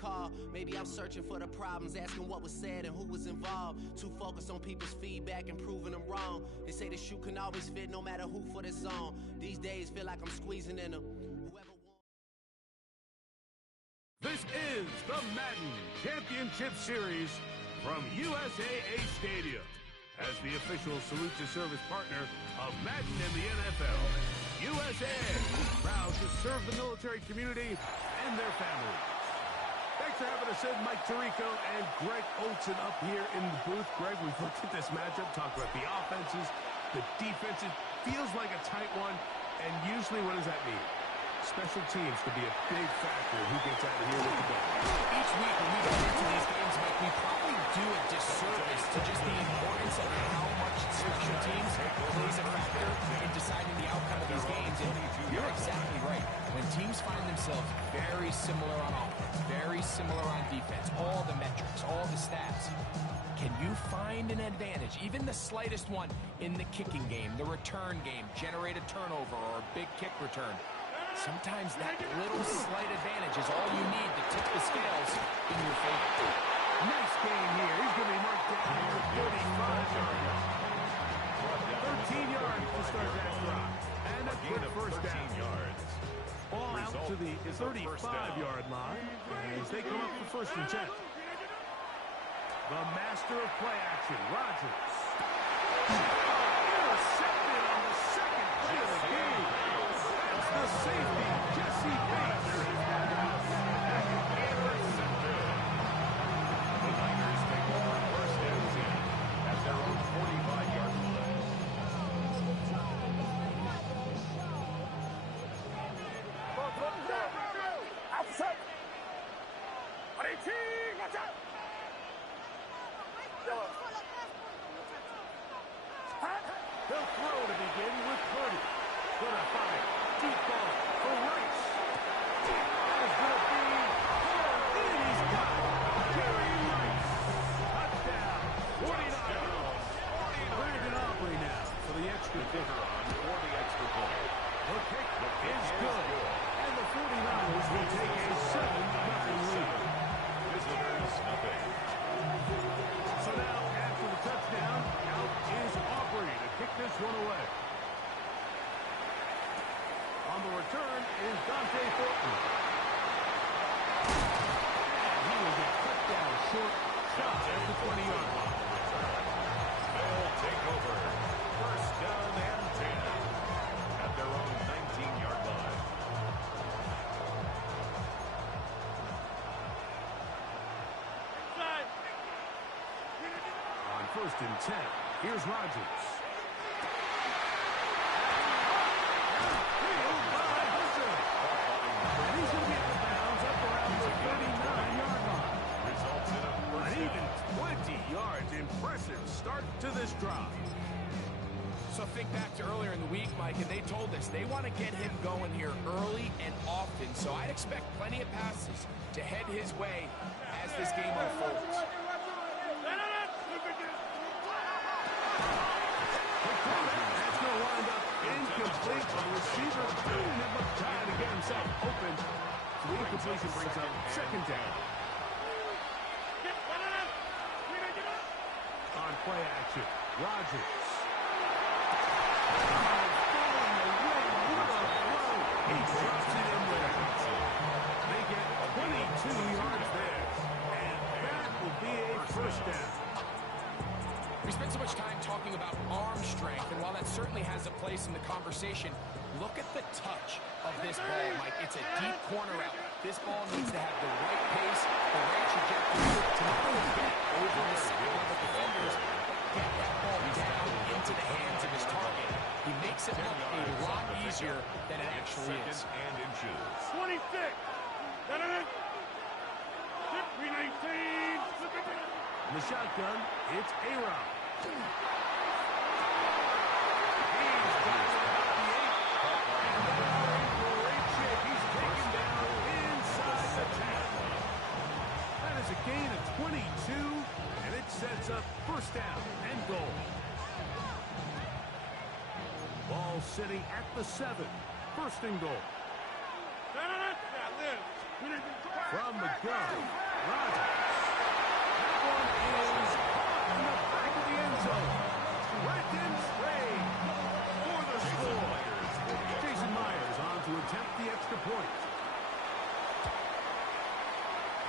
call. Maybe I'm searching for the problems, asking what was said and who was involved. Too focused on people's feedback and proving them wrong. They say the shoe can always fit no matter who for the song. These days feel like I'm squeezing in them. Whoever wants. This is the Madden Championship Series from USAA Stadium. As the official salute to service partner of Madden and the NFL, USAA is proud to serve the military community and their families. Thanks for having us in, Mike Tirico and Greg Olson up here in the booth. Greg, we've looked at this matchup, talked about the offenses, the defenses. Feels like a tight one, and usually what does that mean? Special teams could be a big factor in who gets out of here with the ball. Each week when we get into these games, Mike, we probably do a disservice to just the importance of how much special teams plays a factor in deciding the outcome of these games. And you're exactly right. When teams find themselves very similar on offense, very similar on defense, all the metrics, all the stats, can you find an advantage, even the slightest one, in the kicking game, the return game, generate a turnover or a big kick return? Sometimes that little slight advantage is all you need to tip the scales in your favor. Nice game here. He's going to be marked down here at 35 yards. 13 yards to start that drive. And a quick first down. Ball out to the 35-yard line as they come up for 1st and 10. The master of play action, Rodgers. Intercepted on the second play of the game. That's the safety, Jesse Bates. The Niners take over 1st and 10 at their own 45-yard line. Outside. Watch out. They'll throw to begin with Purdy. Gonna fire. Deep ball for Rice. That is gonna be pulled in. He's got it. Jerry Rice. Touchdown. 49. Brandon Aubrey now for the extra point. For the extra point. The kick is good. And the 49ers will take a 7-0 lead. Visitors, nothing. So now, after the touchdown, out is Aubrey to kick this one away. On the return is Dante Thornton. And he will get cut down short, shot at the 20-yard line. They'll take over 1st down and 10 at their own 19-yard line. On 1st and 10, here's Rodgers. And he's going to be out of bounds up around the 39-yard line. Results in a An first even down. 20 yards. Impressive start to this drive. So think back to earlier in the week, Mike, and they told us they want to get him going here early and often. So I'd expect plenty of passes to head his way as this game unfolds. That's going to wind up incomplete. The receiver didn't have much time to get himself open. So the incompletion brings up 2nd down. On play action, Rodgers. He drops it in there. They get 22 yards there. And that will be a 1st down. We spent so much time talking about arm strength, and while that certainly has a place in the conversation, look at the touch of this ball, Mike. It's a deep corner out. This ball needs to have the right pace, the right trajectory to not only get over the second-level defenders, get that ball down into the hands of his target. He makes it look a lot easier than it actually is. 2nd and inches. 26. In the shotgun, it's A-Rod. He's got it about the 8. And they're in great shape. He's taken down inside the 10. That is a gain of 22, and it sets up 1st down and goal. Ball sitting at the 7. 1st and goal. From the gun, Rodgers. That one is caught in the back of the end zone. Brendan Trade for the score. Jason Myers on to attempt the extra point.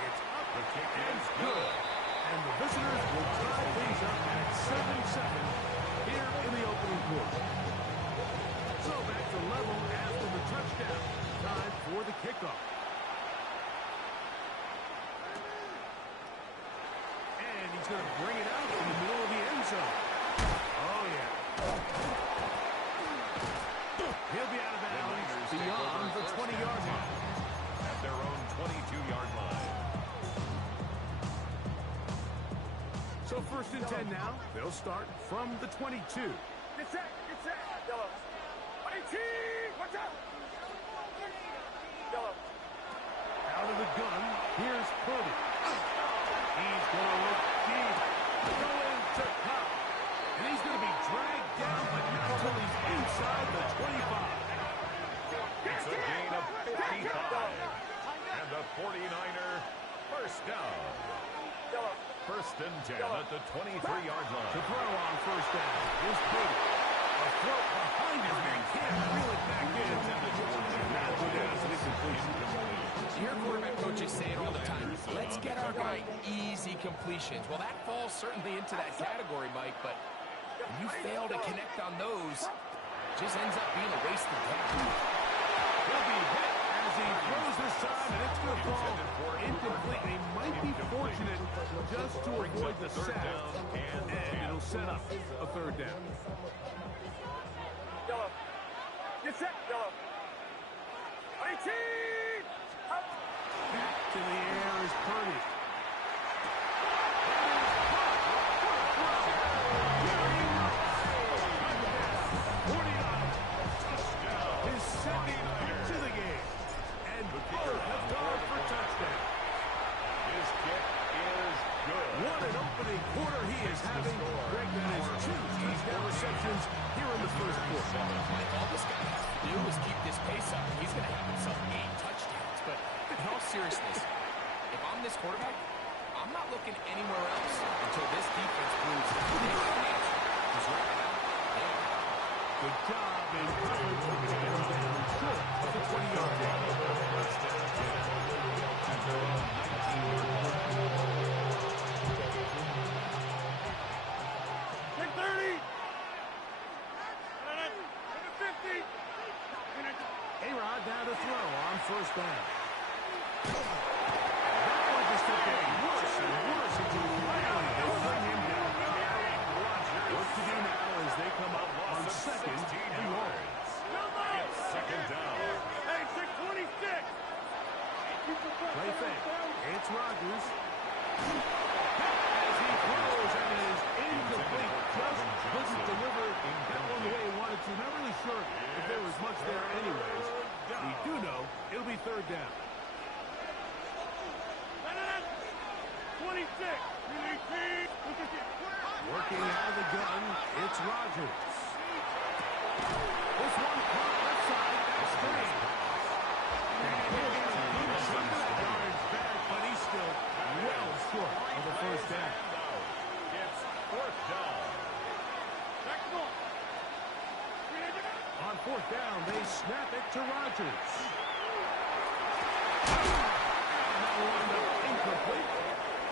It's up, the kick is good. And the visitors will tie things up at 7-7 here in the opening quarter. So back to level after the touchdown. Time for the kickoff. And he's going to bring it out in the middle of the end zone. Oh, yeah. He'll be out of bounds beyond the 20-yard line. At their own 22-yard line. So first and 10 now. They'll start from the 22. Get set. Yellow. 18. Watch out. Yellow. Out of the gun, here's Purdy. He's going to look deep. Going to Cobb. And he's going to be dragged down, but not until he's inside the 25. It's a gain of 55. And the 49er first down. Yellow. First and 10 at the 23-yard line. To throw on first down is Purdy. A throw behind his man. Can't reel it back in. Not good as an incompletion. You hear quarterback coaches say it all the time. Let's get our guy easy completions. Well, that falls certainly into that category, Mike, but when you fail to connect on those, it just ends up being a wasted time. He'll be hit as he throws this time, and it's going to fall incomplete. They might be fortunate just to avoid the sack, and it'll set up a third down. Yellow. Get set. Yellow. 18. Back to the air is Purdy. His second to the game. And both have gone for touchdown. His kick is good. What an opening quarter he is having. Greg, that is 2 touchdown receptions here in the first quarter. Mike, all this guy has to do is keep this pace up. He's going to have himself 8 touchdowns. But in all seriousness, if I'm this quarterback, I'm not looking anywhere else until this defense proves they have an answer. Just right now, they don't have it. Good job in coverage. And down short of the 20-yard line. Get 30. 50. A-Rod now to throw on first down. That one just kept getting worse and worse until finally they bring him down. Work to do now as they come up on second and long. It's second down. Hey, 626. Play fake. It's Rodgers. As he throws and it is incomplete. Just couldn't deliver that one the way he wanted to. Not really sure if there was much there anyways. We do know it'll be third down. 26. Working out of the gun, it's Rodgers. This one caught left side, that's straight. And he'll get a good chunk of that yardage back, but he's still well short of the first down. It's fourth down. On fourth down, they snap it to Rodgers. And that will end up incomplete.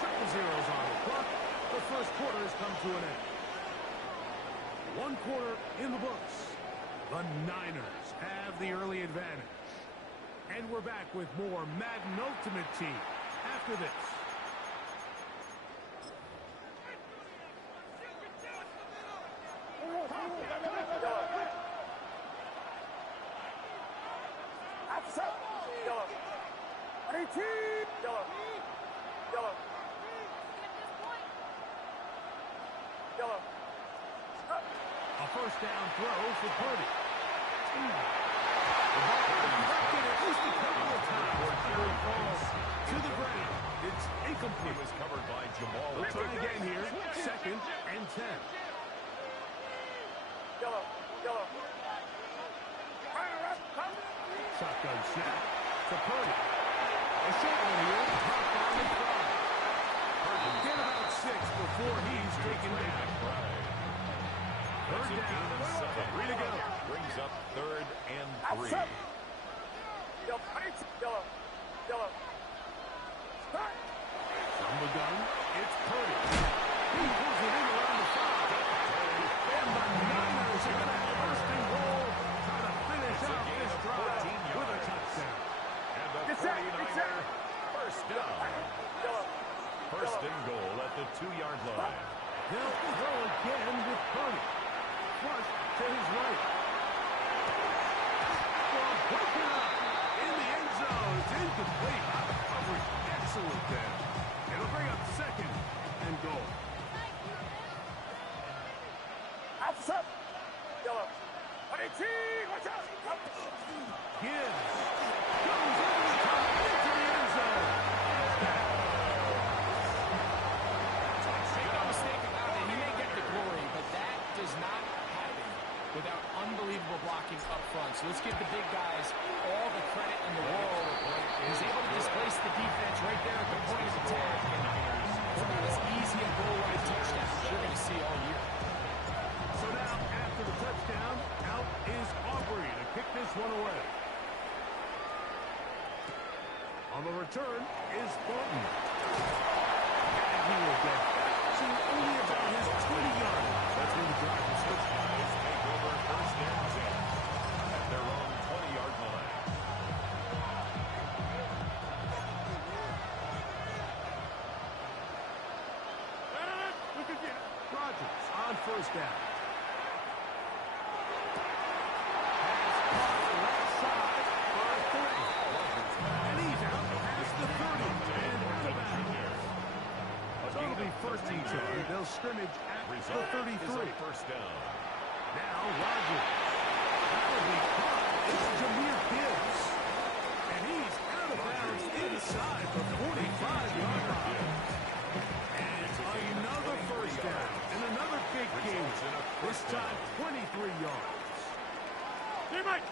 Triple zeros on the clock. The first quarter has come to an end. 1 quarter in the books. The Niners have the early advantage. And we're back with more Madden Ultimate Team after this. Yellow. 18. Yellow. Yellow. Yellow. A first down throw for Purdy. The ball is deflected at least a couple of times. Here it falls to the ground. It's incomplete. It was covered by Jamal. They'll try again here. Second and 10. Yellow. Yellow. Shotgun snap to Purdy. A short one here. Top on the front. Get about 6 before he's taken down. Third down. 3 to go. Brings up 3rd and 3. Yellow. From the gun, it's Purdy. He pulls it in around the 5. And the Niners are going to have first and goal. Trying to finish out this drive with a touchdown. And the 49er, first down. First and goal at the 2-yard line. They'll throw again with Purdy. Flush to his right. Broken up in the end zone. It's incomplete. Out of coverage. Excellent there. It'll bring up 2nd and goal. Outside. Yellow. 18. Watch out. Gibbs goes over the top into the end zone. Make no mistake about it. He may get the glory, but that does not happen without unbelievable blocking up front. So let's give the big guys all the credit in the world. He's able to displace the defense right there at the point of attack. And from as easy a goal line touchdown you're going to see all year. So now, after the touchdown, out is Aubrey to kick this one away. On the return is Thornton. And he will get back to only about his 20-yard. That's when the drive will switch. Guys take over 1st and 10 at their own 20-yard line. Rodgers on 1st down. And he's out past the 30 and out of bounds. So it'll be 1st and 10. They'll scrimmage at the 33. First down. Now Rodgers. That'll be caught. It's Jahmyr Gibbs. And he's out of bounds inside the 45-yard line. And another 1st down. And another big gain. This time 23 yards. Teammate.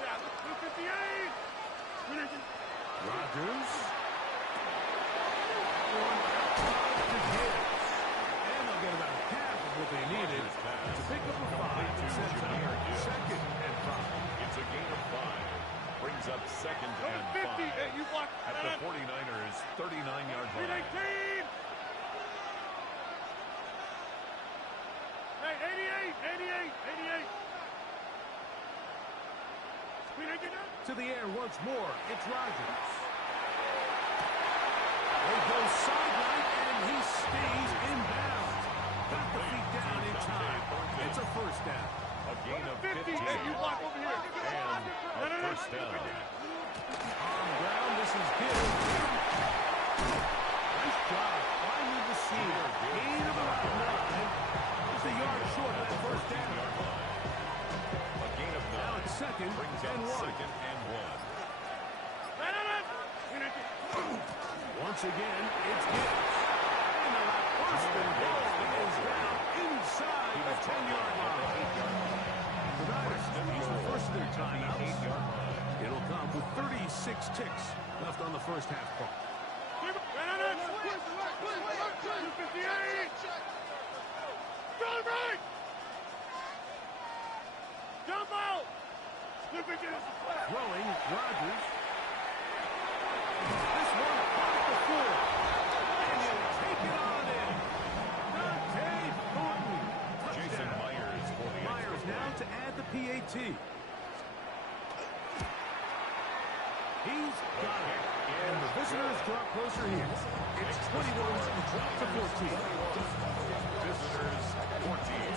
Yeah, 258. Rodgers. One out to Gibbs. And they'll get about half of what they needed to pick up a 5 and set up 2nd and 5. It's a gain of 5. Brings up 2nd and 5. Hey, you block. At the 49ers' 39-yard line. 18. Hey, 88. To the air once more, it's Rodgers. They go sideline, and he stays in bounds. Got the feet down in time. It's a 1st down. A gain of 15. Hey, you block over here. And a 1st down. On the ground, this is Gibbs. Nice job finding the seam. Gain of about 9. Just a yard short of that 1st down. A gain of 9. Now it's 2nd Brings up and 1. 2nd and 1. Once again, it's Gibbs. And the 1st and goal is down inside the 10-yard line. The Niners use the first of their timeouts. It'll come with 36 ticks left on the 1st half clock. 258. Jump out. Throwing, Rodgers. This one off the floor. And he'll take it on in. Dante Thornton. Jason Touchdown. Myers for the Myers now to add the PAT. He's got it. And the visitors draw closer here. It's 21-14. Visitors 14.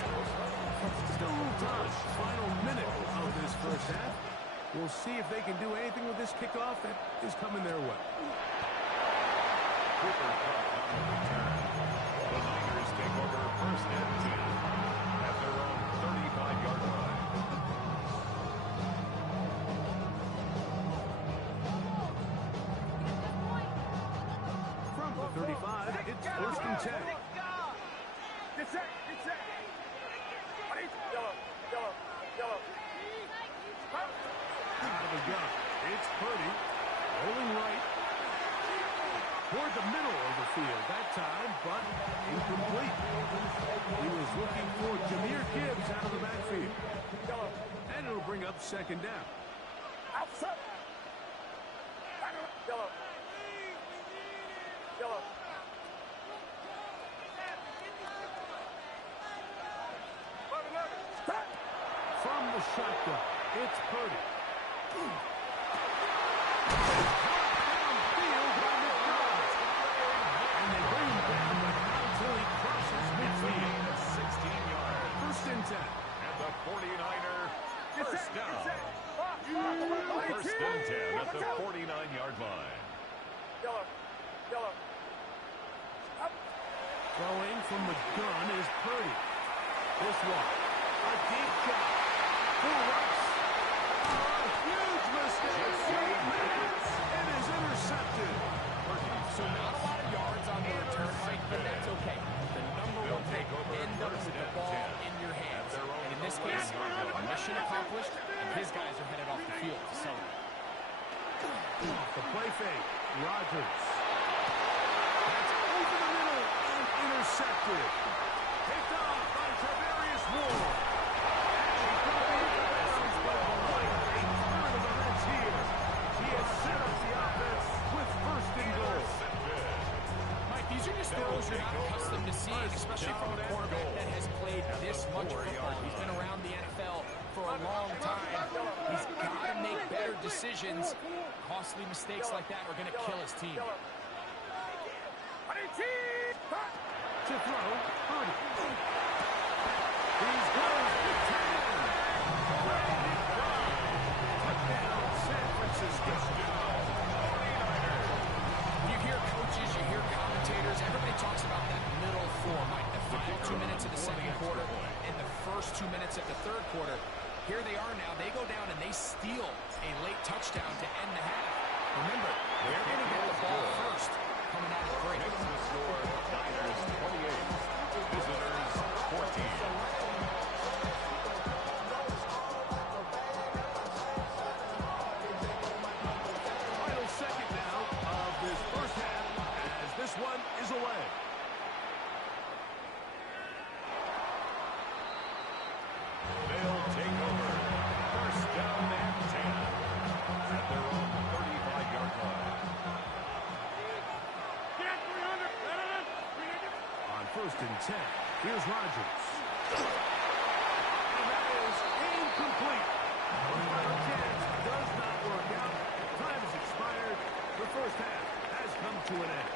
Still a little time. Final minute of this 1st half. We'll see if they can do anything with this kickoff that is coming their way. Cooper Kupp on the return. The Niners take over 1st and 10 at their own 35-yard line. From the 35, it's 1st and 10. Get set. Yellow. Out of the gun. It's Purdy, rolling right toward the middle of the field that time, but incomplete. He was looking for Jahmyr Gibbs out of the backfield. And it'll bring up second down. Outside. Yellow. Yellow. From the shotgun, it's Purdy. Downfield by McDonald. And they bring him down, but not until he crosses midfield. 16 yards. First and 10. And the 49er first down. First and 10 at the 49-yard line. Yellow. Yellow. Throwing from the gun is Purdy. This one, a deep shot. For Russ. A huge mistake. 8 minutes. It is intercepted. So not a lot of yards on the return, Mike, but that's okay. The number one thing, end up with the ball in your hands. And in this case, mission accomplished, and his guys are headed off the field to celebrate. Off the play fake, Rodgers. That's over the middle and intercepted. Picked off by Travarius Ward. And he's going to be in bounds, but quite a turn of events here. He has set up the offense with first and goal. Mike, these are just throws you're not accustomed to seeing, especially from a quarterback that has played this much football. He's been around the NFL for a long time. He's got to make better decisions. Costly mistakes like that are going to kill his team. To throw, Purdy. He's going to 10. Touchdown, San Francisco. You hear coaches, you hear commentators, everybody talks about that middle four, Mike, the final 2 minutes of the second quarter and the first 2 minutes of the third quarter. Here they are now. They go down and they steal a late touchdown to end the half. Remember, they're going to get the ball first coming out of the break. Makes the score Niners 28, visitors 14. Final second now of this first half as this one is away. They'll take over. First down and 10 at their own 35-yard line. Get 300. On first and 10, here's Rodgers. And that is incomplete. The final chance does not work out. Time has expired. The first half has come to an end.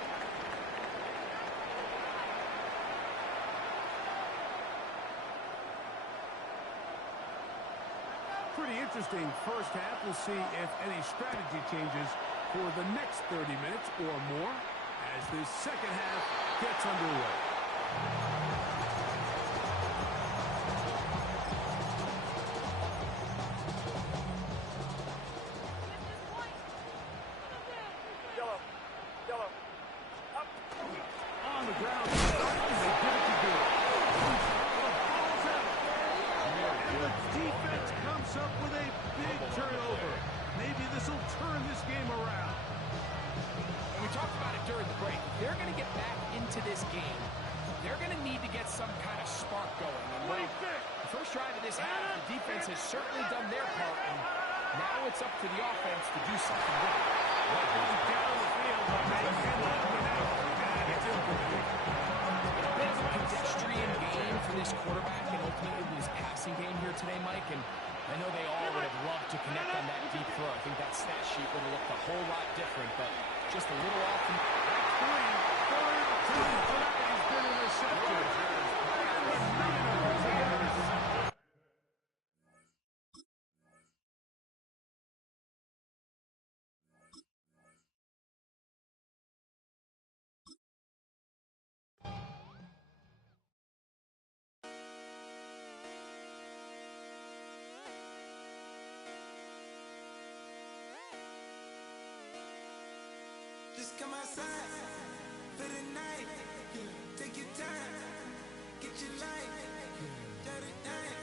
Pretty interesting first half. We'll see if any strategy changes for the next 30 minutes or more as this second half gets underway. Yellow. Yellow. On the ground, they give it to Good. The ball's out. And the defense comes up with a big turnover. Maybe this will turn this game around. And we talked about it during the break. They're going to get back into this game. They're going to need to get some kind of spark going. And well, the first drive of this half, the defense has certainly done their part, and now it's up to the offense to do something with it. Down the field, but they cannot connect. And it's incomplete. A bit of a pedestrian game for this quarterback and ultimately his passing game here today, Mike. And I know they all would have loved to connect on that deep throw. I think that stat sheet would have looked a whole lot different, but just a little off. Third time tonight he's been intercepted. And the Niners have intercepted. Just come outside for the night. Take your time, get your life. Dirty night.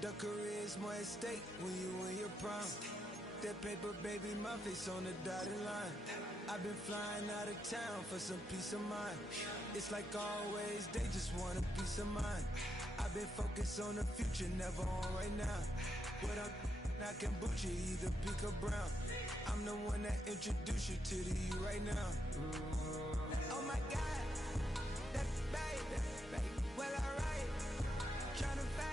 The career is more at stake when you win your prime. That paper, baby, my face on the dotted line. I've been flying out of town for some peace of mind. It's like always, they just want a peace of mind. I've been focused on the future, never on right now. But I can boot you either pink or brown. I'm the one that introduced you to the you right now. Oh my God, that babe, well alright, tryna fight.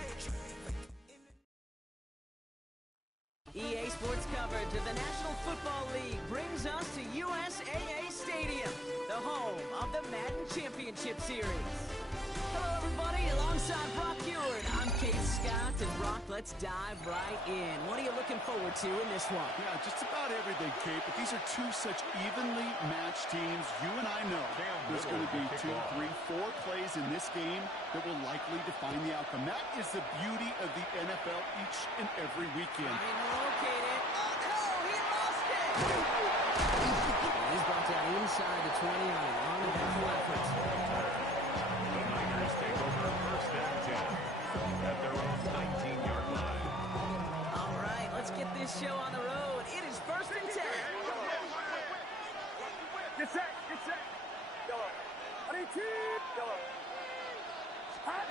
EA Sports coverage of the National Football League brings us to USAA Stadium, the home of the Madden Championship Series. Hello, everybody. Alongside Brock Ewart, I'm Kate Scott. And Brock, let's dive right in. What are you looking forward to in this one? Yeah, just about everything, Kate. But these are two such evenly matched teams. You and I know there's going to be 2, 3, 4 plays in this game that will likely define the outcome. That is the beauty of the NFL each and every weekend. Trying to locate it. Oh, no, he lost it. He's brought down inside the 20 on a long and effort. The Niners take over first and 10 at their own 19-yard line. All right, let's get this show on the road. It is first and 10. Get set, get set. Yellow. Ready, team. Yellow. Hot.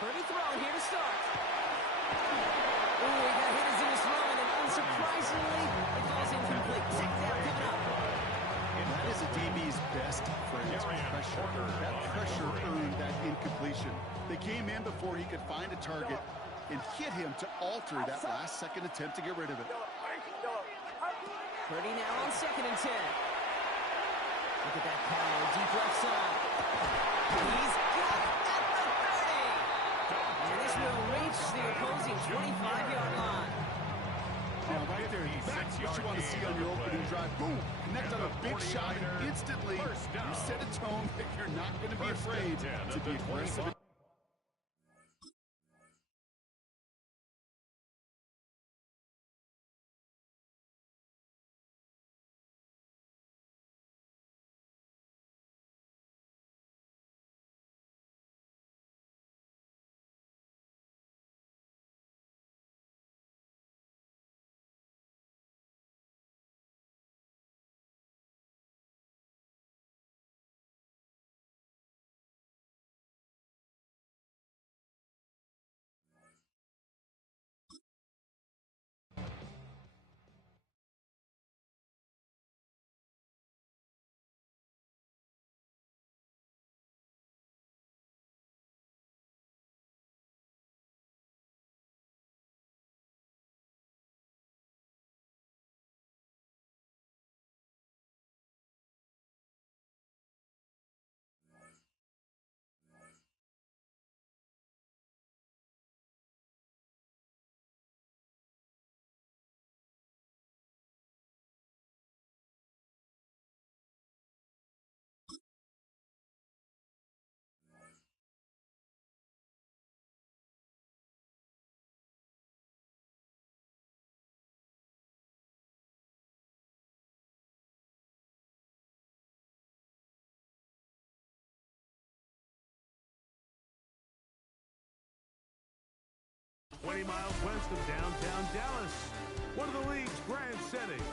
Pretty throw here to start. Ooh, he got hit as he was throwing, and unsurprisingly, it falls incomplete. Check down coming up. And that is a DB's best friend, pressure. That pressure earned that incompletion. They came in before he could find a target and hit him to alter that last-second attempt to get rid of it. Purdy now on second and 10. Look at that power, deep left side. He's got it at the 30. And this will reach the opposing 25-yard line. Now, right there, that's what you want to see on your opening drive. Boom! Connect on a big shot, and instantly you set a tone that you're not going to be afraid to be aggressive. Twenty miles west of downtown Dallas, one of the league's grand settings,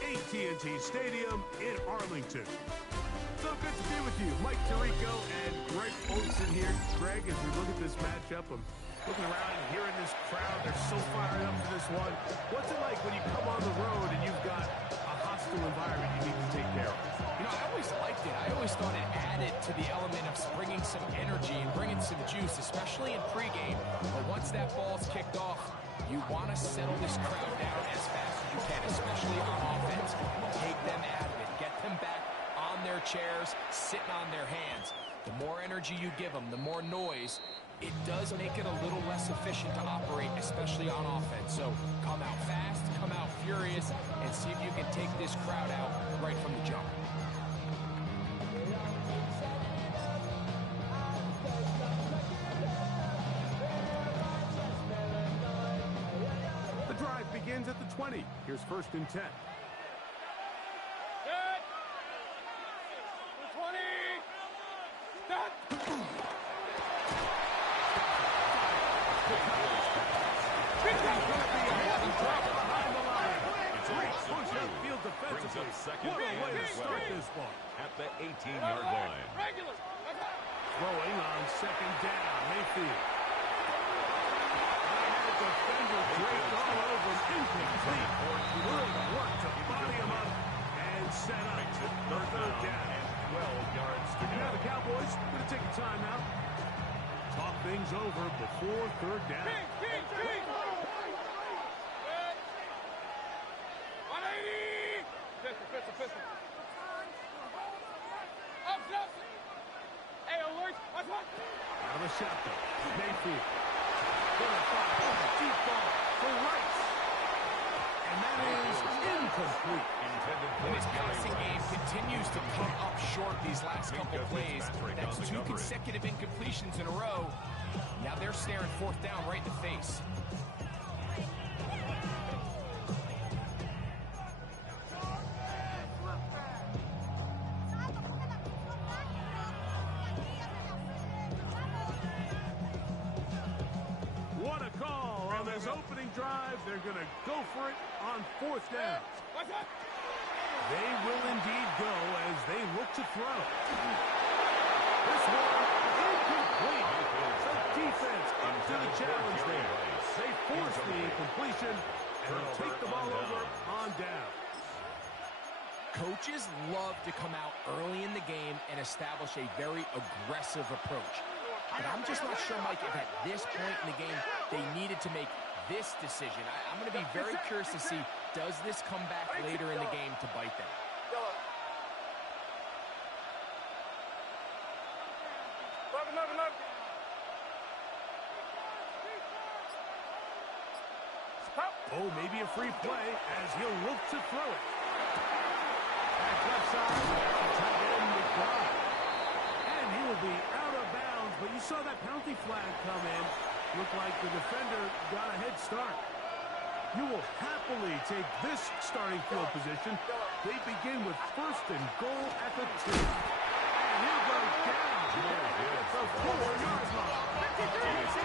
AT&T Stadium in Arlington. So good to be with you, Mike Tirico and Greg Olson here. Greg, as we look at this matchup, I'm looking around and hearing this crowd. They're so fired up for this one. What's it like when you come on the road and you've got a hostile environment you need to take care of? You know, I always liked it. I always thought it added to the element of bringing some energy and bringing some juice, especially in pregame. But once that ball's kicked off, you want to settle this crowd down as fast as you can, especially on offense. Take them out of it. Get them back on their chairs, sitting on their hands. The more energy you give them, the more noise, it does make it a little less efficient to operate, especially on offense. So come out fast, come out furious, and see if you can take this crowd out right from the jump. The drive begins at the 20. Here's first and 10. Push-up field defensively. What a way to start this one. At the 18-yard line. Throwing on second down, Mayfield. Defender draped all over him, incomplete. Good work to body him up and set up the third down. 12 yards to go. Now the Cowboys going to take a timeout. Talk things over before third down. 180! Pistol. Up. Hey, alert. Watch. Out of the shotgun. Mayfield. Gonna fire a deep ball for Rice. And that is incomplete. And his passing game continues to come up short these last couple plays. That's 2 consecutive incompletions in a row. Now they're staring fourth down right in the face. What a call on this opening drive. They're going to go for it on fourth down. They will indeed go as they look to throw. This one incomplete. The defense up to the challenge there. They force the incompletion and they'll take the ball over on down. Coaches love to come out early in the game and establish a very aggressive approach. But I'm just not sure, Mike, if at this point in the game they needed to make this decision. I'm going to be very curious to see, does this come back later in the game to bite them? Oh, maybe a free play as he'll look to throw it. Back left side, tight end McBride. And he will be out of bounds, but you saw that penalty flag come in. Looked like the defender got a head start. You will happily take this starting field position. They begin with first and goal at the 2. And he'll go down at the 4-yard line. It's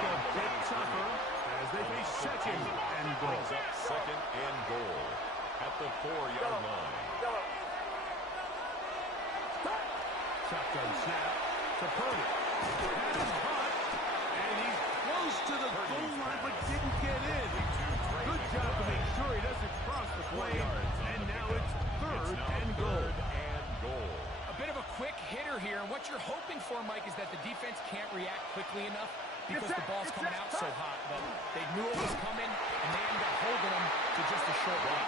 a bit tougher as they face second and goal. Brings up second and goal at the 4-yard line. Shotgun snap to Purdy. Had him caught, and he's close to the goal line but didn't get in. Good job to make sure he doesn't cross the plane, and now it's third and goal. A bit of a quick hitter here, and what you're hoping for, Mike, is that the defense can't react quickly enough because the ball's coming out so hot. But they knew it was coming, and they ended up holding him to just a short run.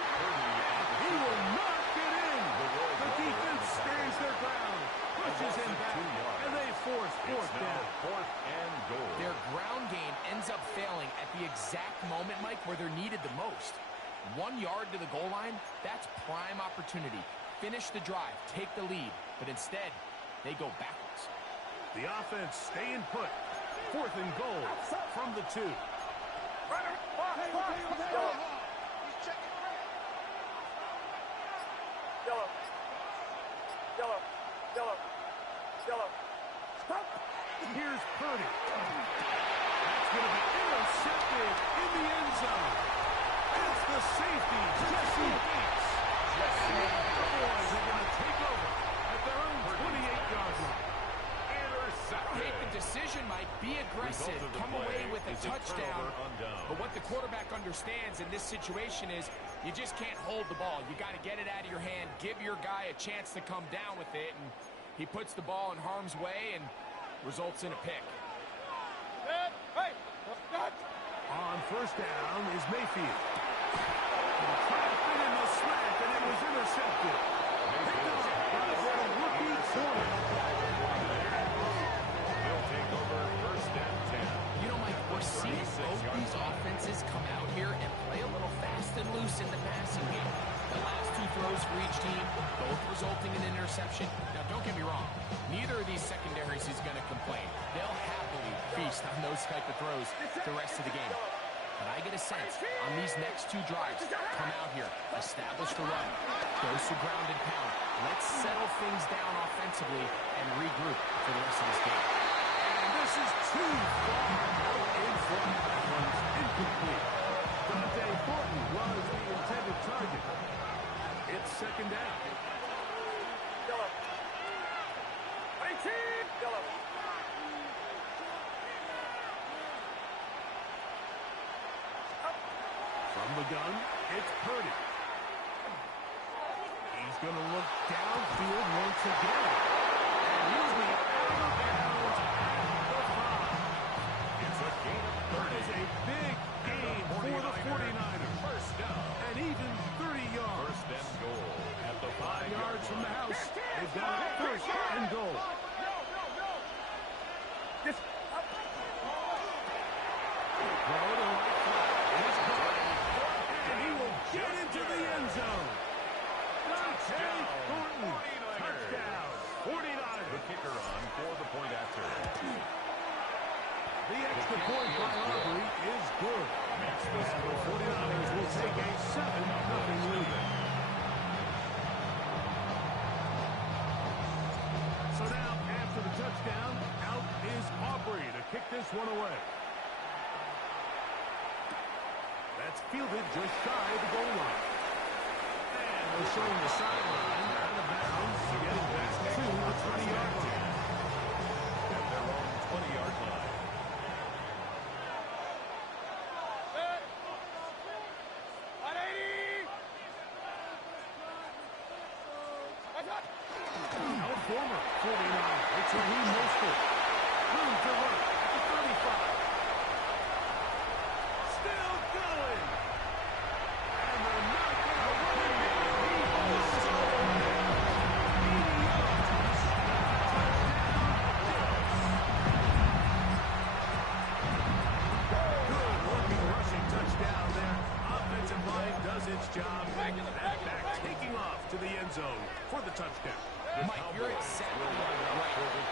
He will not get in. The defense stands their ground, pushes him back, and they force fourth down. Fourth and goal. Their ground game ends up failing at the exact moment, Mike, where they're needed the most. 1 yard to the goal line, that's prime opportunity. Finish the drive, take the lead, but instead, they go backwards. The offense staying put. Fourth and goal from the 2. Here's Purdy. That's going to be intercepted in the end zone. It's the safety, Jesse Bates. The Cowboys are going to take over at their own 28-yard line. I don't hate the decision, Mike. Be aggressive. Come away with a touchdown. But what the quarterback understands in this situation is you just can't hold the ball. You got to get it out of your hand, give your guy a chance to come down with it, and he puts the ball in harm's way and results in a pick. On first down is Mayfield. He'll try to fit in the slant, and it was intercepted. Picked up by the rookie corner. They'll take over first and 10. You know, Mike, we're seeing both these offenses come out here and play a little fast and loose in the passing game. The last 2 throws for each team, both resulting in an interception. Now, don't get me wrong. Neither of these secondaries is going to complain. They'll happily feast on those type of throws the rest of the game. But I get a sense on these next 2 drives, come out here, establish the run, goes to ground and pound. Let's settle things down offensively and regroup for the rest of this game. And this is too far out in front. That one's incomplete. From the gun, it's Purdy. He's going to look downfield once again. And he'll be out of bounds at the 5. It's a gain of 30. That is a big gain for the 49ers. First down. And even 30 yards. First and goal at the 5 yards from the house. They've got it first and goal. Just Throw to right flat. It's caught. And he will get into the end zone. Touchdown. Thornton. Touchdown. 49ers. The kicker on for the point after. The extra point by Aubrey is good. The 49ers will take a 7-0 lead. So now, after the touchdown, out is Aubrey to kick this one away. That's fielded just shy of the goal line. And we're showing the sideline out of bounds, getting back to the 20-yard line. At their own 20-yard line. Now former 49. It's a Lee Mostert. Room to run at the 35. Still going. And they're not going to run him down. He goes over. 80 yards. Good looking rushing touchdown there. Offensive line does its job. And back taking off to the end zone for the touchdown. Mike, you're exactly right.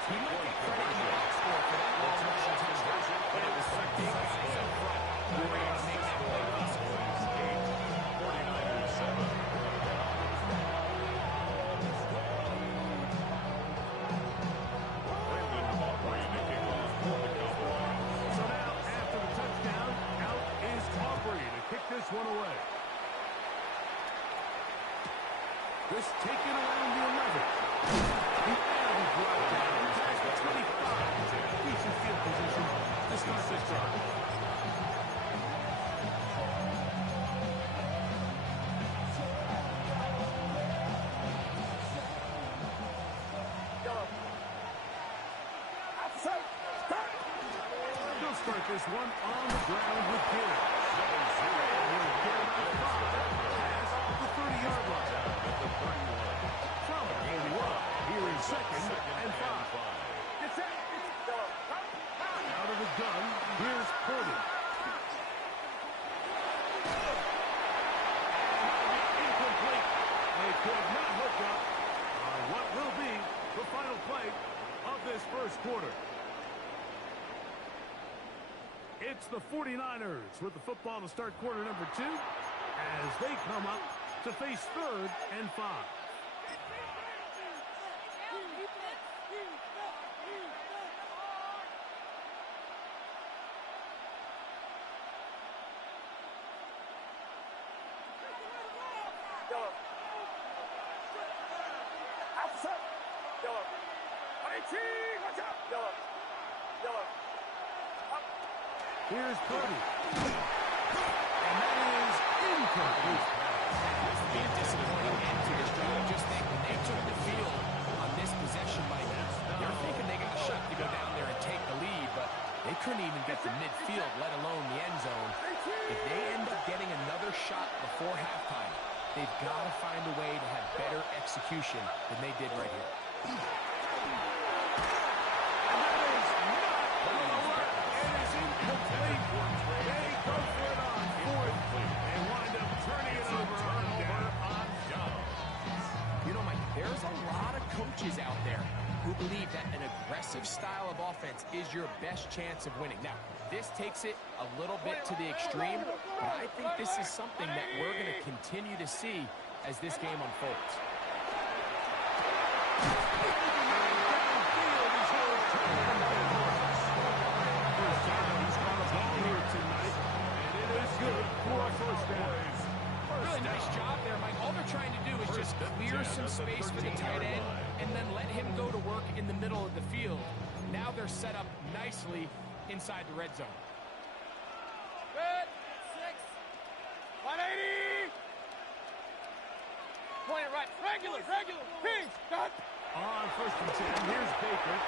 He might get credit in the box score for that long rushing touchdown, but it was some big guys up front who were able to make that play possible. 49ers 7. Brandon Aubrey to kick off for the Cowboys. So now, after the touchdown, out is Aubrey to kick this one away. This taken around the 11. The end brought down past the 25. Decent field position to start this drive. They'll start this one on the ground with Gill. And he'll get about 5 past the 30-yard line. From 81, here is second and 5. Out of the gun, here's Purdy. And incomplete. They could not hook up on what will be the final play of this first quarter. It's the 49ers with the football to start quarter number 2 as they come up to face 3rd and 5. Here's Purdy. And that is incomplete. Has to be a disappointing end to this drive. Just think when they took the field on this possession, Mike, they're thinking they got a shot to go down there and take the lead, but they couldn't even get to midfield, let alone the end zone. If they end up getting another shot before halftime, they've got to find a way to have better execution than they did right here. They go for it on 4th and wind up turning it over on downs. You know, Mike, there's a lot of coaches out there who believe that an aggressive style of offense is your best chance of winning. Now, this takes it a little bit to the extreme, but I think this is something that we're going to continue to see as this game unfolds. Really nice job there, Mike. All they're trying to do is just clear some space for the tight end and then let him go to work in the middle of the field. Now they're set up nicely inside the red zone. Good. 6. Regular. Kings. Dot. On 1st and 10, here's Baker.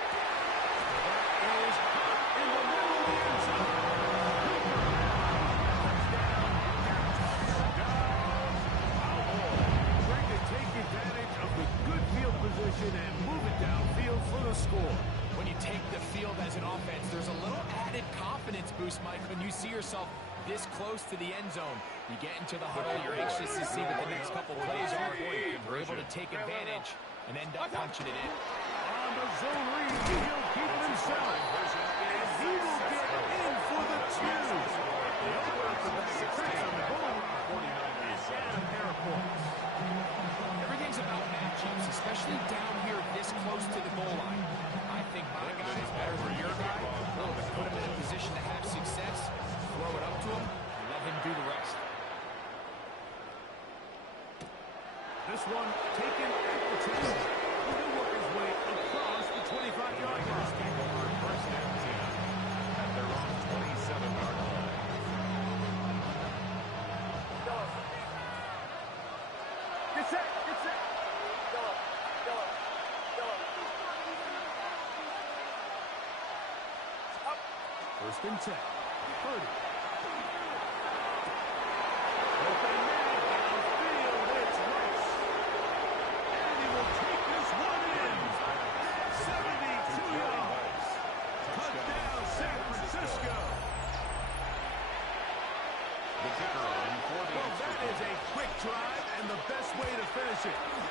That is in the middle of the end zone. Trying to take advantage of the good field position and move it downfield for the score. When you take the field as an offense, there's a little added confidence boost, Mike, when you see yourself this close to the end zone. You get into the huddle, you're anxious to see what the next couple plays are. You're able to take advantage and end up punching it in. On the zone read, he'll keep it himself. And he will get in for the two. They open up the back of the goal line. And a pair of points. Everything's about matchups, especially down here this close to the goal line. I think my guy is better than your guy. Put him in a position to have success, throw it up to him, and let him do the rest. This one taken at the 10. He'll work his way across the 25-yard line. Take over 1st and 10 at their own 27-yard line. Get set. Up. 1st and 10. 30.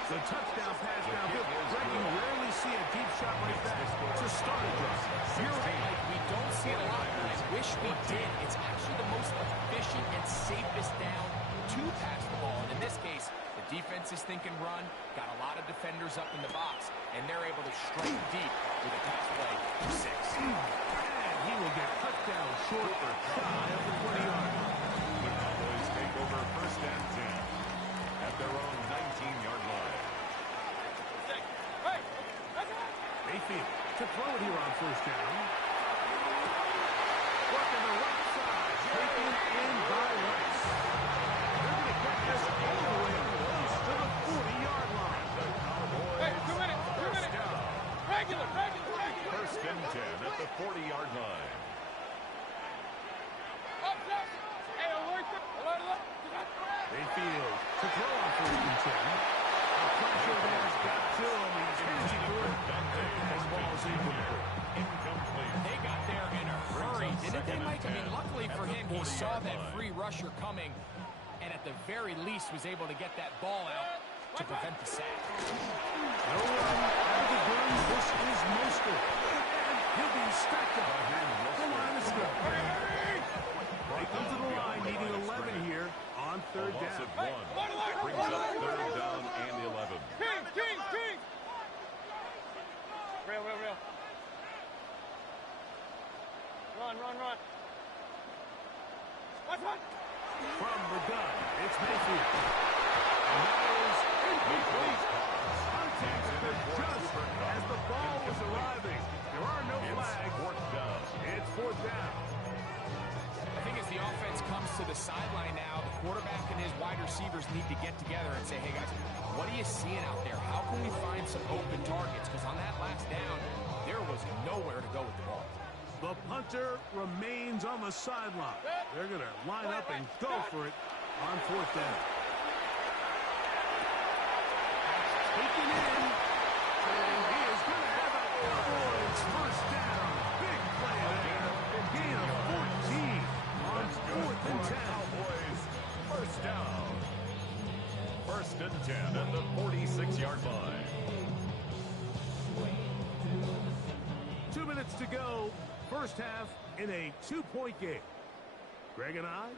The touchdown pass downfield. Greg, you rarely see a deep shot like that to start a drive. You're right, Mike. We don't see it a lot, and I wish we did. It's actually the most efficient and safest down to pass the ball. And in this case, the defense is thinking run, got a lot of defenders up in the box, and they're able to strike deep with a pass play for 6. And he will get cut down short or shy of the 20-yard line. The Cowboys take over 1st and 10 at their own 19-yard line. Mayfield to throw it here on 1st down. Working the right side, taken in by Rice. They're going to get this all the way close to the 40-yard line. The Cowboys. Hey, 2 minutes. First down. Regular. 1st and 10 at the 40-yard line. Up. Hey, alert. Mayfield to throw on 1st and 10. The pressure there's got to him. He's hitting for it. And this ball's incomplete. They got there in a hurry, didn't they, Mike? I mean, luckily for him, he saw that free rusher coming, and at the very least was able to get that ball out to prevent the sack. No one out of the gun. This is Mostert. And he'll be stacked up. The line is good. They come to the line needing 11 here on 3rd Loss down. of 1 brings up 3rd down and 11. King. Real. Run. What? From the gun, it's Mayfield. And that is incomplete. Contact occurred just as the ball was arriving. There are no flags. It's 4th down. It's 4th down. I think as the offense comes to the sideline now, the quarterback and his wide receivers need to get together and say, hey, guys, what are you seeing out there? How can we find some open targets? Because on that last down, there was nowhere to go with the ball. The punter remains on the sideline. They're going to line up and go for it on 4th down. Taken in. And he is going to have it. It's 1st down. Big play there. A gain of 14 on 4th and 10. Cowboys 1st down. 1st and 10 at the 46-yard line. 2 minutes to go. 1st half in a 2-point game. Greg and I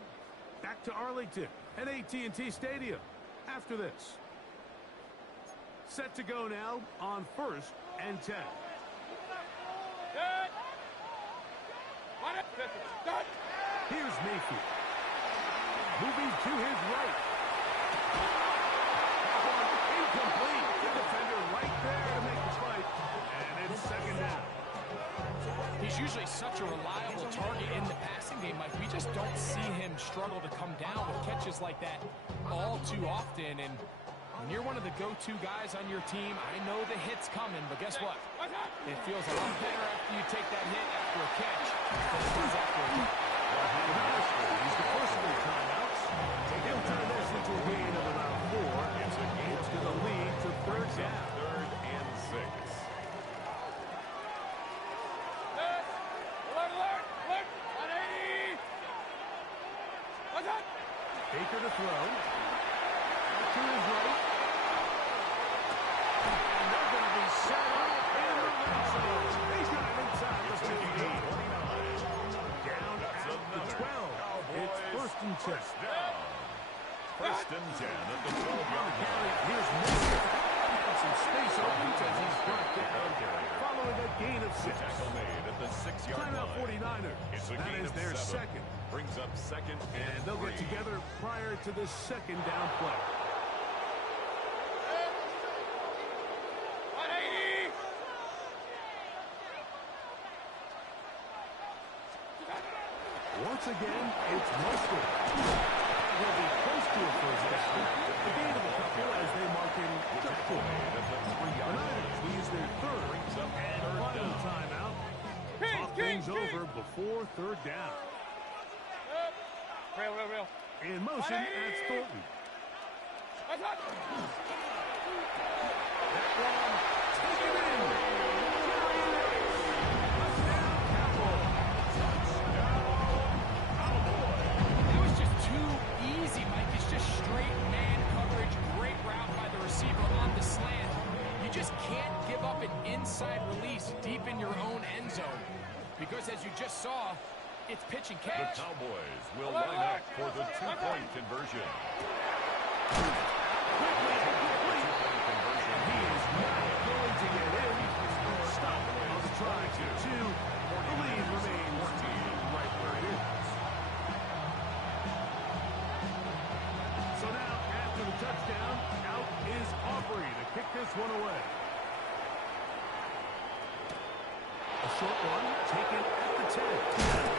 back to Arlington at AT&T Stadium after this. Set to go now on 1st and 10. Here's Mayfield. Moving to his right. Incomplete. The defender right there to make the fight. And it's 2nd down. He's usually such a reliable target in the passing game, Mike. We just don't see him struggle to come down with catches like that all too often. And When you're one of the go-to guys on your team, I know the hit's coming, but guess what? It feels a lot better after you take that hit after a catch than it does after a hit. He's the first of the timeouts. He'll turn this into a gain of about 4. It's a gain to the lead to third down. 3rd and 6. Baker to throw. To his right. And they're going to be set up in the red zone. He's got him inside the 15. Down at the 12. It's 1st and 10. First and 10 at the 12-yard line. Here's Miller. Some space opens as he's brought down. Following a gain of 6. Tackle made at the 6-yard line. Timeout 49ers. It's a That gain is of their 7. second. Brings up 2nd And and they'll 3. get together prior to the 2nd down play. Once again, it's Mustard. He'll be close to a first down. The gain of a couple as they mark him to 4. The Niners use their 3rd and final timeout. Talk things over before 3rd down. In motion, that's Thornton. That one, take it in. Touchdown, That was just too easy, Mike. It's just straight man coverage. Great route by the receiver on the slant. You just can't give up an inside release deep in your own end zone. Because as you just saw, it's pitch and The catch. Cowboys will line up for the 2-point conversion. He is not going to get in. Stop on the try to 2. The lead remains right where it is. So now, after the touchdown, out is Aubrey to kick this one away. A short one taken at the 10.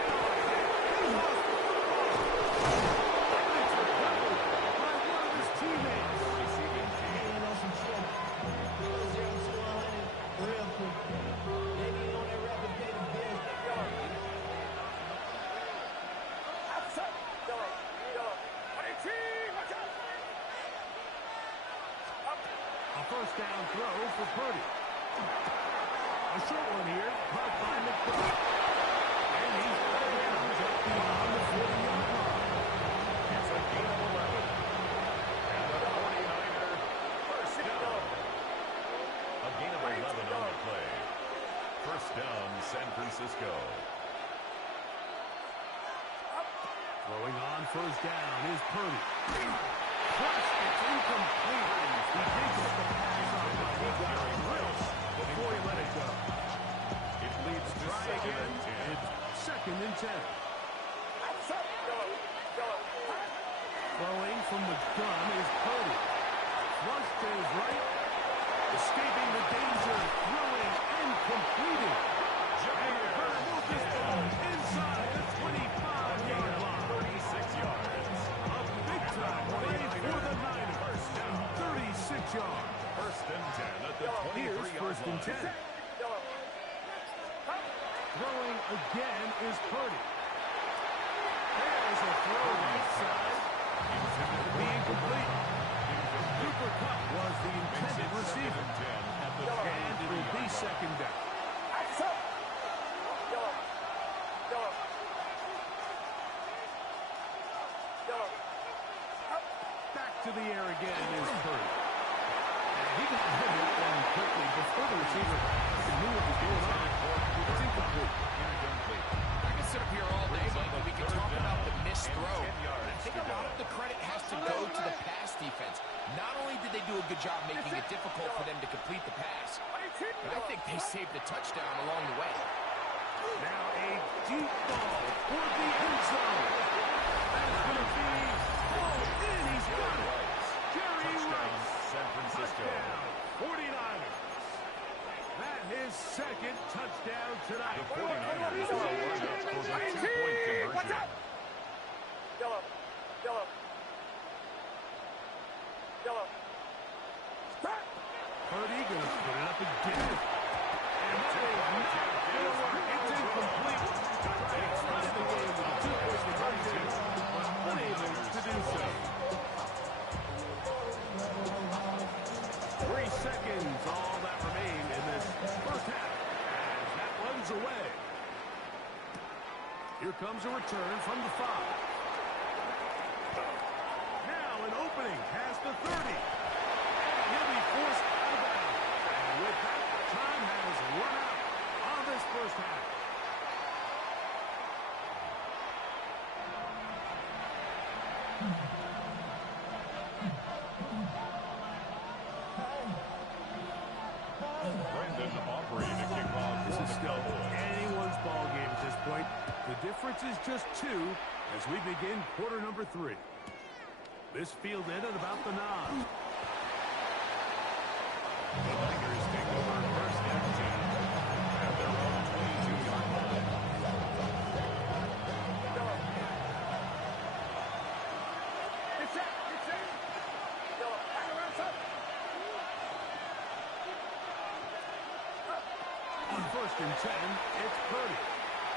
First down throw for Purdy. A short one here, caught by McBride. And he's out of bounds up beyond the 40-yard line. It's a gain of 11. And the 49er first down. A gain of 11 on the play. First down, San Francisco. Throwing on first down is Purdy. Plus, it's incomplete. He takes the pass on the Wills before he let it go. It leads to Try again. It's 2nd and 10. Throwing from the gun is Purdy. Flush to his right. Escaping the danger. Throwing and completing. And Purdy moves this ball inside the 25-yard line. 36 yards. A big-time play for the Niners. 36 yards. First and 10 at the 23-yard First and 10. Throwing again is Purdy. There's a throw right side. Intended to be incomplete. Cooper Kupp was the intended receiver. And it will be 2nd down. Back to the air again is Purdy. And he got hit that one quickly before the receiver knew what was going on. It's incomplete. I can sit up here all day, Mike, and we can talk about the missed throw. I think a lot of the credit has to go to the pass defense. Not only did they do a good job making it difficult for them to complete the pass, but I think they saved a touchdown along the way. Now a deep ball for the end zone. That's going to be pulled in. He's got it. Jerry Rice. San Francisco. Touchdown, 49ers. That is 2nd touchdown tonight. The 49ers will line up for the 2-point conversion. comes a return from the 5. Now an opening past the 30. And he'll be forced out of bounds. And with that, time has run out on this first half. This is still anyone's ball game at this point. The difference is just 2 as we begin quarter number 3. This field ended about the 9. The Tigers take over first and 10 at their own 22-yard line. Get set. Get set. Go. Hang around, son. On first and 10, it's Purdy.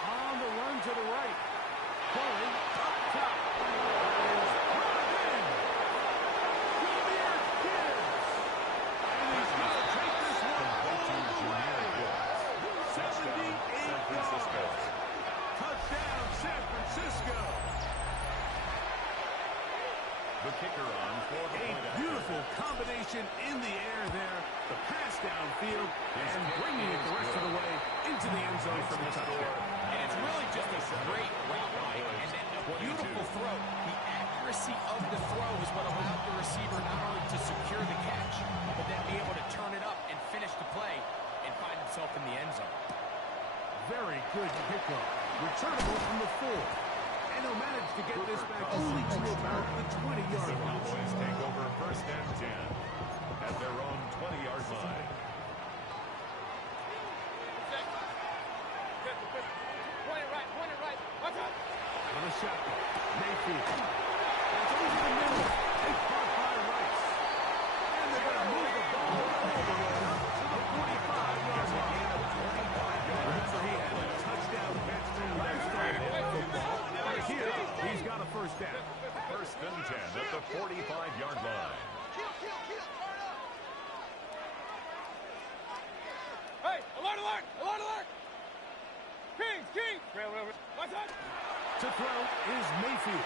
On the run to the right. Pulling up top. Is brought in. Jameer Gibbs. And he's going to take this one all the way. 78 yards. Touchdown, San Francisco. The kicker on for the A point after. beautiful combination in the air there. The pass downfield and bringing it the rest of the way into the end zone for the touchdown. And it's really just a great route, Mike, and then a beautiful throw. The accuracy of the throw is what allowed the receiver not only to secure the catch, but then be able to turn it up and finish the play and find himself in the end zone. Very good kickoff. Returnable from the 4. And he'll manage to get this back only to about the 20-yard The line. Cowboys take over first and 10 at their own 20-yard line. Point it right. Watch out. On a shotgun. Mayfield. That's over the middle. They caught by Rice. And they're going to move the ball all the way up to the 45-yard line. Remember, he had a touchdown catch from last time in football. Right here, he's got a first down. First and 10 at the 45-yard line. Hey, alert! Kings! Watch out! To throw is Mayfield.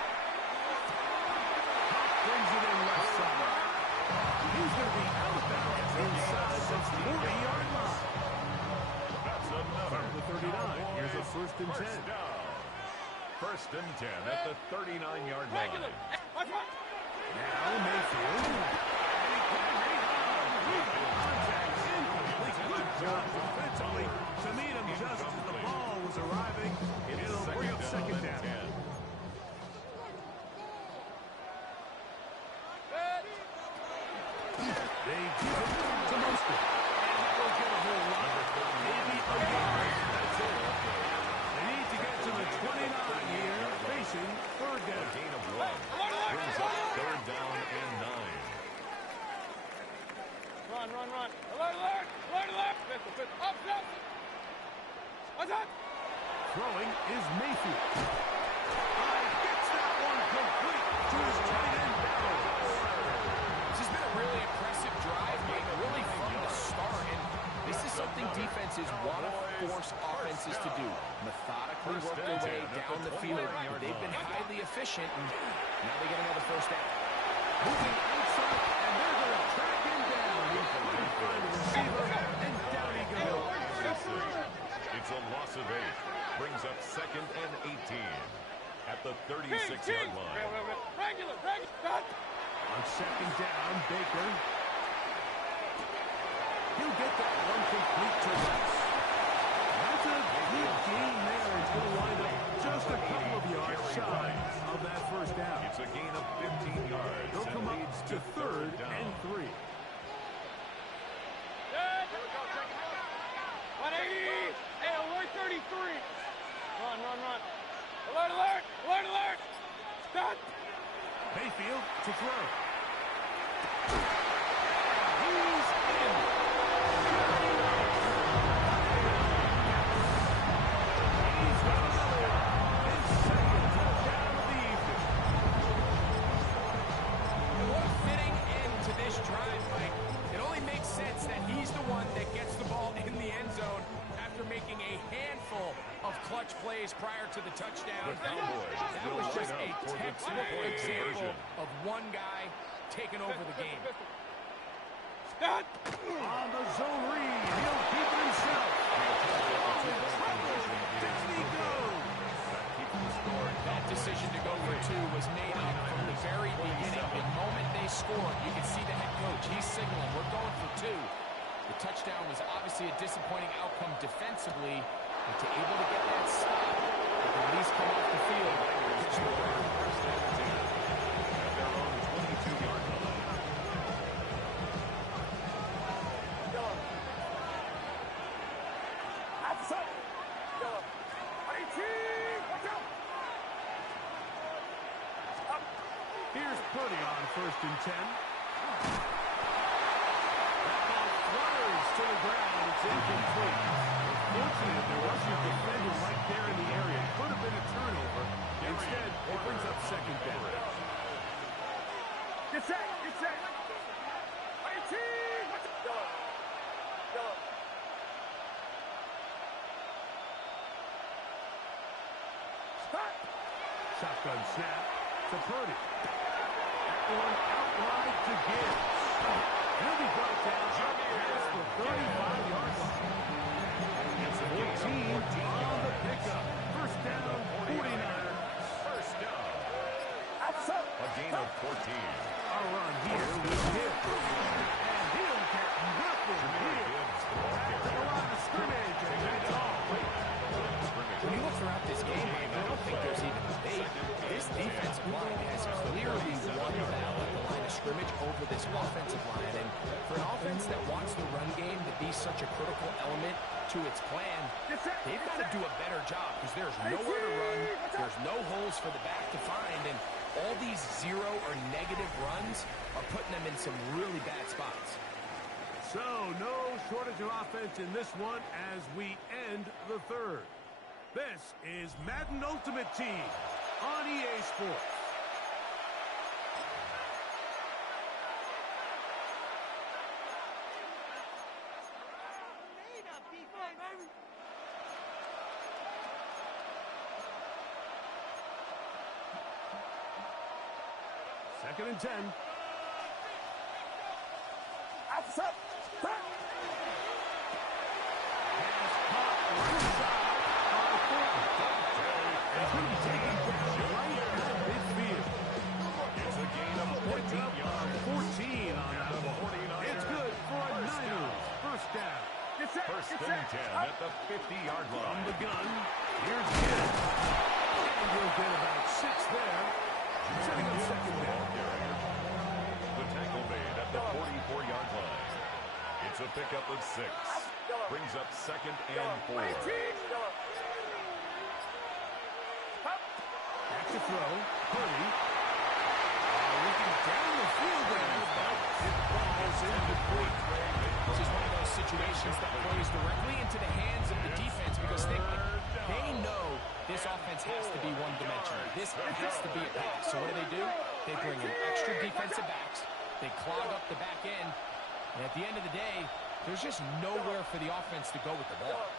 Pop brings it in left side. He's going to be out of bounds inside the 40-yard line. That's another. From the 39. Here's a first and 10. First down. First and 10 at the 39-yard line. Watch out! Now Mayfield. And he can't hang on. Contact incomplete. Good job defensively to meet him just as the ball was arriving. It'll bring up second down. They give it to Mostert. And that will get a whole lot. Maybe a yard. That's it. They need to get to the 29 here, facing third down. A gain of 1 brings up third down and 9. Run. Alert! Up! Watch out! Throwing is Mayfield. Gets that one complete to his tight end Barrow. This has been a really impressive drive, Mike, really from the start, and this is something defenses want to force offenses to do. Methodically work their way down the field. They've been highly efficient, and now they get another first down. Moving outside, and they're going to track him down. He's going to find the receiver, and down he goes. It's a loss of 8. Brings up second and 18 at the 36-yard line. Regular. On second down, Baker. He'll get that one complete to Rice. That's a good gain there. It's going to wind up just a couple of yards shy of that first down. It's a gain of 15 yards. They'll come up to third and 3. 180! Hey, alert 33! Run! Alert! Stop! Mayfield to throw. He's in. He's got another one. His second touchdown of the evening. And what a fitting end to this drive, Mike. It only makes sense that he's the one that gets the ball in the end zone after making a handful of clutch touch plays prior to the touchdown. The Cowboys That will was just line a up for the textbook two-point example conversion. of one guy taking over the game. On the zone read, he'll keep it himself. Down he goes. That decision to go for two was made up from the very beginning. The moment they scored, you can see the head coach. He's signaling, we're going for two. The touchdown was obviously a disappointing outcome defensively, but to able to get that stop, at least come off the field. At their own 22-yard line. Here's Purdy on 1st and 10. That ball flutters to the ground. It's incomplete. Fortunate there wasn't a defender right there in the area. It could have been a turnover. Instead, it brings up 2nd down. Get set! Get set! 18! Go! Go! Shotgun snap to Purdy. That one out wide to Gibbs. He'll be brought down past the 35-yard line. It's a 14 on the pickup. 1st down, 49ers. First down. A gain of 14. A run here with Gibbs. And he'll get nothing here. At the line of scrimmage, and that's all. When you look throughout this game, I don't think there's even debate. This defensive line has clearly won the battle at the line of scrimmage over this offensive line. And for an offense that wants the run game to be such a critical element to its plan, they've got to do a better job because there's nowhere to run, there's no holes for the back to find, and all these zero or negative runs are putting them in some really bad spots. So, no shortage of offense in this one as we end the 3rd. This is Madden Ultimate Team on EA Sports. Second and 10. Outside! It's a gain of 14 yards. 14 on that ball. It's good for a Niners. 1st down. First and 10 at the 50-yard From line. the gun, here's Gibbs. And we'll get about 6 there. Setting up 2nd down. The tackle made at the 44-yard line. It's a pickup of 6. Brings up 2nd and 4. Back to throw. Purdy. Looking down the field there, but it falls incomplete. This is one of those situations that plays directly into the hands of the defense because they know this offense has to be one-dimensional. This has to be a pass. So what do? They bring in extra defensive backs. They clog up the back end. And at the end of the day, there's just nowhere for the offense to go with the ball.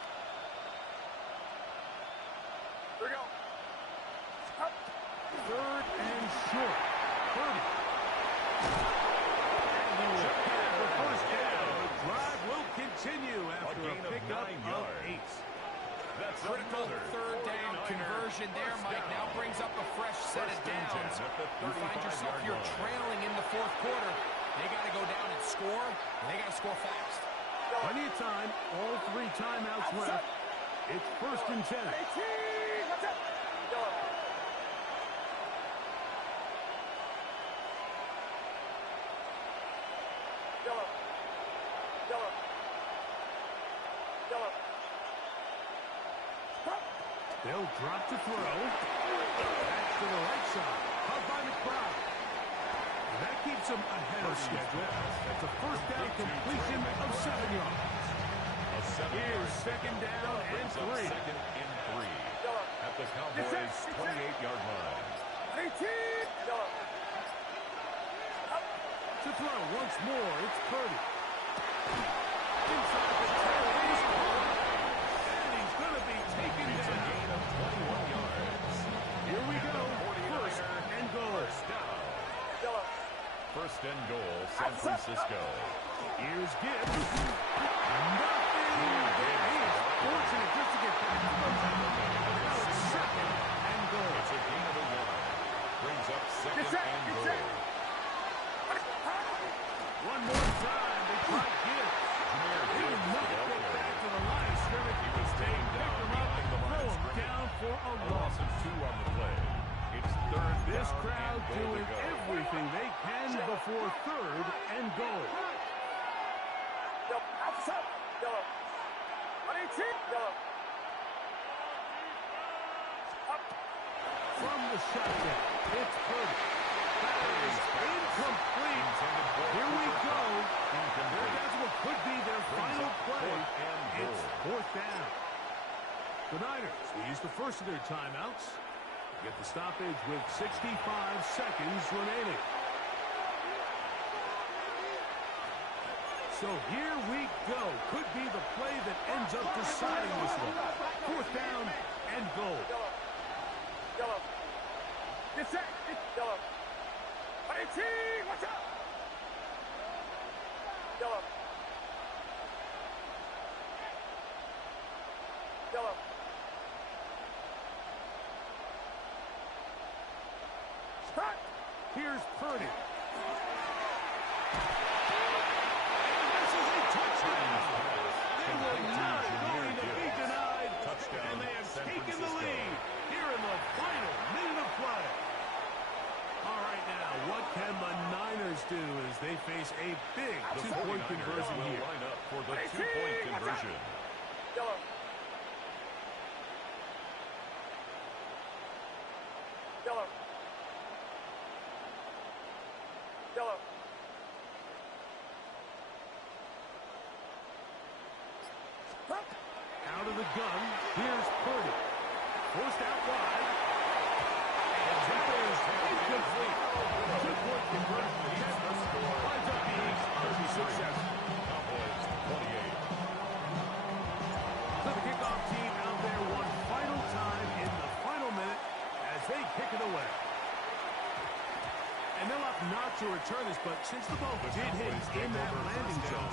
Here we go. 3rd and short. Purdy. And he will have the 1st down. The drive will continue after a pickup of 8. That's Critical another 3rd down conversion there, Mike. Now brings up a fresh set of downs. You find yourself, you're trailing in the 4th quarter. They got to go down and score, and they got to score fast. Plenty of time. All 3 timeouts left. It's 1st and 10. They'll drop to throw. That's to the right side. Caught by McBride. And that keeps them ahead of schedule. That's a 1st down completion of 7 yards. Here's 2nd down and 3. 2nd and 3 at the Cowboys' 28-yard line. To throw once more, it's Purdy. Inside the 10, he's caught. And he's going to be taken down. and goal, San Francisco. Here's Gibbs. Nothing there. He is fortunate just to get back to the line. Now it's second and goal. It's a gain of 1. Brings up second and goal. One more time. They try Gibbs. He did not get back to the line of scrimmage. He was taken Pick down him up behind and the line throw of him scrimmage. down for a A loss. loss of 2 on the play. It's third This down crowd and goal to doing go. everything they can before third and goal. From the shotgun, it's Purdy. That is incomplete. Here we go. There, that's what could be their final play. It's fourth down. The Niners use the first of their timeouts. Get the stoppage with 65 seconds remaining. So here we go. Could be the play that ends up deciding this one. Fourth down and goal. Yellow. Get set. Yellow. Watch out. Yellow. Yellow. Start. Here's Purdy. And this is a touchdown. They were not going to be denied. Touchdown, And they have San taken the Francisco. lead here in the final minute of play. All right, now, what can the Niners do as they face a big The two-point 49ers conversion will here? line up for the 2-point conversion. Yellow. Yellow. Yellow. Out of the gun, here's Purdy. Forced out wide. And that is incomplete. Two-point conversion. Lines up the East, 36-7. Cowboys 28. So the kickoff team out there one final time in the final minute as they kick it away. And they'll have not to return this, but since the ball did hit in that landing zone,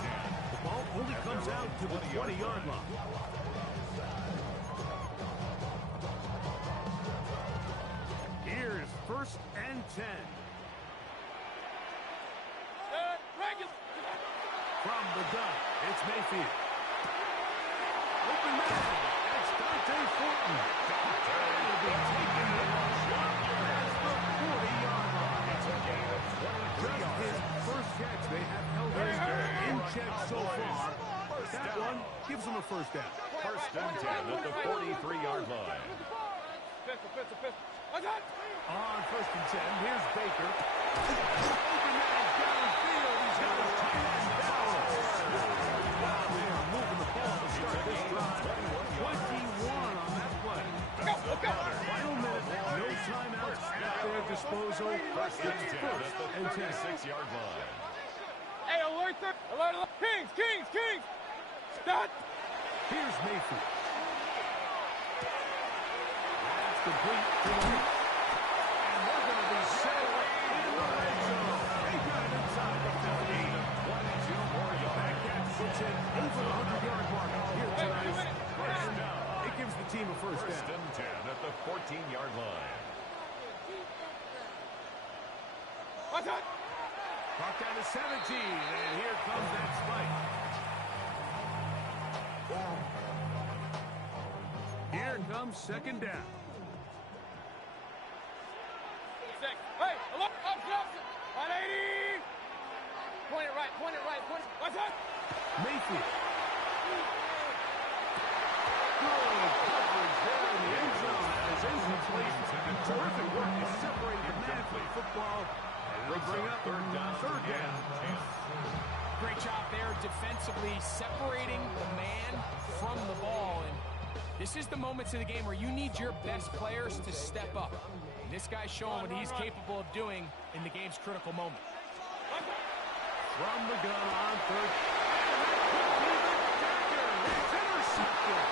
the ball only comes out to the 20-yard line. Here's first and 10. From the gun, it's Mayfield. Open man, it's Dante Fortin. Will be taken in a shot past the 40-yard line. It's a gain of 23 Just his yards. first catch. They have held his in check so far. That one gives them a first down. First and 10 at the 43-yard line. On first and 10, here's Baker. Open man downfield. He's got a tight end down. Wow, they are moving the ball to start this drive. 21 on that play. Final minute, no timeouts at their disposal. First and 10 First at the and 10. 36-yard line. Hey, alert them. Alert. Kings. Start. Here's Mayfield. That's complete to the reach. And they're going to be set in the red zone. They got it inside the 50. 22 more yards. That catch puts it over the 100-yard mark here tonight. First down. It gives the team a first First down. and 10 at the 14-yard line. Watch out. Clock down to 17, and here comes that spike. Here comes second down. Hey, alert. Up. 180. Point it right. Watch out. Mayfield. Good coverage there in the end zone. That is incomplete. Terrific work to separate the man from football. And they'll bring up third down. Great job there defensively, separating the man from the ball. And this is the moments in the game where you need your best players to step up. And this guy's showing what he's capable of doing in the game's critical moment. From the gun on third. And that could be the dagger. It's intercepted.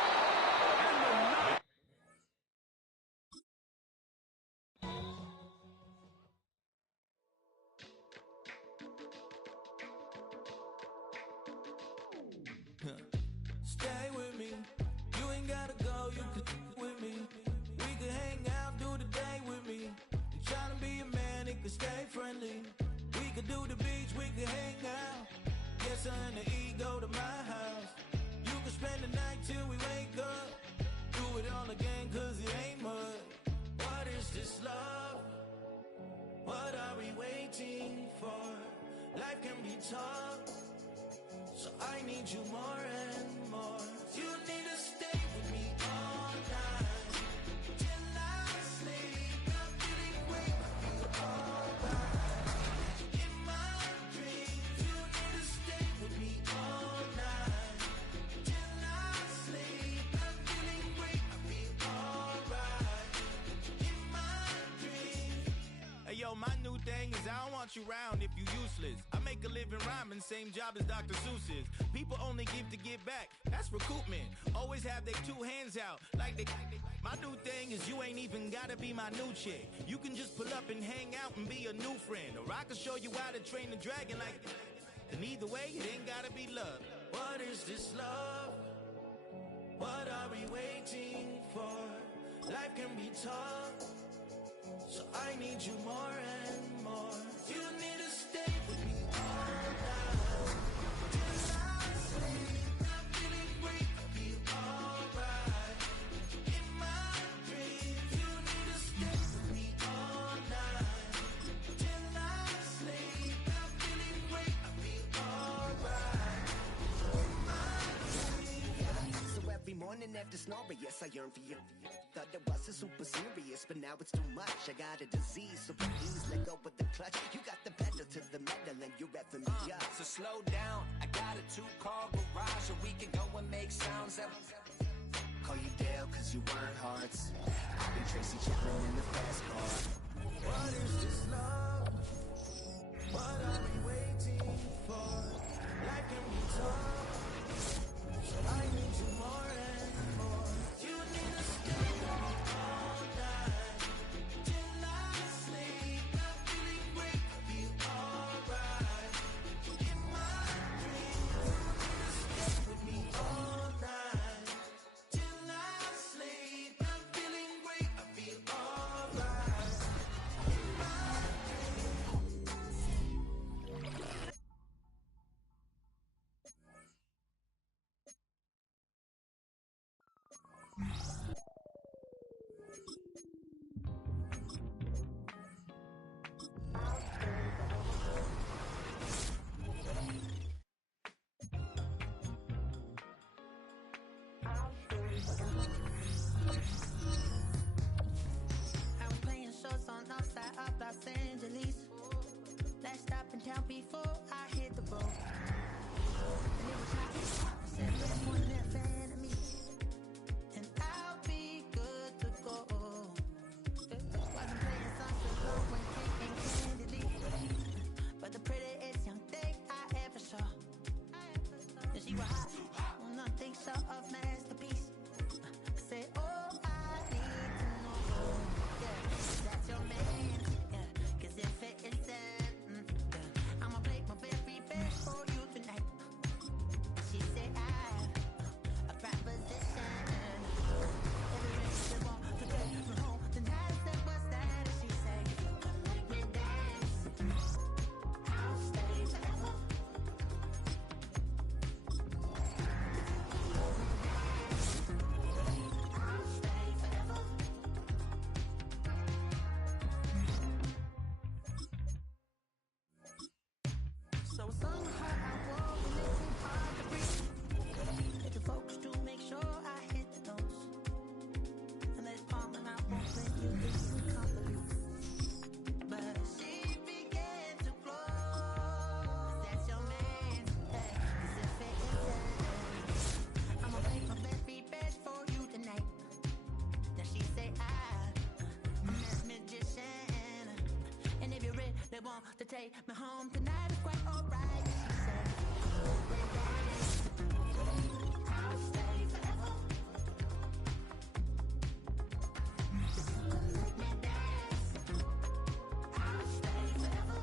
And the night. you could with me. We could hang out, do the day with me. And trying to be a man, it could stay friendly. We could do the beach, we could hang out. Yes, her and the E go to my house. You could spend the night till we wake up. Do it all again, cause it ain't mud. What is this love? What are we waiting for? Life can be tough, so I need you more and more. You need to stay with me all night till I sleep. I'm feeling great, I feel alright. In my dreams, you need to stay with me all night till I sleep. I'm feeling great, I feel alright. In my dreams. Hey yo, my new thing is I don't want you round if you useless. I make a living rhyming, same job as Dr. Seuss's. People only give to give back, that's recoupment. Always have their two hands out, like they. My new thing is you ain't even gotta be my new chick. You can just pull up and hang out and be a new friend. Or I can show you how to train the dragon like. And either way, it ain't gotta be love. What is this love? What are we waiting for? Life can be tough, so I need you more and more. You need to stay with me all night till I sleep. I'm feeling great, I feel alright. In my dreams, you need to stay with me all night till I sleep. I'm feeling great, I feel alright. In my dreams. So every morning after snoring, yes, I yearn for you. Thought it wasn't super serious, but now it's too much. I got a disease, so please let go with the clutch. You got the pedal to the metal and you're reffing me up. So slow down, I got a 2-car garage, so we can go and make sounds that. Call you Dale, cause you weren't hearts. I've been Tracy Chapman in the fast car. What is this love? What are we waiting for? Life can be tough, so I need you more and more. You need to stay with me all night till I sleep. I'm feeling great, I feel alright. In my dreams, you need to stay with me all night till I sleep. I'm feeling great, I feel alright. In my I was playing shows on outside of Los Angeles. Last stop in town before I hit the road. And it was hot. I said, let's point that fan at me. And I'll be good to go. Wasn't playing songs so low when King and Candidly. But the prettiest young thing I ever saw. And she was hot. Well, nothing short of masterpiece. I said, oh, I need to know. Yeah, that's your man. Yeah, cause if it isn't, yeah, I'ma play my very best for you tonight. And she said, a proposition. Every ring they want to take me home. Then I said, what's that? And she said, come make me dance. I'll stay forever. I'll stay forever. So somehow I walk and it seemed hard to breathe. Had to focus to make sure I hit the notes. And this palm and I won't let you listen completely. But she began to flow. That's your man. Hey, 'cause if it isn't, I'ma make my very best for you tonight. Then she say I'm this magician. And if you really want to take me home tonight, it's quite alright. She said, I'll stay forever. Make me dance. I'll stay forever.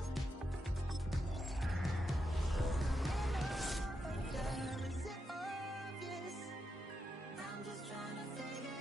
Hello, girl, is it obvious? I'm just trying to figure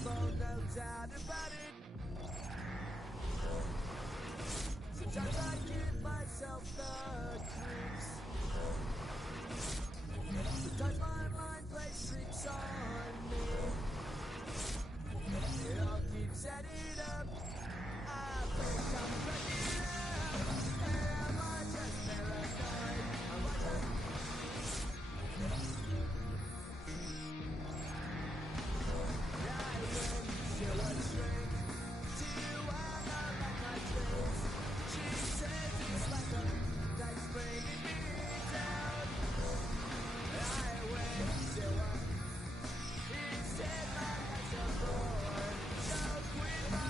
football, no doubt about it. Sometimes I give myself the creeps. Sometimes my mind plays tricks on me. It all keeps adding up. I think I'm cracking up. Am I just paranoid? Am I just... I went to a shrink to hang on like my dreams. She says it's like a that's bringing me down. I went to a... He said my life's a bore, so quit my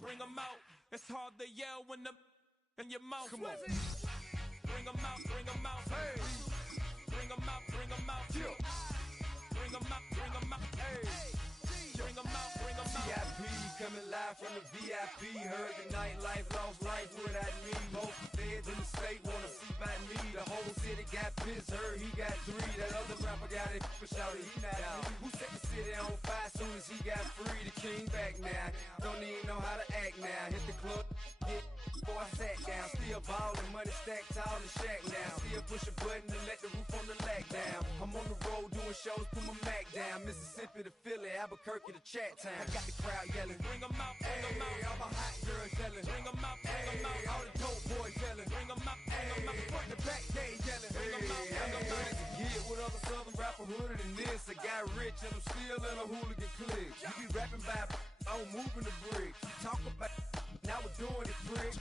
bring them out. It's hard to yell when the in your mouth. Come on. Bring them out, bring them out. Hey. Bring them out, bring them out. Yeah. Bring them out, bring them out. Hey. Bring them out, bring them out. VIP coming live from the VIP. Heard the nightlife, lost life without me. Both feds in the state wanna see by me. The whole city got pissed, heard he got 3. That other rapper got it, but shouted he not out. Who set the city on fire soon as he got free? The king back now, don't even know how to act now. Hit the club, hit before I sat down. Still ballin', money stacked tall and shack now. Still push a button and let the roof on the lack down. I'm on the road doing shows, put my Mac down. Mississippi to Philly, Albuquerque to Chat Town. I got the crowd yelling, bring them out, bring them out. All my hot girls yelling, bring them out, bring them out. All the dope boys yelling, bring them out, bring them out. Front the back, they yelling, bring them out, bring them out. Get with other southern rapper hooded than this. I got rich and I'm still in a hooligan clique. You be rapping by, I'm moving the bricks. Talk about, now we're doing it, prick.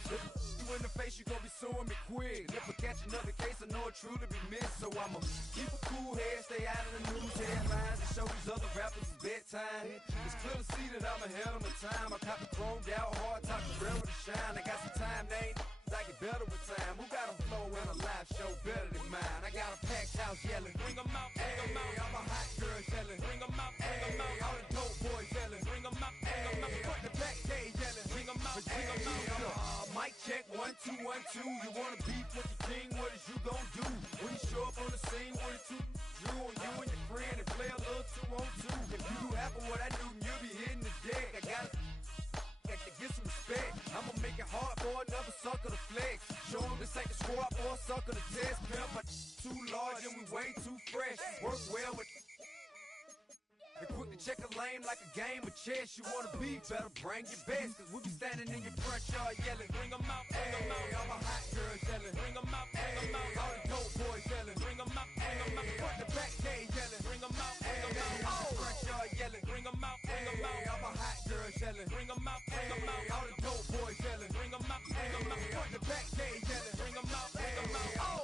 You in the face, you gon' be suing me quick. If I catch another case, I know it truly be missed. So I'ma keep a cool head, stay out of the news headlines, and show these other rappers it's bedtime. It's clear to see that I'm ahead of my time. I cop the chromed out, hard top, the real with a shine. I got some time, they ain't I get better with time. Who got a flow and a live show better than mine? I got a packed house yelling, bring them out, bring them out. All my hot girls yelling, bring them out, bring them out. All the dope boys yelling, bring them out, bring them out. Front the back, they yelling, bring them out, bring them out. Mic check, 1 2 1 2. You wanna beef with the king? What is you gon' do? When you show up on the scene with a 2 drew on you and your friend and play a little 2 on 2. If you do half of what I do, you'll be hitting the deck. I got to get some respect. I'ma make it hard for another sucker to flex. Show them this ain't the squad or a sucker to test. Pimp, my too large and we way too fresh. Work well with and quick to check a lane like a game of chess. You wanna be better, bring your best. Cause we be standing in your front yard yelling, bring them out, bring them out. All my hot girls yelling, bring them out, bring them out. All the dope boys yelling, bring them out, bring them out. Front the back, they yelling, bring them out, bring them out. Front yard yelling, bring them out, bring them out. All my hot girls yelling, bring them out, bring them out. All the dope boys yelling, bring them out, bring them out. Front the back, they yelling, bring them out, bring them out. Oh!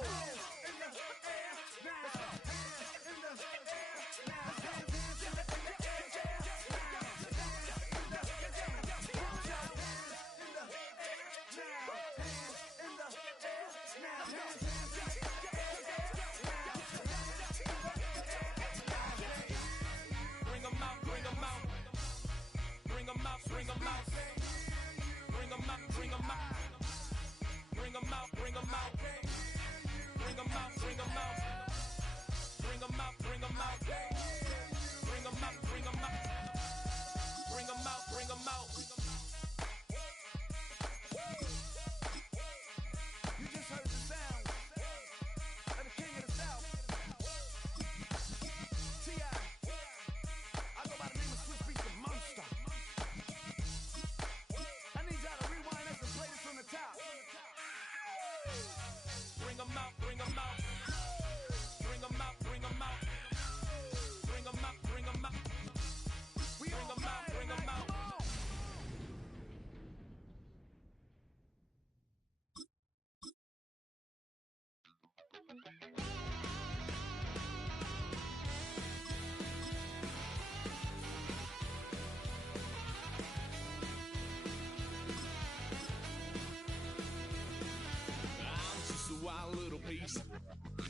Bring them out, bring them out, bring them out, bring them out, bring them out, bring them out, bring them out, bring them out, bring them out, bring them out, bring them out, bring them out, bring them out. You just heard the sound of the king of the South, T.I. I go by the name of Swiss Beats the Monster. Bring them out, bring them out, bring them out, bring them out, bring them out, bring them out, bring them out, bring them out. Wild little piece.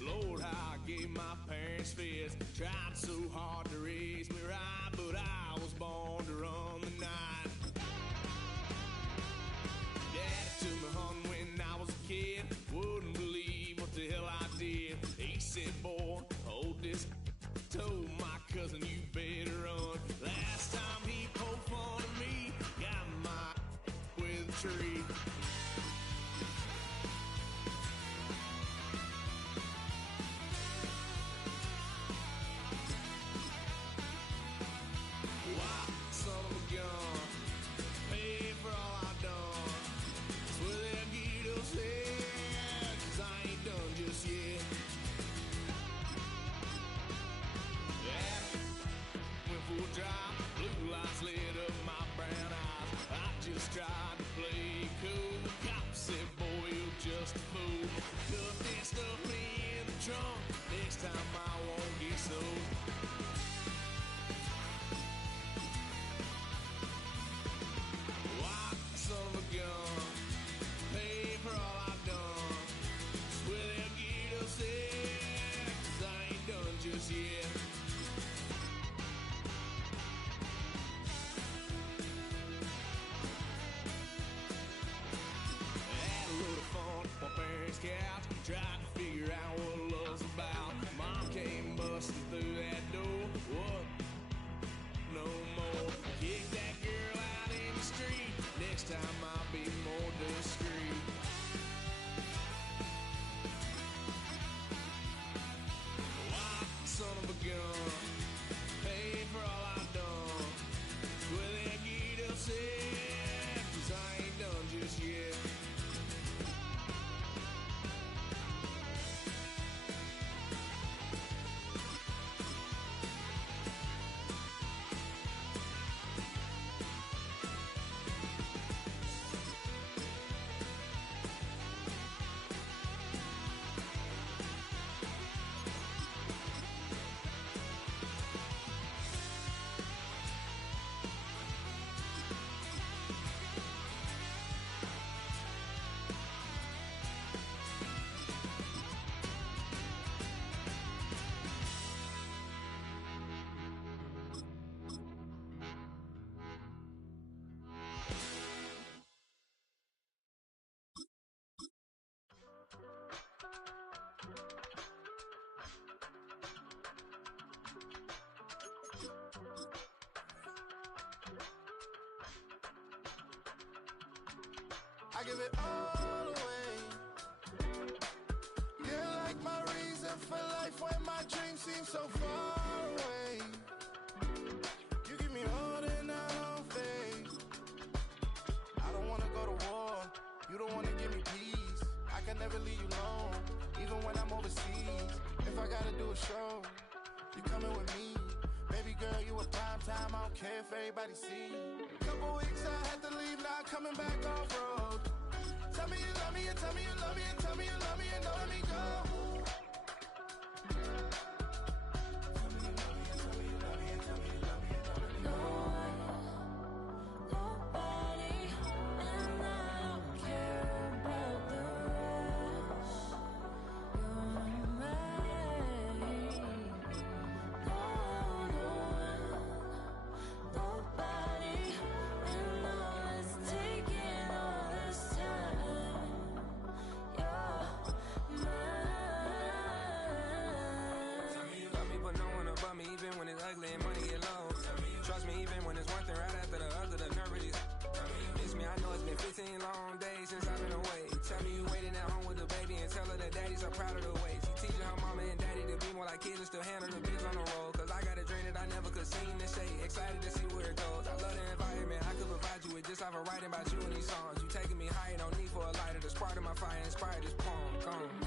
Lord, how I gave my parents fits. Tried so hard to raise me right, but I was born to run the night. Daddy took me home when I was a kid. Wouldn't believe what the hell I did. He said, boy, hold this. Told my cousin, you better run. Last time he poked fun of me, got my with a tree. Tried to play cool. Cop said, boy, you're just a fool. Cut that stuff in the trunk. Next time I won't get sold. Well, I I give it all away. You're like my reason for life when my dreams seem so far away. You give me all that I don't fade. I don't wanna go to war. You don't wanna give me peace. I can never leave you alone, even when I'm overseas. If I gotta do a show, you coming with me. Baby girl, you a prime time. I don't care if everybody see. Couple weeks I had to leave, now coming back off road. Tell me you love me, and tell me you love me, and tell me you love me, and don't let me go.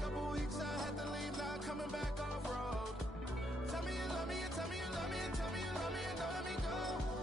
Couple weeks I had to leave, now coming back off road. Tell me you love me, and tell me you love me, and tell me you love me, and don't let me go.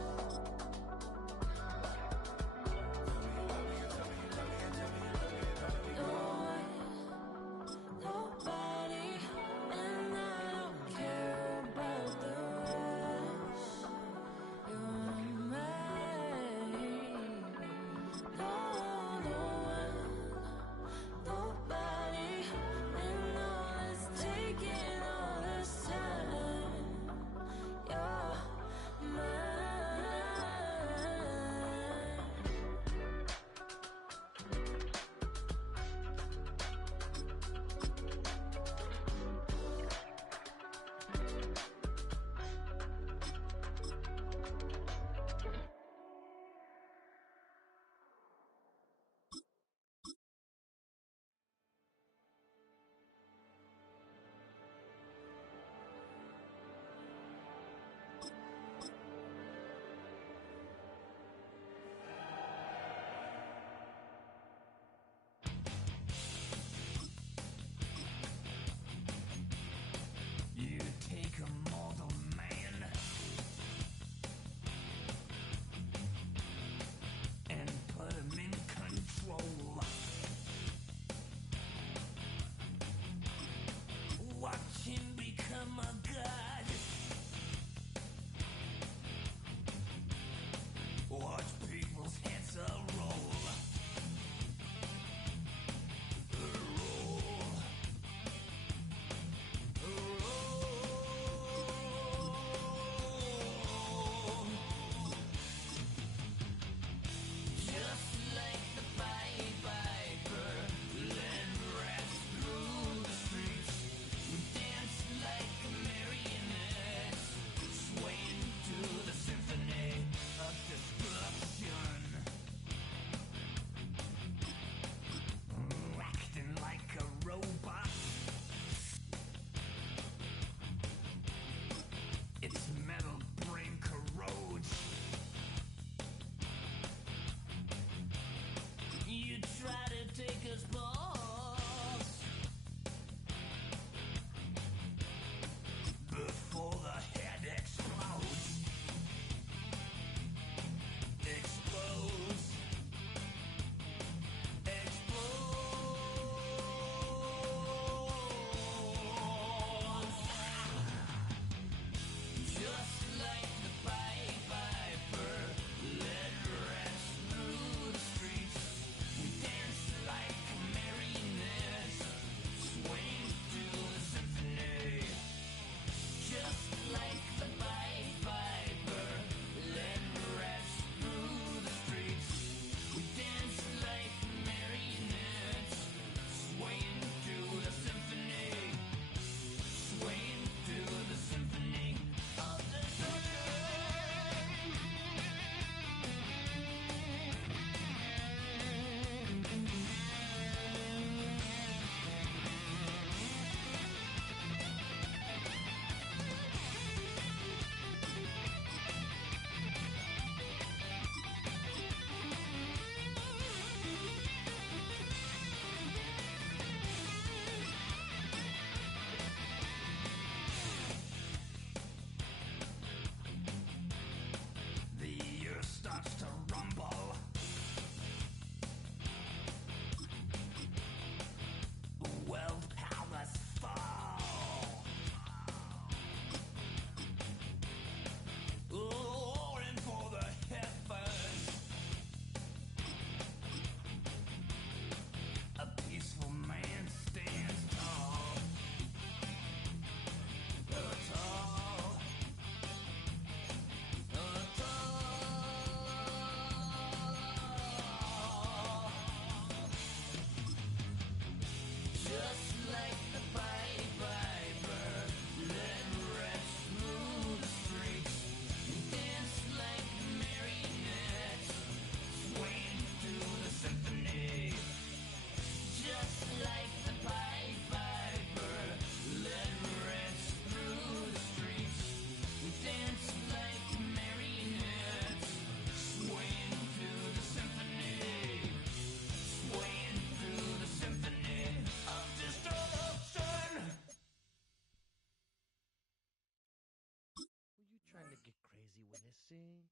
dancing.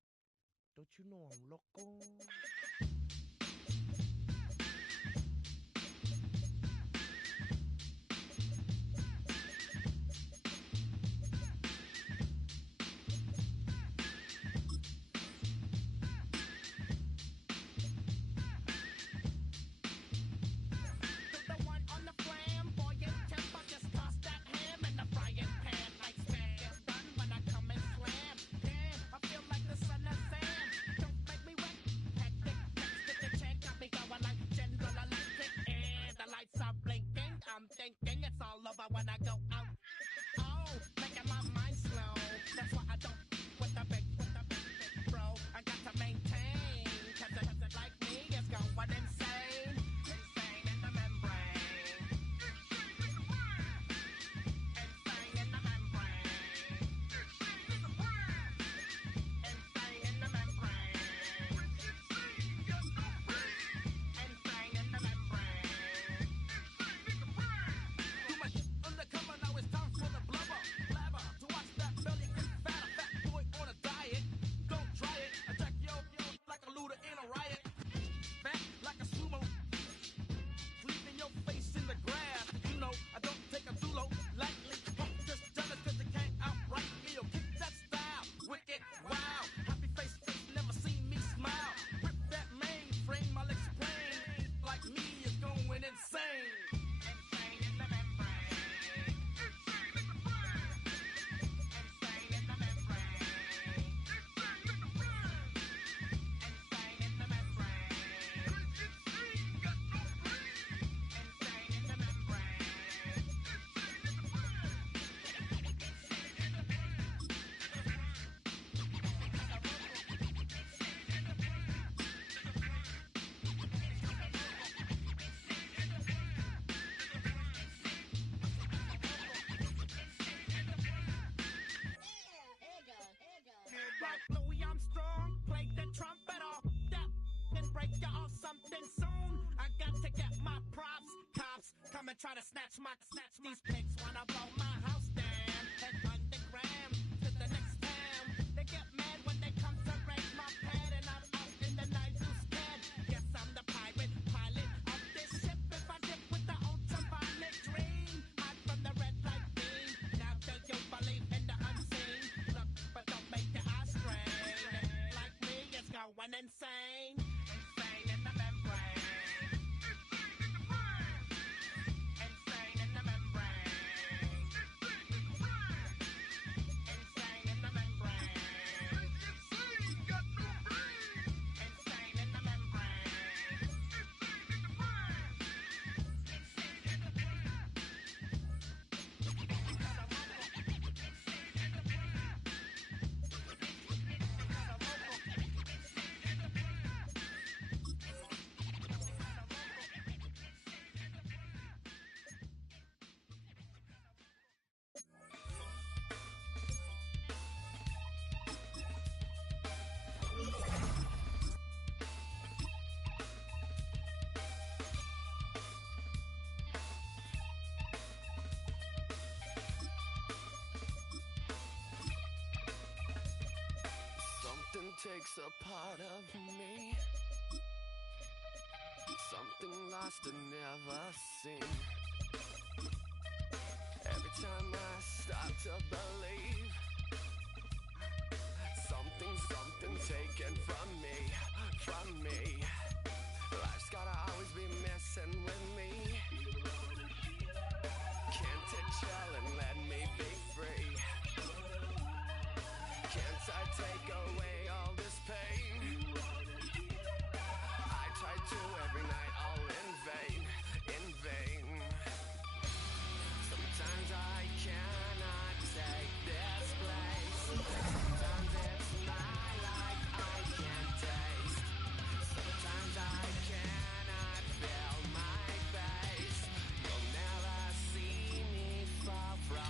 Don't you know I'm loco? Thinking it's all over when I go out. Oh, making my mind slow. That's why I don't with the big bro. I got to maintain, cause it like me is going insane. Insane in the membrane. Insane in the membrane. Insane in the membrane. Insane in the membrane. Undercover, now it's time for the blubber. Blabber, to watch that belly get fat. A fat boy on a diet. Don't try it. Attack yo like a looter in a riot. Back like a sumo. Leaving your face in the grass. You know, I don't take a dulo lightly. Punk just jealous cause they can't outright me. Or kick that style. Wicked, wow. Happy face, never seen me smile. Rip that mainframe, my legs sprain. Like me is going insane. Insane in the membrane. Like Louis Armstrong, play the trumpet off that, then break you off something soon. I got to get my props. Cops come and try to snatch these pigs wanna blow my house down. Head underground to the next town. They get mad when they come to raid my pad, and I'm out in the night too scared. Guess I'm the pirate pilot of this ship. If I dip with the ultraviolet dream, hide from the red light beam. Now do you believe in the unseen? Look, but don't make your eyes strain. Like me, it's going insane. Insane in the membrane. Insane in the membrane. Insane in the membrane. Insane in the membrane. Something takes a part of me, something lost and never seen. Every time I start to believe, something taken from me. Life's gotta always be messing with me. Can't it chill and let me be free? Can't I take away all this pain? I try to every night, all in vain. Sometimes I cannot take this place. Sometimes it's my life I can't taste. Sometimes I cannot feel my face. You'll never see me fall from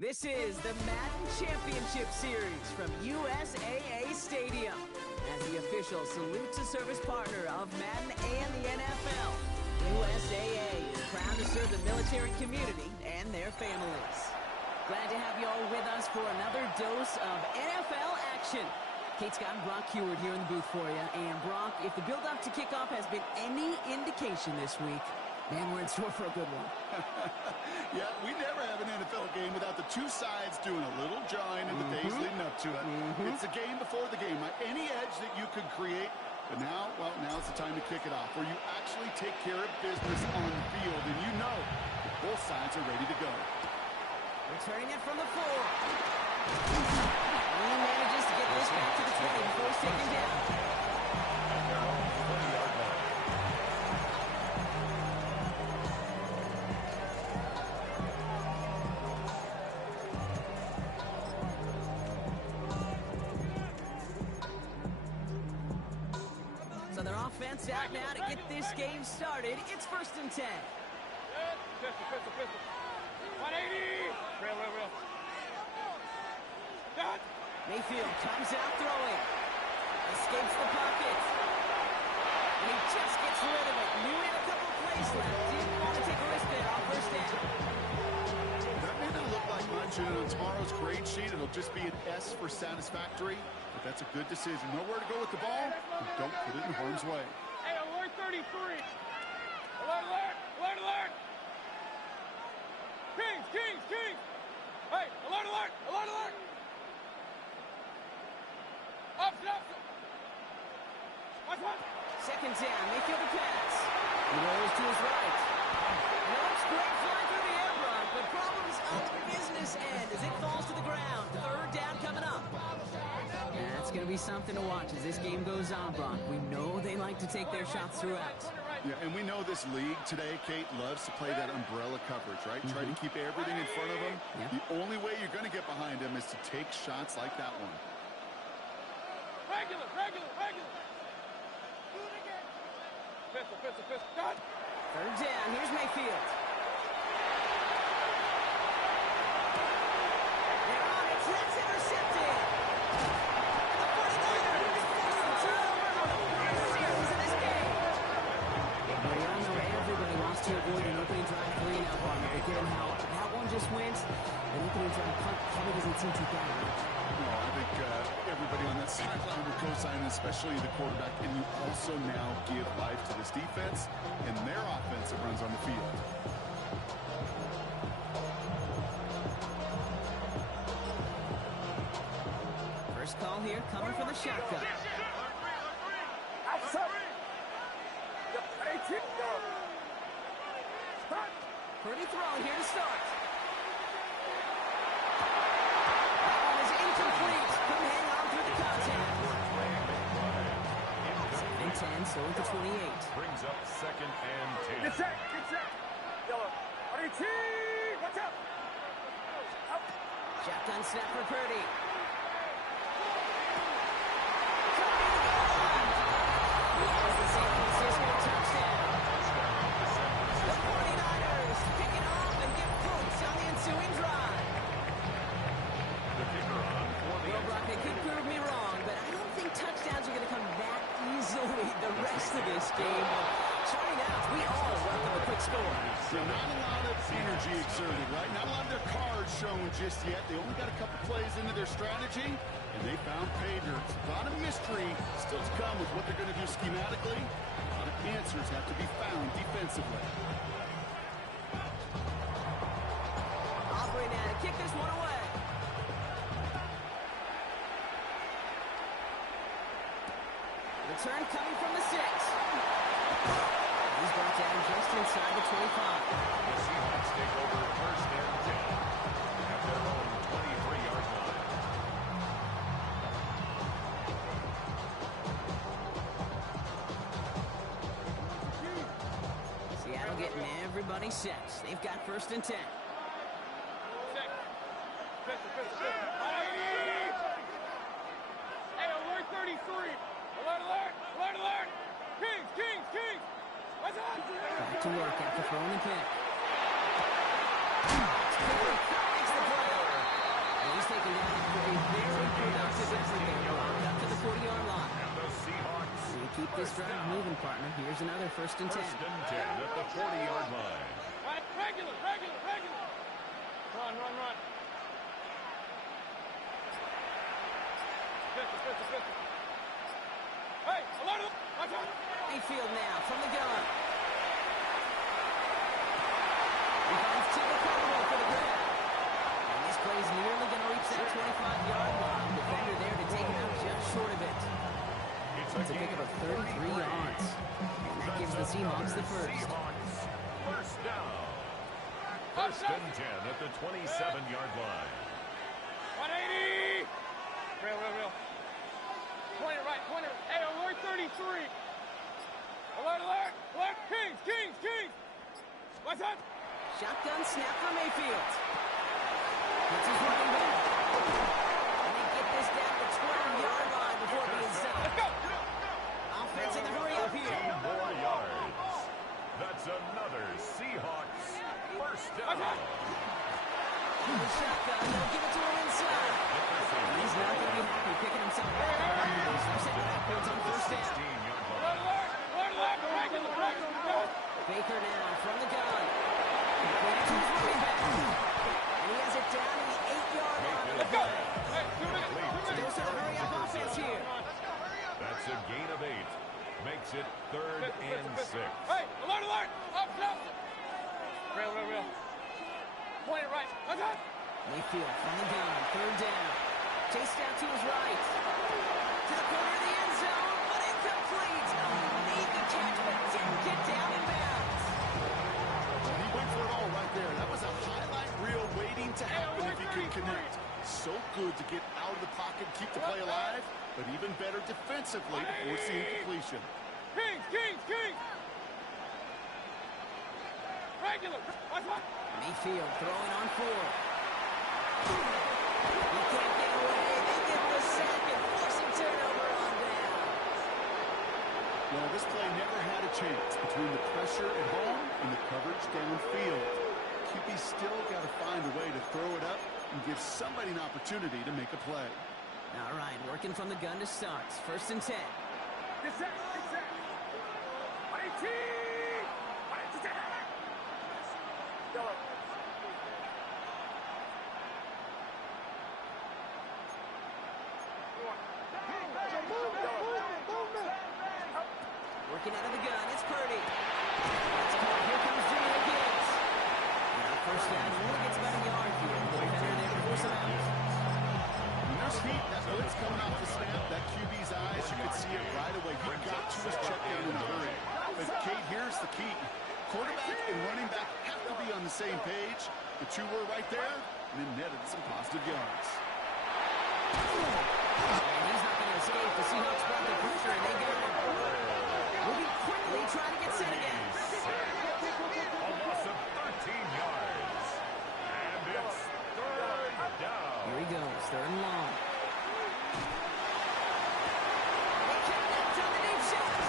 This is the Madden Championship Series from USAA Stadium. As the official salute to service partner of Madden and the NFL, USAA is proud to serve the military community and their families. Glad to have you all with us for another dose of NFL action. Kate Scott and Brock Heward here in the booth for you. And Brock, if the build-up to kickoff has been any indication this week, man, we're in store for a good one. Yeah, we never have an NFL game without the two sides doing a little jawing in the days leading up to it. It's a game before the game. Any edge that you could create, but now, well, now it's the time to kick it off, where you actually take care of business on the field, and you know that both sides are ready to go. Returning it from the 4. He manages to get this back to the 20 before he's taken down. So their offense out now to get this game started. It's 1st and 10. Pistol. 180! Real. Done! Mayfield comes out throwing. Escapes the pocket. And he just gets rid of it. Knew he had a couple of plays left. Didn't want to take a risk there on 1st down. That may not look like much, and on tomorrow's grade sheet, it'll just be an S for satisfactory. But that's a good decision. Nowhere to go with the ball. Don't put it in harm's way. Hey, alert 33! Alert! Kings! Hey, alert! Up! Watch one! 2nd down, Mayfield to pass. He rolls to his right. Looks great flying through the air, Brock, but problems on the business end as it falls to the ground. 3rd down coming up. That's going to be something to watch as this game goes on, Brock. We know they like to take their shots throughout. Yeah, and we know this league today, Kate, loves to play that umbrella coverage, right? Try to keep everything in front of them. Yeah. The only way you're going to get behind them is to take shots like that one. Regular! Pistol. Done! 3rd down, here's Mayfield. They're on it, that's intercepted. The 49ers force the turnover on the first series of this game. Well, you all know everybody wants to avoid an opening drive 3 and out on it, but given how that one just went, an opening drive punt probably doesn't seem too bad. No, I think everybody on that sideline will co-sign, especially the quarterback, and you also now give life to this defense and their offense that runs on the field. First call here coming from the shotgun. Pretty throw here to start. That one is incomplete. Couldn't hang on through the contact. 2nd and 10, so at the 28. Brings up 2nd and 10. Get set! Yellow. RT! Watch out! Shotgun snap for Purdy. He has the San Francisco touchdown. The 49ers pick it off and get points on the ensuing drive. The kicker on for the Well, Brock, they could prove me wrong, but I don't think touchdowns are going to come that easily the rest of this game. Starting out, we all welcome a quick score. So not a lot of energy exerted, right? Not a lot of their cards shown just yet. They only got a couple plays into their strategy, and they found pay dirt. A lot of mystery still to come with what they're going to do schematically. A lot of answers have to be found defensively. Aubrey now to kick this one away. Return coming from the 6. He's brought down just inside the 25. The Seahawks take over 1st and 10 at their own 23-yard line. Seattle getting everybody set. They've got 1st and 10. Hey, alert 33! Alert! Kings! What's up? Back to work after throwing the pick. Cooper flags the play. this drive moving, partner. Here's another 1st and 10. 1st and 10 at the 40-yard line. Regular. Run. Pistol. Hey, alert! Watch out! Mayfield now from the gun. He finds Tigger Caldwell for the grab. And this play is nearly going to reach that 25-yard line. Defender there to take him out just short of it. It's a pick of 33 yards. And that gives the Seahawks the first. First down. 1st and 10 at the 27-yard line. 180! Real. Point it right. Hey, alert 33. Alert. Kings. What's up? Shotgun snap from Mayfield. It's his running back. And they get this down to the 12-yard line before being stopped. Let's go. Offense in the hurry up here. 2 more yards. That's another Seahawks first down. The shotgun, they'll give it to him inside. And he's not going to be happy picking himself back up. They're sending backwards on 1st down. Baker now from the gun. Completed to his running back. And he has it down to the 8-yard line of the play. Dose of the hurry up offense here. That's a gain of 8. Makes it 3rd and 6. Hey, alert! Up! Real. Point it right. What's up? Mayfield from the gun, 3rd down. Chased out to his right. To the corner of the end zone, but incomplete. Made the catch, but didn't get down in bounds. He went for it all right there. That was a highlight reel waiting to happen if he could connect. So good to get out of the pocket, keep the play alive, but even better defensively to force the incompletion. Kings! Regular. What's up? Mayfield throwing on 4. He can't get away. They get the sack and force a turnover on down. Well, this play never had a chance between the pressure at home and the coverage downfield. QB still got to find a way to throw it up and give somebody an opportunity to make a play. All right, working from the gun to start. 1st and 10. Get set. 118! Working out of the gun, it's Purdy. It's caught. Here comes Jimmy Higgins. Now 1st down, he only gets about a yard here. The defender there to force him out. When there's heat, that blitz coming off the snap, that QB's eyes, you could see it right away. He got to his check down in a hurry. But Kate, here's the key. Quarterback and running back have to be on the same page. The 2 were right there, and then netted some positive yards. And he's not going to escape. The Seahawks brought the pressure, and they got him. Moving quickly, trying to get set again. A loss of 13 yards. And it's 3rd down. Here he goes, 3rd and long. They connect on the deep shot.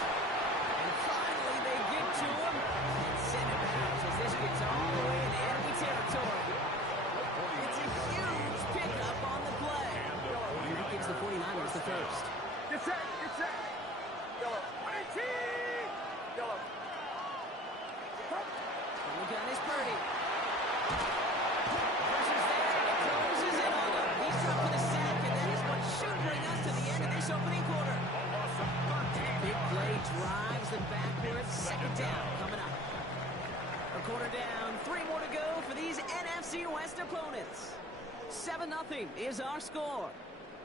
And finally, they get to him and send it back as this gets all the way into enemy territory. It's a huge pickup on the play. And that gives the 49ers the first. Get set. Yellow. 118! Yellow. From the gun is Purdy. Pressure's there, and it closes in on him. He's up for the sack, and that is what should bring us to the end of this opening quarter. Big play drives them backwards. 2nd down coming up. A quarter down, 3 more to go for these NFC West opponents. 7-0 is our score.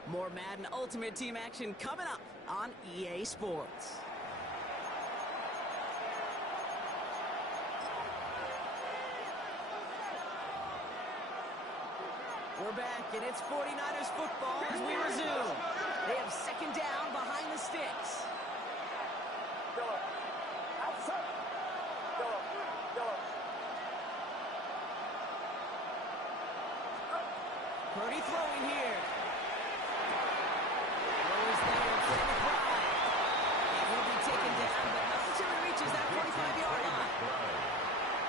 More Madden Ultimate Team action coming up on EA Sports. We're back, and it's 49ers football as we resume. They have 2nd down behind the sticks. Outside. Purdy throwing here. Throw is there in front of the crowd. It will be taken down, but not until it reaches that 45-yard line.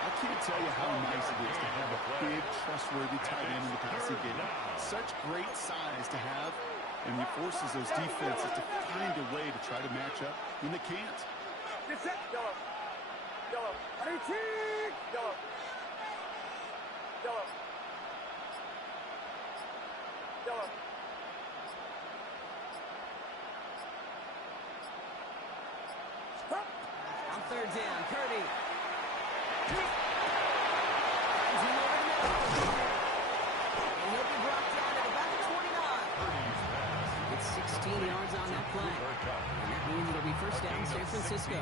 I can't tell you how nice it is to have a big, trustworthy tight end in the passing game. Such great size to have, And he forces those defenses to find a way to try to match up when they can't. Get set. Yellow. Yellow. Yellow. Yellow. Yellow. On third down, Purdy. And he'll be brought down at about the 29. It's 16 yards on that play. And that means it'll be first down San Francisco.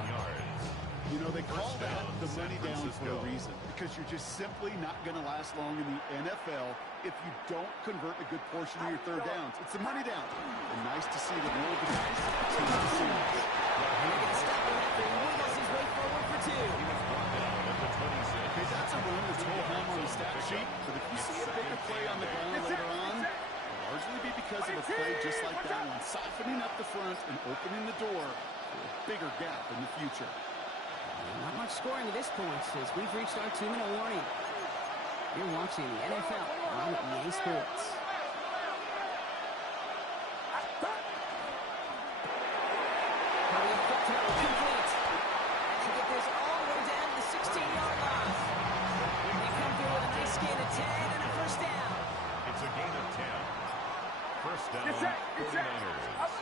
You know, they call that the money down for a reason, because you're just simply not going to last long in the NFL if you don't convert a good portion of your third downs. It's the money down. And nice to see the roll of the dice to the series. They're going to stop him after he wiggles his way forward for two. Okay, that's a run that's full home on the stat sheet, but if you see a bigger play on the ground later on, it'll largely be because of a play just like that one, softening up the front and opening the door for a bigger gap in the future. Not much scoring to this point as we've reached our 2-minute warning. You're watching the NFL on EA Sports. Hurry up, quick throw, complete. And to get this all the way down to the 16-yard line. They come through with a nice gain of 10 and a first down. It's a gain of 10. First down, 49ers.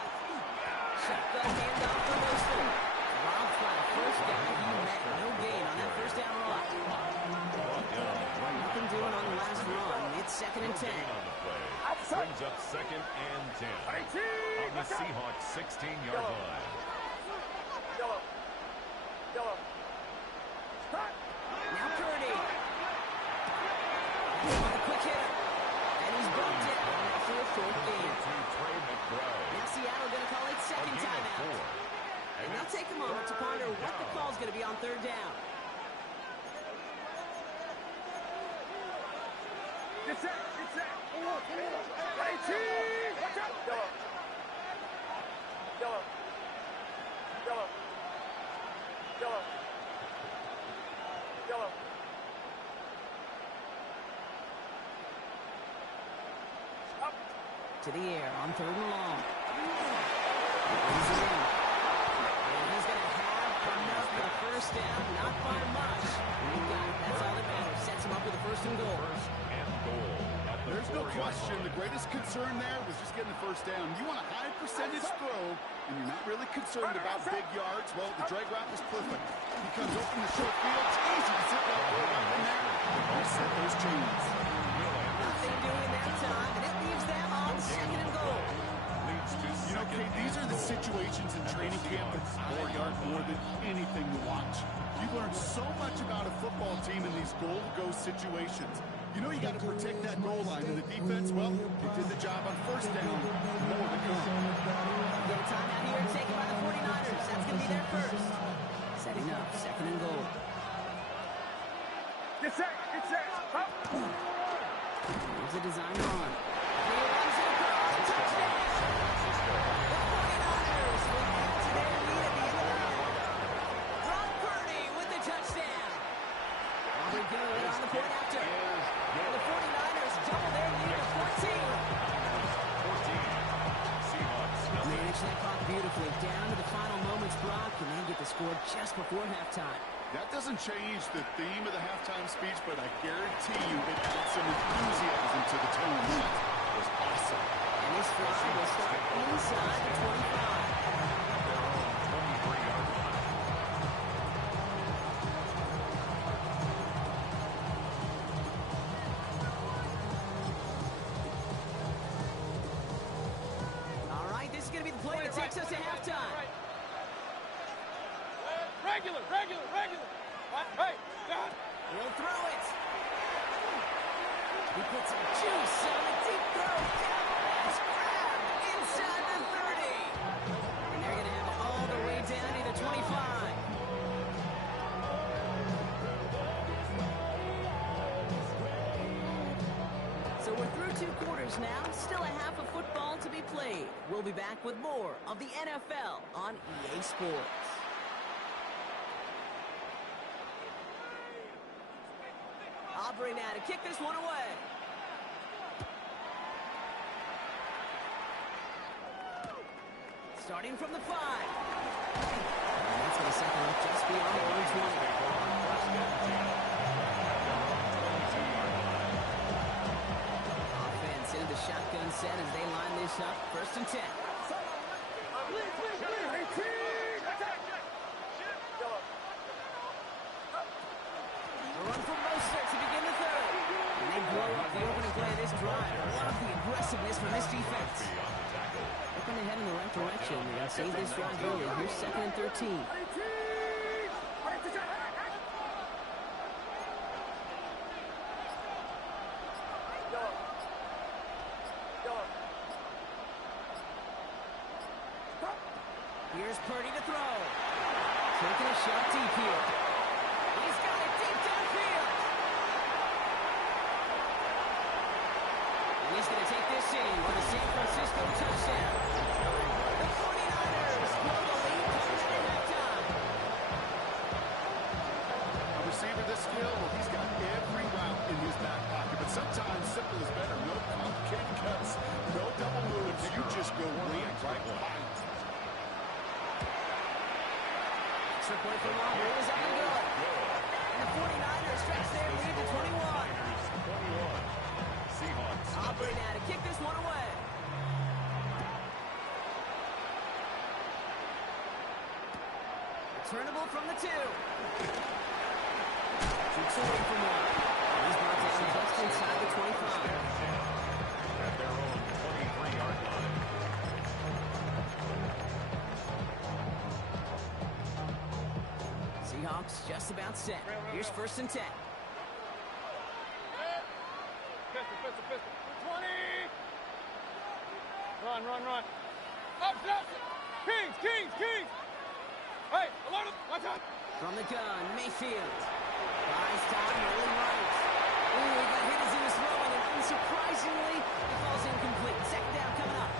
Shotgun handoff for Wilson. Rob flat, first down. He met no gain on that first down run. Nothing doing on the last run. It's second and 10. On the play. Brings up second and 10. On the Seahawks 16-yard line. Yellow. Yellow. Now Purdy. With a quick hitter. And he's brought down after a fourth game. Now Seattle going to call it second timeout. And they'll take a moment to ponder what the call's going to be on third down. Get set. Get set. Watch out. Yellow. Yellow. Yellow. Yellow. Yellow. Up. To the air on third and long. Brings it in. And he's going to have enough for the first down, not by much. And he got it. That's all that matters. Sets him up with a first and goal. There's no question. The greatest concern there was just getting the first down. You want a high percentage throw, and you're not really concerned about big yards. Well, the drag route was perfect. He comes open the short field. It's easy to sit that ball right from there. Reset those chains. Nothing doing that time, and it leaves them on second and goal. You know, Kate, these are the situations in training camp that score yard more than anything to watch. You learn so much about a football team in these goal-to-go situations. You know you got to protect that goal line, and the defense, well, they did the job on first down. More to come. Get a timeout here taken by the 49ers. That's going to be their first. Setting up, second and goal. Get set. Get set. Up. Here's a design run. He runs it across. Touchdown. The 49ers will add to their lead at the end of the round. Brock Purdy with the touchdown. Aubrey good on the point after. And the 49ers double their lead to 14. Manage that clock beautifully. Down to the final moments, Brock, and then get the score just before halftime. That doesn't change the theme of the halftime speech, but I guarantee you it adds some enthusiasm to the tone. That was awesome. And this drive will start inside the 25. Takes us to halftime. Regular. Hey, God. He'll throw it. He puts some juice on a deep throw. It's grabbed inside the 30. And they're going to have it all the way down to the 25. So we're through two quarters now. Still a half of football to be played. We'll be back with more of the NFL on EA Sports. Aubrey now to kick this one away. Starting from the 5. And that's going to set them up just beyond the 120. Offense into the shotgun set as they line this up. 1st and 10. A run from Mostert to begin the 3rd. And they blow up the opening play of this drive. Love the aggressiveness from this defense. Looking to head in the right direction. They got to save this drive early. Here's 2nd and 13. Here's Purdy to throw. Taking a shot deep here. He's got it deep downfield. And he's going to take this in for the San Francisco touchdown. The 49ers blow the lead coming out of halftime. A receiver this skilled, well, he's got every route in his back pocket. But sometimes simple is better. No complicated cuts, no double moves. You just go right behind. Extra point for Robert is up and good. And the 49ers stretch their lead to 21. Seahawks. Aubrey now to kick this one away. Returnable from the 2. Shoots away from 1. He's brought down just inside the 25. At their own 23-yard line. Seahawks just about set. Here's 1st and 10. Pistol. 20. Run. Up. Kings. Hey, alert. Watch out. From the gun, Mayfield. Buys time, rolling right. Ooh, he got hit as he was throwing, and unsurprisingly, it falls incomplete. 2nd down coming up.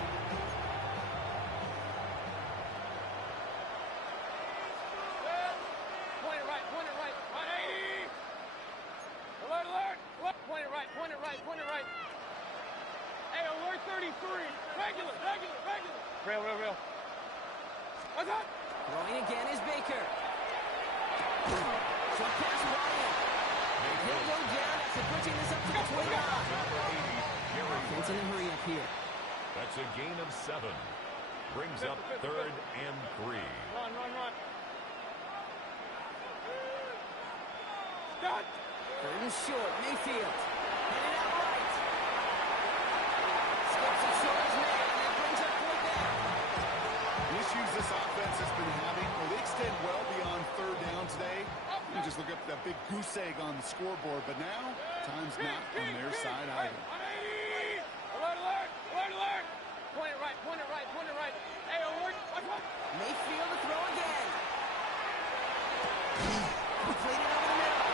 Point it right. 180. Alert. Point it right. Hey, alert 33. Regular. Real. Watch out. Throwing again is Baker. Short pass Ryan. He'll go down after pushing this up to the 29. Offense in a hurry up here. That's a gain of 7. Brings up 3rd and 3. Run. Stop. 3rd and short, Mayfield. Headed out right. Skips it short as man, and that brings up 4th down. The issues this offense has been having, well, they extend well beyond 3rd down today. You just look up that big goose egg on the scoreboard, but now, time's not on their side either. 180. Alert. Point it right. Hey, alert. Watch out. Mayfield to throw again. Completed over the middle.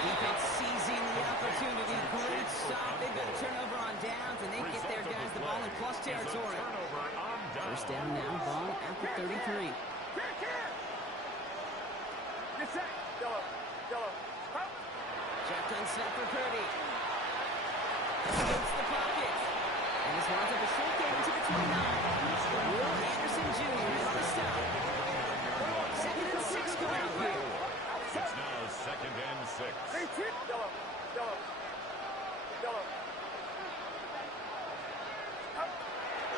Defense seizing the opportunity. Great stop. They've got a turnover on downs, and they get their guys the ball in plus territory. 1st down now, ball at the 33. Get set. Yellow. Shotgun snap for Purdy. Against the pocket. And this winds up a short game into the 29. Will Anderson Jr. is the stop. 2nd and 6 coming up here. It's now 2nd and 6. Yellow.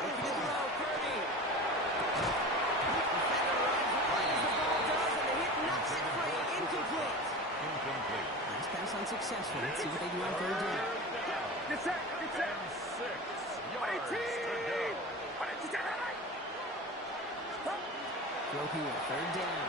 Looking to throw, Purdy. Defender runs right as the ball does, and the hit knocks it free. Incomplete. Nice pass unsuccessful. Let's see what they do on 3rd down. Get set. 6 yards to go. Throw here, 3rd down.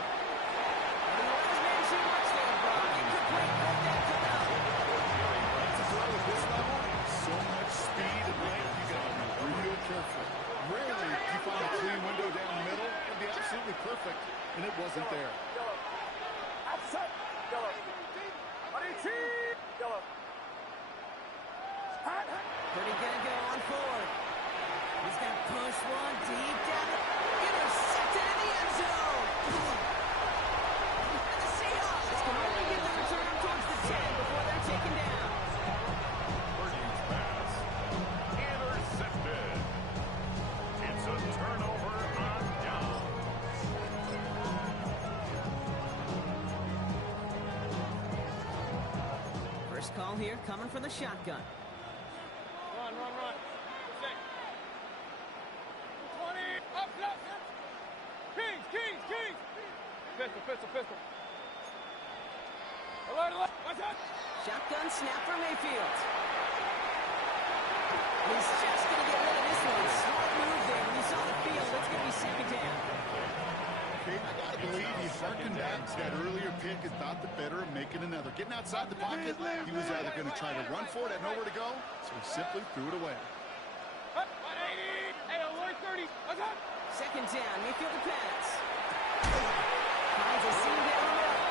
And the Rams man too much there, Brock. Incomplete. 4th down coming up. To throw at this level, so much speed and length, you got to be real careful. Rarely do you find a clean window down the middle. It'd be absolutely perfect, and it wasn't there. Outside. Yellow. Purdy gonna go on 4th. He's gonna push one deep down. Intercepted in the end zone. First call here coming from the shotgun. Run. 20. Up. Kings. Pistol. Alert. Watch out. Shotgun snap for Mayfield. He's just going to get rid of this one. Smart move there. When he saw the field, it's going to be second down. Okay, I got to believe he harkened back to that earlier pick and thought the better of making another. Getting outside the pocket, he was either going to try to run for it, had nowhere to go, so he simply threw it away. 180. Hey, alert 30. Watch out. Second down, Mayfield to pass. Finds a seam down the middle.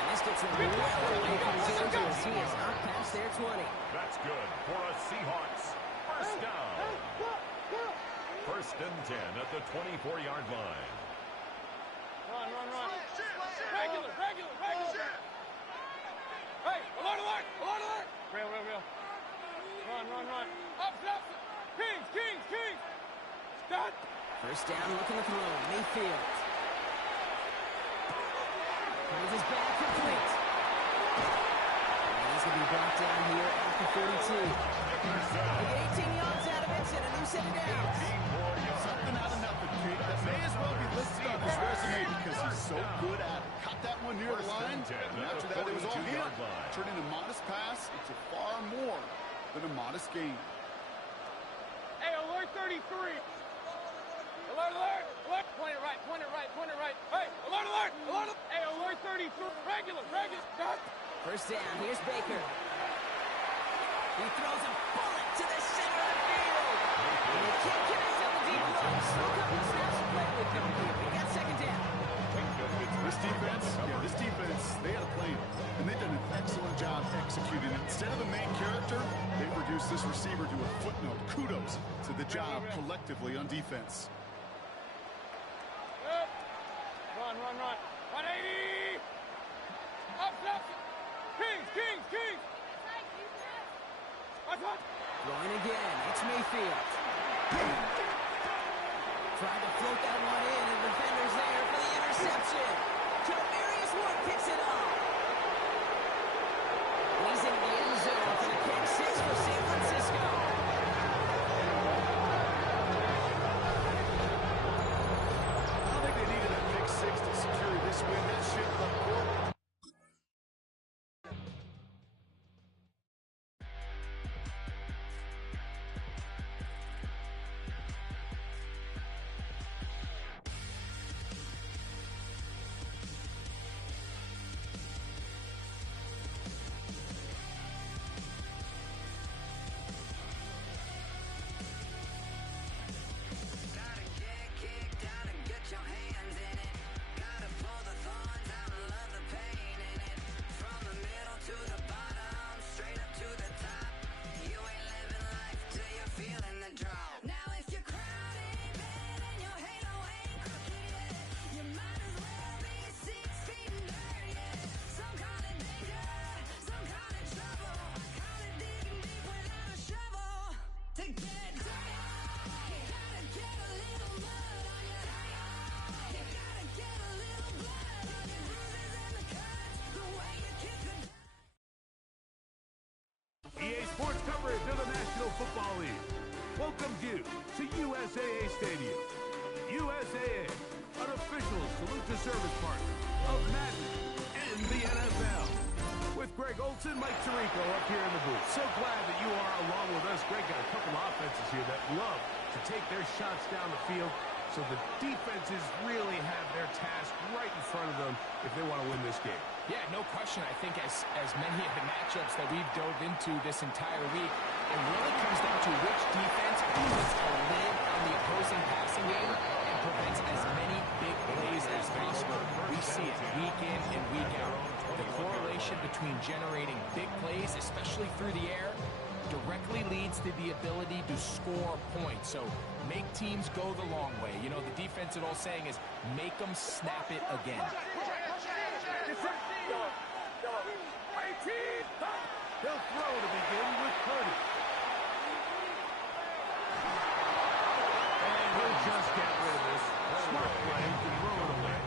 And this gets him well away from his Angeles. He is out past their 20. That's good for a Seahawks first down. First and 10 at the 24-yard line. Run. Regular. Hey, alert. Real. Run. Up. Kings. Stop. First down, looking to throw. Mayfield. Finds his back complete. And he's going to be brought down here at the 42. They get 18 yards out of it and a new set of downs. Something out of nothing, Pete. That may as well be listed on his resume because he's so good at it. Caught that one near the line, and after that it was all him. Turning a modest pass into far more than a modest gain. Hey, alert 33. Alert. Point it right. Hey, alert. Hey, alert 33. Regular. Stop. First down, here's Baker. He throws a bullet to the center of the field. And he can't connect on the deep line. Still a couple of snaps to play with him. We got second down. This defense, they had a plan, and they've done an excellent job executing it. Instead of a main character, they've reduced this receiver to a footnote. Kudos to the job collectively on defense. Run. 180. Up. Kings. Watch out. Throwing again. It's Mayfield. Trying to float that one in, and the defender's there for the interception. Tremarius Ward picks it off. He's in the end zone for the pick six for San Francisco. I think they needed a pick six to secure this win. That shit left court. EA Sports coverage of the National Football League welcomes you to USAA Stadium. USAA, an official salute to service partner of Madden and the NFL. With Greg Olson, Mike Tirico up here in the booth. So glad that you are along with us. Greg got a couple of offenses here that love to take their shots down the field, so the defenses really have their task right in front of them if they want to win this game. Yeah, no question. I think as many of the matchups that we've dove into this entire week, it really comes down to which defense puts a lid on the opposing passing game and prevents as many big plays as possible. We see it week in and week out. The correlation between generating big plays, especially through the air, directly leads to the ability to score points. So make teams go the long way. You know, the defensive old saying is make them snap it again. They'll throw to begin with Purdy. And he'll just get rid of this. Smart play to throw it away.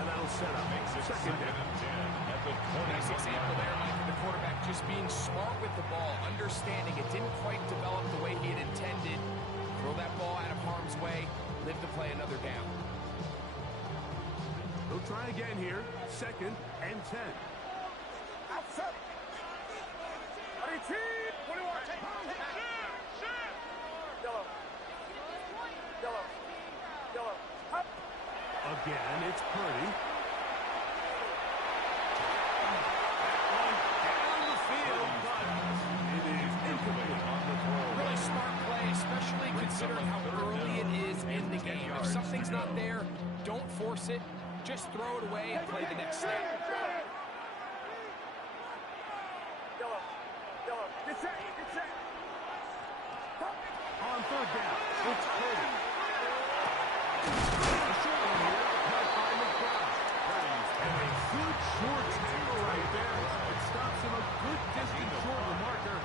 And that'll set up. Second down. At the 20. Nice example there, Mike, of the quarterback just being smart with the ball, understanding it didn't quite develop the way he had intended. Throw that ball out of harm's way, live to play another down. They'll try again here. Second and 10. Outside. 22. 21. Yellow. Yellow. Yellow. Up. Again, it's Purdy. Really smart play, especially considering how early it is in the game. If something's not there, don't force it. Just throw it away and play the next snap. Yellow. Yellow. Get set. Get set. On third down, it's Purdy. And a good short tackle right there. It stops him a good distance short of the marker.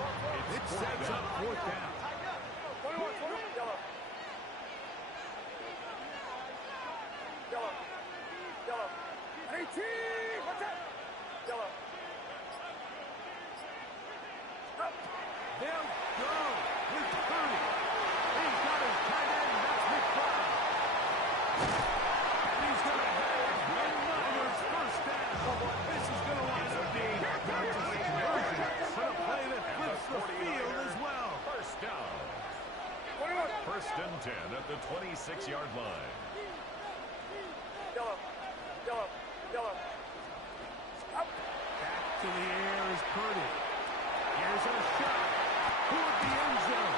It sets up fourth down. 21. Yellow. Yellow. Yellow. 18. What's that? Yellow. Up. They'll go with Purdy. He's got his tight end. That's McBride. And he's going to have the Niners first down. This is going to wind up being not just a conversion, but a play that flips the field as well. First down. First and 10 at the 26-yard line. Yellow. Yellow. Yellow. Up. Back to the air is Purdy. Here's a shot toward the end zone.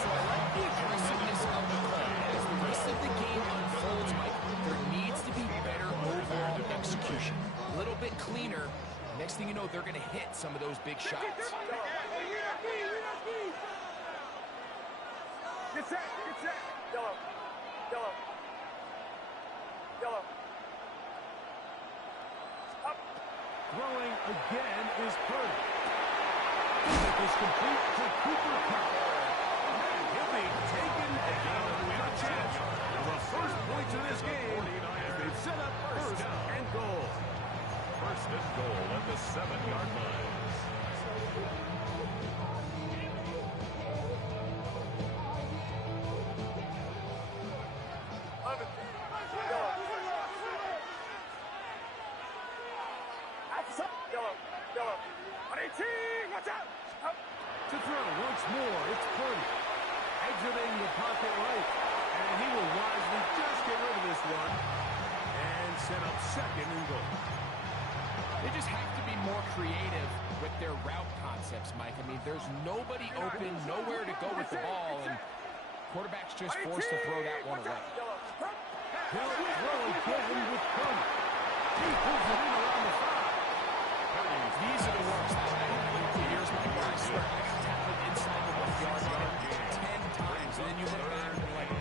So I like the aggressiveness of the play. As the rest of the game unfolds, Mike, there needs to be better overall execution. A little bit cleaner. Next thing you know, they're going to hit some of those big shots. Get set. Get set. Yellow. Yellow. Yellow. Up. Throwing again is Purdy. It is complete to Cooper Kupp. He'll be taken down with a chance for the first points of this game as they've set up first and goal. First and goal at the 7-yard line. Yellow. Yellow. 18. Watch out. Up. To throw once more, it's Purdy. Exiting the pocket right. And he will wisely just get rid of this one. And set up second and goal. They just have to be more creative with their route concepts, Mike. I mean, there's nobody open, nowhere to go with the ball, and quarterback's just forced to throw that one away. He'll throw again with Purdy. He pulls it in around the 5. These are the worst. I had a few years Mike, where I swear I got tackled inside the 1-yard line 10 times, and then you look back and you're like,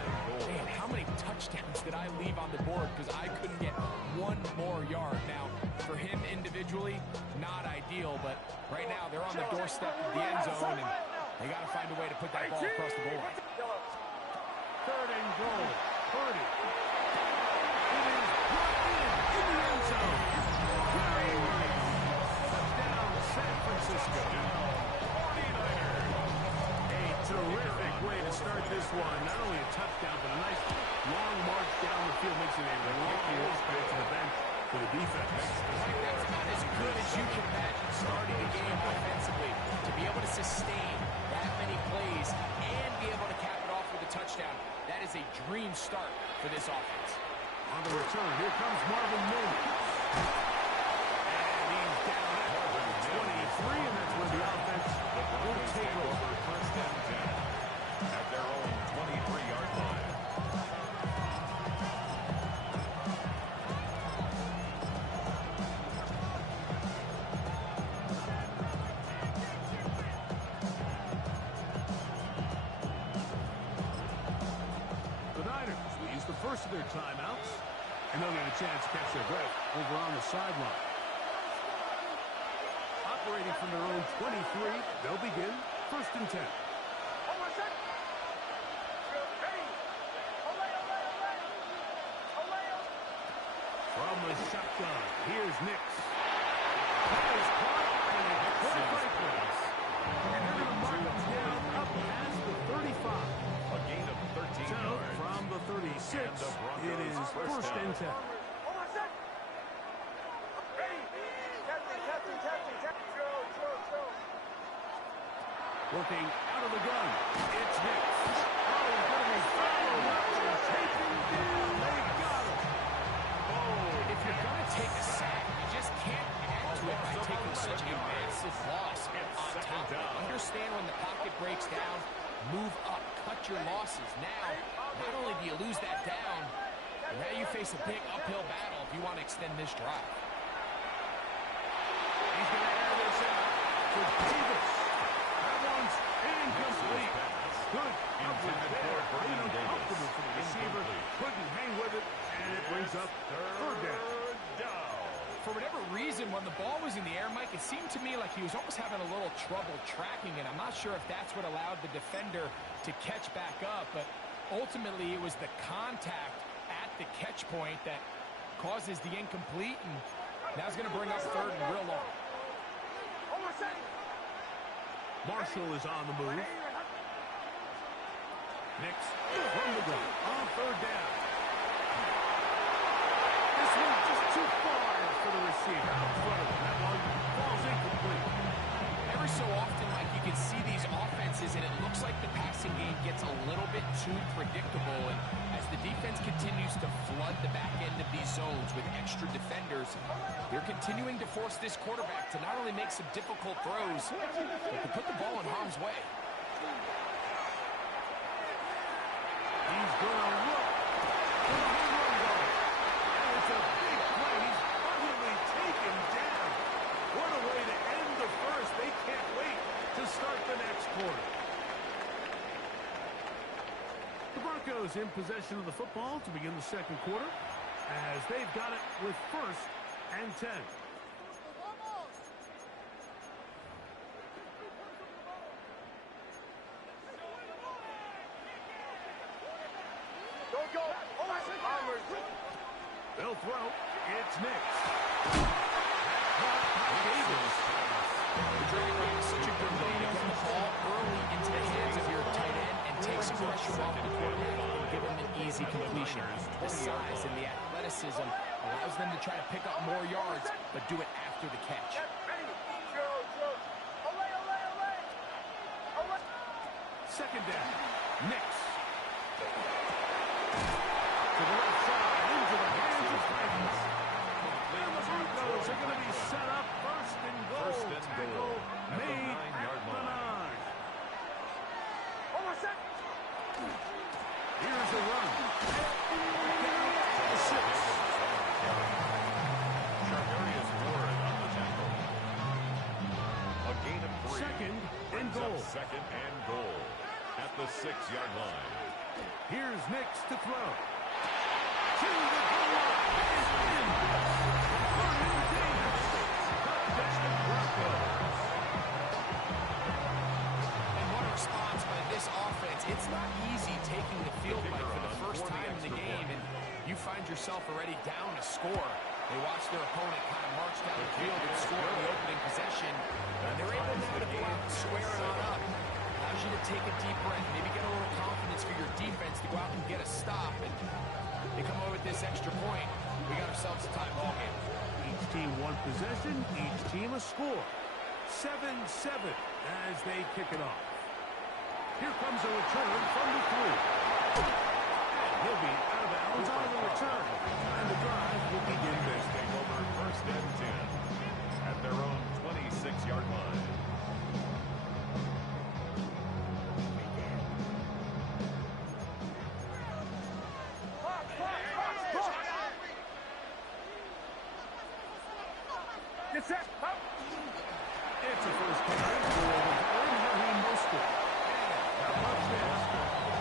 man, how many touchdowns did I leave on the board because I couldn't get one more yard? Now, for him individually, not ideal, but right now they're on the doorstep of the end zone, and they got to find a way to put that ball across the goal line. Third and goal. Purdy. It is brought in the end zone. Very right. Touchdown, San Francisco. 49ers. A terrific way to start this one. Not only a touchdown, but a nice long march down the field. Makes it a long walk back to the bench for the defense. That's about as good as you can imagine starting a game offensively. To be able to sustain that many plays and be able to cap it off with a touchdown, that is a dream start for this offense. On the return, here comes Marvin Mims. And he's down at 23, and that's where the offense will take over. First and 10 at their own 23-yard line. The Niners will use the first of their timeouts, and they'll get a chance to catch their breath over on the sideline. Operating from their own 23, they'll begin first and 10. From the Nix. That is caught, and it's caught. And they're going to mark him down up past the 35. A gain of 13 yards. From the 36, it is first and 10. Working out of the gun. It's Nix. Oh, he's going to be followed up and taken down. They got him. Oh, if you're going to take a sack, you just can't add to it by taking such a massive loss on top. Understand when the pocket breaks down, move up, cut your losses. Now, not only do you lose that down, but now you face a big uphill battle if you want to extend this drive. He's going to air this out for Davis. That one's incomplete. Good coverage there. Uncomfortable for the receiver. Couldn't hang with it, and it brings up third down. For whatever reason, when the ball was in the air, Mike, it seemed to me like he was almost having a little trouble tracking it. I'm not sure if that's what allowed the defender to catch back up, but ultimately it was the contact at the catch point that causes the incomplete, and now it's going to bring up third and real long. Marshall is on the move. Nix from the gun on third down. This one's just too far for the receiver. Out front of him. That one falls incomplete. Every so often, Mike, you can see these offenses, and it looks like the passing game gets a little bit too predictable. And as the defense continues to flood the back end of these zones with extra defenders, they're continuing to force this quarterback to not only make some difficult throws, but to put the ball in harm's way. He's going to look for the home run goal. And it's a big play. He's utterly taken down. What a way to end the first. They can't wait to start the next quarter. The Broncos in possession of the football to begin the second quarter, as they've got it with first and 10. They'll throw. It's Nix. Davis. The drag route is such a good way to get the ball early into the hands of your tight end and take some pressure off the quarterback and give him an easy completion. The size and the athleticism allows them to try to pick up more yards, but do it after the catch. Second down. Nix. To the left side, into the hands of Titans. And the Broncos are going to be set up first and goal. Tackle made at the 9. Here's a run. Down at the 6. Chargarius Ward on the tackle. A gain of 3. Second and goal. Second and goal at the 6-yard line. Here's Nix to throw. To the goal line. It's in. Vernon Davis. Touchdown Broncos. And what a response by this offense. It's not easy taking the field, Mike, for the first time in the game, and you find yourself already down a score. They watch their opponent kind of march down the field and score in the opening possession, and they're able now to go out and square it on up. Allows you to take a deep breath, maybe get a little confidence for your defense to go out and get a stop, and they come over with this extra point. We got ourselves a tie ball game. Each team one possession, each team a score. 7-7 as they kick it off. Here comes a return from the 3. He'll be out of bounds on the return. And the drive will begin They take over first and 10 at their own 26-yard line. It's a first down for Raheem Mostert. How much this?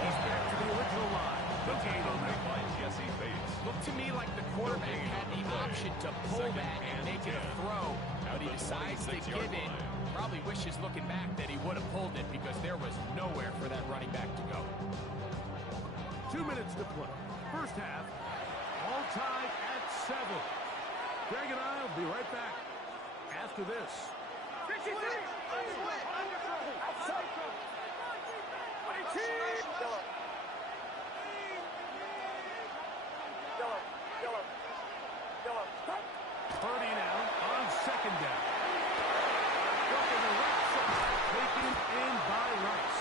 He's back to the original line. The gain on that by Jesse Bates. Looked to me like the quarterback had the option to pull that and make it a throw, but he decides to give it. Probably wishes looking back that he would have pulled it because there was nowhere for that running back to go. 2 minutes to play. First half, all tied at 7. Greg and I will be right back after this. Purdy now on second down. Working the right side, taken in by Rice.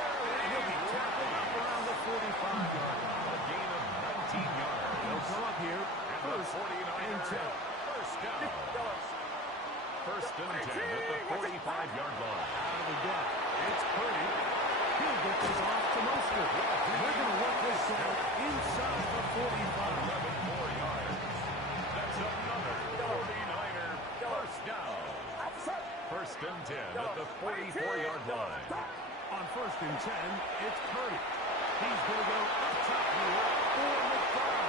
And he'll be tackled up around the 45-yard line. A gain of 19 yards. They'll come up here, first and 10. First down. First and 10 at the 45-yard line. Out of the gun. It's Purdy. He'll get this off to Mostert. They're going to work this out inside the 45. 11 more yards. That's another 49er first down. First and 10 at the 44-yard line. On first and 10, it's Purdy. He's going to go up top here for McFarland.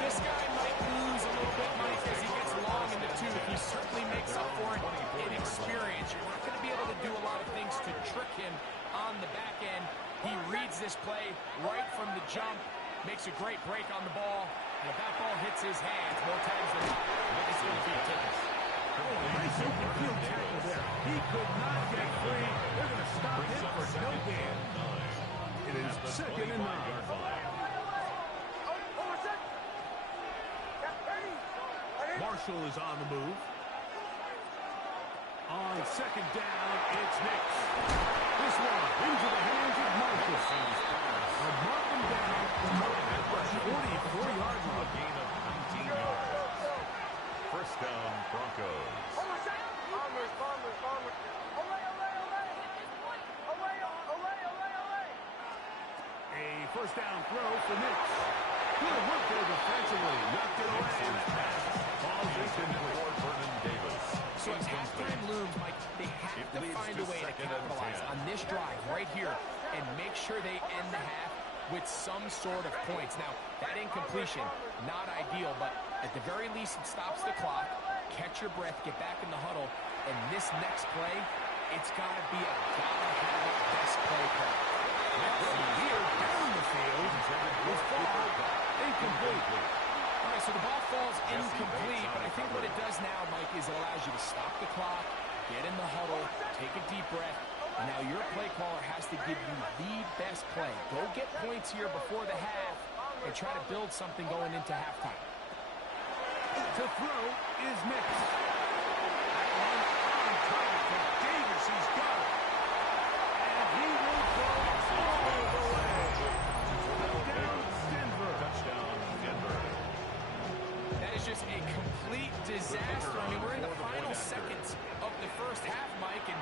This guy might lose a little bit, Mike, as he gets long in the tooth. He certainly makes up for it in experience. You're not going to be able to do a lot of things to trick him on the back end. He reads this play right from the jump, makes a great break on the ball, and if that ball hits his hands more times than not, it's going to be a ticket. Nice open field tackle there. He could not get free. They're going to stop him for no gain. It is second and 9. Marshall is on the move. On second down, it's Nix. This one into the hands of Marshall. And mark him down at the 44-yard line. A gain of 19 yards. First down, Broncos. A first down throw for Nix. Good work there defensively. Knocked it away in the pass. Ball's incomplete. Vernon Davis. So as halftime looms, Mike, they have to find a way to capitalize on this drive right here and make sure they end the half with some sort of points. Now, that incompletion, not ideal, but at the very least it stops the clock. Catch your breath, get back in the huddle, and this next play, it's got to be a gotta-have-it best play call. Here down the field was far incomplete. All right, so the ball falls incomplete, but I think what it does now, Mike, is it allows you to stop the clock, get in the huddle, take a deep breath, and now your play caller has to give you the best play. Go get points here before the half and try to build something going into halftime. To throw is Nix. That one on target to Davis. He's got it. And he will go all the way. Touchdown, Denver. Touchdown, Denver. That is just a complete disaster. I mean, we're in the final seconds of the first half, Mike, and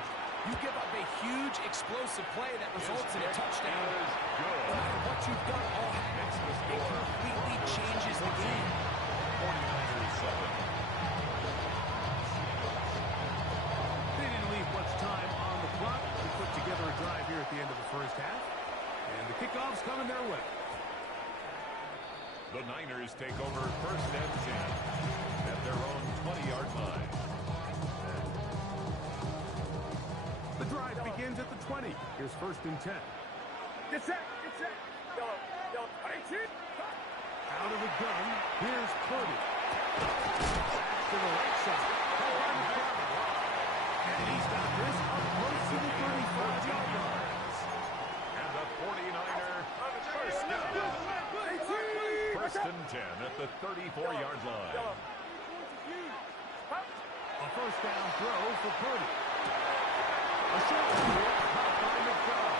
you give up a huge explosive play that results in a touchdown. No matter what you've done all half, it completely changes the game. 49ers 7. They didn't leave much time on the clock to put together a drive here at the end of the first half. And the kickoff's coming their way. The Niners take over first and 10 at their own 20-yard line. The drive begins at the 20. Here's first and 10. Get set. Out of the gun, here's Purdy. Back to the right side. And he's got this up close to the 35-yard line. And the 49er first down. First and 10 at the 34-yard line. A first down throw for Purdy. A short one here, caught by McFarland.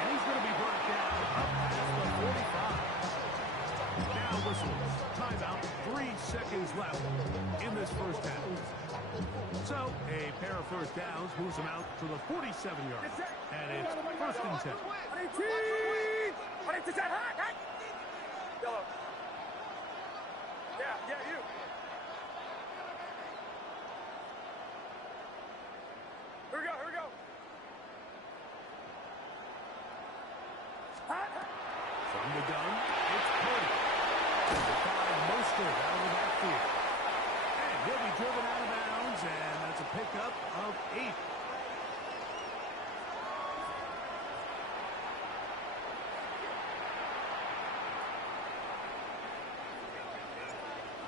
And he's going to be brought down up past the 45. Now whistles. Timeout. 3 seconds left in this first half. So, a pair of first downs moves him out to the 47-yard line. And it's first and 10. Yeah, you. Here we go. From the gun, it's Purdy. Mostert out of the backfield. And he'll be driven out of bounds, and that's a pickup of 8.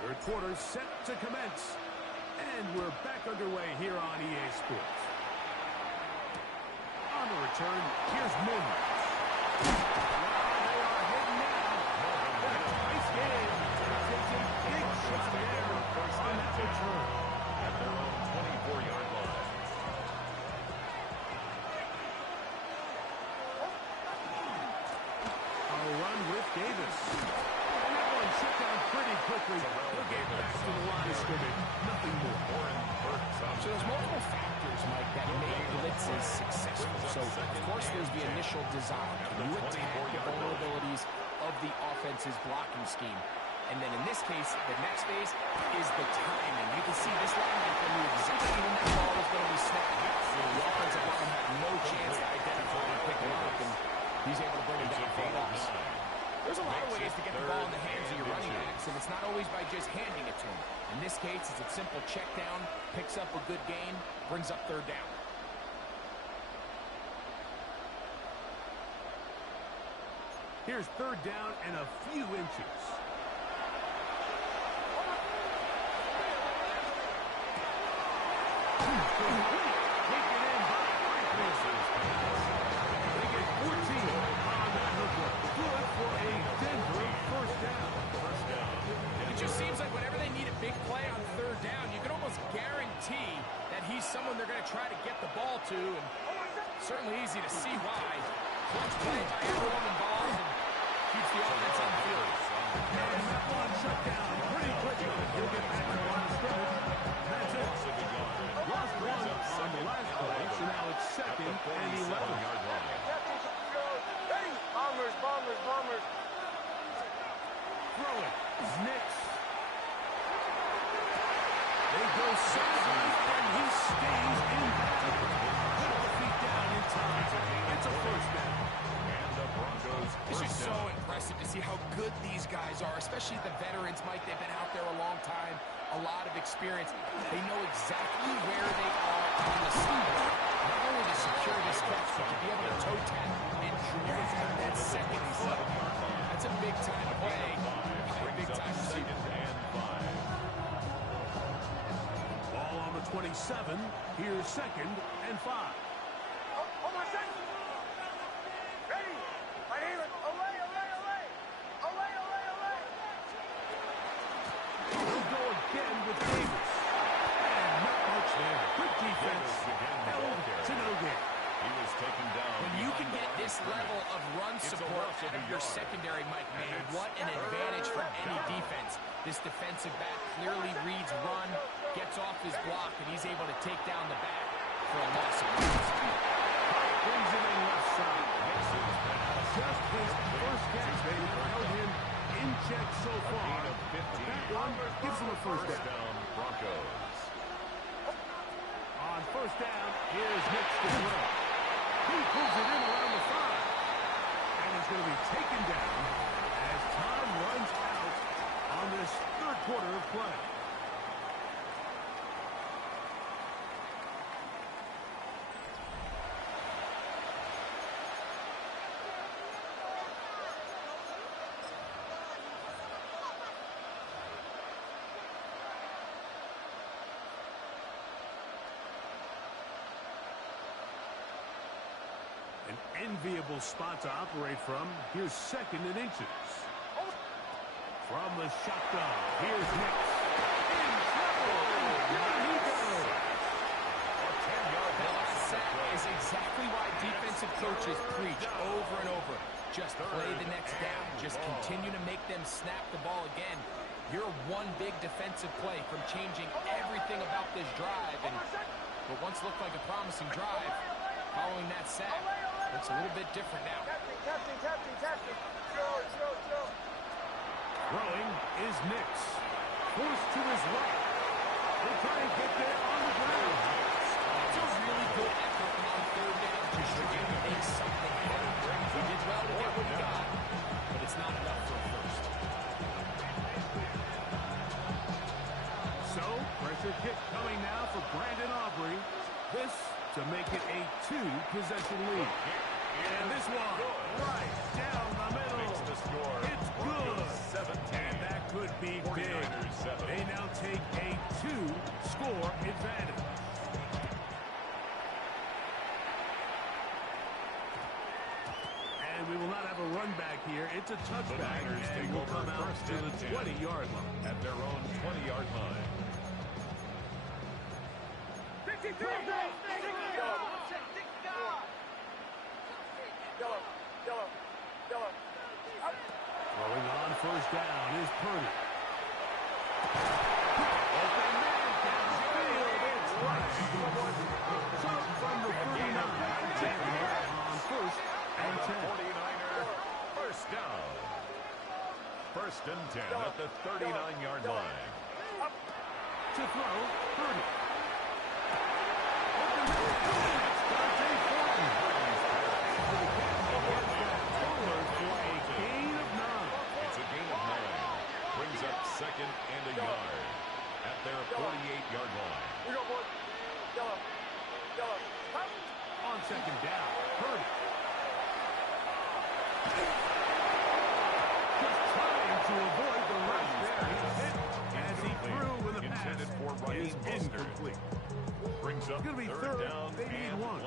Third quarter set to commence. And we're back underway here on EA Sports. On the return, here's Moon. They are heading now. Nice game. Takes a big shot there on that return. At their own 24-yard line. A run with Davis. And that one shut down pretty quickly. He'll get back to the line of scrimmage. Nothing more. So there's multiple factors, Mike, that make blitzes successful. So, of course, there's the initial design. Can you attack the vulnerabilities of the offense's blocking scheme? And then in this case, the next phase is the timing. You can see this linebacker knew exactly when that ball was going to be snapped. The offensive line had no chance to identify and pick him up, and he's able to bring him down for a loss. There's a lot of ways to get the ball in the hands of your running backs, and it's not always by just handing it to them. In this case, it's a simple check down, picks up a good gain, brings up third down. Here's third down and a few inches. Taken in by they get 14 on that hooker. Good for a Denver first down. It just seems like whenever they need a big play on third down, you can almost guarantee that he's someone they're going to try to get the ball to, and certainly easy to see why. Clutch play by everyone involved and keeps the offense on the field. And that one shut down pretty quickly. He'll get back to the line of scrimmage. That's it. Lost one on the last play, so now it's second and 11. Bombers, bombers, bombers. Throw it. Knicks. They go sideways, and he stays in bounds. Put the feet down in time. It's a first down. And the Broncos It's just so impressive to see how good these guys are, especially the veterans, Mike. They've been out there a long time, a lot of experience. They know exactly where they are on the sideline. Not only to secure this catch, but to be able to toe tap and drag that second foot. That's a big-time play by a big-time receiver. Ball on the 27. Here's second and 5. Hold on a second. Ready? Right here. Away, away, away. Away, away, away. He'll go again with Davis. And not much there. Good defense. Held to no gain. He was taken down. When you can get this level of run support out of your secondary, Mike, man, what an advantage for any defense. This defensive back clearly reads run, gets off his block, and he's able to take down the back for a loss of yards. Brings him in left side. Just his first catch. They've held him in check so far. That one gives him a first down. Broncos. On first down, here's Hicks to throw. He pulls it in around the 5. And it's going to be taken down as time runs out on this third quarter of play. An enviable spot to operate from. Here's second and inches. From the shotgun, here's Hicks. In trouble. Down he goes. That sack is exactly why defensive coaches preach over and over. Just play the next down. Just continue to make them snap the ball again. You're one big defensive play from changing everything about this drive. And what once looked like a promising drive, following that sack, looks a little bit different now. Captain. Chill. Throwing is Nix. Forced to his right. They try and get there on the ground. It's a really good effort on third down to try and make something happen. He did well to get what he got, but it's not enough for a first. So, pressure kick coming now for Brandon Aubrey. This to make it a 2-possession lead. And this one, right down the middle. Makes the score. It's good. 17. And that could be big. It's a touchback and will come out to the 20-yard line. At their own 20-yard line. 53! Throwing on first down is Purdy. Open man downfield. It's Rush. Shot from the 39. On first and 10. 49er. First down. First and 10 at the 39-yard line. To throw, Purdy. Second and a yard at their 48-yard line. On second down, Purdy. Just trying to avoid the rush there. He's hit as he threw with a pass. Intended for Ryan Incomplete. Brings up Going to be third down they need and one.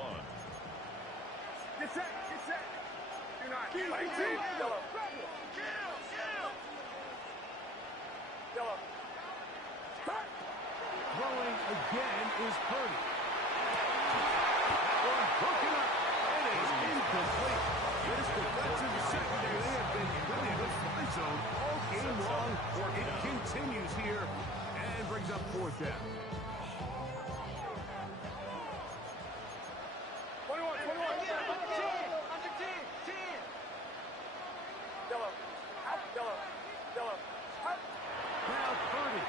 Get set, get set. Do not. Throwing again is Purdy. That one broken up. It is incomplete. This defensive secondary, they have been really in the fly zone all game long. It continues here and brings up fourth down. 21. Under 10. Now Purdy.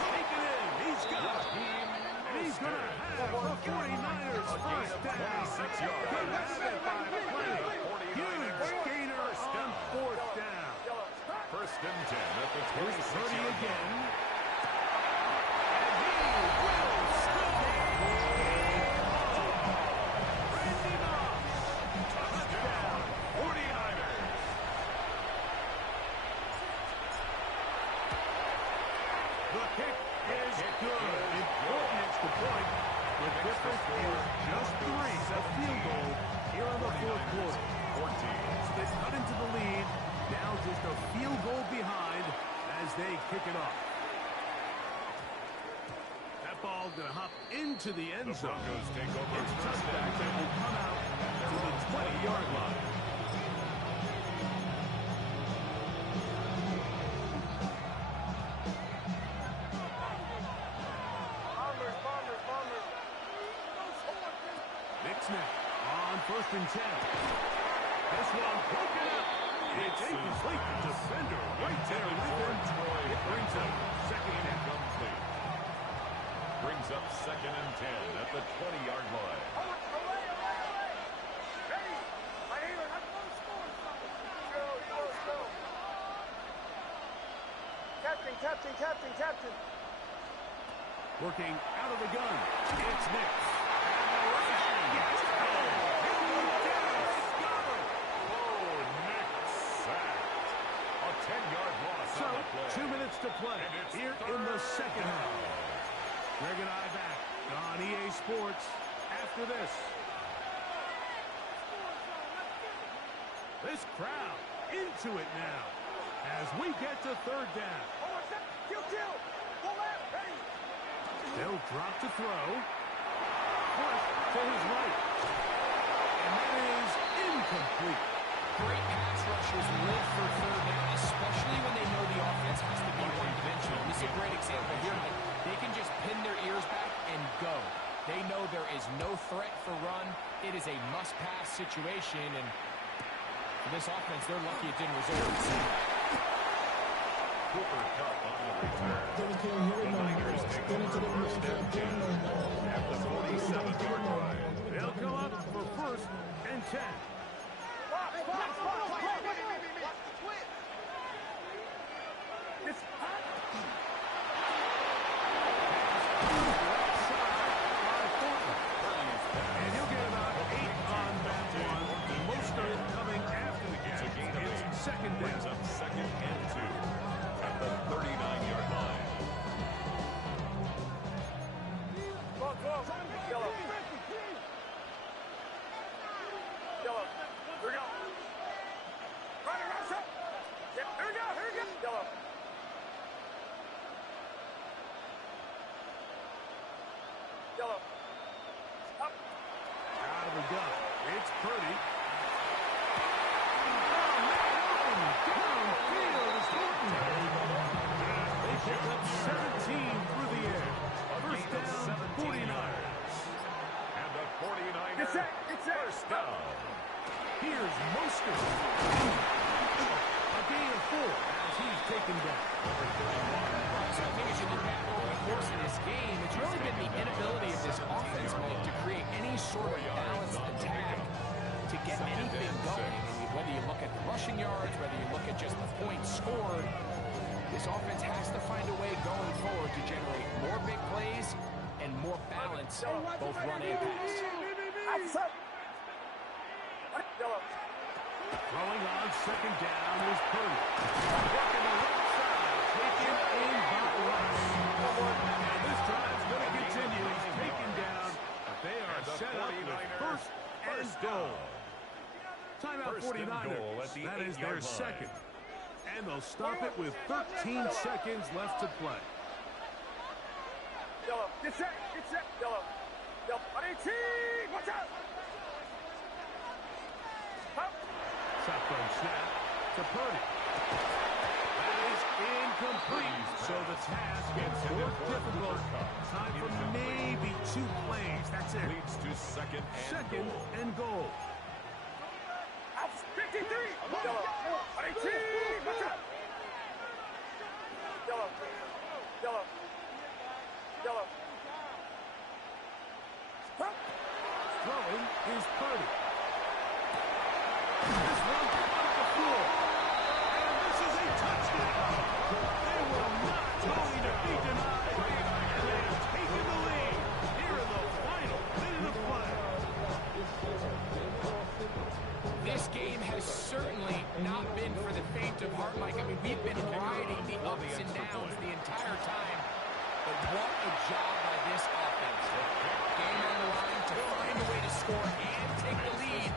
Take it in. He's got it. And he's going to have the 49ers first down. Could have it by plenty. Huge gainer on fourth down. First and 10 at the 26 Purdy again. Just three, a field goal here in the fourth quarter. 14. So they cut into the lead. Now just a field goal behind as they kick it off. That ball going to hop into the end zone. The Broncos take over. It's touchback that will come out to the 20-yard line. On first and 10. This one broken up. It's incomplete. The defender right there with him. It brings up second and incomplete. Brings up second and 10 at the 20-yard line. Ready? Right here. I'm going to score something. Go. Captain. Working out of the gun. It's Nick. A 10-yard loss on the play. 2 minutes to play here in the second half. Greg and I back on EA Sports after this. This crowd into it now as we get to third down. Kill. Pull left. Ready? They'll drop to throw. Push to his right. And that is incomplete. Great pass rushers live for third down, especially when they know the offense has to be one-dimensional. This is a great example here. They can just pin their ears back and go. They know there is no threat for run. It is a must-pass situation, and for this offense, they're lucky it didn't result in a sack. Cooper Kupp on the return. The Niners take over first and 10 at the 47-yard line. They'll come up for first and 10. Watch the twist. It's hot. And he'll get about 8 on that one. And most of it coming after the catch. It's second down. Brings up second and 2 at the 39-yard line. It's Purdy. Downfield is Horton. They pick up 17 through the air. First down, 49ers. And the 49ers first down. Here's Mostert. A gain of 4 as he's taken down. So I think as you look back over the course of this game, it's really been the inability of this offense, Mike, to create any sort of balanced attack to get anything going. I mean, whether you look at the rushing yards, whether you look at just the points scored, this offense has to find a way going forward to generate more big plays and more balance, both run and pass. Throwing on second down is Purdy. Working the left side, taken in by Rush. And this drive's going to continue. He's taken down, but they are set up with first goal. Timeout 49ers. That is their second. And they'll stop it with 13 seconds left to play. Get set, yellow. Watch out! Shotgun snap to Purdy. That is incomplete. So the task gets more difficult. Time for maybe 2 plays. That's it. Leads to second and goal. 53! Yellow. 18! Watch out! Yellow. Throwing is Purdy. This one off the floor. And this is a touchdown. They will not going to be denied. And they have taken the lead here in the final minute of play. This game has certainly not been for the faint of heart, Mike. I mean, we've been riding the ups and downs the entire time. But what a job by this offense. Game on the line to find a way to score and take the lead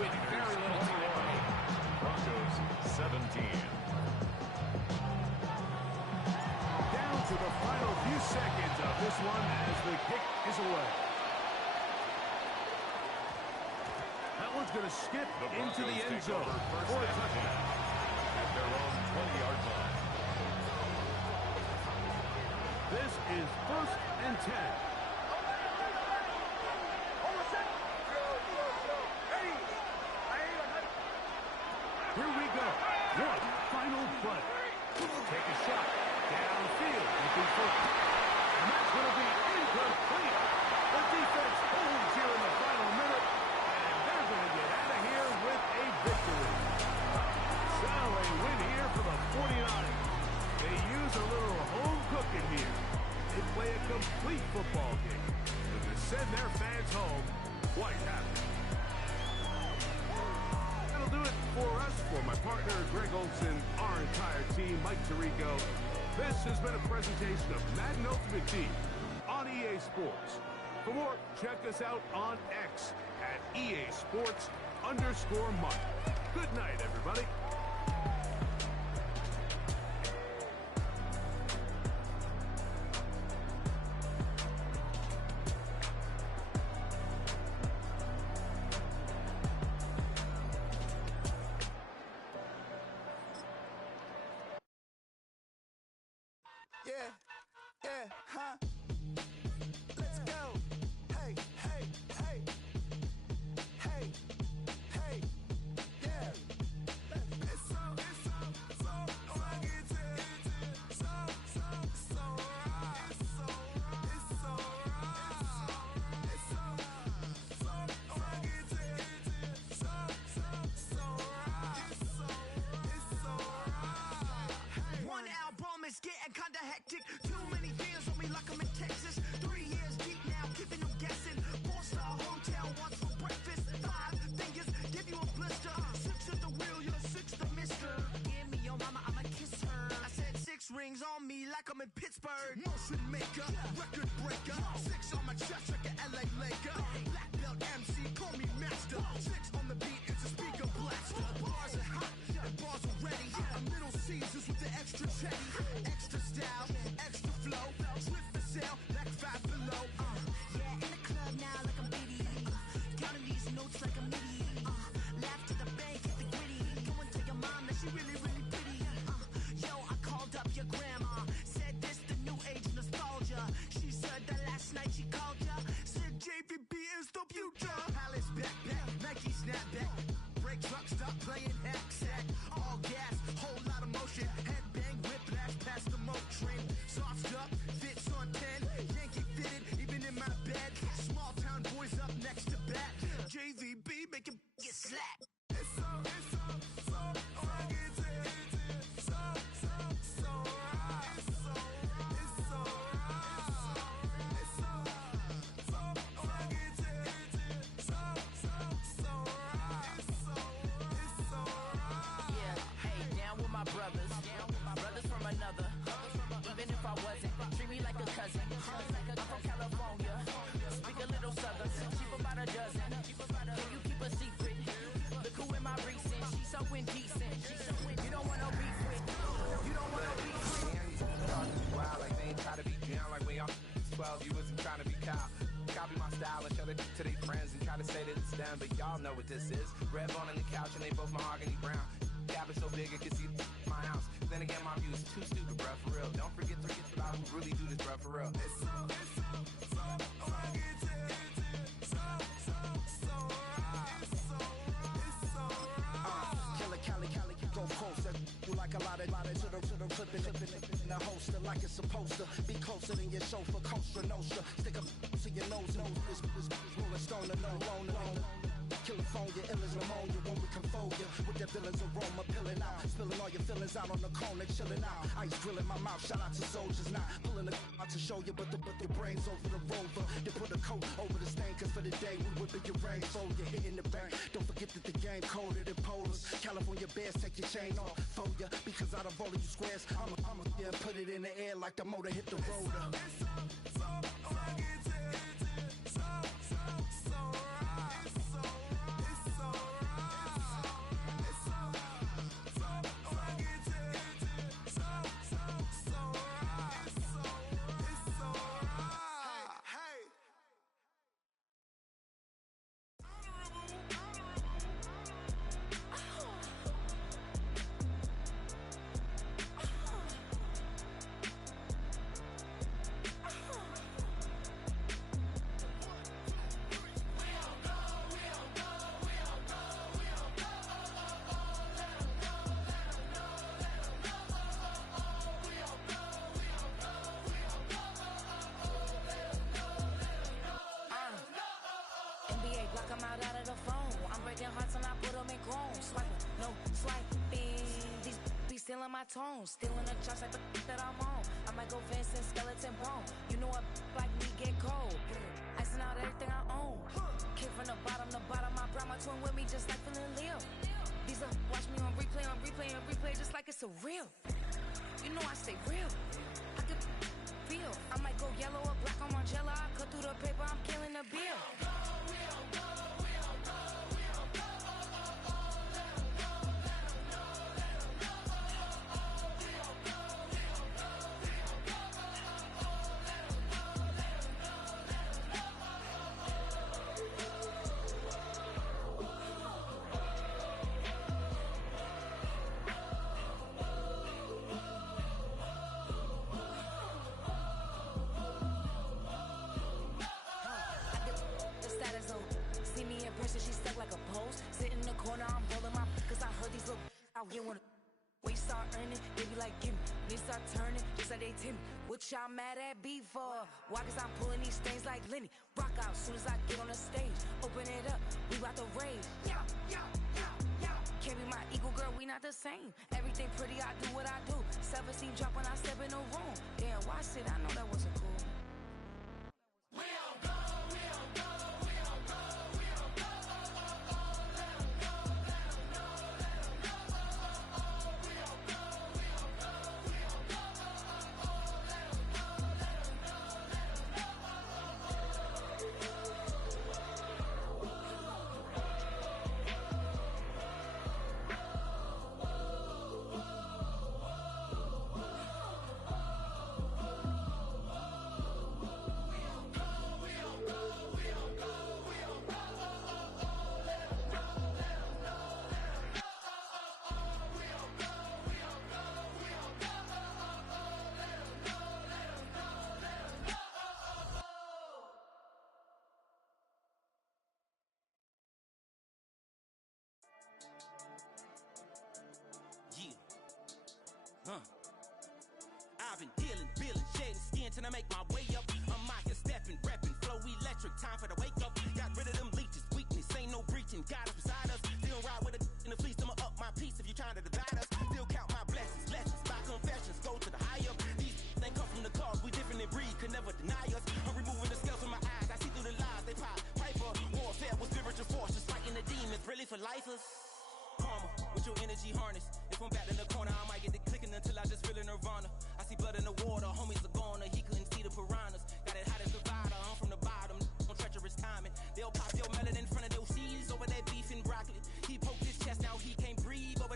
with very little time remaining. Broncos 17. Down to the final few seconds of this one as the kick is away. That one's going to skip into the end zone for a touchdown. At their own 20-yard line. This is 1st and 10. Here we go. One final play. Take a shot. Downfield. Looking for. And that's going to be incomplete. The defense holds here in the final minute. And they're going to get out of here with a victory. So a win here for the 49ers. They use a little home cooking here. They play a complete football game. And to send their fans home quite happy. That'll do it for us. For my partner, Greg Olson, our entire team, Mike Tirico. This has been a presentation of Madden Ultimate Team on EA Sports. For more, check us out on X at EA Sports_Mark. Good night, everybody. Let's go. Hey, hey, hey. Hey, hey, yeah. It's so rugged. So right. It's so rugged. So right. One album is getting kinda hectic. Too many fans on me like I'm in Texas. 3 years deep now, keeping them guessing. 4-star hotel, once for breakfast. 5 fingers, give you a blister. 6 at the wheel, you're 6 the mister. Give me your mama, I'ma kiss her. I said 6 rings on me like I'm in Pittsburgh. Motion maker, record breaker. 6 on my chest like an LA Laker. Black belt MC, call me master. 6 on the beat, it's a speaker blaster. Bars are hot, and bars are ready. A Middle Caesars with the extra chetty. Extra style, extra flow. Swift for sale, like 5 below. Yeah, in the club now like I'm BD. Counting these notes like I'm indecent. You don't want no beef with. You don't want no beef with. Talking wild like they ain't try to be down like when y'all 12, you wasn't trying to be cow. Copy my style and show it to their friends and try to say that it's them, but y'all know what this is. Red bone on the couch and they both mahogany brown. Gap is so big it can see my house. Then again, my view is too stupid, bruh, for real. Don't forget about who really do this, bruh, for real. It's so go close, that you like a lot of to the clipping in the holster like it's supposed to be closer than your chauffeur, Costa Nostra. Stick up to your nose, this rolling stone and no loner. Killer phone, your ill as pneumonia when we confold you with that villain's aroma, pilling out, spilling all your feelings out on the cone and chilling out. Ice grilling my mouth, shout out to soldiers, not pulling the out to show you, but your brains over the rover. They put a coat over the stain, cause for the day we whipping your rain, so you're hitting the bank. Don't forget that the game coded in polars. California bears, take your chain off for ya, because out of all of you squares, I'ma yeah, put it in the air like the motor hit the rotor. Block 'em out of the phone. I'm breaking hearts and I put 'em in chrome. Swiping, no swiping. These be stealing my tones. Stealing the chops like the that I'm on. I might go Vincent skeleton bone. You know what like me get cold. Icing out everything I own. Kick from the bottom to bottom. I brought my twin with me just like feeling Leo. These are watch me on replay, just like it's a real. You know I stay real. I could feel. I might go yellow or black on Margiela. I cut through the paper, I'm killing the bill. She stuck like a post. Sit in the corner, I'm rolling my cause I heard these little out here wanna. When you start earning, they be like, gimme. When you start turning, just like they Timmy. What y'all mad at me for? Why? Cause I'm pulling these things like Lenny. Rock out soon as I get on the stage. Open it up, we about to rage. Yeah. Can't be my equal, girl, we not the same. Everything pretty, I do what I do. Self-esteem drop when I step in the room. Damn, watch it, I know that wasn't cool. We don't go, we don't go. I've been dealing, shedding skin till I make my way up. I'm out here stepping, repping, flow electric, time for the wake up. Got rid of them leeches, weakness, ain't no breaching. God is beside us, still ride with a in the fleece. I'ma up my piece if you trying to divide us. Still count my blessings, by confessions, go to the high up. These they come from the cause, we different in breed, could never deny us. I'm removing the scales from my eyes, I see through the lies, they pop. Piper, warfare with spiritual force, just fighting the demons, really for lifers. Karma, with your energy harness. If I'm back in the corner, I might get the clicking until I just feel a nirvana. I see blood in the water, homies are gone, he couldn't see the piranhas. Got it hot as divider, I'm from the bottom, on treacherous timing. They'll pop your melon in front of those seeds over that beef and broccoli. He poked his chest, now he can't breathe over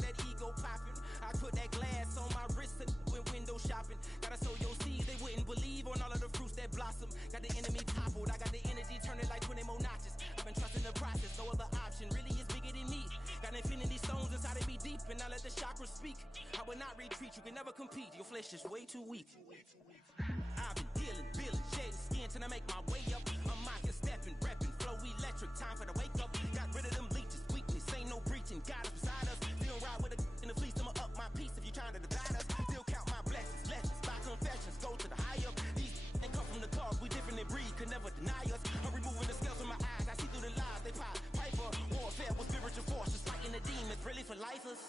not retreat. You can never compete. Your flesh is way too weak. I've been dealing, shedding skin till I make my way up. I'm out here stepping, repping, flow electric. Time for the wake up. Got rid of them leeches, weakness, ain't no breaching. God is beside us. Still ride with a in the fleece. I'ma up my piece if you trying to divide us. Still count my blessings, lessons, by confessions. Go to the high up. These ain't come from the cause. We different in breed, could never deny us. I'm removing the scales from my eyes. I see through the lies they pop. Piper, warfare with spiritual force, just fighting the demons. Really for lifers.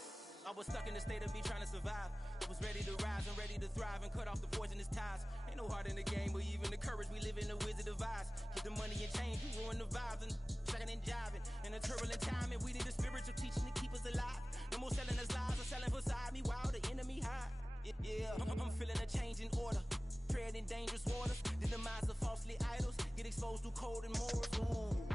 I was stuck in the state of me trying to survive. I was ready to rise and ready to thrive and cut off the poisonous ties. Ain't no heart in the game, but even the courage we live in the wizard of Oz. Get the money and change, you ruin the vibes and shacking and jiving. In a turbulent time, and we need a spiritual teaching to keep us alive. No more selling us lies or selling beside me while the enemy hide. Yeah, I'm feeling a change in order. Treading dangerous waters. The demise of falsely idols. Get exposed to cold and morals. Ooh.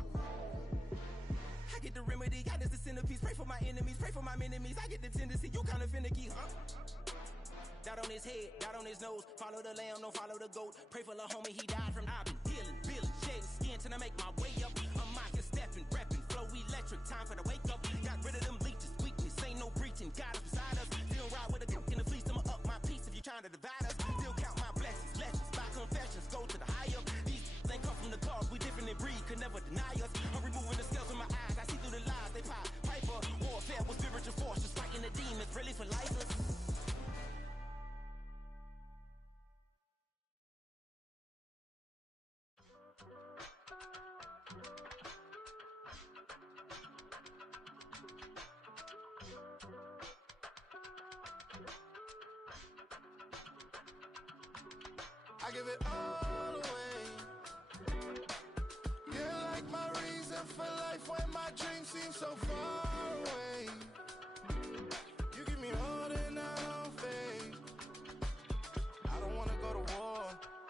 I get the remedy, God is the centerpiece. Pray for my enemies, pray for my enemies. I get the tendency, you kinda finicky, huh? Dot on his head, dot on his nose. Follow the lamb, don't follow the goat. Pray for the homie, he died from. I've been dealing, shedding skin till I make my way up. I'm out here stepping, repping, flow electric. Time for the wake up. Got rid of them leeches, weakness, ain't no breaching. God is beside us. Still ride with a cook in the fleece. I'ma up my piece if you trying to divide us. Still count my blessings, lessons, by confessions. Go to the high up. These ain't come from the cause. We different in breed, could never deny us. I'm removing the scales from my eyes. I see through the lies they pop. Piper, warfare with spiritual force, just fighting the demons. Really for lifers. I give it all away. You're like my reason for life when my dreams seem so far away. You give me more than I don't face. I don't wanna go to war.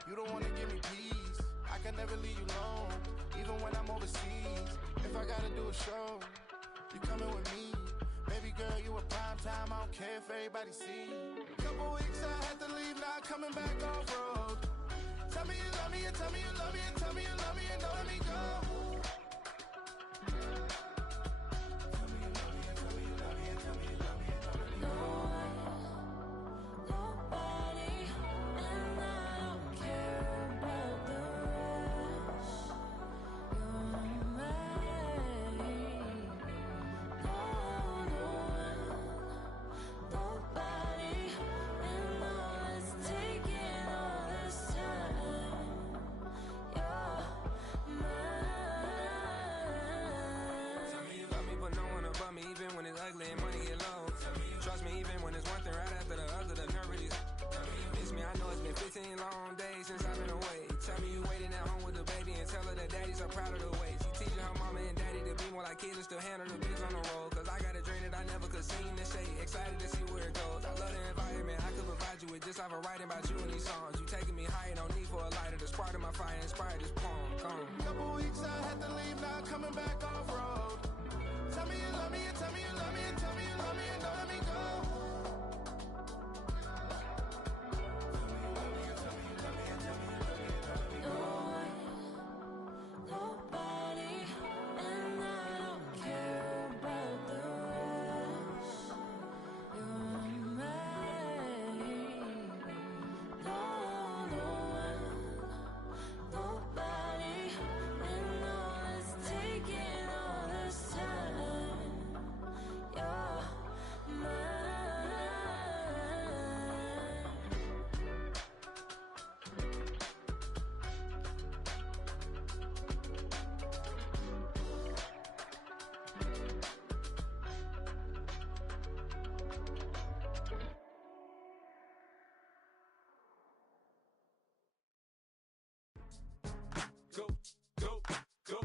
You don't wanna give me peace. I can never leave you alone, even when I'm overseas. If I gotta do a show, you coming with me. Baby girl, you a prime time. I don't care if everybody see. Couple weeks I had to leave, now coming back off road. Tell me you love me, and tell me you love me, and tell me you love me, and don't let me go. Tell me you love me, and tell me you love me, and tell me you love me, and don't let me go. Nobody, and I don't care about the rest. You're mine. Nobody, and all it's taking all this time. You're mine. Tell me you love me, but no one above me, even when it's ugly and money get low. Trust me, even when it's one thing right after the other, the nerve is. Miss me, I know it's been 15 long days since I've been away. Tell me you waiting at home with the baby and tell her that daddy's so proud of the way. She teaching her mama and daddy to be more like kids and still handle the biz on the road. Cause I got a dream that I never could seem to say. Excited to see where it goes. I love the environment I could provide you with just off of writing about you in these songs. You taking me higher, no need for a lighter. The spark of my fire inspired this poem. Gone. Couple weeks I had to leave, now coming back off road. Tell me you love me, and tell me you love me, and tell me you love me, and don't let me go. Nobody, and I don't care about the rest. You're mine. Nobody, and all it's taking all this time. You're mine. Go, go, go,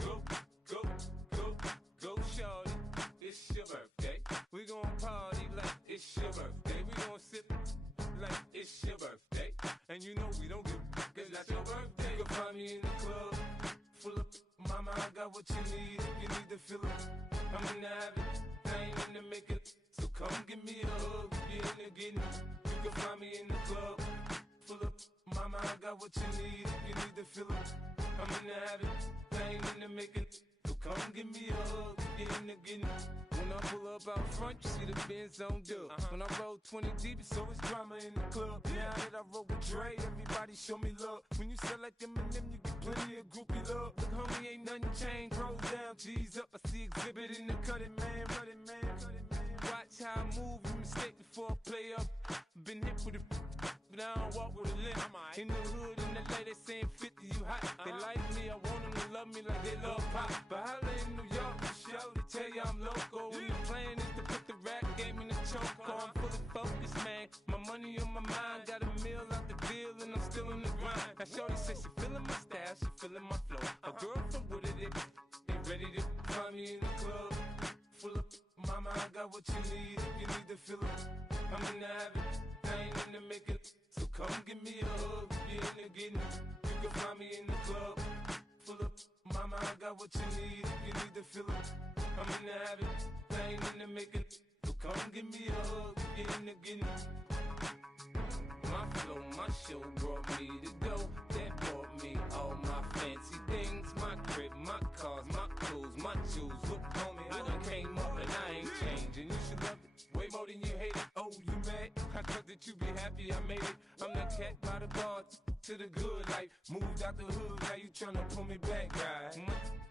go, go, go, go, shorty. It's your birthday. We gon' party like it's your birthday. We gon' sip like it's your birthday. And you know we don't give cause that's your birthday. You can find me in the club, full of mama, I got what you need. If you need to fill it, I'm in the habit, I ain't in the make it. So come give me a hug, you're in the getting. You can find me in the club, full of mama, I got what you need. If you need to fill it, I'm in the habit, I ain't in the making. So come give me a hug, again. When I pull up out front, you see the Benz on dub. When I roll 20 deep, it's always drama in the club. Now that I roll with Dre, everybody show me love. When you sell like them and them, you get plenty of groupie love. Look, homie, ain't nothing changed. Roll down, G's up. I see exhibit in the cutting, man. Watch how I move, you mistake before I play up. Been hit with a but I don't walk with a limp. In the hood, in the lady saying 50, you hot. They like me, I want them to love me like they love pop. But holla in New York, the show, they tell you I'm loco. And the plan is to put the rap game in the choke. I'm fully focused, man. My money on my mind, got a meal out the deal, and I'm still in the grind. Now shorty says she feeling my style, she feeling my flow. A girl from Wooded, they ready to find me in the club. Full of mama, I got what you need. If you need to fill it, I'm in the habit, I ain't in the making. So come give me a hug, if you're in the getting. You can find me in the club. Full of mama, I got what you need. If you need to fill it, I'm in the habit, I ain't in the making. So come give me a hug, if you're in the getting. My flow, my show brought me to go. That brought me all my fancy things. My crib, my cars, my clothes, my shoes. Look, homie, I done came up and I ain't changing. You should love it way more than you hate it. Oh, you mad? I thought that you be happy I made it. I'm that cat by the bar to the good life. Moved out the hood, now you tryna pull me back, guy.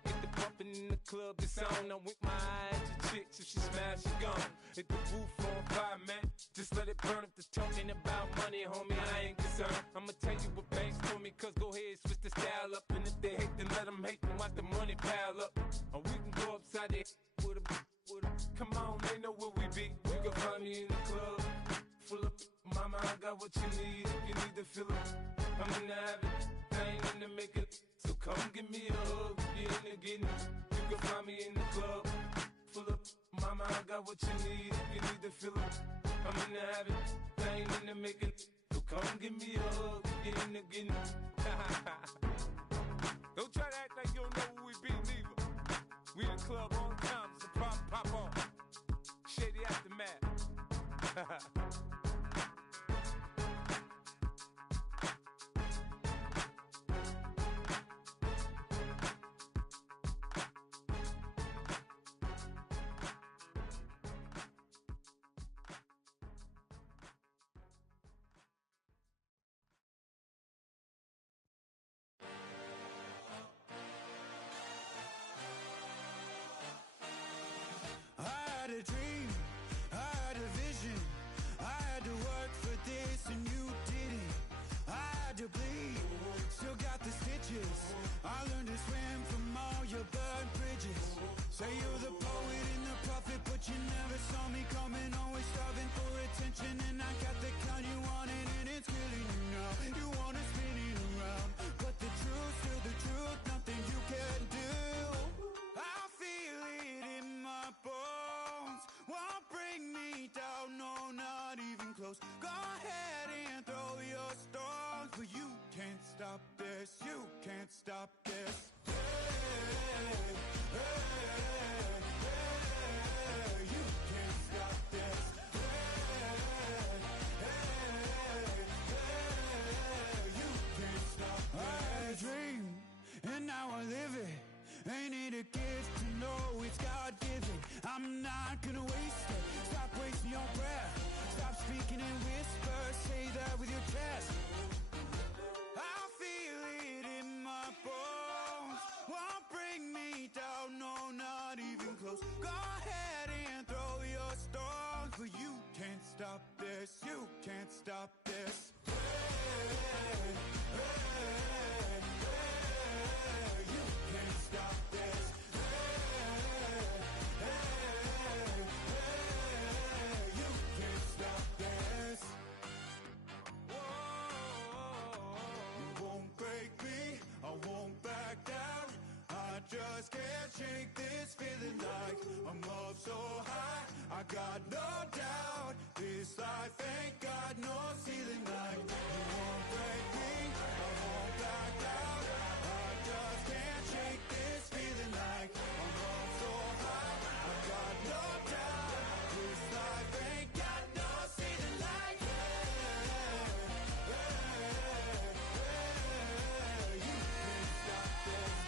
Get the bumpin' in the club, it's on. I'm with my eyes to chicks. If she smash, she gone. Hit the roof on fire, man. Just let it burn. If the talking about money, homie, I ain't concerned. I'ma tell you what banks told me, cause go ahead, switch the style up. And if they hate, then let them hate, then watch the money pile up. Or we can go upside there with a. Come on, they know where we be. You can find me in the club. Full of mama, I got what you need. If you need to fill it, I'm in the habit, I ain't in the making. So come give me a hug, if you're in the getting. You can find me in the club. Full of mama, I got what you need. If you need to fill it, I'm in the habit, I ain't in the making. So come give me a hug, if you're in the getting. Don't try to act like you don't know where we be, neither. We in the club all the time, it's a problem, pop off. Shady Aftermath. A dream, I had a vision, I had to work for this and you didn't. I had to bleed, still got the stitches. I learned to swim from all your burned bridges. Say you're the poet and the prophet, but you never saw me coming. Always starving for attention, and I got the kind you wanted, and it's killing you now. You wanna spin it around, but the truth's still the truth. Nothing you can do. I feel it in my bones. Won't bring me down, no, not even close. Go ahead and throw your stones, but you can't stop this, you can't stop this. Hey, hey, hey, you can't stop this. Hey, hey, hey, you can't stop this. I had a dream, and now I live it. Ain't it a gift to know it's God-given? I'm not gonna waste it. Stop wasting your breath. Stop speaking in whispers. Say that with your chest. I feel it in my bones. Won't bring me down, no, not even close. Go ahead and throw your stones, but you can't stop this. You can't stop this. Hey, hey, hey, you can't stop this. You can't stop this. You won't break me, I won't back down. I just can't shake this feeling like I'm up so high. I got no doubt this life ain't got no ceiling like. You won't break me, I won't back down. I just can't shake this feeling like I'm up so high. I got no doubt this life ain't got no ceiling like. You can't stop this.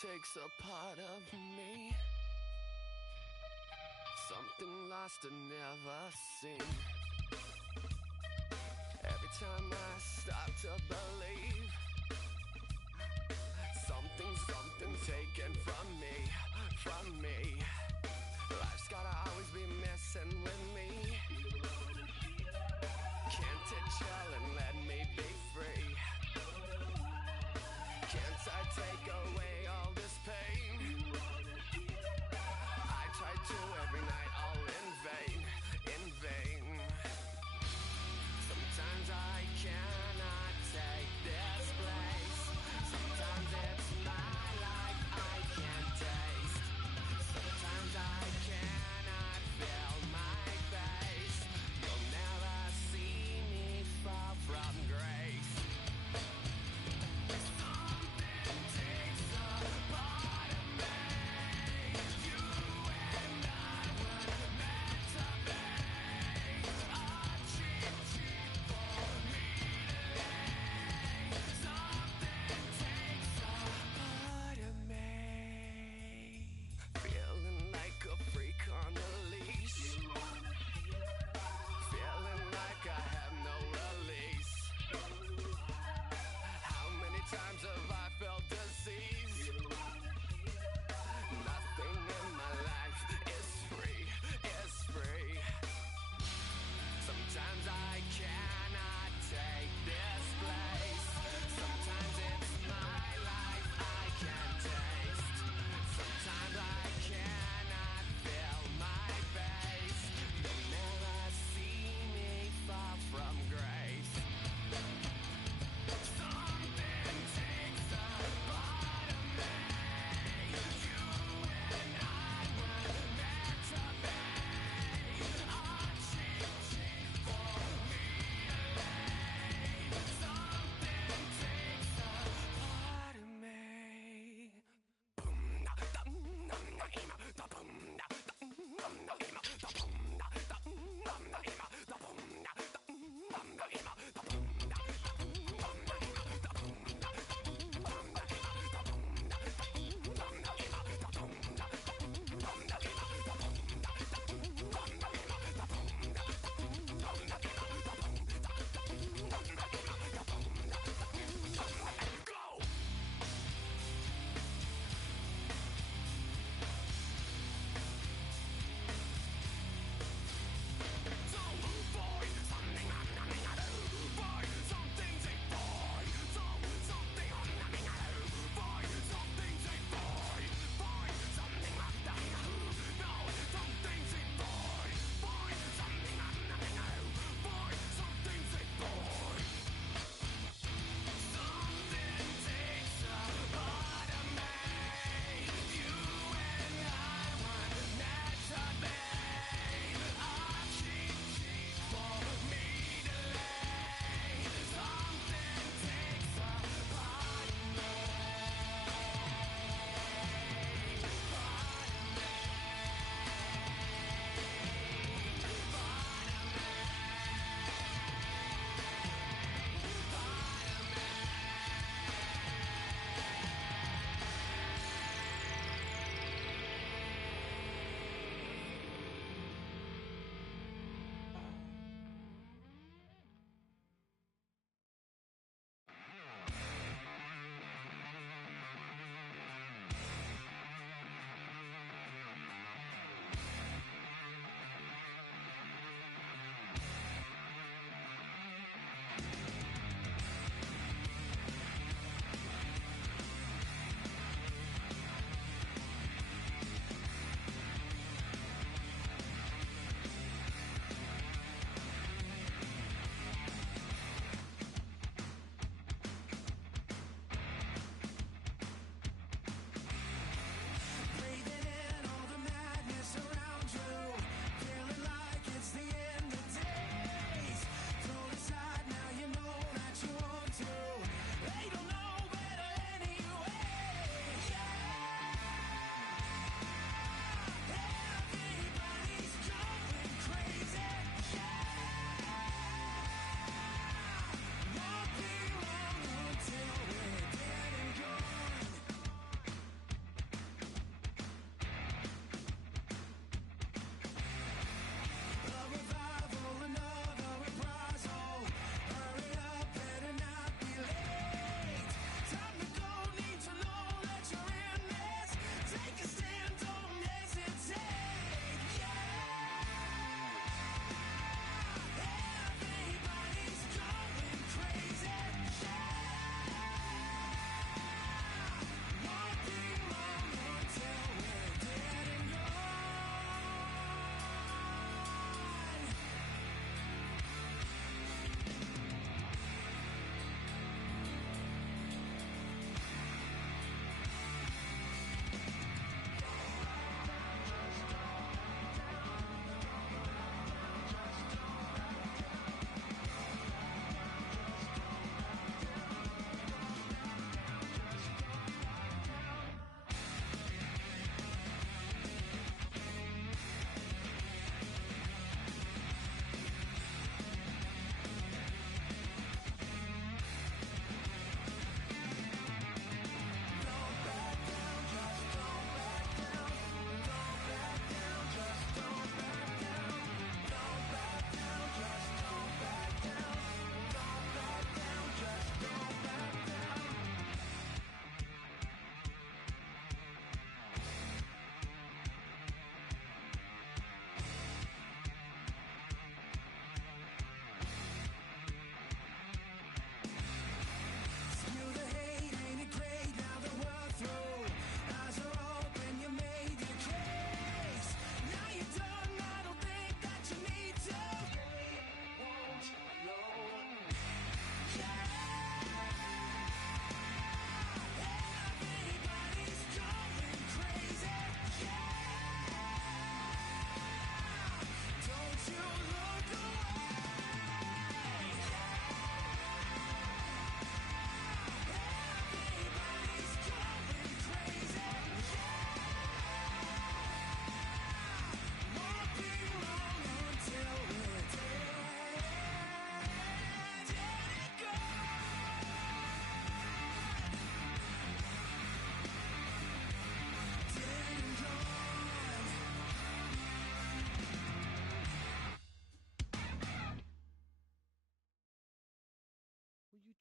takes a part of me. Something lost and never seen. Every time I start to believe, something taken from me. Life's gotta always be messing with me. Can't it chill and let me be free? Can't I take away all this pain? I try to every night, all in vain. Sometimes I cannot take this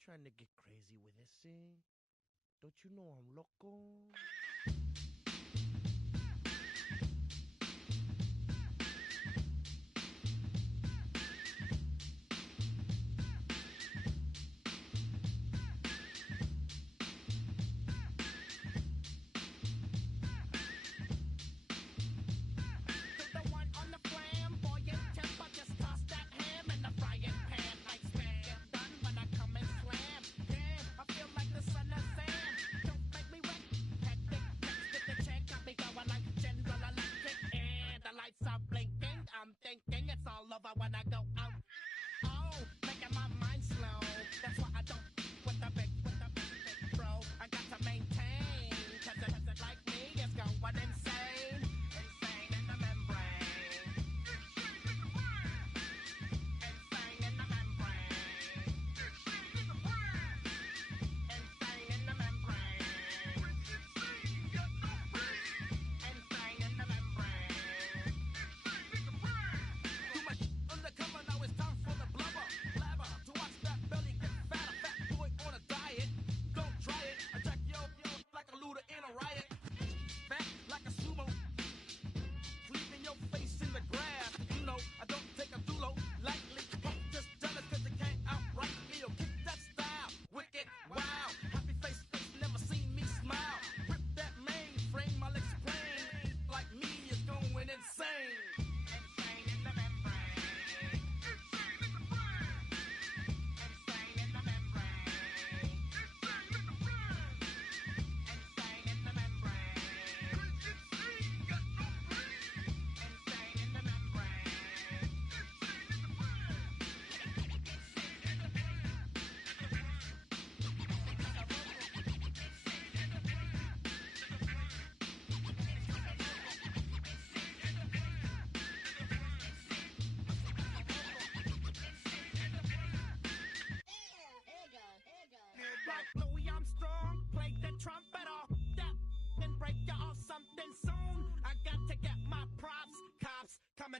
trying to get crazy with this thing? Don't you know I'm loco?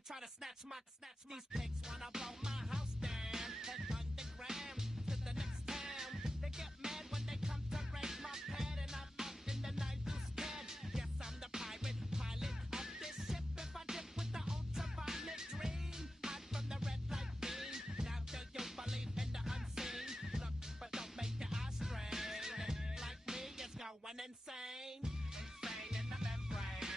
Try to snatch these pigs wanna blow my house down. Head underground to the next town. They get mad when they come to raid my pad, and I'm out in the night too scared. Yes, I'm the pirate pilot of this ship. If I dip with the ultraviolet dream, hide from the red light beam. Now do you believe in the unseen? Look, but don't make your eyes strain. Like me, it's going insane. Insane in the membrane.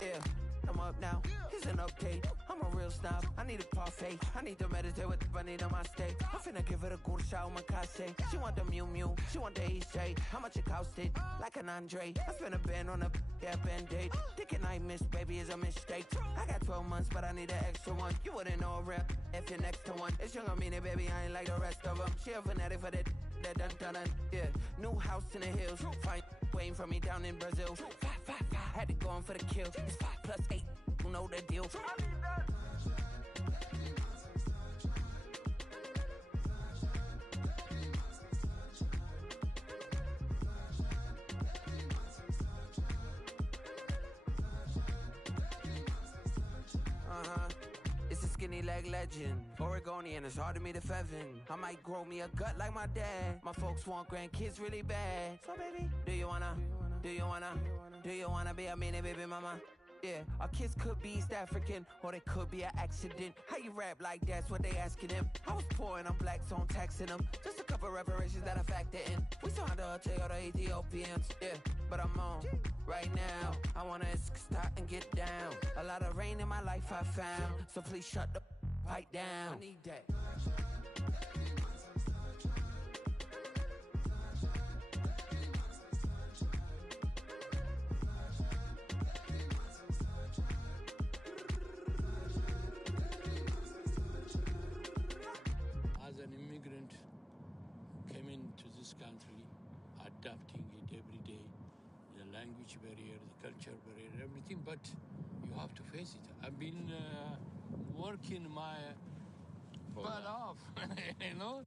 Yeah, I'm up now. Here's an update. I'm a real snob. I need a parfait. I need to meditate with the bunny on my steak. I'm finna give it a good shot with my case. She want the Mew Mew. She want the EJ. How much it costed? Like an Andre. I spent a band on a band-aid. Thinking I missed, baby, is a mistake. I got 12 months, but I need an extra one. You wouldn't know a rep if you're next to one. It's young, I mean it, baby, I ain't like the rest of them. She a fanatic for that dun. Yeah, new house in the hills. Fine, waiting for me down in Brazil. 5. Had to go on for the kill. It's 5 plus 8. You know the deal. It's a skinny leg legend. Oregonian, it's hard to meet a Fevin. I might grow me a gut like my dad. My folks want grandkids really bad. So baby, do you wanna be a mini baby mama? Yeah, our kids could be East African, or they could be an accident. How you rap like that's what they asking him? I was poor and I'm black, so I'm taxing them. Just a couple reparations that I factor in. We saw the Toyota Ethiopians, yeah, but I'm on right now. I wanna stop and get down. A lot of rain in my life I found, so please shut the pipe down. I need that. As an immigrant who came into this country, adapting it every day, the language barrier, the culture barrier, everything, but you have to face it. I've been working my butt off, you know?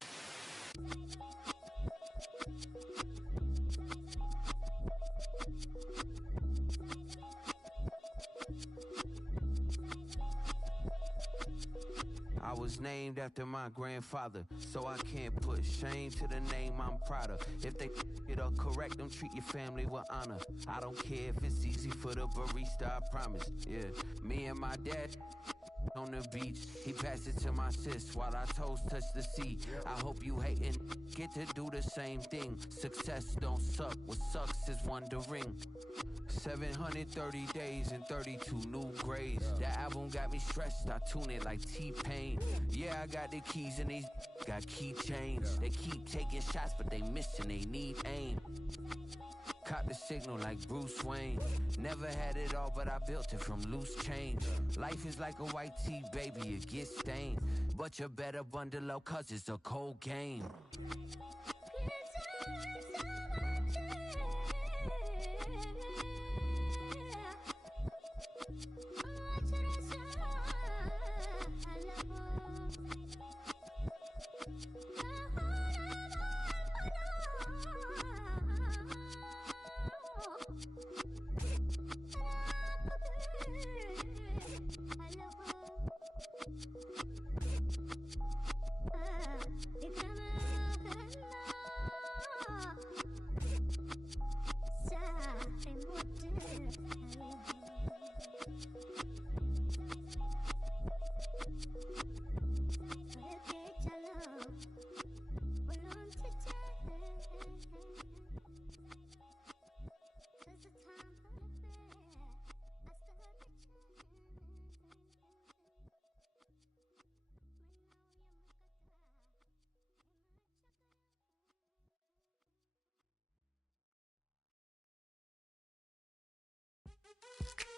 I was named after my grandfather, so I can't put shame to the name I'm proud of. If they it up correct, don't treat your family with honor. I don't care if it's easy for the barista, I promise. Yeah, me and my dad on the beach, he passed it to my sis while our toes touch the sea. I hope you hatin' get to do the same thing. Success don't suck, what sucks is wondering. 730 days and 32 new grades. The album got me stressed, I tune it like T-Pain. Yeah, I got the keys and these got keychains. They keep taking shots, but they missing, they need aim. Caught the signal like Bruce Wayne. Never had it all, but I built it from loose change. Life is like a white tee, baby, it gets stained. But you better bundle up, cause it's a cold game.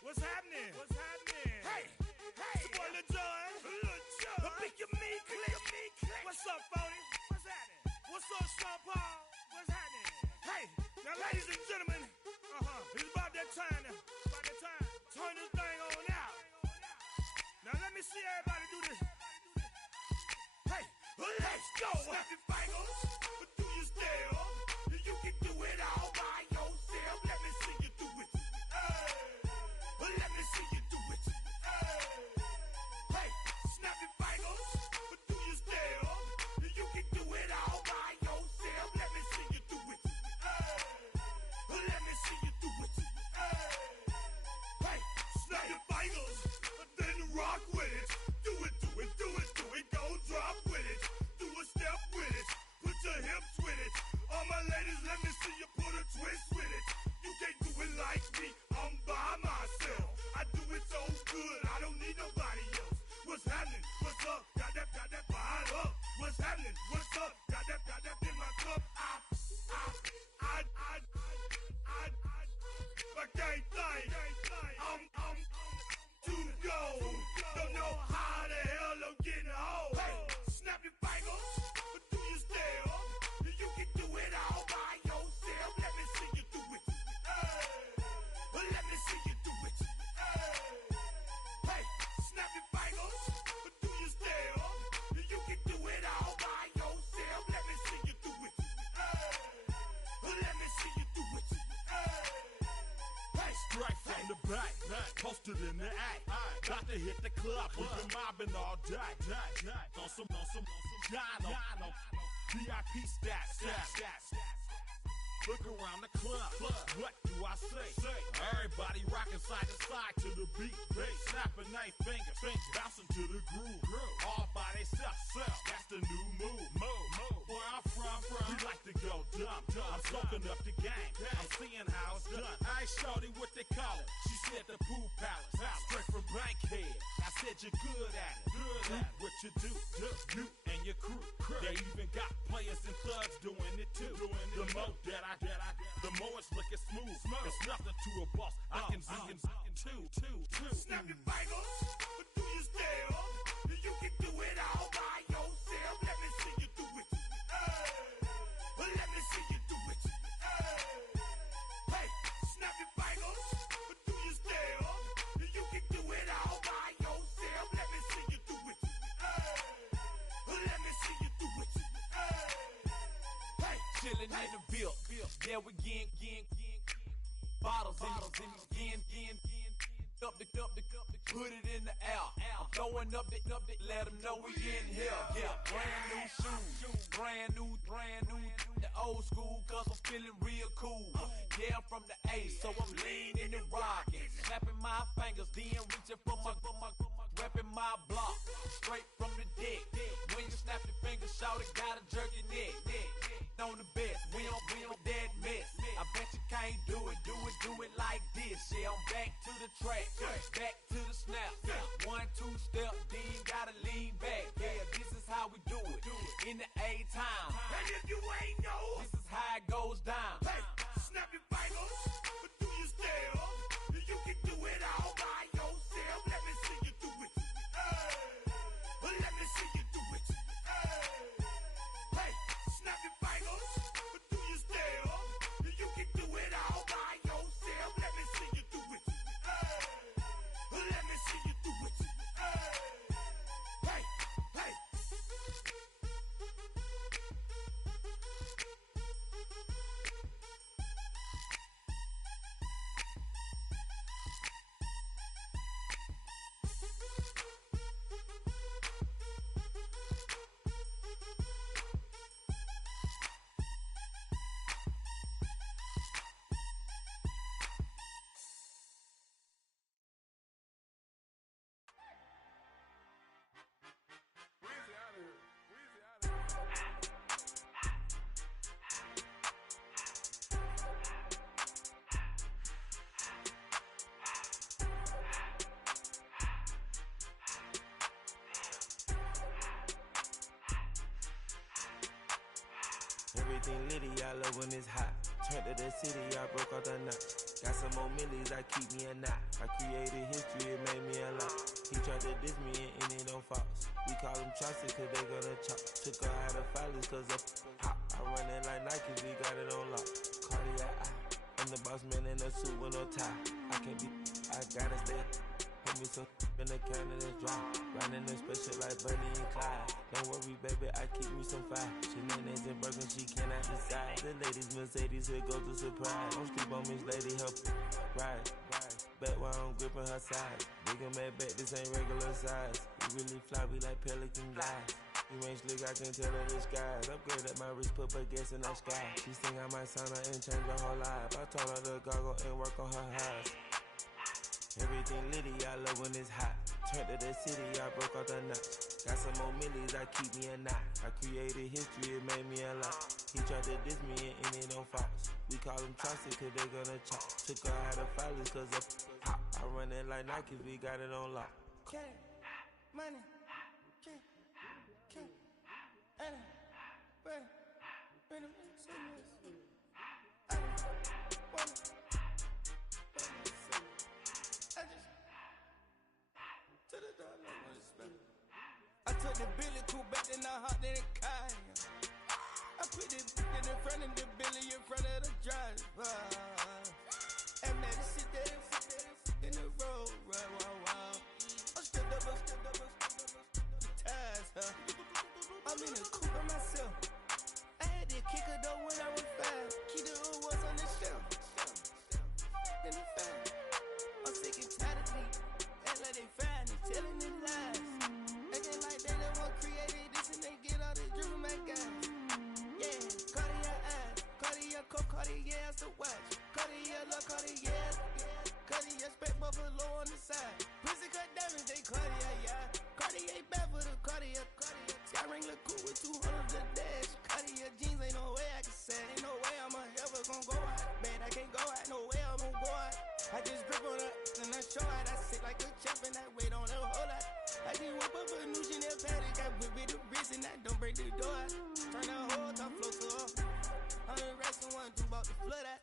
What's happening? What's happening? Hey, hey, it's your boy Lil Jon. Lil Jon. The Pick Your Me Click. What's up, Phony? What's happening? What's up, Sean Paul? What's happening? Hey, now ladies and gentlemen, it's about that time now. About that time. Turn this thing on out. Now let me see everybody do this. Hey, let's go. Snap your fingers, but do you still? You can do it all by yourself. Let me see you do it. Let me see you do it. Hey, snap your fingers, but do you still? You can do it all by yourself. Let me see you do it. Let me see you do it. Hey, snap your fingers, but then rock with it. Do it, do it, do it, do it. Go drop with it. Do a step with it. Put your hips with it. All my ladies, let me see you put a twist with it. You can't do it like me. I'm by myself. I do it so good, I don't need nobody else. What's happening? What's up? Got that fired up. What's happening? What's up? Got that in my cup. I can't think. I'm too go. Don't know how the hell I'm getting home. Hey, snap your fingers, but do you still? You can do it all by yourself. Let me see you do it. Let me see you do it. Hey, snap your fingers, but do you still? You can do it all by yourself. Let me see you do it. Let me see you do it. Hey, straight from the back, posted in the act. Got to hit the club, we've been mobbing all day. On some Dino, VIP stats. Look around the club, what do I say? Everybody rocking side to side to the they fingers, bouncing to the groove, all by themselves. That's the new move. Where I'm from, we like to go dumb. I'm soaking up the game. I'm seeing how it's done. I ain't shorty what they call it. She said the pool palace, straight from Bankhead. I said you're good at it. What you do, you and your crew. They even got players and thugs doing it too. The more that I the more it's looking smooth. It's nothing to a boss. I can see him two. Snap your fingers, but do you still? You can do it all by yourself. Let me see you do it. Let me see you do it. Hey, snap your fingers, but do you still? You can do it all by yourself. Let me see you do it. Let me see you do it. Hey, chillin' in the bill. Yeah, we getting bottles in again. Up the put it in the air. I'm throwing up the, let them know we in here. Yeah, brand new shoes, brand new. The old school, cause I'm feeling real cool. Yeah, I'm from the A, so I'm leaning and rocking. Snapping my fingers, then reaching for my repping my block. Straight from the deck. When you snap your fingers, shout it, gotta jerk your neck. On the best, we don't dead mess. I bet you can't do it like this. Yeah, I'm back to the track, back to the snap. 1, 2 step, then gotta lean back. Yeah, this is how we do it in the A time. And if you ain't know, this is how it goes down. Hey, snap your fingers, but do you still? You can do it all by yourself. Let me see you do it. Let me see you do it. Hey, snap your fingers, but do you still? You can do it all by yourself. Let me see you do it. Let me see you do it. Hey. Everything litty, I love when it's hot. Turned to the city, I broke out the knot. Got some more millies, I keep me a knot. I created history, it made me a lot. He tried to diss me and it don't false. We call them chopsticks cause they gonna chop. Took her out of filers cause up hot. I run it like Nike, we got it on lock. Cardiac eye. I'm the boss man in a suit with no tie. I can't be, I gotta stay. Put me some in the can of this dry. Riding in special like Bunny and Clyde. Don't worry, baby, I keep me some fire. Shenanigans and broken, she cannot decide. The ladies Mercedes, here goes the surprise. Don't sleep on Miss Lady, help ride. Back while I'm gripping her side. Bigger mad back, this ain't regular size. We really fly, we like pelican guys. You ain't slick, I can tell her the skies. Upgrade at my wrist, put her gas in the sky. She think I might sign her and change her whole life. I told her to goggle and work on her highs. Everything litty, I love when it's hot. Turned to the city, I broke out the knot. Got some more millies, I keep me a knot. I created history, it made me a lot. He tried to diss me and it don't false. We call them chopsticks cause they gonna chop. Took her out of filers cause of pop. I run it like Nike, we got it on lock. Cash, money, cash, Anna, ready, I took the Billy Cool back and I hopped in the car. I put the in front of the Billy in front of the driver. And man, sit there in the road, right, wow. I'm still double, the ties, huh? I'm in the coupe by myself. I had to kick her though when I was 5. Keep the old ones on the shelf. In the fan. I'm sick and tired of me. Act like they fine and telling them lies. Acting like they the one created this and they get all this driven my guys. Yeah, Cartier eyes, Cartier coat, Cartier ass to watch. Cartier look, Cartier, Cartier spec buffalo on the side. Pussy cut diamond J. Cartier, yeah. Cartier bad for the Cartier. Sky ring look cool with 200 the dash. Cartier jeans, ain't no way I can say. Ain't no way I'm ever gonna go out. Man, I can't go out, no way I'm gonna go out. I just grip on her and I show out. I sit like a champ and I wait on her whole lot. I just whip up a new Chanel paddock. I whip with the wrist and I don't break the door out. Turn the whole top floor to her. 100 racks and 1, 2 about the flood out.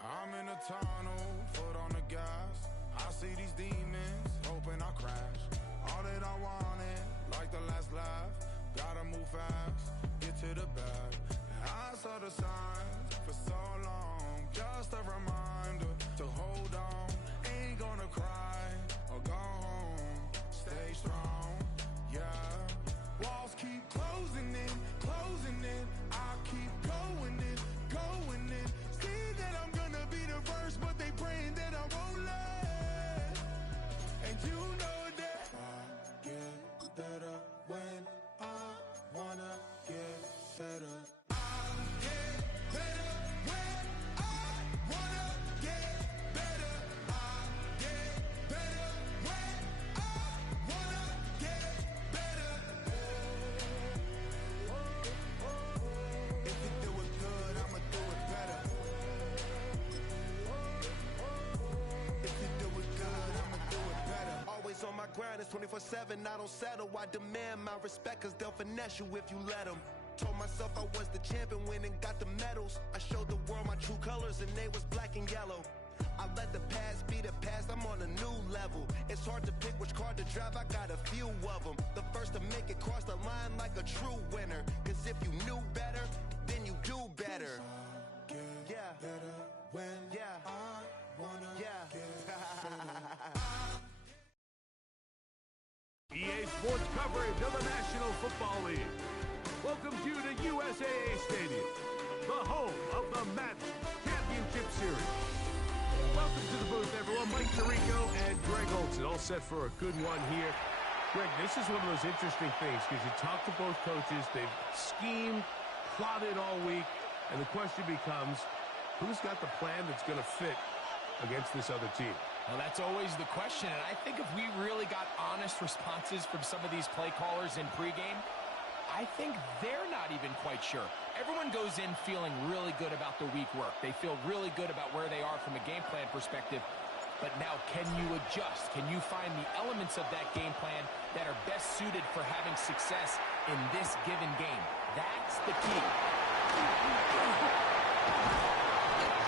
I'm in a tunnel, foot on the gas. I see these demons, hoping I crash. All that I wanted, like the last laugh. Gotta move fast, get to the bag. I saw the signs for so long, just a reminder to hold on. Ain't gonna cry or go home. Stay strong, yeah. Walls keep closing in, closing in. I keep going in, going in. See that I'm gonna be the first, but they praying that I won't let. And you know that I get better when I wanna get better. I get better when I wanna get better. I get better when I wanna get better. If you do it good, I'ma do it better. If you do it good, I'ma do it better. Always on my grind, it's 24/7, I don't settle. I demand my respect, cause they'll finesse you if you let them. Told myself I was the champion, went and got the medals. I showed the world my true colors and they was black and yellow. I let the past be the past, I'm on a new level. It's hard to pick which car to drive, I got a few of them. The first to make it cross the line like a true winner. Cause if you knew better, then you do better. Yeah. Better when I wanna get better. EA Sports coverage of the National Football League. Welcome you to USAA Stadium, the home of the Madden Championship Series. Welcome to the booth, everyone. Mike Tirico and Greg Olson, all set for a good one here. Greg, this is one of those interesting things because you talk to both coaches. They've schemed, plotted all week, and the question becomes, who's got the plan that's going to fit against this other team? Well, that's always the question, and I think if we really got honest responses from some of these play callers in pregame, I think they're not even quite sure. Everyone goes in feeling really good about the week work. They feel really good about where they are from a game plan perspective. But now, can you adjust? Can you find the elements of that game plan that are best suited for having success in this given game? That's the key.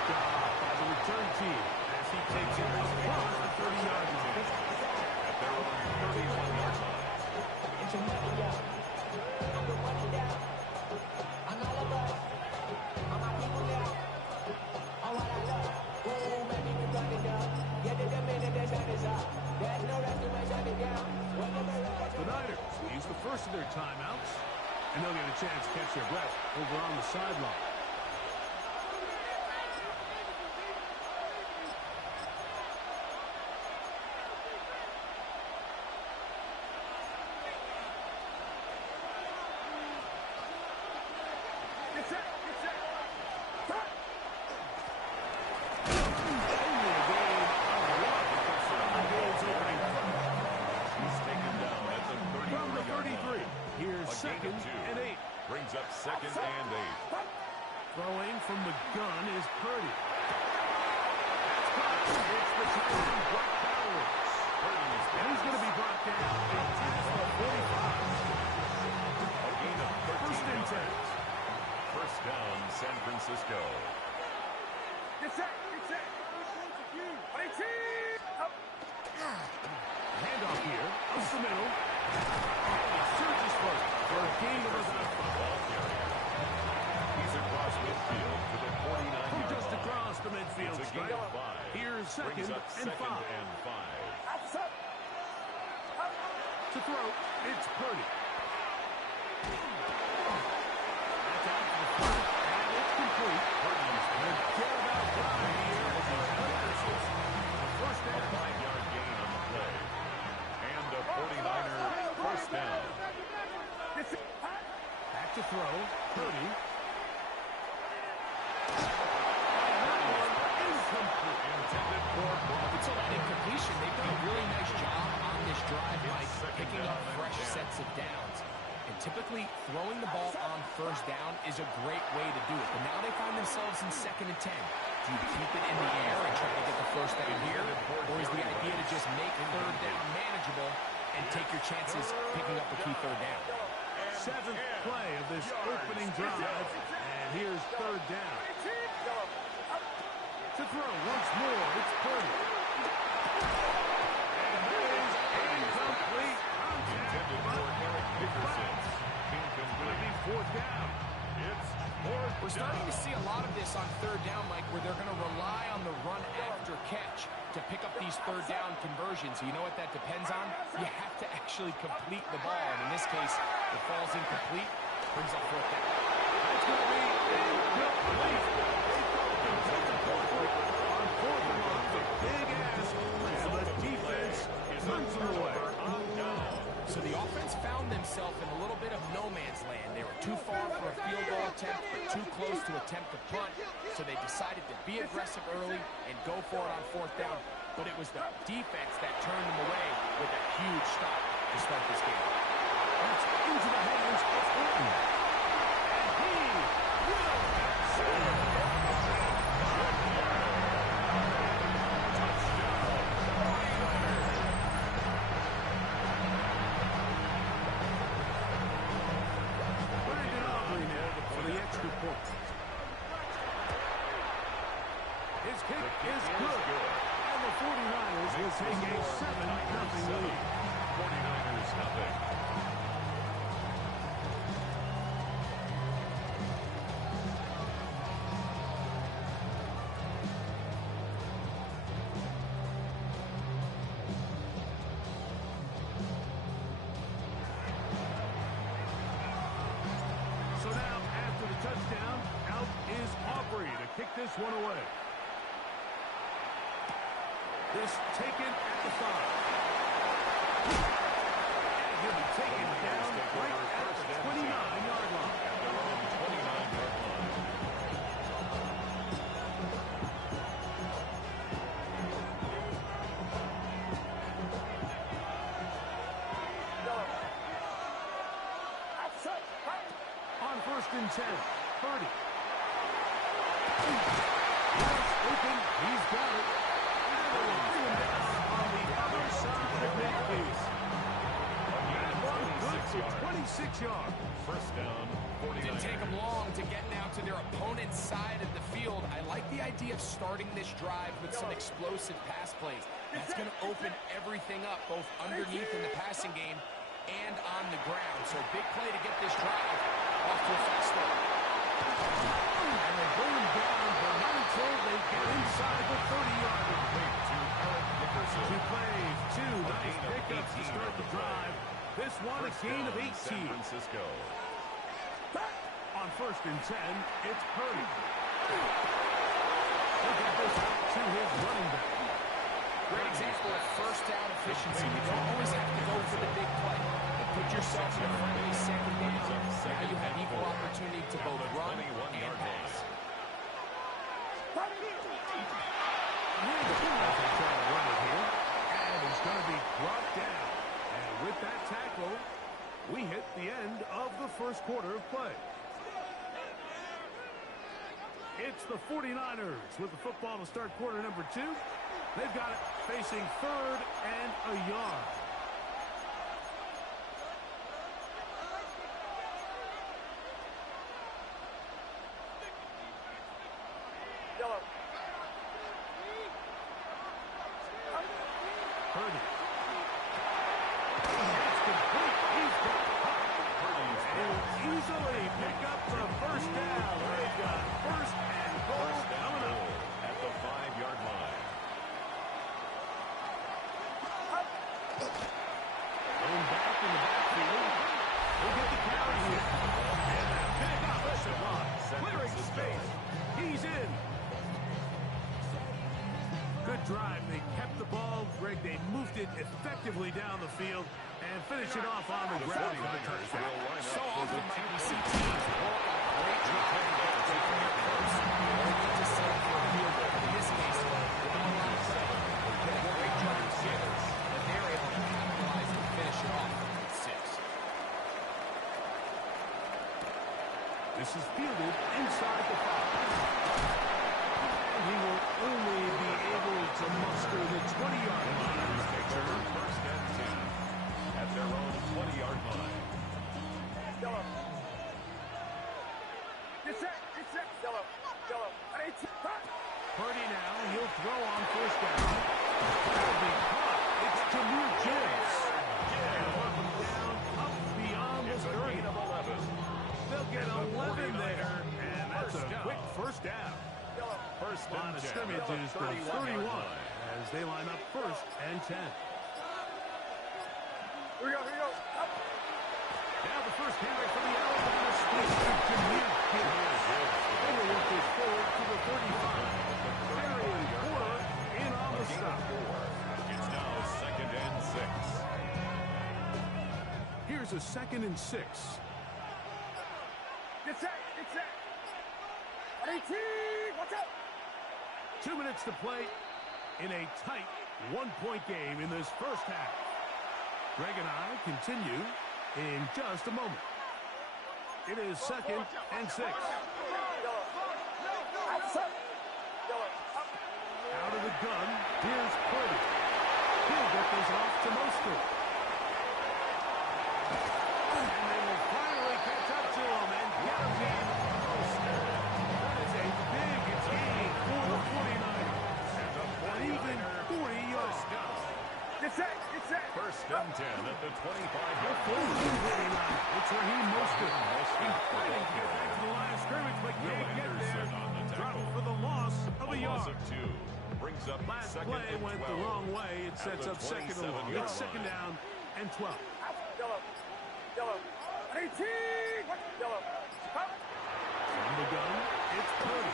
By the return team as he takes it across the 30-yard line. At their own 31-yard line. The Niners use the first of their timeouts, and they'll get a chance to catch their breath over on the sideline. Brings up 2nd and 8. Throwing from the gun is Purdy. That's caught. It's the tight end, Brock Bowers. And he's going to be brought down at the 45. A gain of 13. First and 10. First down, San Francisco. Get set. Handoff here. Up the middle. It surges for a gain of about 5. He's across midfield to the 49-yard Just line. across the midfield It's a stripe. gain of 5. Here's Brings second up and 5. second and 5. To throw, it's Purdy. That's out to the front, and it's complete. Purdy's forget about time here as he collapses. First down. A 5-yard gain on the play. And a 49er first down. Back to throw, Purdy. Intended for Until that incompletion, they've done a really nice job on this drive, Mike, picking up fresh sets of downs. And typically, throwing the ball on first down is a great way to do it. But now they find themselves in 2nd and 10. Do you keep it in the air and try to get the first down here? Or is the idea to just make third down manageable and take your chances picking up a key third down? 7th play of this opening drive. And here's third down. To throw once more, it's Purdy. And that is incomplete contact. Intended for Eric Dickerson. Going to be 4th down. It's 4th We're starting to see a lot of this on third down, Mike, where they're going to rely on the run after catch to pick up these third down conversions. You know what that depends on? You have to actually complete the ball. And in this case, it falls incomplete, brings up 4th down. That's going to be incomplete. On 4th and long, the big ass, and the defense punts them away. So the offense found themselves in a little bit of no man's land. They were too far for a field goal attempt, but too close to attempt a punt. So they decided to be aggressive early and go for it on 4th down. But it was the defense that turned them away with a huge stop to start this game. That's into the hands of Orton. And he will save. His kick is good. And the 49ers will take a 7-0 lead. 49ers nothing. So now, after the touchdown, out is Aubrey to kick this one away. This taken at the 5. And he'll be taken down right at the 29-yard line. At their own 29-yard line. On 1st and 10, Purdy. He's open. He's got it. On the other side of midfield. That one good for 26 yards. First down, 49. Didn't take them long to get now to their opponent's side of the field. I like the idea of starting this drive with some explosive pass plays. That's going to open everything up, both underneath in the passing game and on the ground. So a big play to get this drive off to a fast start. And they're going down, but not until they get inside the 30-yard line. Two plays, 2 nice pickups to start the drive. This one a gain of 18. San Francisco. On 1st and 10, it's Purdy. He'll get this out to his running back. Great example of first down efficiency. You don't always have to go for the big play. But put yourself in a friendly 2nd down. Now you have equal opportunity to both run and pass. Trying to run it here. And he's going to be brought down. And with that tackle, we hit the end of the first quarter of play. It's the 49ers with the football to start quarter number 2. They've got it facing 3rd and a yard. Purdy. It's complete. He's got Purdy's. He'll easily pick up the first down. They've got 1st and goal coming up at the 5-yard line. Going back moved it effectively down the field and finish it off on the ground for the touchdown. So often, Mike, we see teams work on a great drive taking it first, or need to settle for a field goal. In this case, with them a lot of credit, they put a great drive together, and they're able to capitalize and finish it off at 6. This is fielded inside the 5. He will only be able to muster the 20-yard line. First and 10 at their own 20-yard line. Yellow. Get set. Get set. Yellow. Yellow. Purdy now. He'll throw on first down. That'll be caught. It's Jameer Gibbs. Up and down, up beyond the 30. They'll get 11 there, and that's a quick first down. First line of scrimmage is the 31 as they line up first and 10. Here we go. Here we go. Up. Now the first carry for the Alabama State to Jameer Gibbs. They will work this forward to the 35. Carry and quarter in on the stop. It's now second and 6. Here's a second and 6. Get set. Get set. 18. Watch out. 2 minutes to play in a tight one-point game in this first half. Greg and I continue in just a moment. It is second and 6. Out of the gun, here's Purdy. He'll get this off to Mostert. And they will finally catch up to him and get him in. That is a big gain for the 49ers. And even 40 yards. Get set. Get set. First and 10 at the 25-yard line. It's Raheem Mostert. He's fighting to get back to the line of scrimmage, but can't get there. Dropped for the loss of a yard. Of 2. Brings up Last second play and 12. went the wrong way. It sets up second and long. It's second down and 12. Yellow. Yellow. 18. Yellow. From the gun, it's Purdy.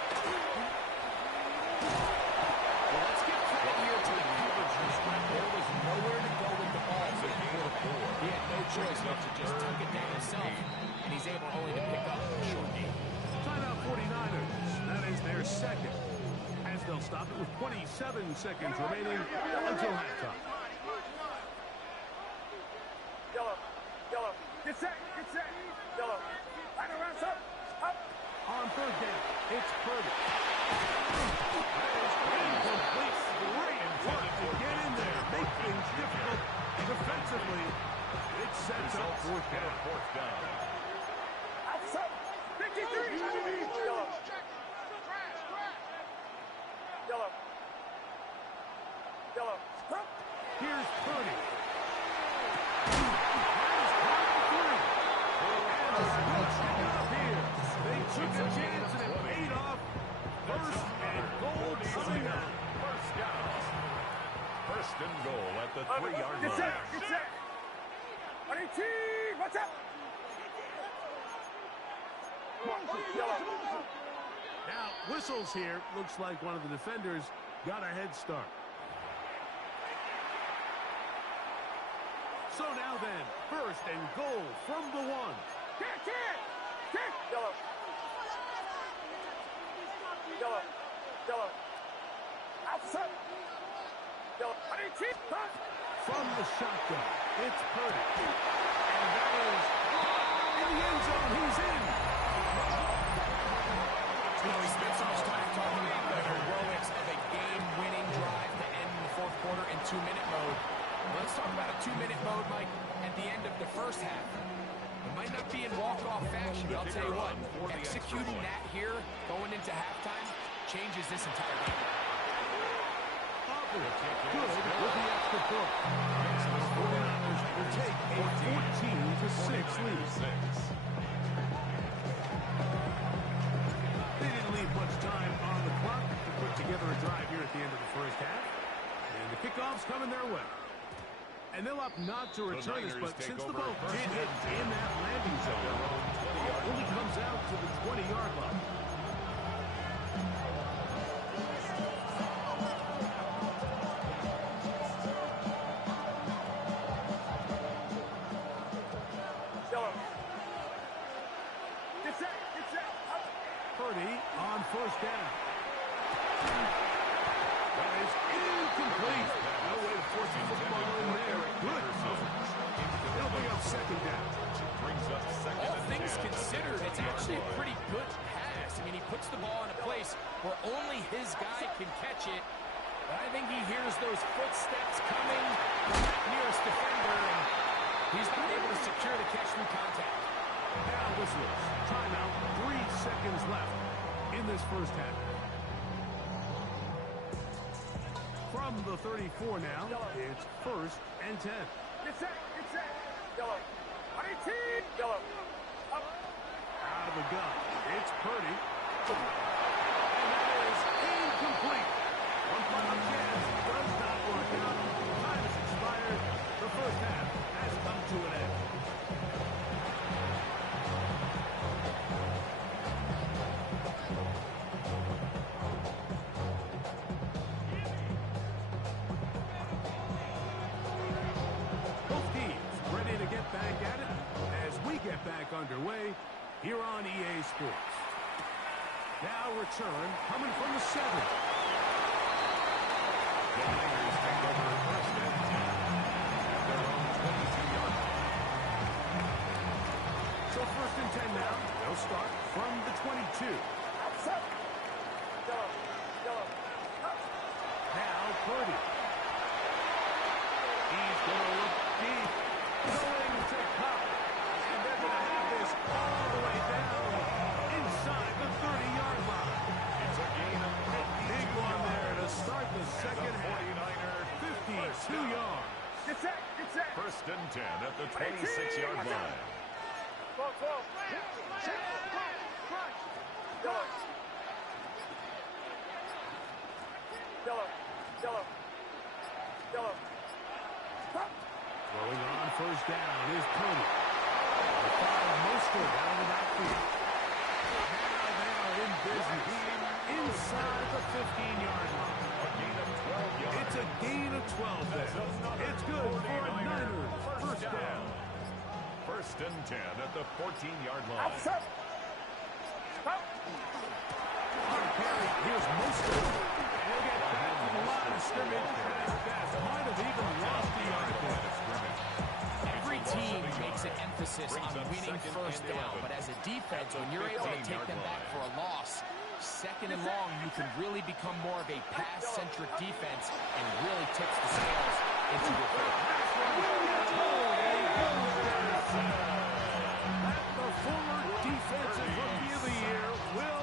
Well, let's get credit here to the coverage respect. There was nowhere to go with the ball. So he had no choice but to just tuck it down himself, and he's able only to pick up a short gain. Timeout 49ers. That is their second. As they'll stop it with 27 seconds remaining until halftime. Yellow. Yellow. Get set. Get set. Yellow. Line around, up. Up. On third down, it's Purdy. That is incomplete. Great work to get in there. Make things difficult defensively. It sets up fourth down. Outside. 53. Yellow. Yellow. Yellow. Here's Purdy. They took a chance and it paid off. First and goal coming up. First down. First and goal at the 3-yard Get line. set. Get set. 18. Watch out. Yellow. Now, whistles here. Looks like one of the defenders got a head start. So now then, first and goal from the 1. Kick. Yellow. Yellow. Yellow. Outside. Yellow. 18. From the shotgun, it's Purdy. And that is in the end zone. He's in. We spent so much time talking about the heroics of a game-winning drive to end the fourth quarter in 2-minute mode. Let's talk about a 2-minute mode, Mike, at the end of the first half. It might not be in walk-off fashion, but I'll tell you what, executing that here, going into halftime, changes this entire game. Good with the extra point. The 49ers will take a 14-6 lead. They didn't leave much time on the clock to put together a drive here at the end of the first half. And the kickoff's coming their way. And they'll opt not to return this, but since the ball did hit in that landing zone, it only comes out to the 20-yard line. guy can catch it. But I think he hears those footsteps coming from that nearest defender, and he's not able to secure the catch through contact. Now whistles. Timeout. 3 seconds left in this first half. From the 34 now, it's 1st and 10. Get set, get set. Yellow. 18. Yellow. Up. Out of the gun. It's Purdy. And that is incomplete. One final chance does not work out. Time has expired. The first half has come to an end. Both teams ready to get back at it as we get back underway here on EA Sports. Now return coming from the 7. The Niners take over 1st and 10 at their own 22-yard line. So 1st and 10 now. They'll start from the 22. Now Purdy. He's going to look deep. Going to Cup. And they're going to have this all the way down inside the 30-yard line. It's a gain of a big one there to start the second half. 52 yards. Get set, get set. 1st and 10 at the 26-yard line. 12. Check. Crunch. Yellow. Throwing on 1st down is Purdy. Mostert down the backfield. Now they are in business inside the 15-yard line. A gain of 12 yards. It's a gain of 12 there. It's good for a Niners 1st down. 1st and 10 at the 14-yard line. On carry, here's Mostert. And he'll get back to the line of scrimmage. Might have even lost the yard there. Every team makes an emphasis on winning 1st down, but as a defense, when you're able to take them back for a loss, 2nd and long, you can really become more of a pass-centric defense and really tips the scales into your favor. The former defensive rookie of the year, Will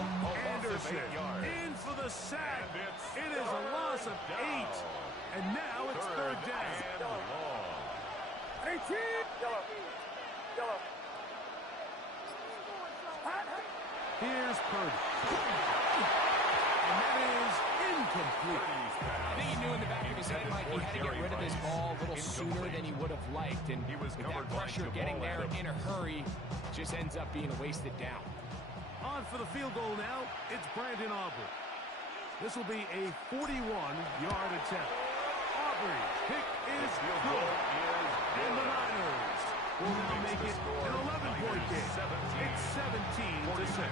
Anderson, in for the sack. It is a loss of 8, and now it's 3rd down. 18. Yellow. Here's Purdy. And that is incomplete. I think he knew in the back of his head, Mike, he had to get rid of his ball a little sooner than he would have liked. And with that pressure getting there in a hurry, just ends up being a wasted down. On for the field goal now, it's Brandon Aubrey. This will be a 41-yard attempt. Aubrey's kick is good. And the Niners will now make it an 11-point game. It's 17-6.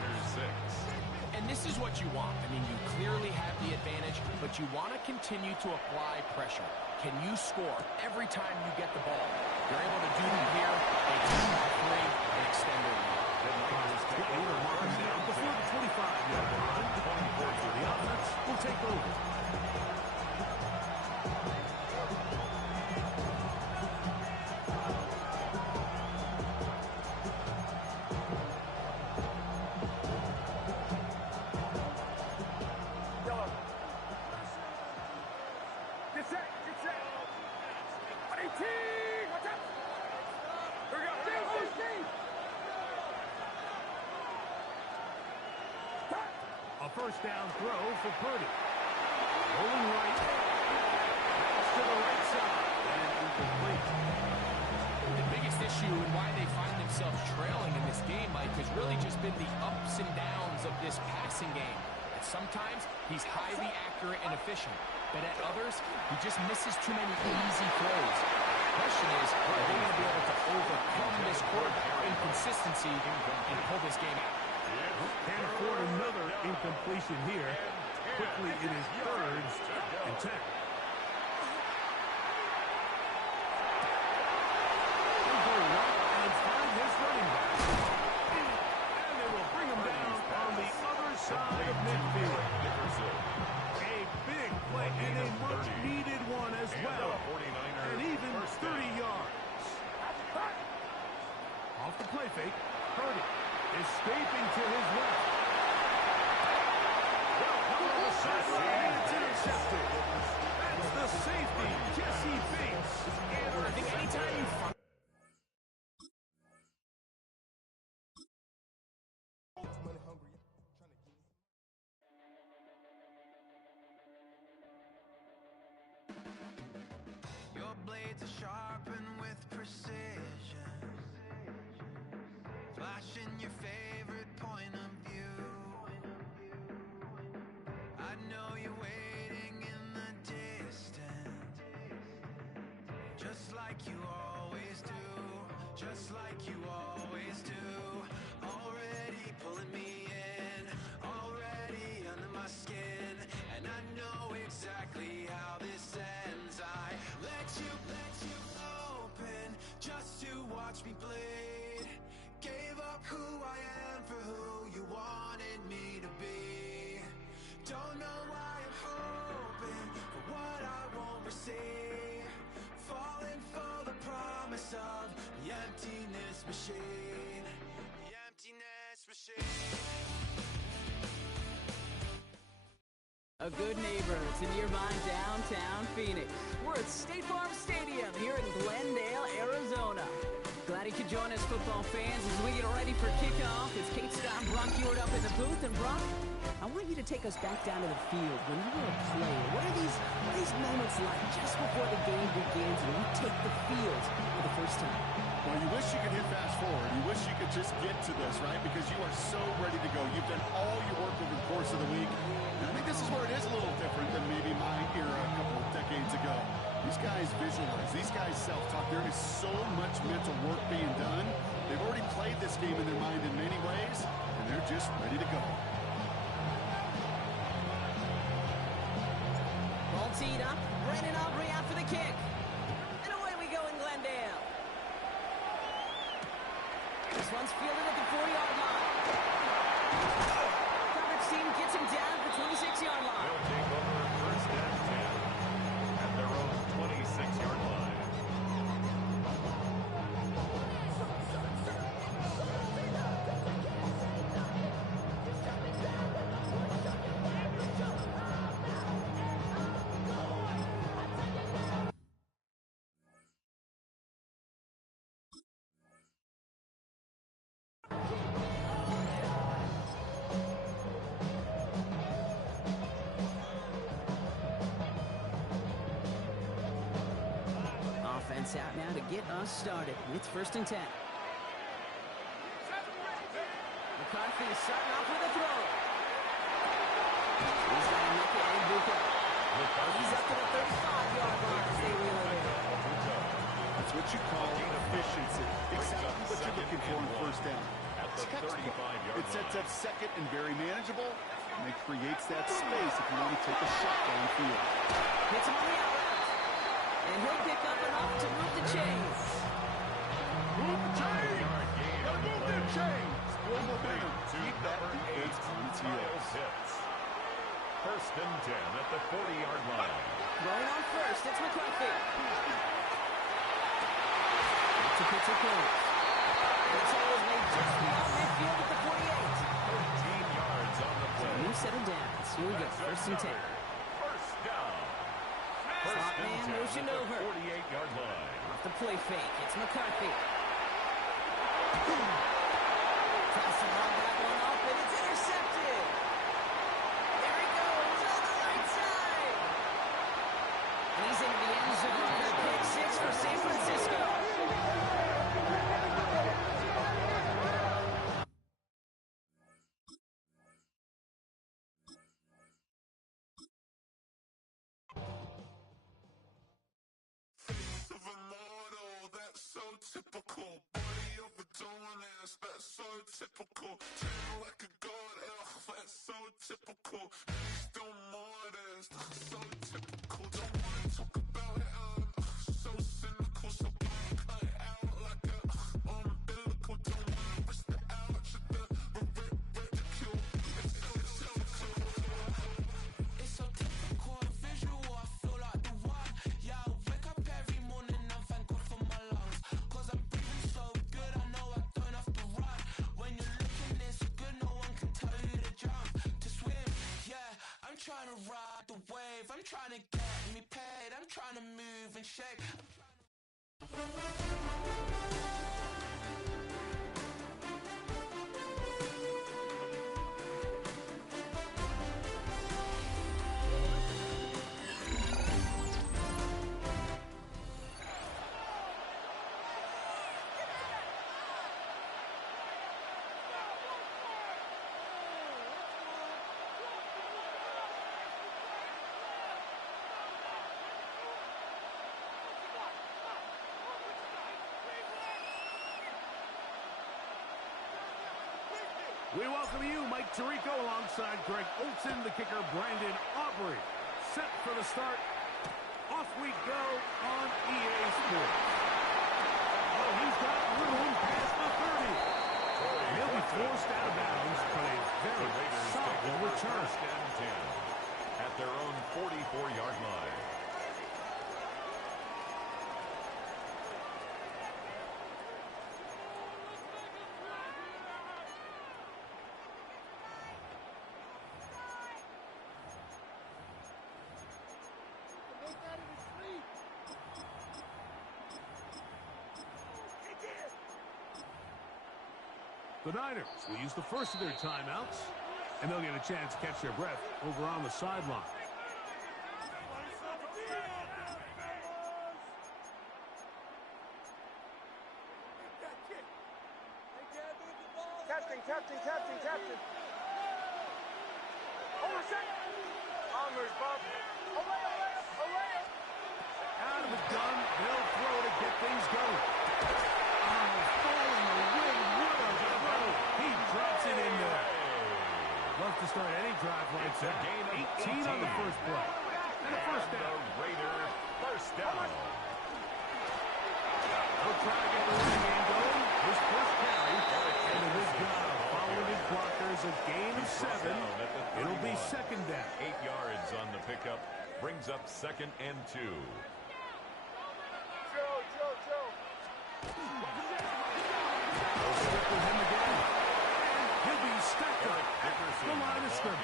And this is what you want. I mean, you clearly have the advantage, but you want to continue to apply pressure. Can you score every time you get the ball? You're able to do that here. They take off 3 and extend their lead. Before the 25-yard line, the offense will take over. A 1st down throw for Purdy. Rolling right. Pass to the right side. And incomplete. The biggest issue and why they find themselves trailing in this game, Mike, has really just been the ups and downs of this passing game. And sometimes he's highly accurate and efficient, but at others, he just misses too many easy throws. The question is, are they going to be able to overcome this quarterback inconsistency and pull this game out? Can't afford another incompletion here. Quickly, it is 3rd and 10. He'll go right and find his running back. And they will bring him down on the other side of midfield. safety, Jesse Bates. I think anytime you find your blades are sharpened with precision, flashing your favorite point of view. I know you're waiting in the distance, just like you always do, just like you always do. Already pulling me in, already under my skin, and I know exactly how this ends. I let you open just to watch me bleed. Gave up who I am for who you wanted me to be. Don't know why I'm hoping for what I won't receive. Falling for the promise of the emptiness machine. The emptiness machine. A good neighbor to nearby downtown Phoenix. We're at State Farm Stadium here in Glendale, Arizona. Glad you could join us, football fans, as we get ready for kickoff. It's Kate Scott and Brock Ewart up in the booth. And Brock, I want you to take us back down to the field. When you were a player, what are these moments like just before the game begins and you take the field for the first time? Well, you wish you could hit fast forward. You wish you could just get to this, right? Because you are so ready to go. You've done all your work over the course of the week. And I think this is where it is a little different than maybe my era a couple of decades ago. These guys visualize. These guys self-talk. There is so much mental work being done. They've already played this game in their mind in many ways, and they're just ready to go. Ball teed up. Brandon Aubrey out for the kick. And away we go in Glendale. This one's fielded at the 40-yard line. Coverage team gets him down at the 26-yard line. They'll take over first and 10 at their own 26-yard line. Offense out now to get us started. It's first and 10. McCarthy is starting off with a throw. He's got a nickel and Buka. He's up to the 35-yard line as they wheel it in. That's what you call efficiency. Exactly what you're looking for in first down. It sets up second and very manageable, and it creates that space if you want to take a shot downfield. Hits him on the out route. And he'll pick up enough to move the chains. Move the chains! Gotta move them chains! Build momentum. Keep that defense on its heels. First and 10 at the 40-yard line. Going on first, it's McCarthy. It's a pitcher close. And the tail is made just beyond midfield at the 48. 13 yards on the play. New set of downs. Here we go, first and 10. First down. Slot man motioned over. 48-yard line. Off the play fake, it's McCarthy. Tries to run that one up, and it's intercepted. There he goes on the right side. And he's into the end zone. Pick six for San Francisco. Typical body of a donut, that's so typical. Tail like a god, that's so typical. Please don't modest, so typical. Don't wanna talk about it, so cynical. So cut it out like a umbilical. Don't wanna risk the ouch of the ridicule. It's so typical, visual, I feel like the one. Yeah, I wake up every morning and thank God for my lungs. Cause I'm breathing so good, I know I don't have to run. When you're looking this good, no one can tell you to jump, to swim. Yeah, I'm trying to ride the wave, I'm trying to get me paid, I'm trying to move and shake. We welcome you, Mike Tirico, alongside Greg Olson, the kicker, Brandon Aubrey. Set for the start. Off we go on EA Sports. Oh, he's got room past the 30. He'll be forced out of bounds, but a very solid return. First and 10 at their own 44-yard line. The Niners will use the first of their timeouts, and they'll get a chance to catch their breath over on the sideline. Captain. Hold on a second. Bombers, Bob. Away. Out of the gun, they'll throw to get things going. Falling away, what a throw. He drops it in there. Love to start any drive like that. Gain of 18 on the first play. And a first down. The Raider first down. They'll try to get the running game going. His first carry. And a good job following his blockers. A gain of 7. It'll be second down. 8 yards on the pickup. Brings up second and 2. Joe. They'll stick with him again. And he'll be stacked up at the line of scrimmage.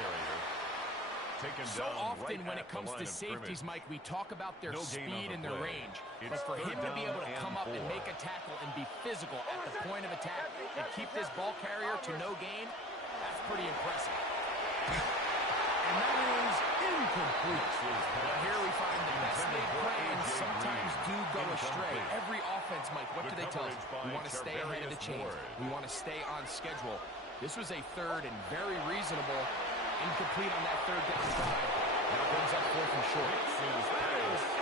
So often when it comes to safeties, Mike, we talk about their speed and their range. But for him to be able to come up and make a tackle and be physical at the point of attack and keep this ball carrier to no gain, that's pretty impressive. And that is incomplete. Well, here we find the best laid plans sometimes do go astray. Every offense, Mike, what do they tell us? We want to stay ahead of the chains. We want to stay on schedule. This was a third and very reasonable incomplete on that third down drive. Now brings up fourth and short.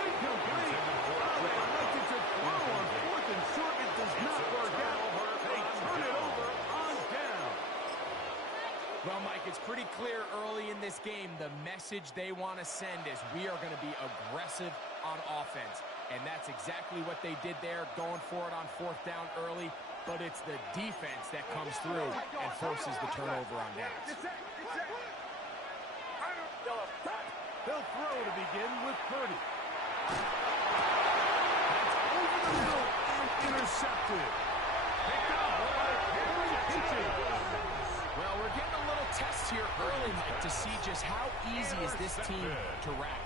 Incomplete. Elected to throw on fourth and short. It does not work out. They turn it over on down. Well, Mike, it's pretty clear early in this game the message they want to send is we are going to be aggressive on offense. And that's exactly what they did there, going for it on fourth down early. But it's the defense that comes through and forces the turnover on downs. They'll throw to begin with Purdy. That's over the middle and intercepted. Picked up by Henry Hitchens. Well, we're getting a little test here early, Mike, to see just how easy is this team to wrap.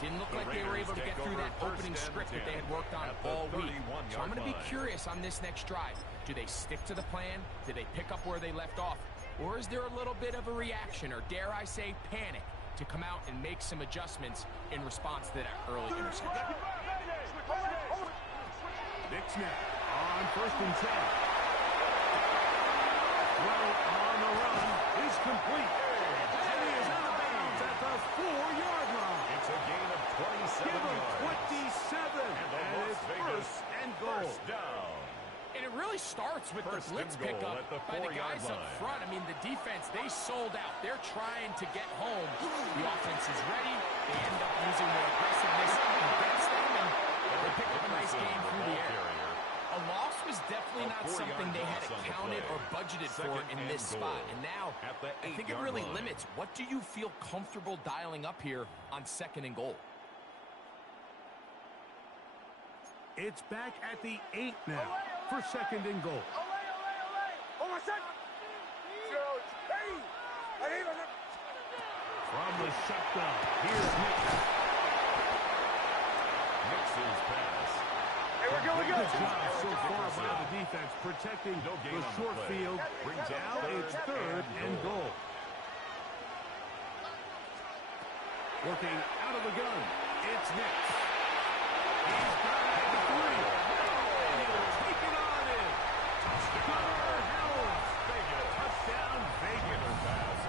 Didn't look like they were able to get through that opening script that they had worked on all week. So I'm going to be curious on this next drive. Do they stick to the plan? Do they pick up where they left off? Or is there a little bit of a reaction, or dare I say panic, to come out and make some adjustments in response to that early interception? Big snap on first and 10. Throw on the run is complete. And he is out of bounds at the 4-yard line. It's a gain of 27 Give him yards. 27. And it's first and goal. First down. And it really starts with the blitz pickup by the guys up front. I mean, the defense, they sold out. They're trying to get home. The offense is ready. They end up using their aggressiveness against them, and they pick up a nice game through the air. A loss was definitely not something they had accounted or budgeted for in this spot. And now, I think it really limits. What do you feel comfortable dialing up here on second and goal? It's back at the 8 now for second and goal. Hold on a second. From the shotgun, here's Nick. job so far by the defense protecting the short field. Now it's third and goal. Working out of the gun. It's Hicks. He's got it at the 3. And he'll take it on in. Touchdown. Touchdown, Vegas.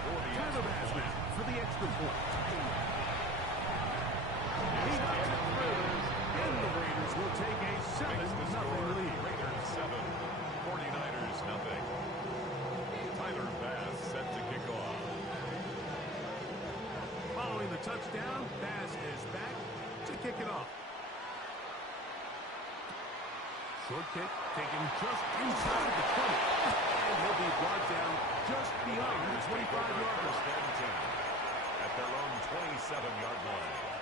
To the pass now for the extra point. He knocks it through, and the Raiders will take a 7-0 lead. Raiders 7, 49ers nothing. Tyler Bass set to kick off. Following the touchdown, Bass is back to kick it off. Short kick taken just inside the 20. And he'll be brought down just beyond the 25-yard line. At their own 27-yard line.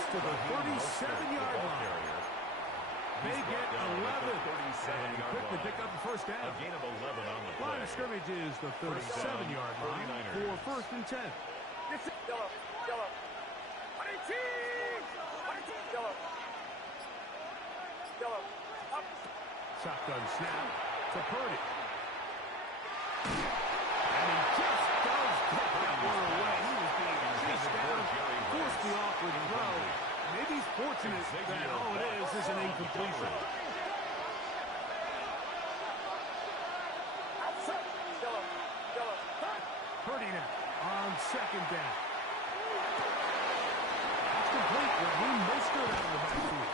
To the 37-yard line. They get 11. And quick to pick up the first down. A gain of 11 on the play. Line of scrimmage is the 37-yard line for first and 10. Shotgun snap to Purdy. And he just does get that one away. He was being chased down, forced the awkward throw. Maybe he's fortunate that all it is an incompletion. Purdy now on second down. That's complete. Raheem Mostert out of the backfield.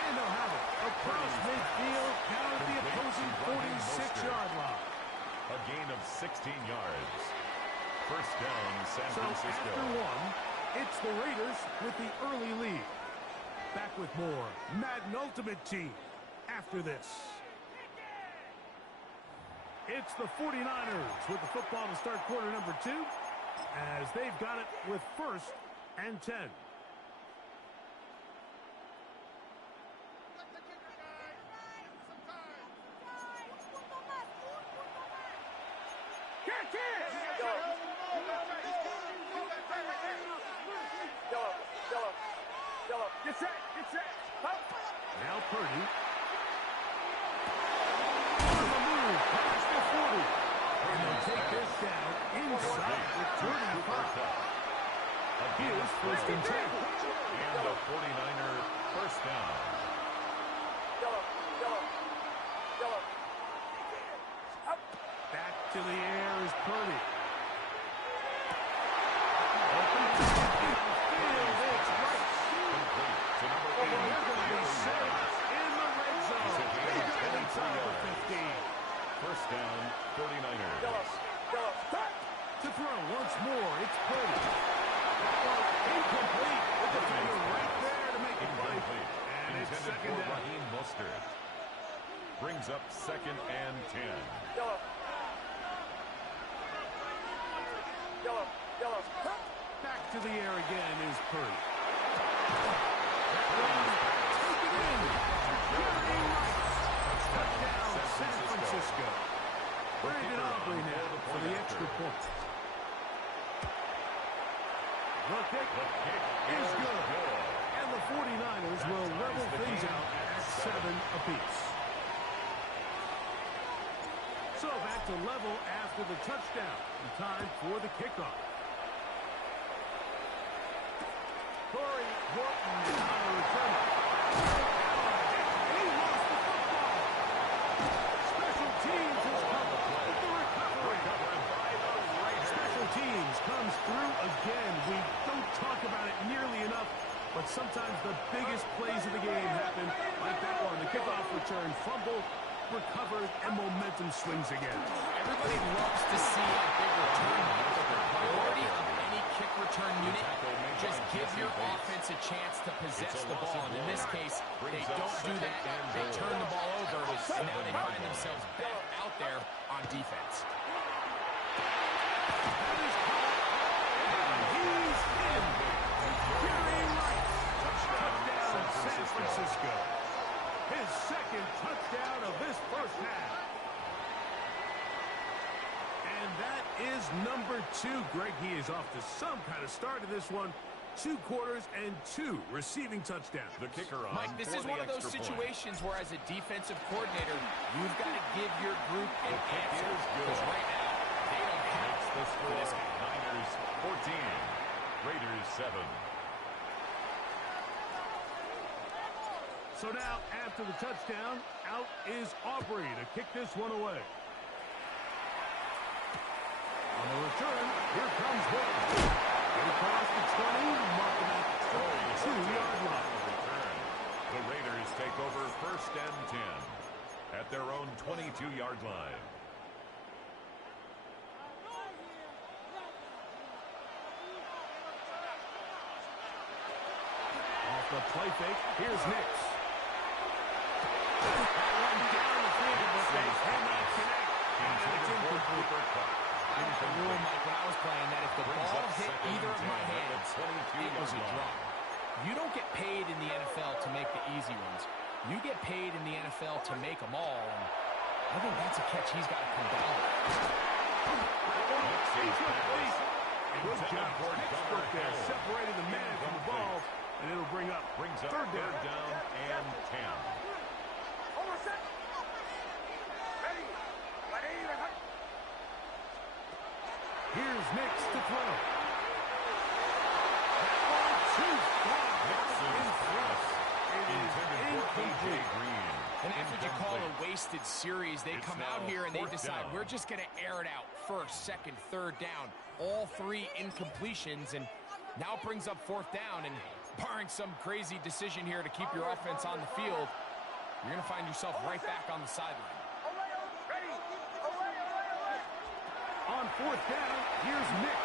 And they'll have it across midfield down at the opposing 46-yard line. A gain of 16 yards. First down, San Francisco. After one, it's the Raiders with the early lead. Back with more Madden Ultimate Team after this. It's the 49ers with the football to start quarter number 2 as they've got it with first and 10. Now Purdy. On the move, past the 40. And they'll take this down inside with 35. Here's first and 10. And the 49er first down. Back to the air is Purdy. First down, 49ers. To throw once more, it's Purdy. Incomplete. The defender right there to make it right. And it's second down. Raheem Mostert. Brings up second and 10. Back to the air again is Purdy. Touchdown, San Francisco. Brandon Aubrey now for the extra point. The kick is good. And the 49ers will level things out at 7 apiece. So back to level after the touchdown. And time for the kickoff. Corey Horton on the return. He lost the football. Special teams has come with the recovery. Special teams comes through again. We don't talk about it nearly enough, but sometimes the biggest plays of the game happen like that one. The kickoff return, fumble, recovered, and momentum swings again. Everybody loves to see a big return, but the priority of any kick return unit, just give your offense a chance to possess the ball. And in this case, they don't do that. They turn the ball over, and now they find themselves back out there on defense. That is caught, and he's in. Gary 2. Greg, he is off to some kind of start in this one. 2 quarters and 2 receiving touchdowns. The kicker on Mike, this is one of those situations where as a defensive coordinator, you've got to give your group an answer. Because right now, they don't have the score. Niners 14, Raiders 7. So now, after the touchdown, out is Aubrey to kick this one away. On the return, here comes Will. Across the 20, marking at the 2-yard line. The Raiders take over 1st and 10 at their own 22-yard line. Off the play fake, here's Nix. That one down the field, but they cannot connect. And it's incomplete. There's a rule, Mike, when I was playing, that if the ball hit either of my hands, it was a drop. You don't get paid in the NFL to make the easy ones. You get paid in the NFL to make them all, and I think that's a catch he's got to come down with. Good job, textbook there, separating the man from the ball, and it'll bring up third down and 10. Hold on a sec. Ready. Here's Nix to throw. That one too far. It is incomplete. And after you call a wasted series, they come out here and they decide we're just going to air it out. 1st, 2nd, 3rd down. All 3 incompletions, and now it brings up 4th down. And barring some crazy decision here to keep your offense on the field, you're going to find yourself right back on the sideline. On 4th down, here's Nix.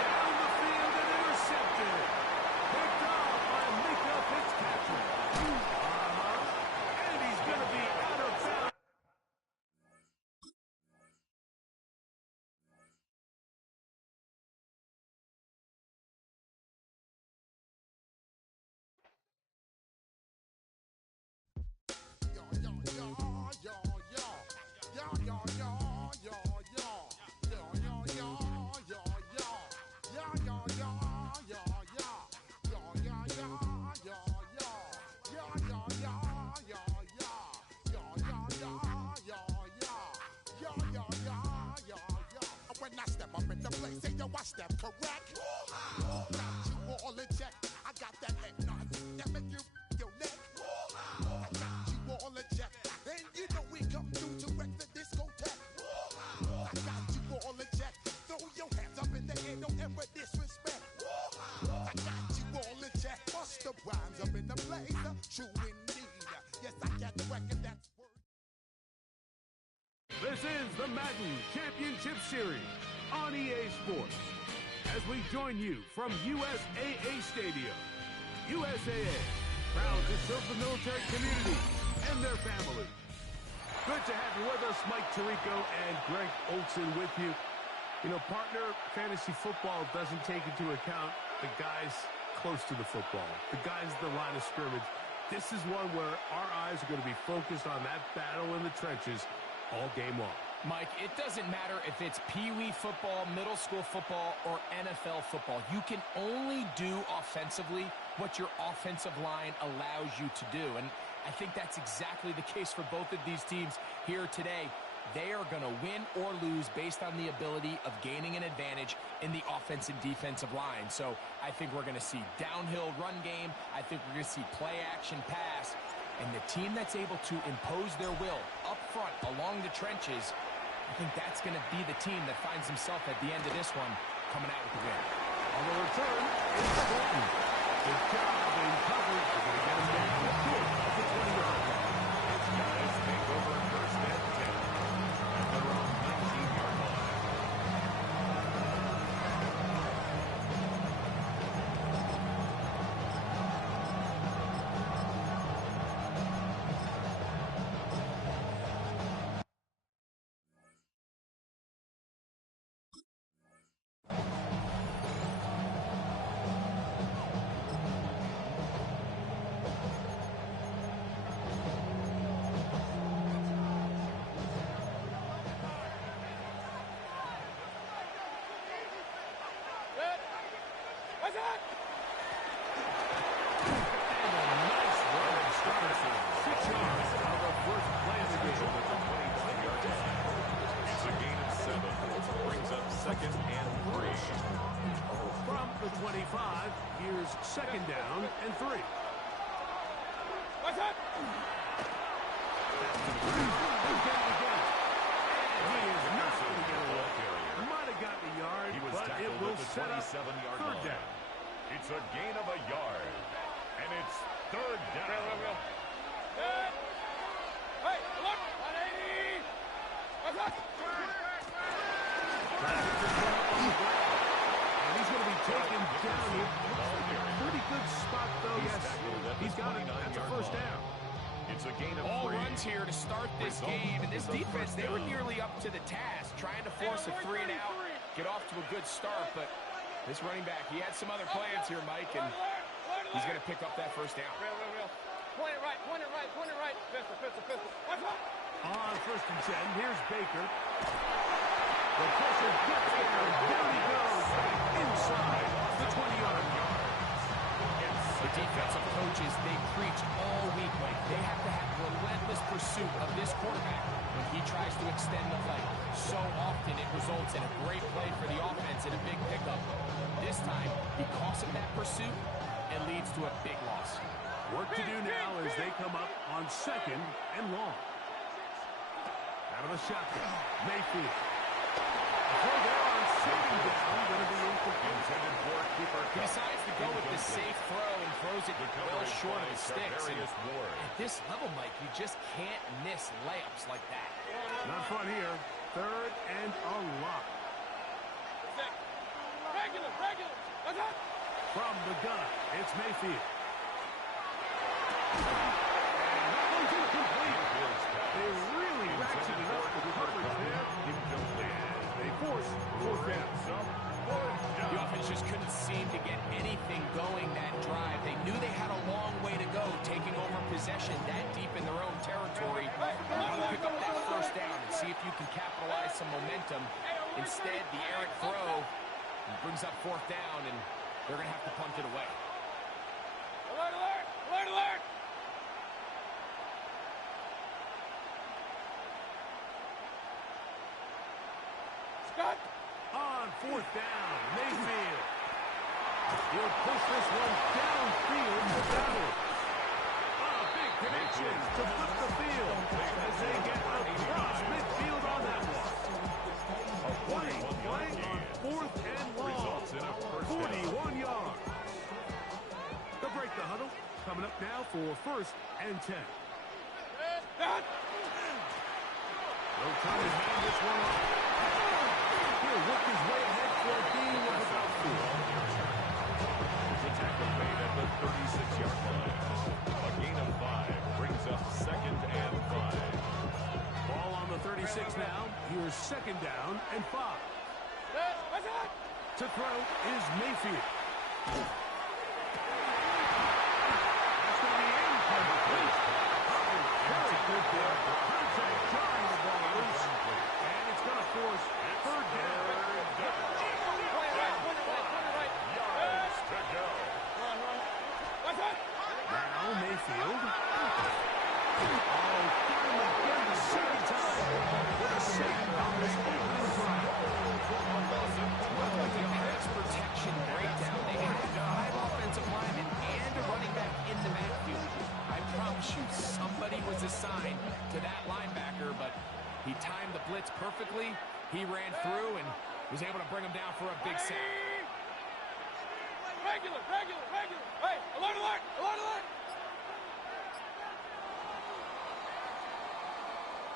Down the field and intercepted. Picked off by Mika Fitzpatrick. And he's going to be out of bounds. I step correct. Got you all in check. I got that head nod that make you your neck. I got you all in check. And you know we come through to wreck the discotheque. I got you all in check. Throw your hands up in the air, don't ever disrespect. I got you all in check. Busta Rhymes up in the blazer. True indeed. Yes, I got the record that's worth. This is the Madden Championship Series on EA Sports. As we join you from USAA Stadium. USAA, proud to serve the military community and their families. Good to have you with us, Mike Tirico and Greg Olson with you. You know, partner, fantasy football doesn't take into account the guys close to the football, the guys at the line of scrimmage. This is one where our eyes are going to be focused on that battle in the trenches all game long. Mike, it doesn't matter if it's Pee-wee football, middle school football, or NFL football. You can only do offensively what your offensive line allows you to do. And I think that's exactly the case for both of these teams here today. They are going to win or lose based on the ability of gaining an advantage in the offense and defensive line. So I think we're going to see downhill run game. I think we're going to see play action pass. And the team that's able to impose their will up front along the trenches, I think that's going to be the team that finds himself at the end of this one coming out with the win. On the return, it's Thornton. Good job in coverage. They're going to get him back to the 20-yard line. Its guys take over 1st and 10 at their own 19-yard line. What's that? And a nice run starts at 6 yards on the first play of the game. It's a gain of 7. Brings up 2nd and 3. From the 25, here's 2nd down and 3. What's that? He is not going to get away. Might have gotten a yard, but it will set up 3rd down. It's a gain of a yard. And it's 3rd down. Good. Hey, look. 180. What's that? And he's going to be taken down here. Pretty good spot, though. Yes, he's got it. That's a 1st down. It's a gain of 3. All runs here to start this game. And this defense, they were nearly up to the task, trying to force a 3 and out, get off to a good start. But this running back, he had some other plans here, Mike, and he's going to pick up that 1st down. Real. Point it right. Pistol. What's up? On 1st and 10, here's Baker. The pressure gets there, and there he goes, inside the 20-yard line. The defensive coaches, they preach all week, Mike. They have to have relentless pursuit of this quarterback when he tries to extend the play. So often it results in a great play for the offense and a big pickup. This time, because of that pursuit, it leads to a big loss. Work to do now as they come up on 2nd and long. Out of the shotgun, Mayfield. Throw there on 2nd down, going to be incomplete. He decides to go with the safe throw and throws it well short of the sticks. And at this level, Mike, you just can't miss layups like that. Not fun here. 3rd and a lot. Regular. What's that? From the gun, it's Mayfield. And that one's incomplete. They really ratcheted up the coverage there. And they force 4th down. The offense just couldn't seem to get anything going that drive. They knew they had a long way to go, taking over possession that deep in their own territory. You want to pick up that 1st down and see if you can capitalize some momentum. Instead, the errant throw brings up 4th down, and they're going to have to punt it away. Alert! Scott! On 4th down, Mayfield. He'll push this one downfield to Dowd. Big connection to flip the field as they get across midfield on that one. A play on 4th and long. 41 yards. They'll break the huddle. Coming up now for 1st and 10. No time to hand this one off. He'll work his way ahead for a gain of about 4. The tackle made at the 36-yard line. A gain of 5 brings up 2nd and 5. Ball on the 36 now. Here's 2nd down and 5. To throw is Mayfield. That's going to be incomplete. Very good there. Contact drawing the ball loose. And it's going to force 3rd down. Yards to go. Now Mayfield. Finally again the 2nd time. With a save on this opening drive. With the pass protection breakdown, they had 5 offensive linemen and a running back in the backfield. I promise you, somebody was assigned to that linebacker, but he timed the blitz perfectly. He ran through and was able to bring him down for a big sack. Regular. Hey, alert.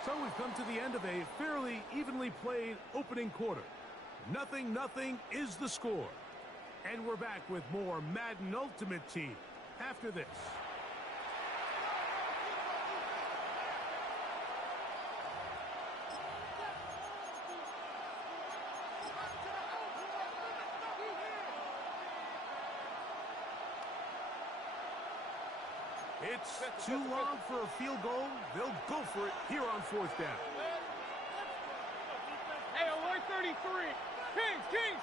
So we've come to the end of a fairly evenly played opening quarter. 0-0 is the score. And we're back with more Madden Ultimate Team after this. It's too long for a field goal. They'll go for it here on 4th down. Hey, alert 33. Kings.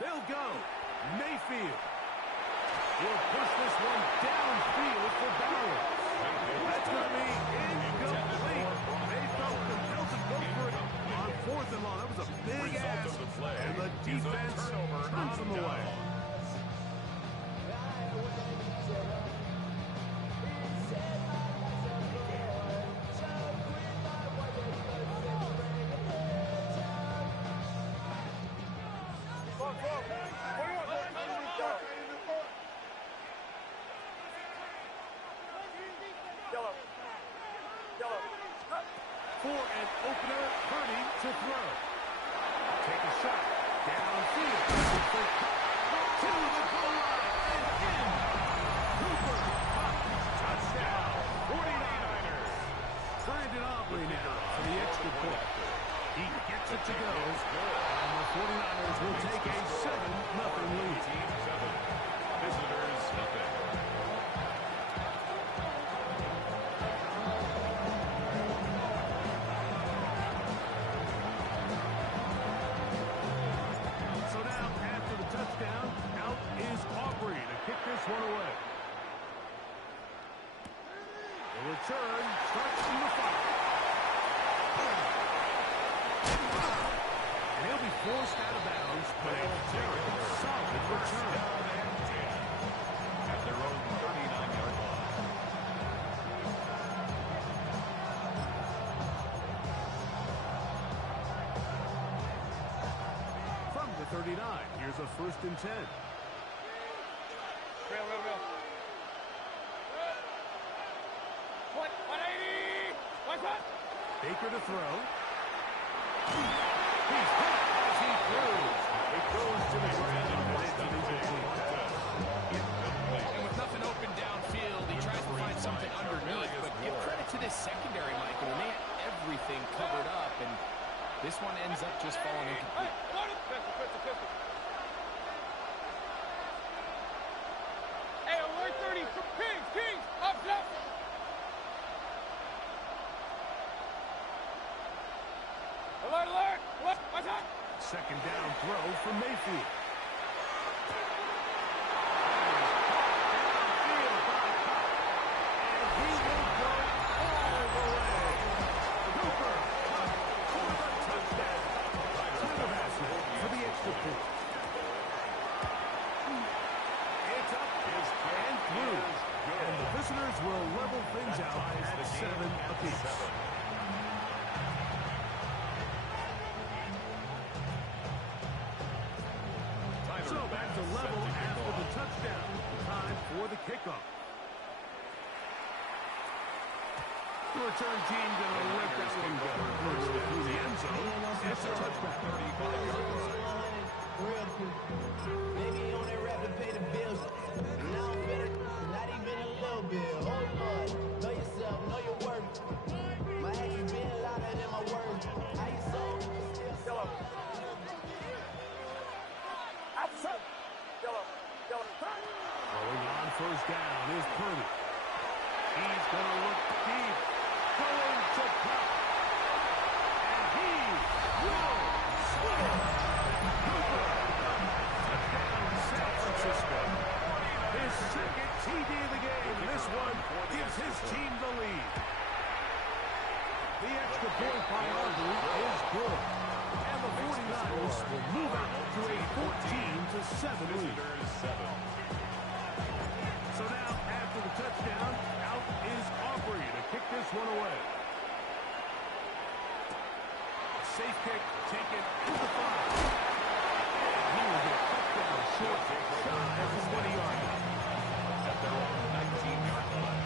They'll go. Mayfield. He'll push this one downfield for Bauer. That's going to be incomplete. They felt compelled to go for it on 4th and long. That was a big ask, and the defense turns them away. For an opener, Purdy to throw. Take a shot. Downfield. To the goal line. And in. Cooper. Touchdown. 49ers. Brandon Aubrey now for the extra point. He gets it to go. And the 49ers will take a 7-0 lead. Team 7. Visitors nothing. One away. The return starts from the 5. And he'll be forced out of bounds, but a very solid return. At their own 39-yard line. From the 39, here's a 1st and 10. Real. 180. What's up? Baker to throw. He's hit as he throws. It goes to the ground, and it's an incomplete pass. And with nothing open downfield, he tries to find something underneath. But give credit to this secondary, Michael. They had everything covered up, and this one ends up just falling incomplete. Pistol. Hey, 130. Kings. Up. Alert. What's up? 2nd down throw for Mayfield. And he will go all the way. Cooper for the touchdown. Time of Asman for the extra point. It's up and through. And the visitors will level things out at 7 apiece. So back to level after the touchdown. Time for the kickoff. The return team going to let that one go. Through the end zone. It's a touchback. 35 yards. Maybe on that rap to pay the bills. Now I'm better, not even a little bit. Oh Lord, know yourself, know your worth. My actions being louder than my words. How you so? Outside. Going on 1st down is Purdy. He's going to look deep. Going to pop. And he will score. Cooper. Touchdown San Francisco. His 2nd TD of the game. This one gives his team the lead. The extra point by Aubrey is good. And the 49ers will move out to a 14-7 lead. So now, after the touchdown, out is Aubrey to kick this one away. Safe kick taken to the 5. And he will get touchdown short, shy of the 20-yard line. At their own 19-yard line.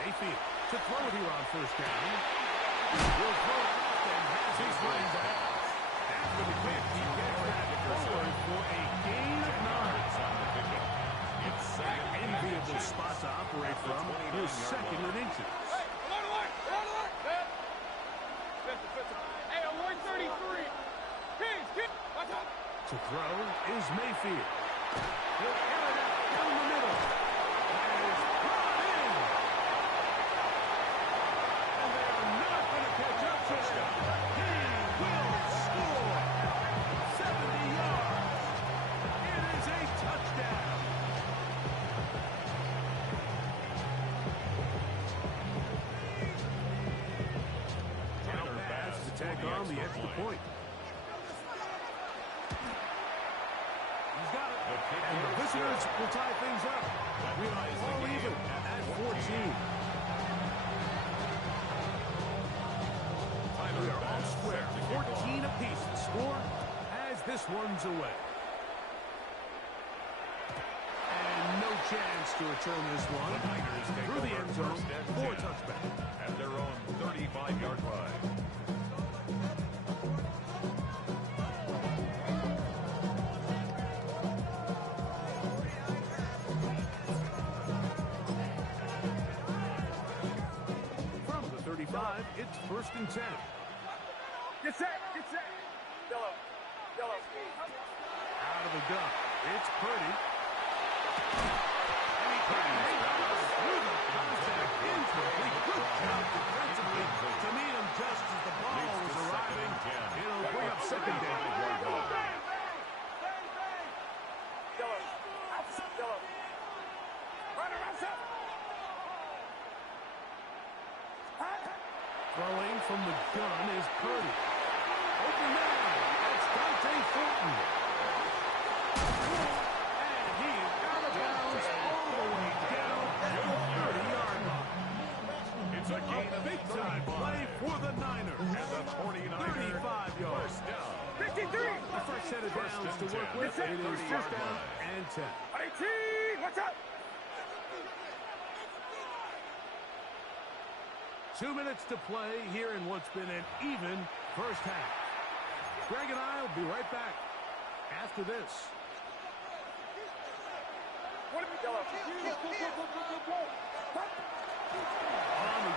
Mayfield to throw it here on 1st down. Will throw it off and has his running back. After the kick, he gets that forward for a gain of 9. It's that enviable spot to operate from. His 2nd and inches. Hey, alert. Hey, 133. Kings, watch out. To throw is Mayfield. He'll air it out down the middle. And is brought in. And they are not going to catch up to him. He will score. 70 yards. It is a touchdown. Now pass to take on the extra point. And the visitors will tie things up. We are all even at 14. We are all square. 14 apiece. The score as this one's away. And no chance to return this one. Through the end zone for a touchback. At their own 35-yard line. It's 1st and 10. Get set, get set. Yellow, yellow. Out of the gun. It's Purdy. And he carries through the contact. Incomplete. Good job defensively to meet him just as the ball was arriving. It'll bring up 2nd down. Yellow. Yellow. Run around, set. Throwing from the gun is Purdy. Open man. That's Dante Fulton. And he is out of bounds all the way down at the 30-yard line. It's a gain of big-time play for the Niners. And the 49er 35 yards. 53. The first set of downs to work with. It is 1st down and 10. 18. What's up? 2 minutes to play here in what's been an even first half. Greg and I will be right back after this. On the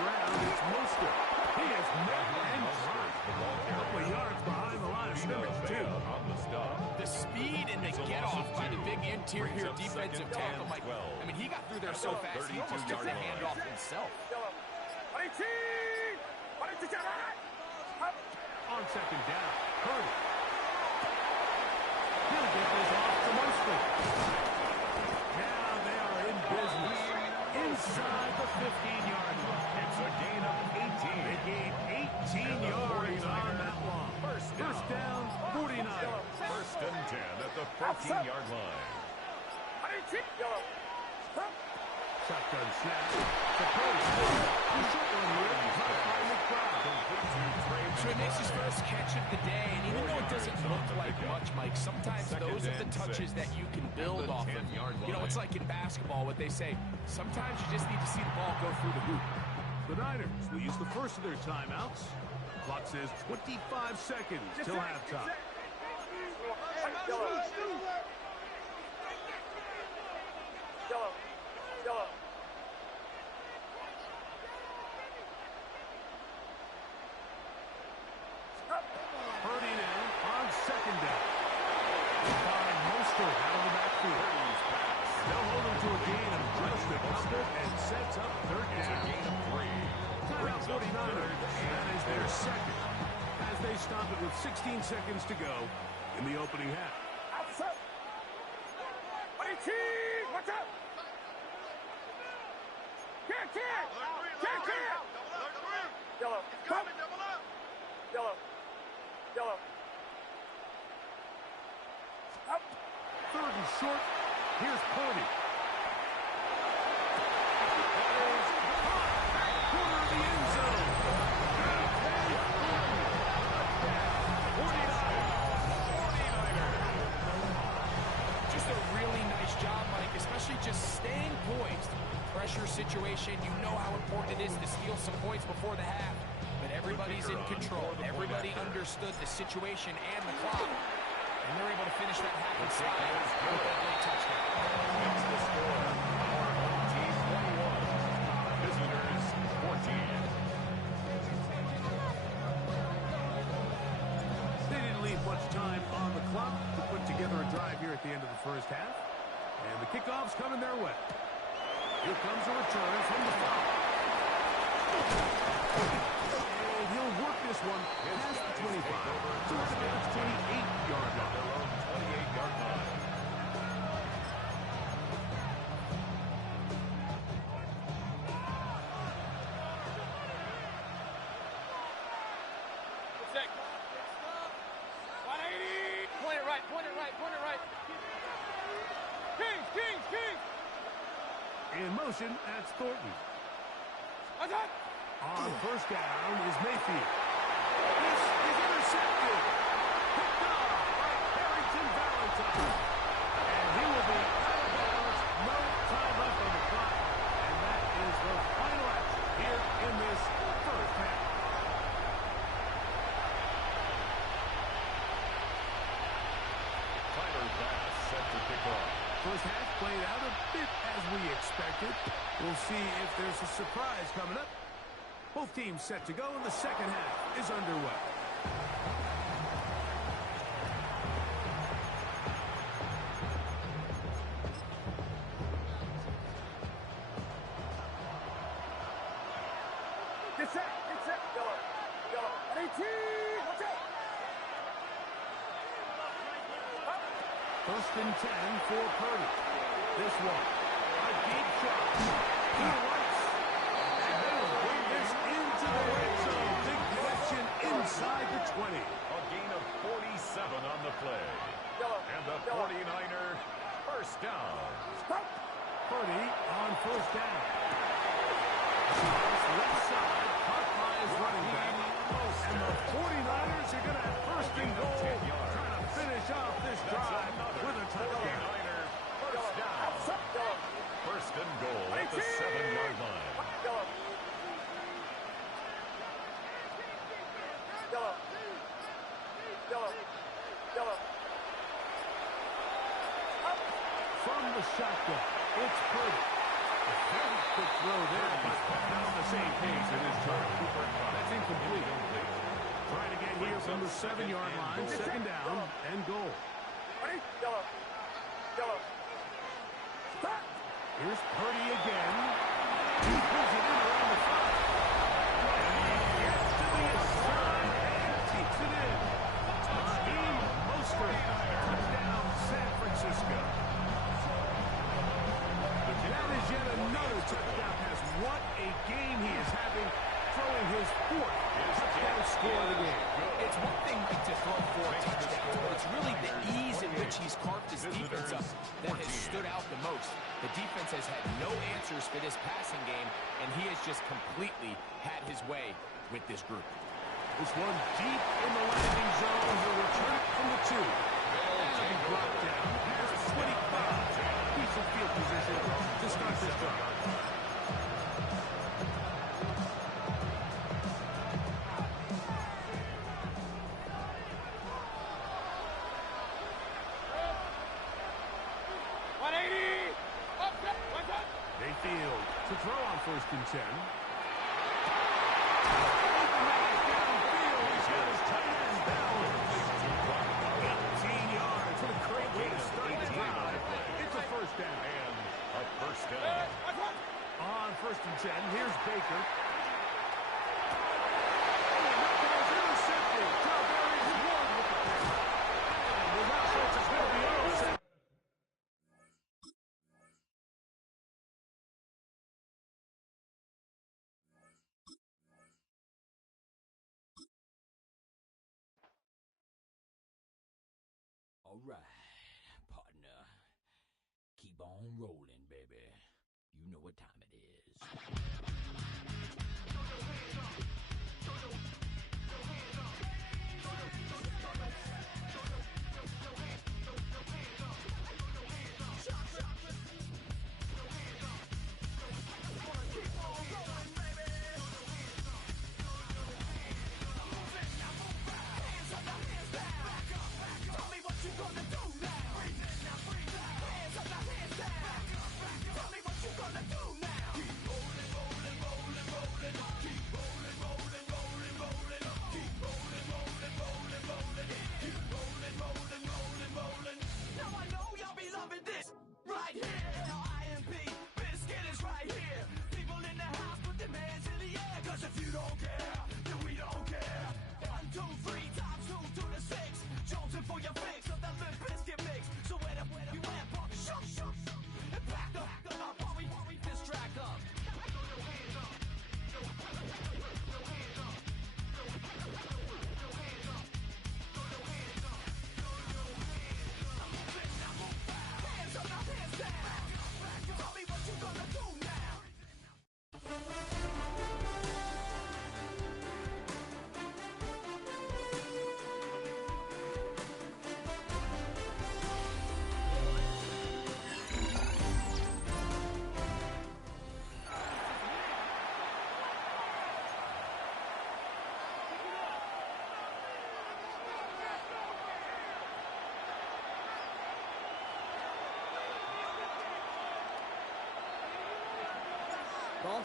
ground, it's Mostert. He is met and dropped. A couple of yards behind the line of scrimmage, too. The speed and the get-off by the big interior defensive tackle, Mike. I mean, he got through there so fast, he almost took the handoff himself. On 2nd down, Purdy. He'll get this off to Mostert. Now they are in business. Inside the 15-yard line. It's a gain of 18. They gained 18 yards on that long. First down, 49. 1st and 10 at the 13-yard line. Shotgun snap. To Purdy. The short one here. Behind the crowd. So he makes his first catch of the day, and even though it doesn't look like much, Mike, sometimes those are the touches that you can build off of. You know, it's like in basketball, what they say, sometimes you just need to see the ball go through the hoop. The Niners will use the first of their timeouts. Clock says 25 seconds till halftime. Purdy now on 2nd down. Find Mostert out of the backfield. They'll hold him to a gain of just a couple and sets up 3rd down. Timeout 49ers. That is their 2nd as they stop it with 16 seconds to go in the opening half. What's up? Can't. Yellow. Yellow. 3rd and short. Here's Purdy. Corner of the end zone. 49ers. Just a really nice job, Mike, especially just staying poised. Pressure situation, you know how important it is to steal some points before the half. But everybody's in control. Everybody understood the situation and the clock. And they're able to finish that half inside with that late touchdown. It's the score. Our home team 21. Visitors 14. They didn't leave much time on the clock to put together a drive here at the end of the first half. And the kickoff's coming their way. Here comes a return from the foul. And he'll work this one past the 25 to about 28-yard line. 28-yard line. In motion, that's Thornton. On first down is Mayfield. This is intercepted. Picked off by Harrington Valentine. And he will be out of bounds. No time left on the clock. And that is the final action here in this first half. Tyler Bass set to kick off. First half played out a bit as we expected. We'll see if there's a surprise coming up. Both teams set to go, and the second half is underway. Get set, go, 18, watch out. First and 10 for Purdy. This one, a deep shot. He lights. And they will bring this into the red zone. Big connection inside the 20. A gain of 47 on the play. And the 49er first down. Purdy on first down. Left side, caught by his running back. And the 49ers are going to have first and goal. Trying to finish off this drive with a touchdown. First down. First and goal at the 7-yard line. From the shotgun, it's Purdy. A very quick throw there, but not on the same pace as his target. That's incomplete. Trying again here from the 7-yard line. Second down and goal. Here's Purdy again. He pulls it in around the 5. And he gets to the side and takes it in. Team Mostert. Touchdown, San Francisco. That is yet another touchdown pass. What a game he is having, throwing his fourth touchdown score of the game. It's one thing to throw 4 touchdowns, but it's really the ease in which he's carved his defense up that has stood out the most. The defense has had no answers for this passing game, and he has just completely had his way with this group. This one deep in the landing zone. He'll return it from the 2. And he brought down. Here's 25. Decent field position to start this drive. Mayfield to throw on first and 10. He's got his tight end down. 18 yards. What a great way to start the drive. It's a first down. And a first down. On first and 10, here's Baker. Intercepted. Calvary Ward with the pick. And without Schultz, it's going to be offset. All right, partner. Keep on rolling, baby. You know what time it is.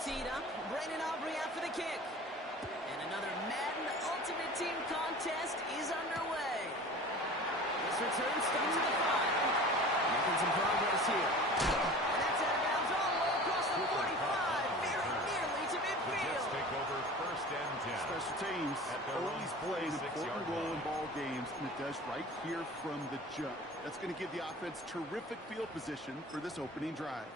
teed up. Brandon Aubrey out for the kick. And another Madden Ultimate Team contest is underway. This return starts at the 5. Making some progress here. And that's out of bounds all the way across the 45. Very nearly to midfield. Take over first and 10. Special teams always play an important role in ball games, and it does right here from the jump. That's going to give the offense terrific field position for this opening drive.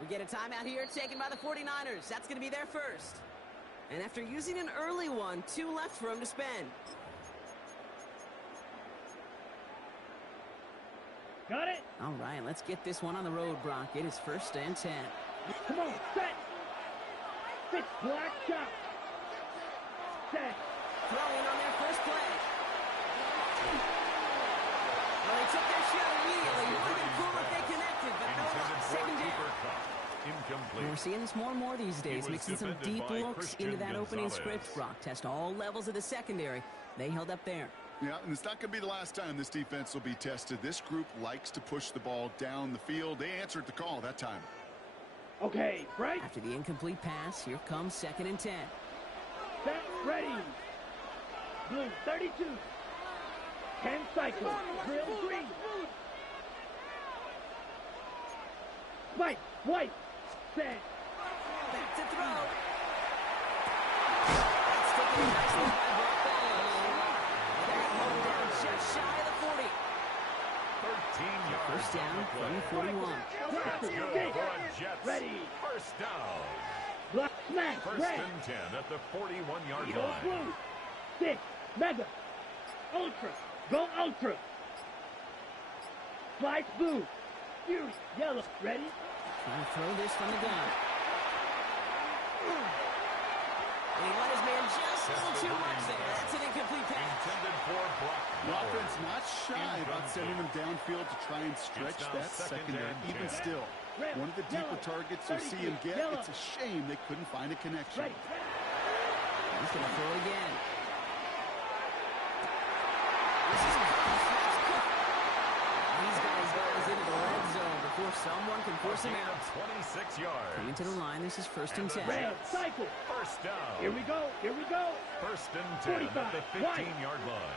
We get a timeout here taken by the 49ers. That's going to be their first. And after using an early one, 2 left for him to spend. Got it? All right, let's get this one on the road, Brock. It is first and 10. Come on, set. Fix black shot. Set. Throwing on their first play. Well, they took their shot immediately. It would have been cool if they connected, but no luck. Second down. Incomplete. We're seeing this more and more these days, mixing some deep looks into that opening script, Brock. Test all levels of the secondary. They held up there. Yeah, and it's not going to be the last time this defense will be tested. This group likes to push the ball down the field. They answered the call that time. Okay, right. After the incomplete pass, here comes second and 10. Set, ready. Blue, 32. 10 cycle. Drill green. White. Set. Back to throw. That's taken nicely by Brock Bell. That hold down just shy of the 40. 13 yards. First down from 41. That's good for a Jets. Ready. First down. Block, smash, First red. and 10 at the 41-yard Eagle line. blue. 6, mega. Ultra. Go ultra. Slice blue. Fury, yellow. Ready? Trying to throw this from the gun. And he let his man just a little too much there. That's an incomplete pass. Intended for block. The offense not shy about sending them downfield to try and stretch that secondary. Even still, one of the deeper targets you'll see him get, it's a shame they couldn't find a connection. He's going to throw it again. This is cooked. He's got his guys into the red zone before someone can force him out. 26 yards. Coming to the line, this is first and 10. Red cycle. First down. Here we go. First and 10 at the 15-yard line.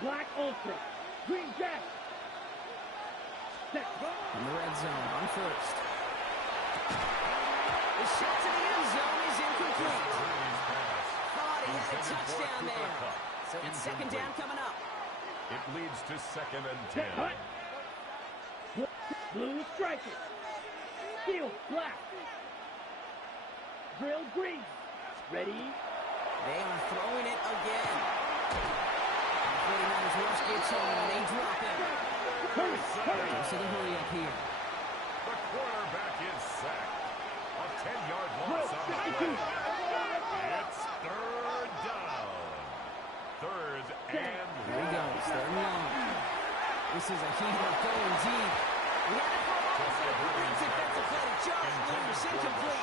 Black ultra. Green jack. Set. In the red zone on first. The shot to the end zone is incomplete. Thought he had a touchdown there. So it's second down coming up. It leads to second and 10. Blue striker. Steel black. Drill green. Ready? They are throwing it again. The 49ers rush gets home and they drop it. Hurry. So the hurry up here. The quarterback is sacked. A 10-yard loss on the play. It's third down. Third and There he goes. Third and long. This is a heater going deep. We had to throw off the great defensive play to Josh Lewis. Incomplete.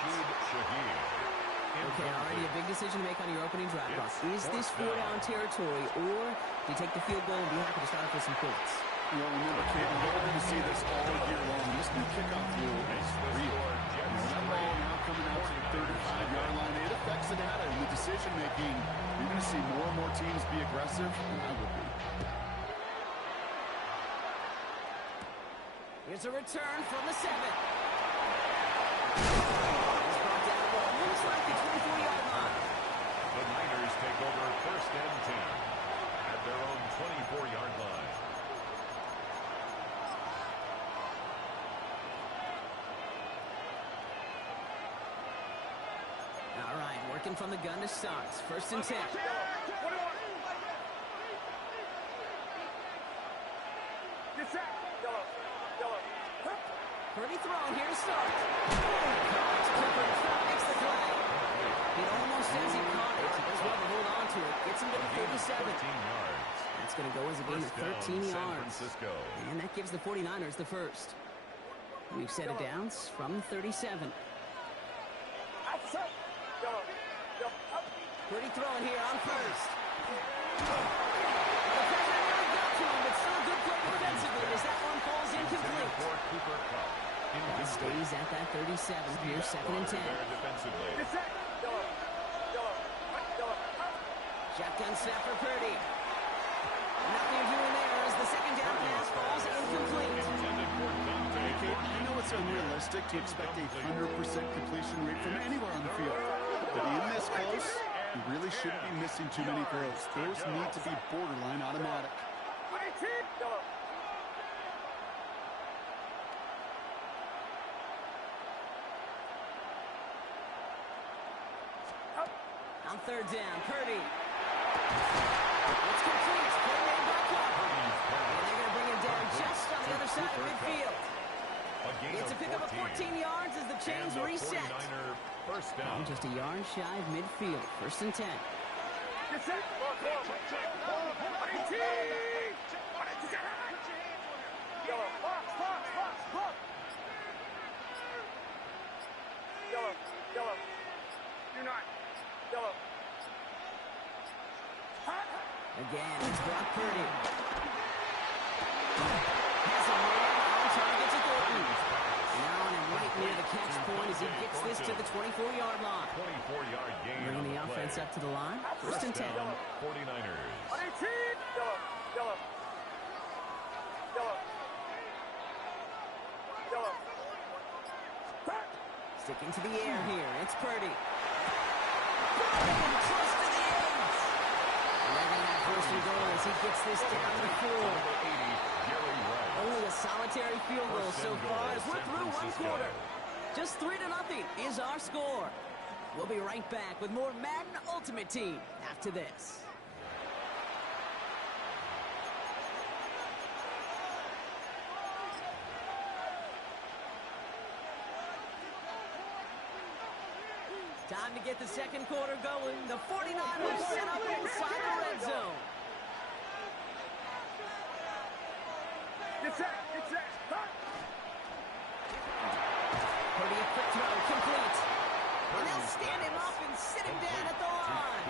Okay, already a big decision to make on your opening drive. Is this 4-down territory, or do you take the field goal and be happy to start off with some points? Well, remember, Kate, we're going to see this all year long. This new kickoff rule is real. That ball now coming out to the 35-yard line. It affects the data and the decision-making. You're going to see more and more teams be aggressive, and I would be. Here's a return from the 7. He's brought down almost like the 24-yard line. The Niners take over first and 10 at their own 24-yard line. All right, working from the gun to start. First and 10. Purdy throwing here to start. Makes the play. It almost says he caught it. He does well to hold on to it. Gets him to the 37. That's going to go as a gain of 13 yards. And that gives the 49ers the first. We've set it downs from the 37. Purdy throwing here on first. The pressure, here we go. 37 here, 2nd and 10. Shotgun snap for Purdy. Nothing doing there as the second down pass falls incomplete. I know it's unrealistic to expect a 100% completion rate from anywhere on the field. But in this close, you really shouldn't be missing too many throws. Those need to be borderline automatic. On 3rd down, Purdy. It's complete. Play made by Clark. And they're going to bring him down just on the other side of midfield. It's a pickup of 14 yards as the chains reset. First down. Well, just a yard shy of midfield. 1st and 10. Again, it's Brock Purdy. Has a man on target to Thornton. Now on him right near the catch point as he gets this to the 24-yard line. 24-yard gain. Bringing the offense up to the line. 1st and 10. 49ers. Sticking to the air here. It's Purdy. Close to the edge. And they're going to have 1st and goal as he gets this down to the 4. Only a solitary field goal so far as we're through one quarter. Just 3-0 is our score. We'll be right back with more Madden Ultimate Team after this. Time to get the second quarter going. The 49ers set up inside the red zone. Purdy a quick throw, complete. And they'll stand him up and sit him down at the line.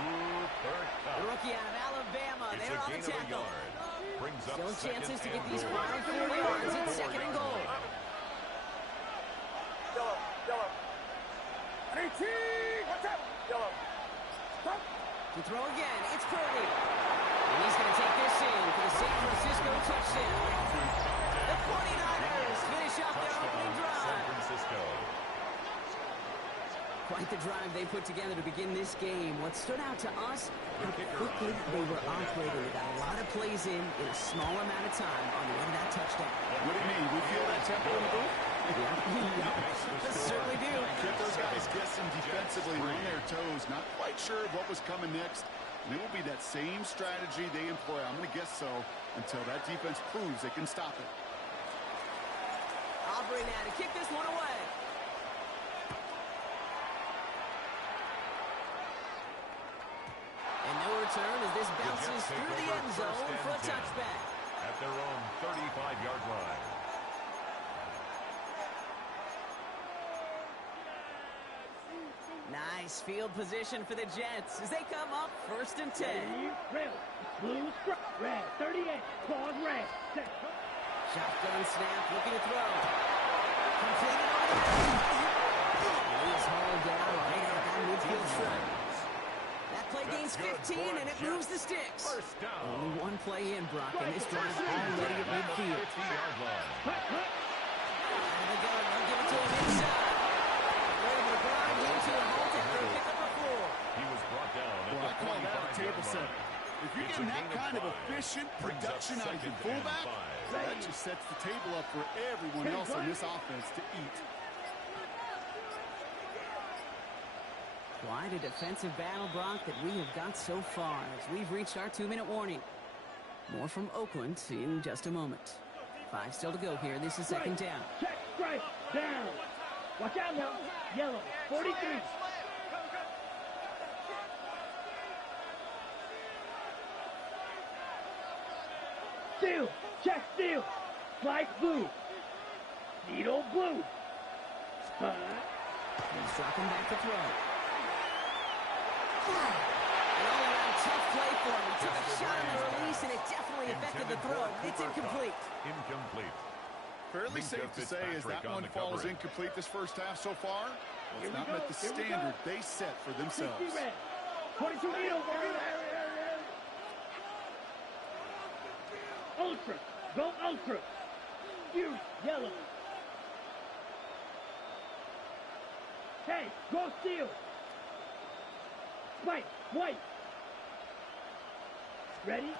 The rookie out of Alabama, they're on the tackle. Still chances to get these final 4 yards. It's 2nd and goal. To throw again, it's Purdy. And he's going to take this in for the San Francisco touchdown. The 49ers finish up their opening drive. Quite the drive they put together to begin this game. What stood out to us, how quickly they were operating. They got a lot of plays in a small amount of time on the way to that touchdown. What do you mean? We feel that tempo in the booth? Yeah, certainly do. Kept those guys guessing defensively on their toes, not quite sure of what was coming next. And it will be that same strategy they employ, I'm going to guess so, until that defense proves they can stop it. Aubrey now to kick this one away. And no return as this bounces through the end zone for a touchback. At their own 35-yard line. Nice field position for the Jets as they come up 1st and 10. Red, blue, red, 38, claws red. Set. Shotgun snap, looking to throw. Completed over the middle. He is hauled down right at that midfield stripe. That play gains 15 and it moves the sticks. Only one play in, Brock, and this drive already at midfield. And they go, they'll give it to him inside. He was brought down at the 25-yard line. If you're getting that kind of efficient production out of your fullback, that just sets the table up for everyone else on this offense to eat. Quite a defensive battle, Brock, that we have got so far as we've reached our 2-minute warning. More from Oakland in just a moment. 5 still to go here. This is 2nd down. Check, strike, down. Watch out now. Yellow, 43. Steal, check, steal. Flag blue. Needle blue. He's dropping back to throw. An all-around tough play for him. He took a shot on the release, and it definitely affected the throw. It's incomplete. Incomplete. Fairly safe to say is that one falls incomplete this first half so far. Well, it's not met the standard they set for themselves. 22 Nito, Ultra, go Ultra. You, yellow. Hey, go Steel. Spike, white. Ready?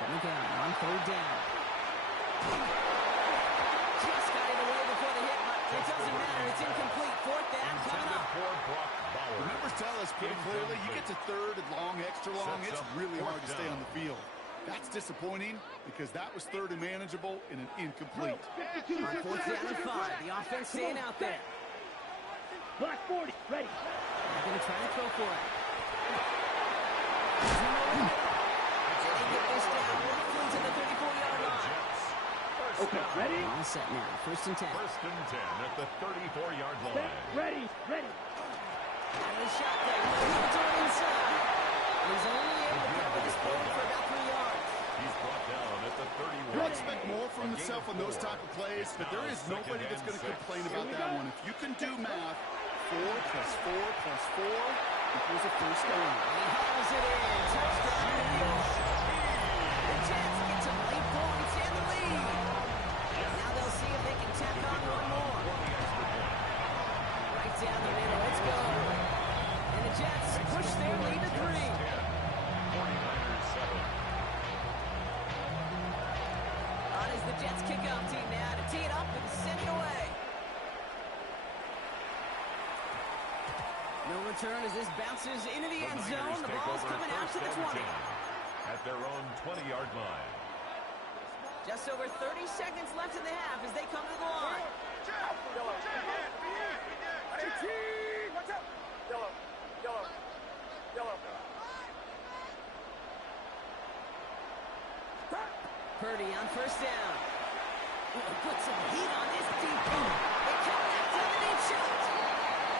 Coming down on third down. Just got it away before the hit, but it doesn't matter. It's incomplete. Fourth down coming up. The numbers tell us pretty clearly, you get to third and long, extra long, it's really hard to stay on the field. That's disappointing because that was third and manageable in an incomplete. On fourth down and 5. The offense staying out there. Black 40, ready. They're going to try to throw for it. They get this down roughly to the 34-yard line. Okay, ready? All set now. First and 10. First and 10 at the 34-yard line. Ready. Out of the shotgun. Moving to the inside. He's only able to cover this forward for about 3 yards. He's brought down at the 31. You'll expect more from himself on those type of plays, but there is nobody that's going to complain about that one. If you can do math, 4 plus 4 plus 4 equals a first down. And he hauls it in. Touchdown, New York. The Jets get some late points and the lead. Now they'll see if they can tack on one more. Right down the middle. Let's go. And the Jets push their lead to 3. 49ers 7. On is the Jets kickoff team now to tee it up and send it away. No return as this bounces into the end zone. The ball's coming out to the 20. At their own 20-yard line. Just over 30 seconds left in the half as they come to the line. Watch out! Yellow. Purdy on first down. Put some heat on this deep. They connect to the deep shot.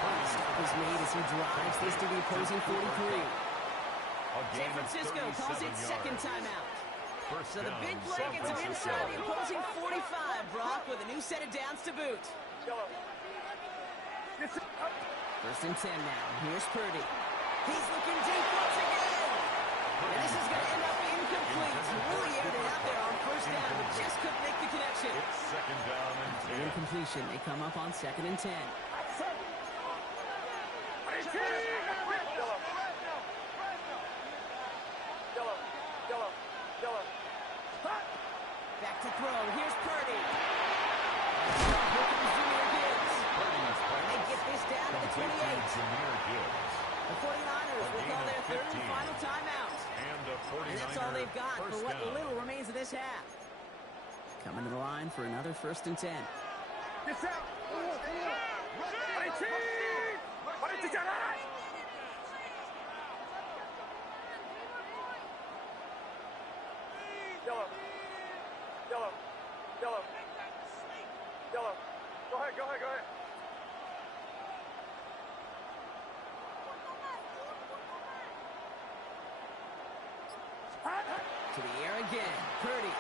The stop is made as he drives this to the opposing 43. San Francisco calls it second timeout. So the big play gets him inside the opposing 45. Brock with a new set of downs to boot. First and 10 now. Here's Purdy. He's looking deep once again. And this is going to end up incomplete. Really aired it out there on first down, but just couldn't make the connection. It's second down and 10. Incompletion. They come up on second and 10. Back to throw. Here's Purdy. Here comes Junior Gibbs. And they get this down to the 28. The 49ers will call their third and final timeout. And that's all they've got for what little remains of this half. Coming to the line for another first and 10. Get out! Yellow. Go ahead. To the air again. Purdy.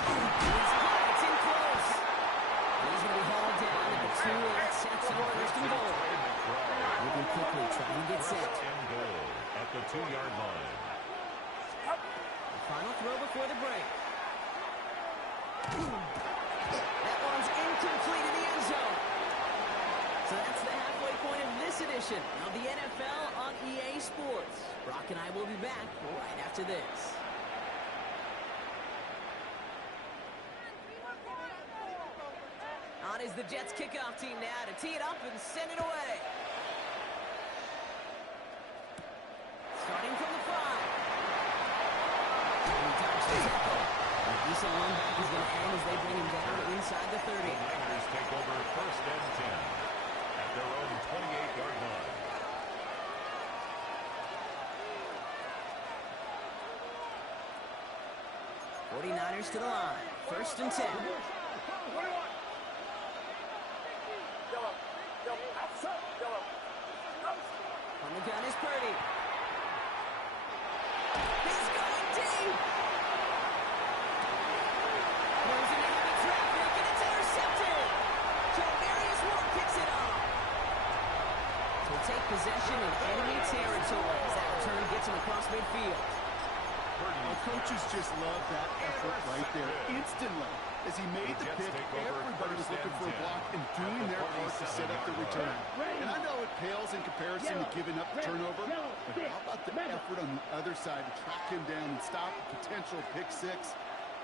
It's in close. He's going to be hauled down at the 2, and that sets up first and goal. Moving quickly, trying to get set. At the 2-yard line. The final throw before the break. That one's incomplete in the end zone. So that's the halfway point of this edition of the NFL on EA Sports. Brock and I will be back right after this. On is the Jets kickoff team now to tee it up and send it away. Starting from the 5. And he dodged the tackle. And the decent one back is going to end as they bring him down inside the 30. The Niners take over first and 10 at their own 28-yard line. '49ers to the line. First and 10. On the gun is Purdy. He's going deep. possession in enemy territory as that return gets him across midfield. Well, coaches just love that effort right there. Instantly, as he made the pick, everybody was looking for a block and doing their part to set up the return. And I know it pales in comparison to giving up the turnover, but how about the effort on the other side to track him down and stop a potential pick six?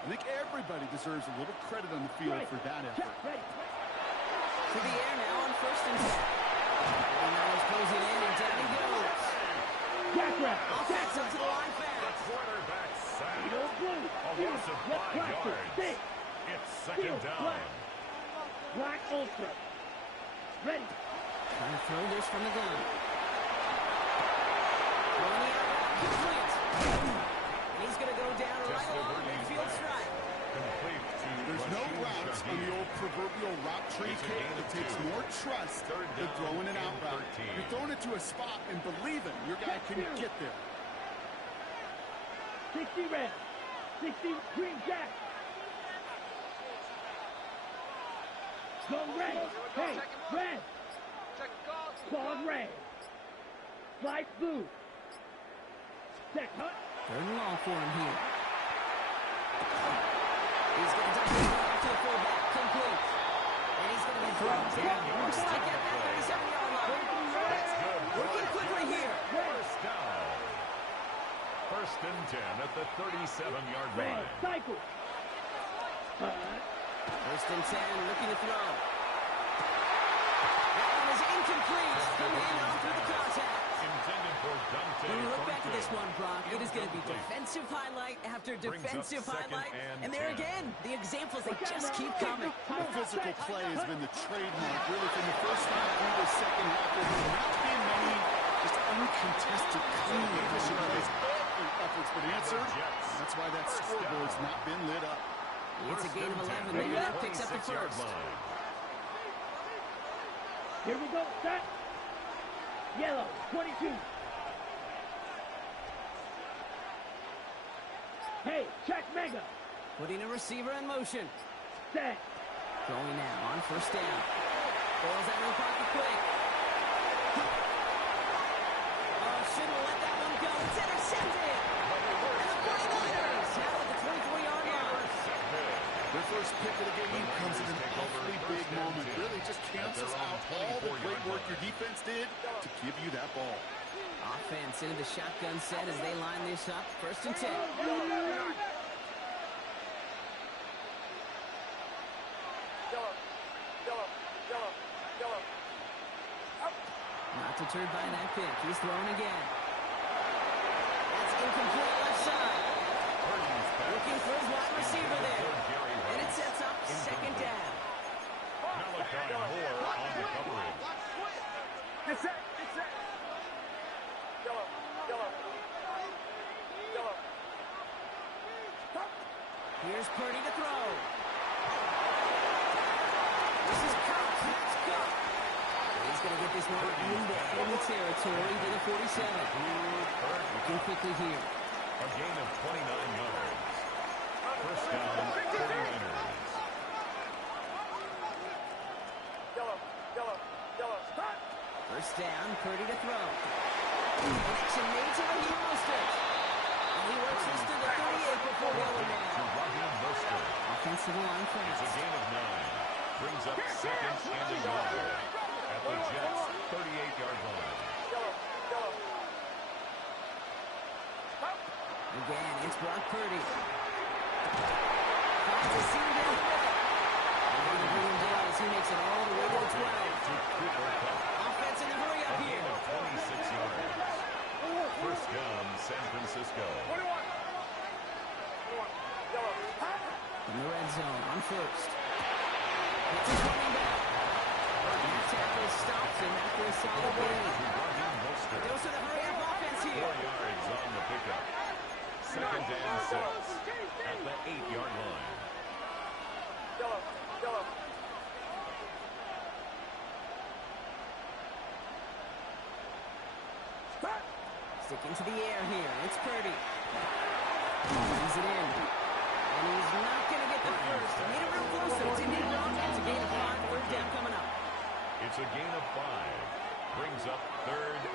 I think everybody deserves a little credit on the field for that effort. To the air now on 1st and 10. And now he's closing in, and down he goes. Offense up to the line fast. Quarterback sack. A loss of 5 yards. It's second down. Black Ultra. Ready. Trying to throw this from the gun. Throwing the out route, complete. And he's going to go down right along the midfield stripe. There's no routes on the old proverbial route tree kick. It takes more trust than throwing an out route. You're throwing it to a spot and believing your guy can get there. 60 red. 60 green jack. Go red. Hey, red. Claws red. Slide blue. Set cut. 3rd and long for him here. He's going to dump it off to the fullback. Complete. And he's going to be thrown down. Looks like at that 37-yard line. Working quickly here. First down. 1st and 10 at the 37-yard line. Cycle. 1st and 10, looking to throw. That one is incomplete. Coming in off with the contact. Intended for Dante. When you look back at this one, Brock, it is going to be defensive highlight after defensive highlight. And there again, the examples, they just keep coming. The physical play has been the trademark, really, from the first half through the second half. There have not been many just uncontested, clean, efficient plays. Every effort's been answered. That's why that scoreboard's not been lit up. It's a gain of 11. Maybe that picks up the first. Here we go. Set. Yellow. 22. Hey, check mega. Putting a receiver in motion. Set. Going now on 1st down. Balls out of the pocket quick. Oh, shouldn't have let that one go. It's intercepted. And the 49ers have it at the 24-yard line. Their first pick of the game comes at an awfully big moment. Really just cancels out all the great work your defense did to give you that ball. Offense into the shotgun set as they line this up. 1st and 10. Not deterred by that pick. He's throwing again. That's incomplete left side. Looking for his wide receiver there. And it sets up 2nd down. Malachi Moore on the coverage. Get set. Get set. Yellow. Yellow. Yellow. Here's Purdy to throw. This is Cox. That's Cox. He's going to get this one into enemy territory to the 47. Looking quickly here. A gain of 29 yards. First down, 49ers. Yellow. Yellow. Yellow. Stop. 1st down, Purdy to throw. Connection made to Raheem Mostert. And he works this to the 38 before going down. To Raheem Mostert. Offensive line fast. It's a gain of 9. Brings up 2nd and a yard at the Jets' 38-yard line. Again, it's Brock Purdy. Finds a seam down the middle. And they're going to bring him down as he makes it all the way to the 12. To Cooper Kupp. Offense in a hurry up here. A gain of 26 yards. First down, San Francisco. In the red zone on 1st. It's his running back. That tackle stops him after a solid gain. Goes to the hurry-up offense here. 4 yards on the pickup. 2nd and 6 at the 8-yard line. Yellow. Yellow. Sticking to the air here. It's Purdy. Brings it in. And he's not going to get the first. Made it real close, though. It's in the offense. A gain of 5. 3rd down coming up. It's a gain of 5. Brings up 3rd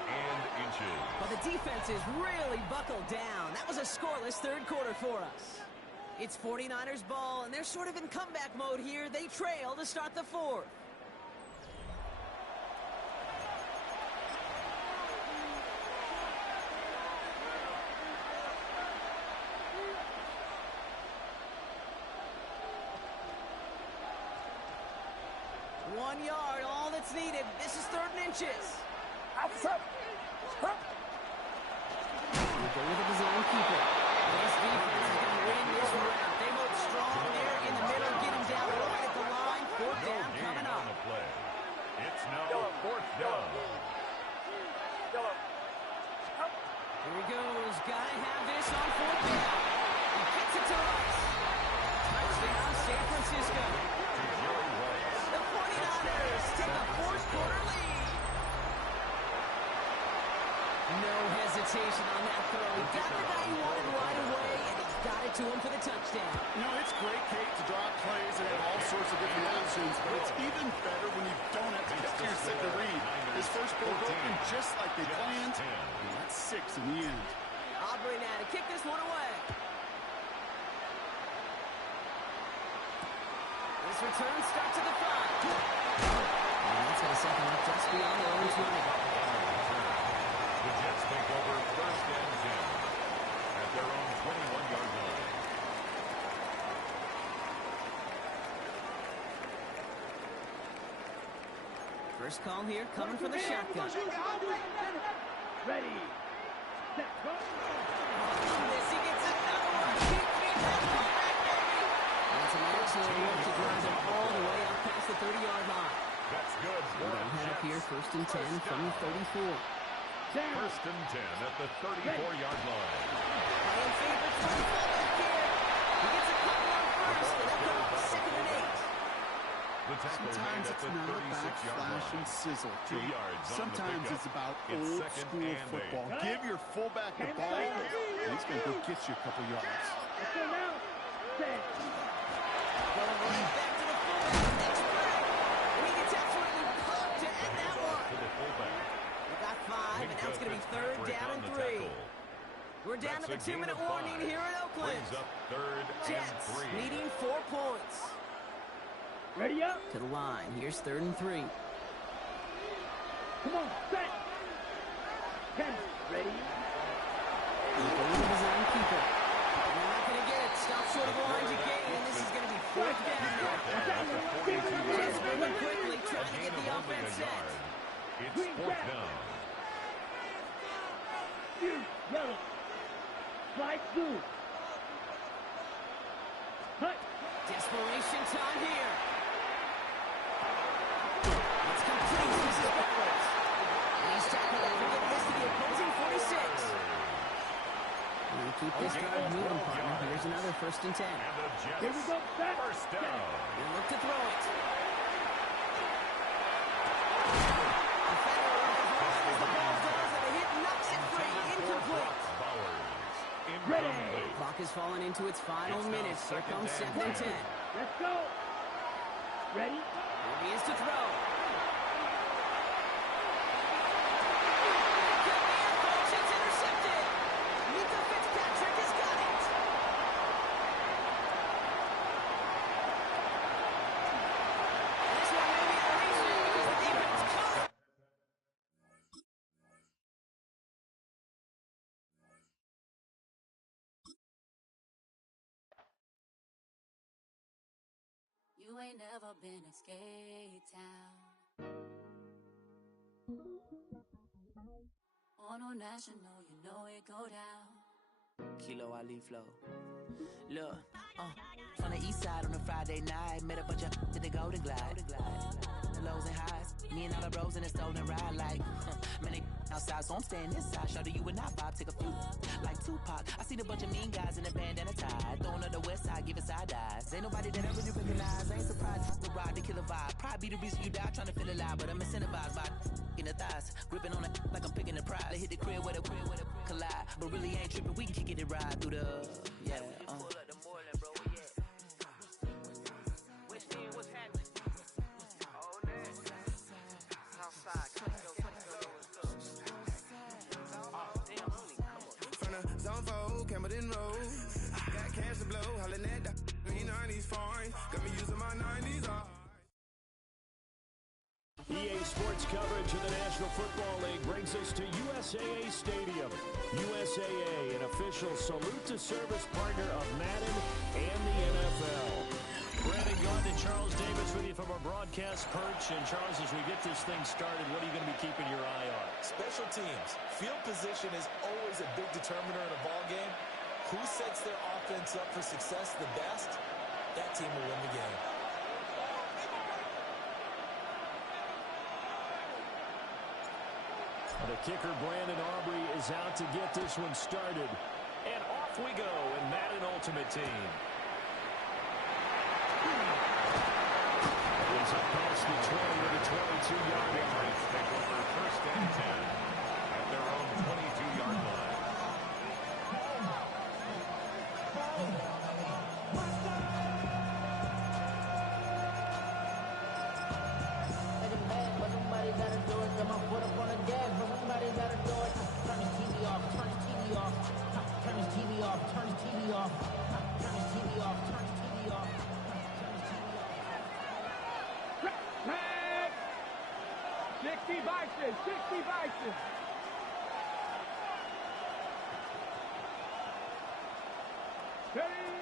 defenses really buckled down. That was a scoreless third quarter for us. It's 49ers ball, and they're sort of in comeback mode here. They trail to start the fourth. One yard, all that's needed. This is 3rd and inches. We'll go with a design keeper. This defense is going to win this round. They hold strong there in the middle, get him down right at the line. 4th down coming up. It's now 4th down. Here he goes. Got to have this on 4th down. He gets it to Rice. Touchdown, San Francisco. The 49ers take a 4th quarter lead. No hesitation on that throw. He got the guy he wanted right away, and he got it to him for the touchdown. You know, it's great, Kate, to draw plays and have all sorts of different options, but it's even better when you don't have to get to your second read. His first ball broken just like they planned, and that's 6 in the end. Aubrey now to kick this one away. This return starts at the 5. And that's got a second up just beyond the line 20. The Jets take over 1st and 10 at their own 21-yard line. First call here coming from the shotgun. Ready. Set. Go. This he gets another one. That's an excellent work to drive them all the way up past the 30-yard line. That's good. They'll head up here 1st and 10 from the 34. 1st and 10 at the 34-yard line. Playing favorites for the fullback here. He gets a couple on 1st, and they'll go 2nd and 8. The tackle Sometimes made at it's the not about 36-yard flash and line. sizzle. 2 yards on Sometimes the it's about It's old 2nd school and football. 8. Give your fullback the ball, and he's going to go get you a couple yards. Let's go now. Set. Going right back to the fullback. Next play. And he gets absolutely pumped to end that one. To the fullback. We got 5, and now it's going to be 3rd down and 3. We're down to the 2-minute warning here in Oakland. Brings up 3rd Jets and 3. needing 4 points. Ready up. To the line. Here's 3rd and 3. Come on. Set. 10. Ready. We'll go with the design keeper. And they're not going to get it. Stop short of the line to gain, and this is going to be 4th down now. Jets moving quickly, trying to get the offense set. It's 4th down. Yellow. Slide through. Hut. Desperation time here. It's complete. This is backwards. And he's tackled after getting this to the opposing 46. We keep this drive moving, partner. Here's another 1st and 10. And the Jets. Here we go. Set. 1st down. They look to throw it. Clock is falling into its final minutes. Here comes 2nd and 10. Let's go. Ready? Here he is to throw. It's intercepted. Mika Fitzpatrick has got it. This one may be a reason because the defense comes. You ain't never been a skate town. On a national, you know it go down. Kilo Ali flow. Look, from the east side on a Friday night, met a bunch of to the Golden Glide. The lows and highs, me and all the bros in a stolen ride like, man, they outside, so I'm staying inside. Shout to you and I vibe, take a few like Tupac. I seen a bunch of mean guys in a bandana tie, throwing up the west side, giving side eyes. Ain't nobody that I really recognize. I ain't surprised to ride the killer vibe. Probably be the reason you die, trying to feel alive, but I'm incentivized by in the thighs, gripping on it like I'm picking the prize. They hit the crib where the collide, but really ain't tripping. We can kick it and ride through the Campbellton Road. Got cash to blow, hollering at the green 90s foreign. Got me using my 90s. EA Sports coverage of the National Football League brings us to USAA Stadium. USAA, an official salute-to-service partner of Madden and the NFL. Brandon Gardner and Charles Davis with you from our broadcast perch. And Charles, as we get this thing started, what are you going to be keeping your eye on? Special teams. Field position is always a big determiner in a ball game. Who sets their offense up for success the best, that team will win the game. The kicker, Brandon Aubrey, is out to get this one started. And off we go in Madden Ultimate Team. He's up past the 20 with a 22-yard line. Take over first and 10 at their own 22-yard line.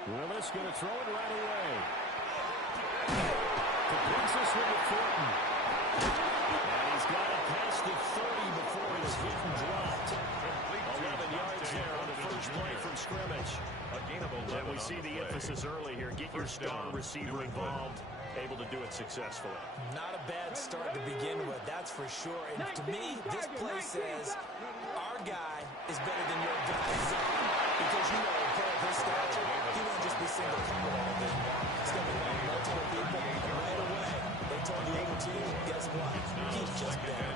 Willis going to throw it right away. Completes this one to Thornton. And he's got it past the 30 before he's hit and dropped. 11 yards there on the first play from scrimmage. And we see the emphasis early here. Get your star receiver involved. Able to do it successfully. Not a bad start to begin with, that's for sure. And to me, this play says our guy is better than your guy. Because you know, a player of his stature, he won't just be single-covered all day long. He's going to be on multiple people right away. They told the other team, guess what? He's just better.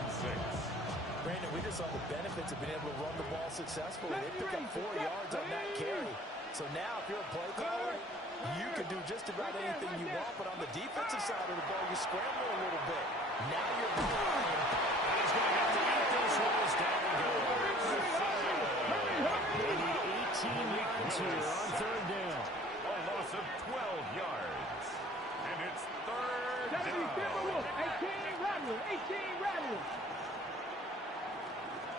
Brandon, we just saw the benefits of being able to run the ball successfully. They pick up 4 yards on that carry. So now, if you're a play caller, you can do just about anything you want, but on the defensive side of the ball, you scramble a little bit. Now you're behind. He's going to have to get this one as down and go. They need 18 yards here on third down. A loss of 12 yards. And it's third down. 18 Rattlers.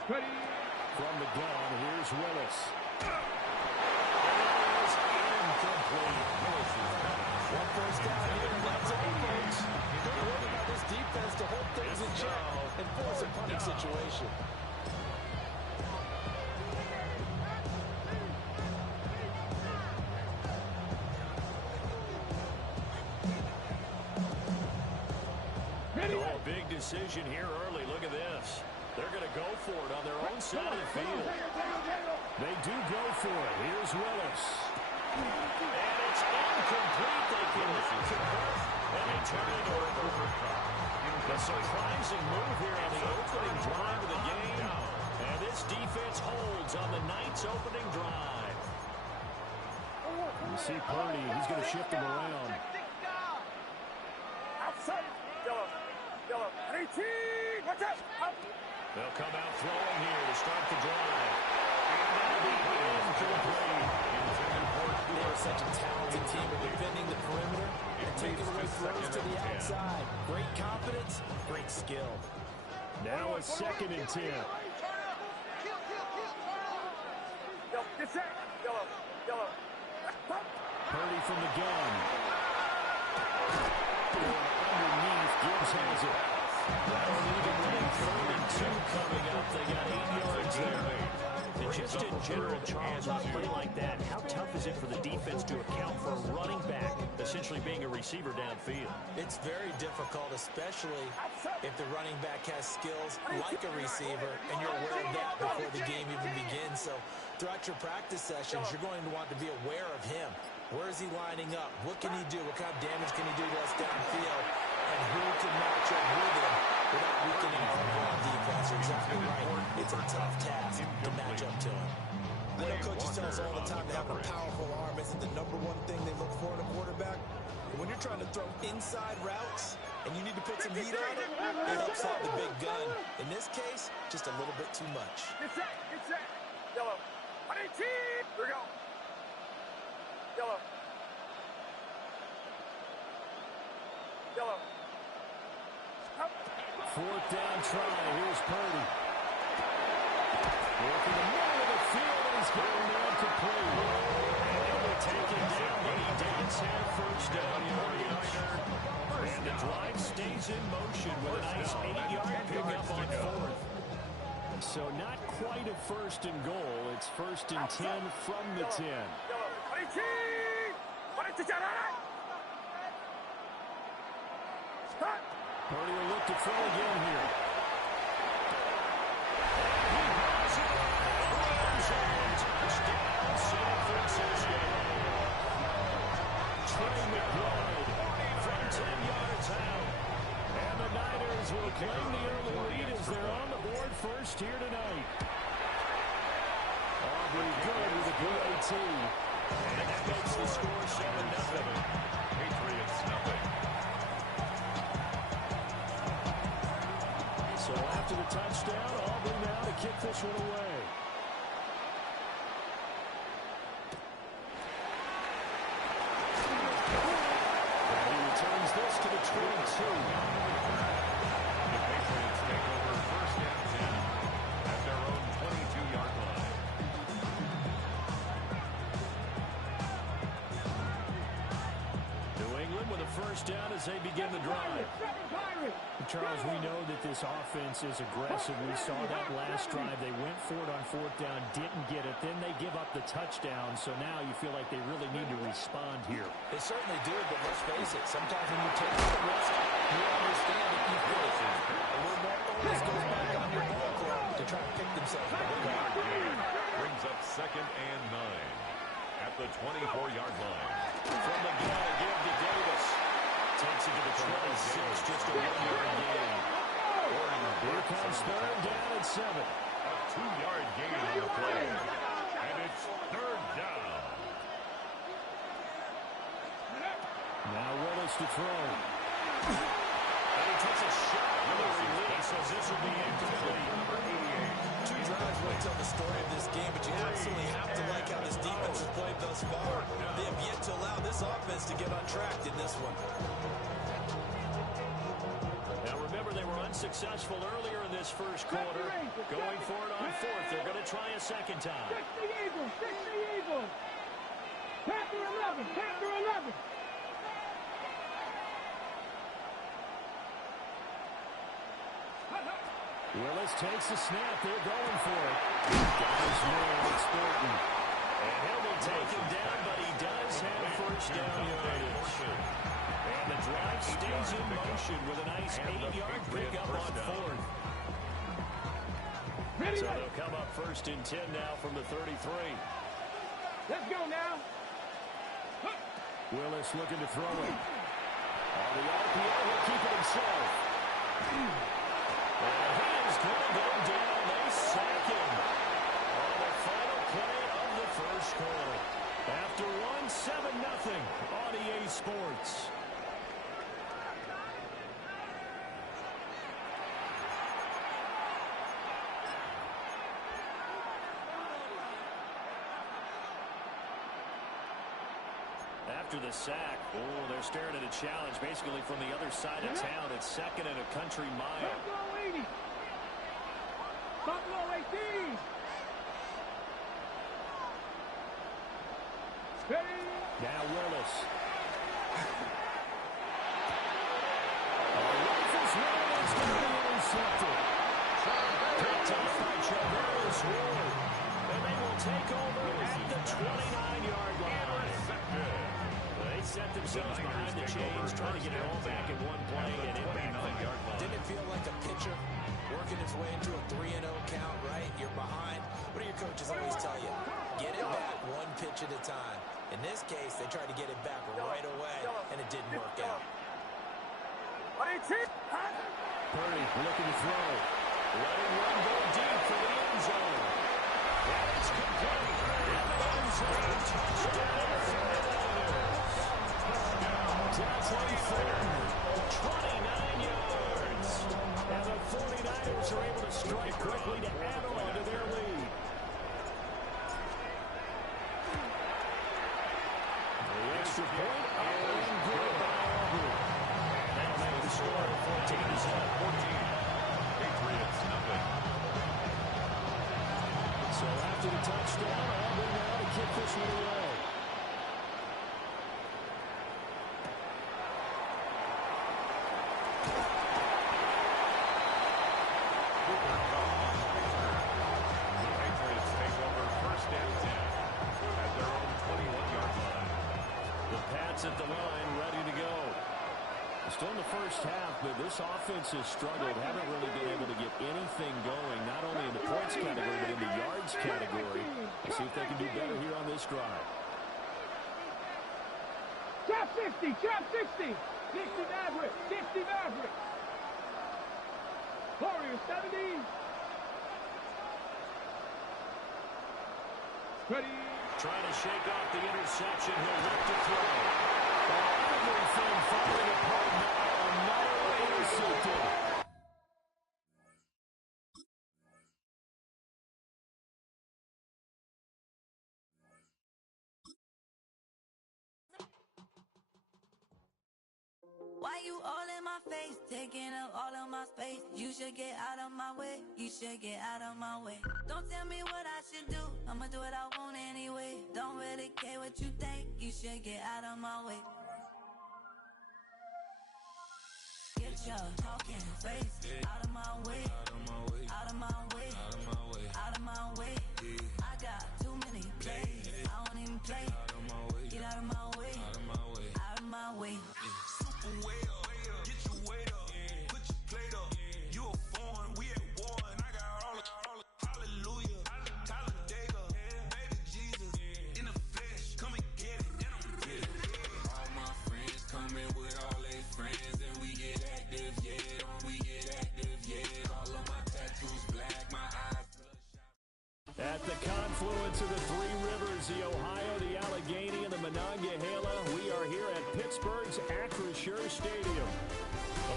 From the gun, here's Willis. One first down here in that zone, folks. Good work by this defense to hold things in check and force a punting situation. Oh, big decision here early. Look at this. They're going to go for it on their own side of the field. They do go for it. Here's Willis. And it's incomplete. They can convert, and they turn it over. A surprising move here on the opening drive of the game. And this defense holds on the Knights' opening drive. You see Purdy. He's going to shift him around. Outside. Yellow. 18. Watch out. They'll come out throwing here to start the drive. And that'll be incomplete. They're such a talented team at defending the perimeter and taking away throws to the outside. Great confidence, great skill. Now a 2nd and 10. Yellow. Purdy from the gun. Underneath, Gibbs has it. That'll leave him with 3rd and 2 coming up. They got 8 yards there. And just in general, Charles, on a play like that, how tough is it for the defense to account for a running back essentially being a receiver downfield? It's very difficult, especially if the running back has skills like a receiver, and you're aware of that before the game even begins. So throughout your practice sessions, you're going to want to be aware of him. Where is he lining up? What can he do? What kind of damage can he do to us downfield? And who can match up with him without weakening our ball defense? You're exactly right. It's a tough task to match up to him. I know coaches tell us all the time that having a powerful arm isn't the #1 thing they look for in a quarterback. But when you're trying to throw inside routes and you need to put some heat on it, it helps have the big gun. In this case, just a little bit too much. Get set. Yellow. Here we go. Yellow. Yellow. Fourth down try. Here's Purdy. Working the middle of the field, and he's got him incomplete. And they will take him down, but he does have first down yardage. And the drive stays in motion with a nice 8-yard pickup on fourth. So not quite a first and goal. It's first and 10 from the 10. Purdy will look to throw again here. He has it. Touchdown, San Francisco. Trey McBride from 10 yards out. And the Niners will claim the early lead as they're on the board first here tonight. Aubrey good with a PAT. And that makes the score 7-0. Patriots nothing. So after the touchdown, Aubrey now to kick this one away. And he returns this to the 22. The Patriots take over first and 10 at their own 22-yard line. New England with a first down as they begin the drive. Charles, we know that this offense is aggressive. We saw that last drive. They went for it on fourth down, didn't get it. Then they give up the touchdown. So now you feel like they really need to respond here. They certainly do, but let's face it. Sometimes when you take the risk, you understand that you feel it. A little more onus goes back on your ball club to try to pick themselves back up. Brings up second and 9 at the 24-yard line. From the gun again to Davis. Takes it to the 26, just a 1-yard gain. Here comes third down and 7. A 2-yard gain on the play. And it's third down. Now Willis to throw. And he takes a shot with a release as this will be incomplete. Number 88. Two drives won't tell the story of this game, but you absolutely have to like how this defense has played thus far. They have yet to allow this offense to get on track in this one. Now remember, they were unsuccessful earlier in this first quarter. Going for it on fourth. They're going to try a second time. 60 Eagles, 60 Eagles. Panther 11, Panther 11. Willis takes the snap. They're going for it. Got his man, it's Thornton. And he'll be taken down, but he does have first down yardage. And the drive stays in motion with a nice 8-yard pickup on fourth. So they'll come up first and 10 now from the 33. Let's go now. Willis looking to throw it. On the RPO, he'll keep it himself. And he is going to go down. They sack him on the final play of the first quarter. After one, 7-0 on EA Sports. After the sack, they're staring at a challenge basically from the other side of town. It's second and a country mile. Buffalo 80. Buffalo 18. Ready? Now Willis. Rifles one, it's going to be intercepted. Picked off by Travis Ward. And they will take over at the 29-yard line. They set themselves behind the chains, trying to get it all back in one play and impact the yard line. Didn't it feel like a pitcher working his way into a 3-0 count, right? You're behind. What do your coaches always tell you? Get it back one pitch at a time. In this case, they tried to get it back right away, and it didn't work out. Purdy looking to throw. Letting one go deep for the end zone. And it's complete. In the end zone. Touchdown. Deontay Thornton, 29 yards. And the 49ers are able to strike quickly to add on to their lead. extra point up and good by Auburn. That'll make the score 14-7. Patriots, nothing. So after the touchdown, Auburn now to kick this one away. At the line, ready to go. Still in the first half, but this offense has struggled. Haven't really been able to get anything going, not only in the points category, but in the yards category. Let's see if they can do better here on this drive. Drop 60, drop 60. 60 Maverick, 60 Maverick. Warriors 70. Ready. Trying to shake off the interception. He'll look to throw. Everything falling apart now. Another intercepted. Why you all in my face, taking up all of my space? You should get out of my way, you should get out of my way. Don't tell me what I should do, I'ma do what I want anyway. Don't really care what you think, you should get out of my way. Get your talking face out of my way, out of my way, out of my way, out of my way, out of my way. I got too many plays, I don't even play. Get out of my way, out of my way, out of my way. Way up, get your weight up, put your plate up. You a foreign, we at war, and I got all the hallelujah, Talladega, baby Jesus, in the flesh, come and get it, and I'm get it. All my friends coming with all their friends, and we get active, yeah, don't we get active, yeah. All of my tattoos black, my eyes bloodshot. At the confluence of the three rivers, the Ohio, the Allegheny, and the Monongahela, we are here at Pittsburgh's Acrisure Stadium.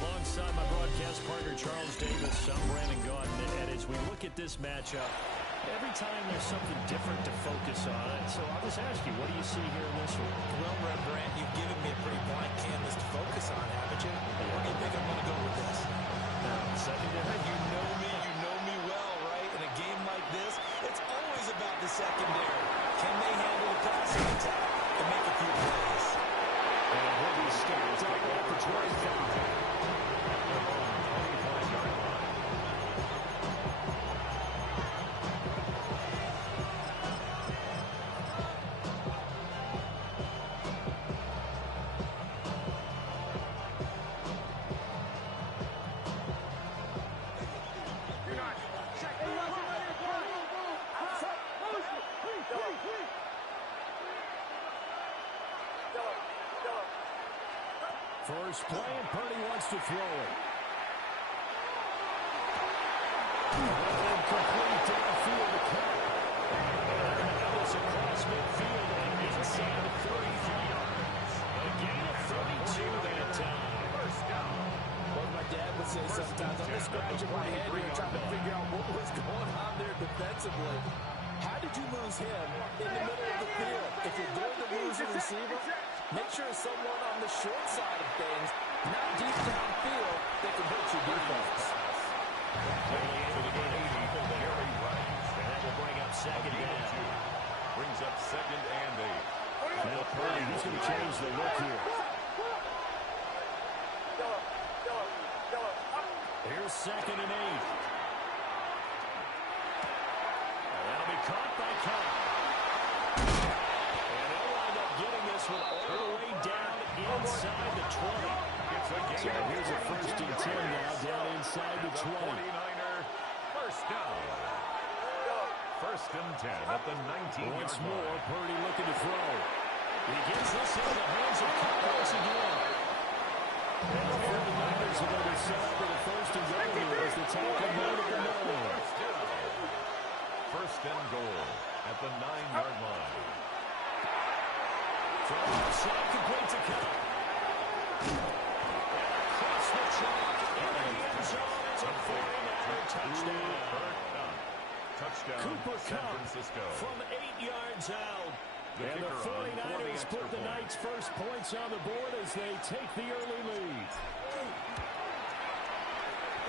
Alongside my broadcast partner, Charles Davis, I'm Brandon Gaudin, and as we look at this matchup, every time there's something different to focus on. So I'll just ask you, what do you see here in this one? Well, Brent, you've given me a pretty blank canvas to focus on, haven't you? Where do you think I'm going to go with this? Secondary. You know me well, right? In a game like this, it's always about the secondary. Can they handle the passing attack and make a few plays? And he'll be stopped up at the 25. First play, and Purdy wants to throw it. And complete downfield to Cup. And that was across midfield and inside the 33 yards. A gain of 32 that time. First down. What my dad would say sometimes, I'm just scratching my head here trying to figure out what was going on there defensively. How did you lose him in the middle of the field? If you're going to lose a receiver, make sure someone on the short side of things, not deep downfield, that can hurt your defense. Early into the game, Gary Rice. And that will bring up second down. Brings up second and 8. Now Purdy, he's going to change the look here. Here's second and 8. That'll be caught by Cup. And they'll wind up getting this one all the way down inside the 20. So here's a first and 10 now down inside the 20. 49er, first down. First and 10 at the 19-yard Once line. more, Purdy looking to throw. He gets this in the hands of Cup once again. And the 49ers are going to set up for the first and goal here as the tackle made at the middle. First and goal at the 9-yard line. From outside, complete to Cup. Across the chalk, in the end zone, it's a 49er touchdown. Touchdown, Cooper San Kupp Francisco. from 8 yards out. The And the kicker on 49ers the put the extra tonight's first points on the board as they take the early lead.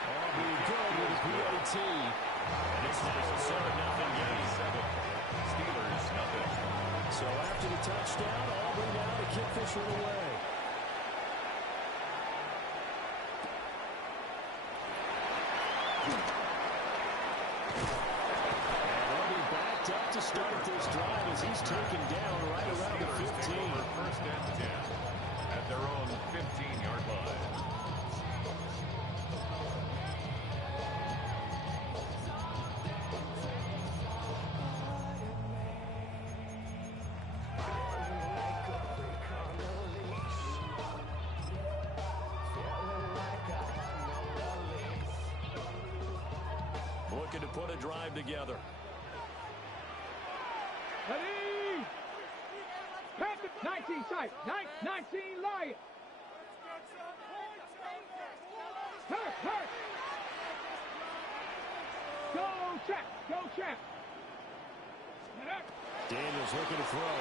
Aubrey good with a PAT. And it's now a 7-0 game. Steelers nothing. So after the touchdown, Aubrey now to kick this one away. To start this drive as he's taken down right around the 15. First and 10 at their own 15-yard line. Looking to put a drive together. Ready? Panther, 19 tight. 19 Lion. Hurt. Go check. Daniels looking to throw.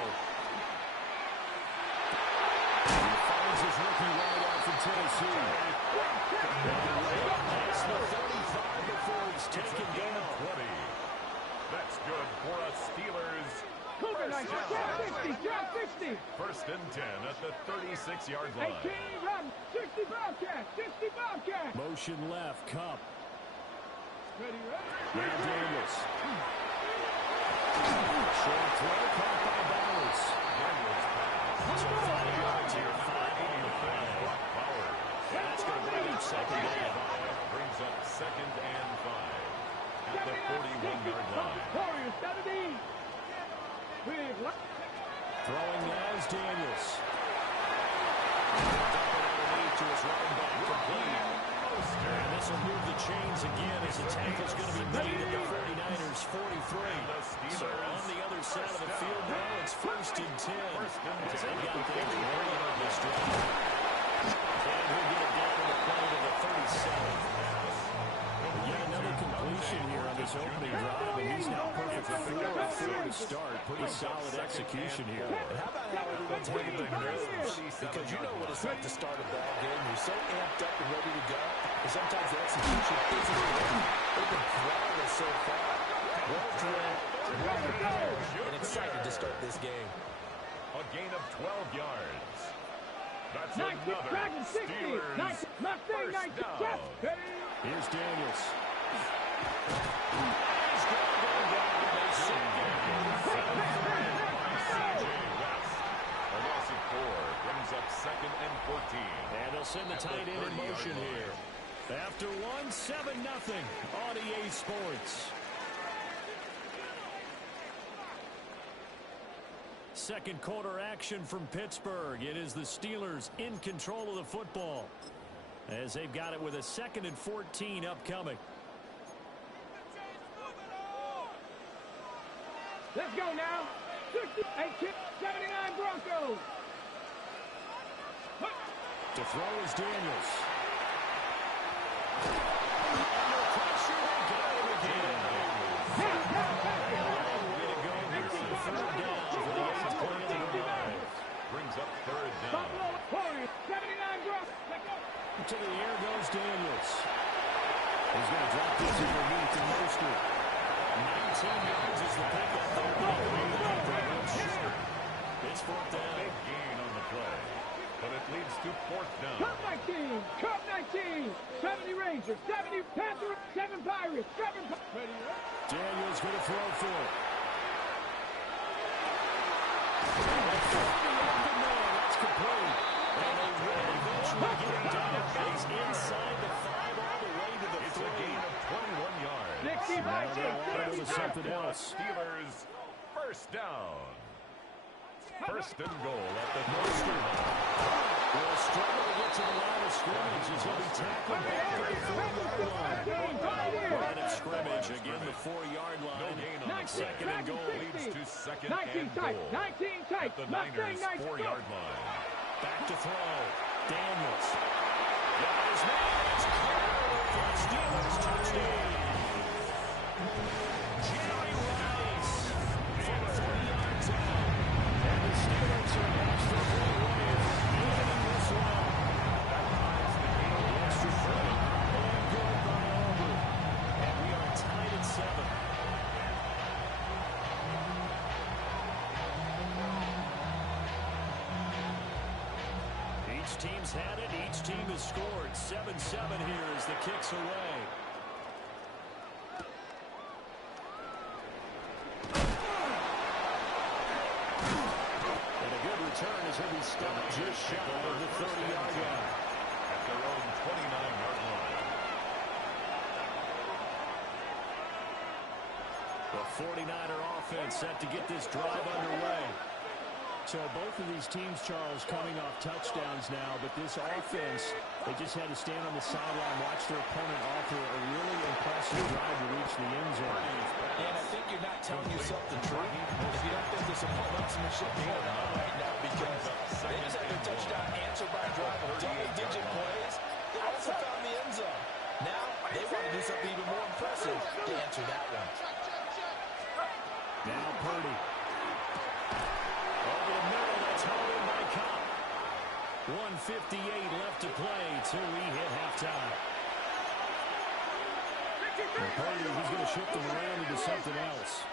He finds his rookie wide out from Tennessee. That's the 35 before it's taken down. 20. That's good for a Steelers. Cougar, 60. First and 10 at the 36-yard line. 18 run, 60 Bobcat. Motion left, Cup. Ready. Now Daniels. Short throw, caught by Bowers. So 5 yards here, 5 on the play. And that's going to bring up second and 5. Brings up second and 5 at the 41-yard line. Warriors, 70. Throwing now is Daniels. Underneath to his running back, complete. And this will move the chains again as the tackle's going to be made at the 49ers 43. So on the other side of the field now, it's first and 10. As they got things rolling on this drive. And he'll get it down to the play to the 37. Yet another completion here on this opening drive, and he's now perfect 4-4 to start. Pretty solid execution here. And how about how everyone's handling their nerves? Because you know what it's like to start a ball game. You're so amped up and ready to go, and sometimes the execution isn't ready. They've been flawless so far. Well drilled and excited to start this game. A gain of 12 yards. That's 19, another Steelers first down. Here's Daniels. A loss of 4 brings up second and 14. And they'll send the tight end in motion here. After 7-0 on EA Sports. Second quarter action from Pittsburgh. It is the Steelers in control of the football as they've got it with a 2nd and 14 upcoming. Let's go now. 78, 79 Broncos. To throw is Daniels. Under pressure, they got him again. Way to go here on the third down for the 8th play of the drive. Brings up third down. 79 Broncos. To the air goes Daniels. He's going to drop this underneath to Mostert. 19 yards is the pickup there. It's fourth down. Big gain on the play, but it leads to fourth down. Cup 19. 70 Rangers, 70 Panthers, 7 Pirates, 7 Daniels going to throw for it. That's complete. And they will eventually get him down. He's inside the 5 all the way to the 3. It's a gain of 21 yards. Now they'll something else. Steelers first down. First and goal at the Mostert will struggle to get to the line of scrimmage as he'll be tackled back at the 4-yard line. Line of scrimmage, again the 4-yard line. No gain on the second and goal. Leads to second and goal. 19 tight. At the Niners 4-yard line. Back to throw. Daniels. His man is cleared for the Steelers touchdown. Jerry Rice from 40 yards out. And the Steelers are asked to pull away even in this one. That ties the game. Extra point and good by Auburn. And we are tied at 7. Each team's had it. Each team has scored. 7-7 here as the kick's away. And a good return as he'll be stopped just shy of the 30-yard line. At their own 29-yard line. The 49er offense set to get this drive underway. So both of these teams, Charles, coming off touchdowns now, but this offense, they just had to stand on the sideline, watch their opponent offer a really impressive drive to reach the end zone. And I think you're not telling yourself the truth if you don't think there's some one-upsmanship going on right now, because they just had their touchdown answered by a drive of double-digit plays. They also found the end zone. Now they want to do something even more impressive to answer that one. Now Purdy. Over the middle, that's held in by Cobb. 1:58 left to play till we hit halftime. And Purdy, he's going to shift them around into something else.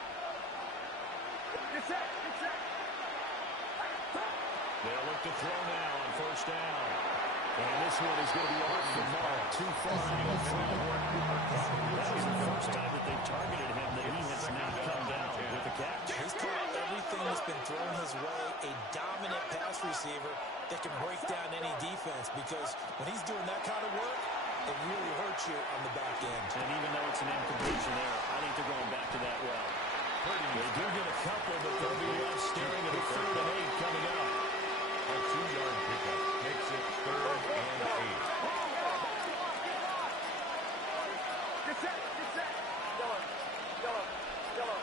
They'll look to throw now on first down. And this one is going to be off the mark. Too far in the front. That was the first time that they've targeted him that he has not come down with a catch. He's caught everything that's been thrown his way. A dominant pass receiver that can break down any defense, because when he's doing that kind of work, it really hurts you on the back end. And even though it's an incompletion there, I think they're going back to that well. They do get a couple, but they'll be left staring at a 3rd and 8 coming up. A 2-yard pickup makes it 3rd and 8. Get set. Yellow.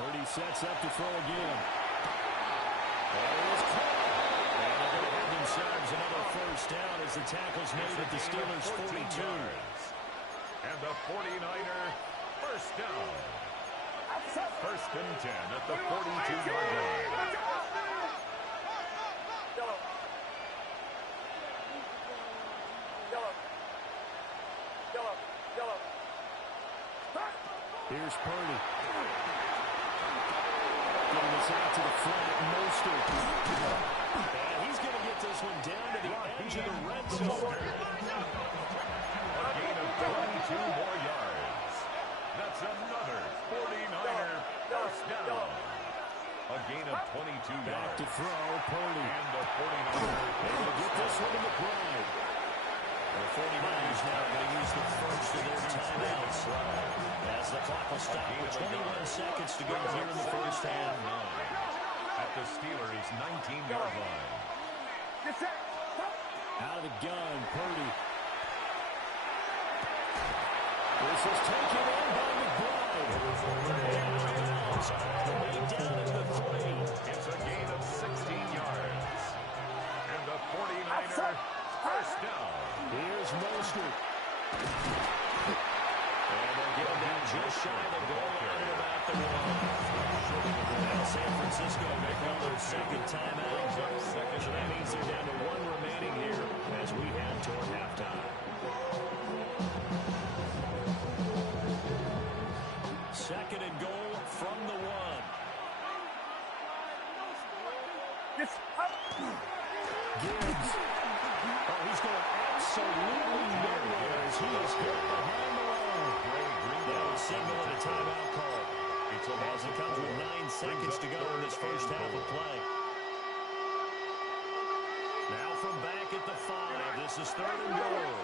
Purdy sets up to throw again. And it was caught. And they're going to have themselves another first down as the tackle's made at the Steelers' 42. And the 49er first down. 1st and 10 at the 42-yard line. Yellow. Here's Purdy. Getting this out to the flat, Mostert. And he's going to get this one down to the edge of the red zone. A gain of 22 more yards. That's another 49er first down. A gain of 22 yards. Back to throw, Purdy. And the 49er. And they'll get this one to McBride. The 49ers now going to use the first of their timeouts as the clock will stop with 21 seconds to go here in the first half. At the Steelers' 19-yard line. Out of the gun, Purdy. This is taken in by McBride. And out of bounds all the way down at the 3. It's a gain of 16 yards. And the 49er first down. Here's Mostert. And they'll get him down just shy of the goal line at about the 1. And San Francisco may call their second timeout. So that means they're down to 1 remaining here as we head toward halftime. Second and goal from the 1. Gibbs. Oh, he's going absolutely nowhere as he is hit behind the line. That would signal a timeout call as it comes with 9 seconds to go in this first half of play. Now from back at the 5, this is 3rd and goal.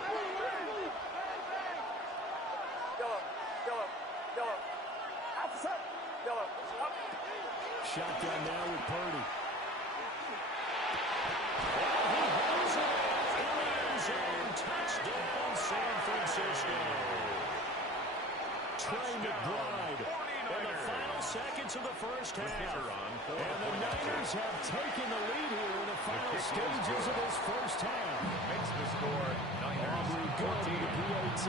Yellow. Shotgun now with Purdy. And he holds it in the end zone. Touchdown, San Francisco. Trey McBride in the final seconds of the first half. And the Niners have taken the lead here in the final stages of this first half. Makes the score Aubrey good to the PAT.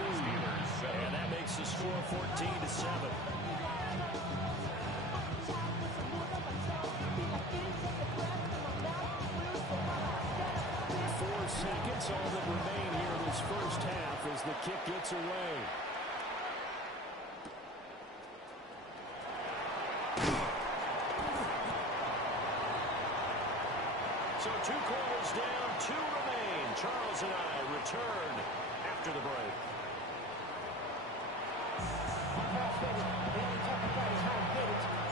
And that makes the score 14-7. That's all that remain here in this first half as the kick gets away. So 2 quarters down, 2 remain. Charles and I return after the break.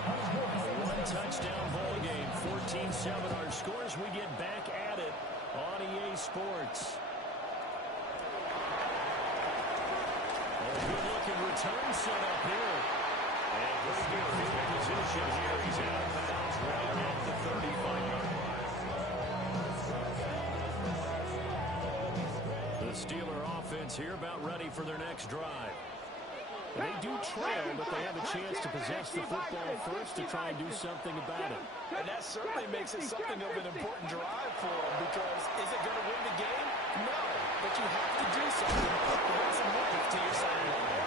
A one-touchdown ball game, 14-7 our scores. We get back at it on EA Sports. Good-looking return set up here. And great field position here. He's out of bounds right at the 35-yard line. The Steeler offense here about ready for their next drive. They do trail, but they have a chance to possess the football first to try and do something about it. And that certainly makes it something of an important drive for them, because is it going to win the game? No, but you have to do something to bring some life to your side of the ball.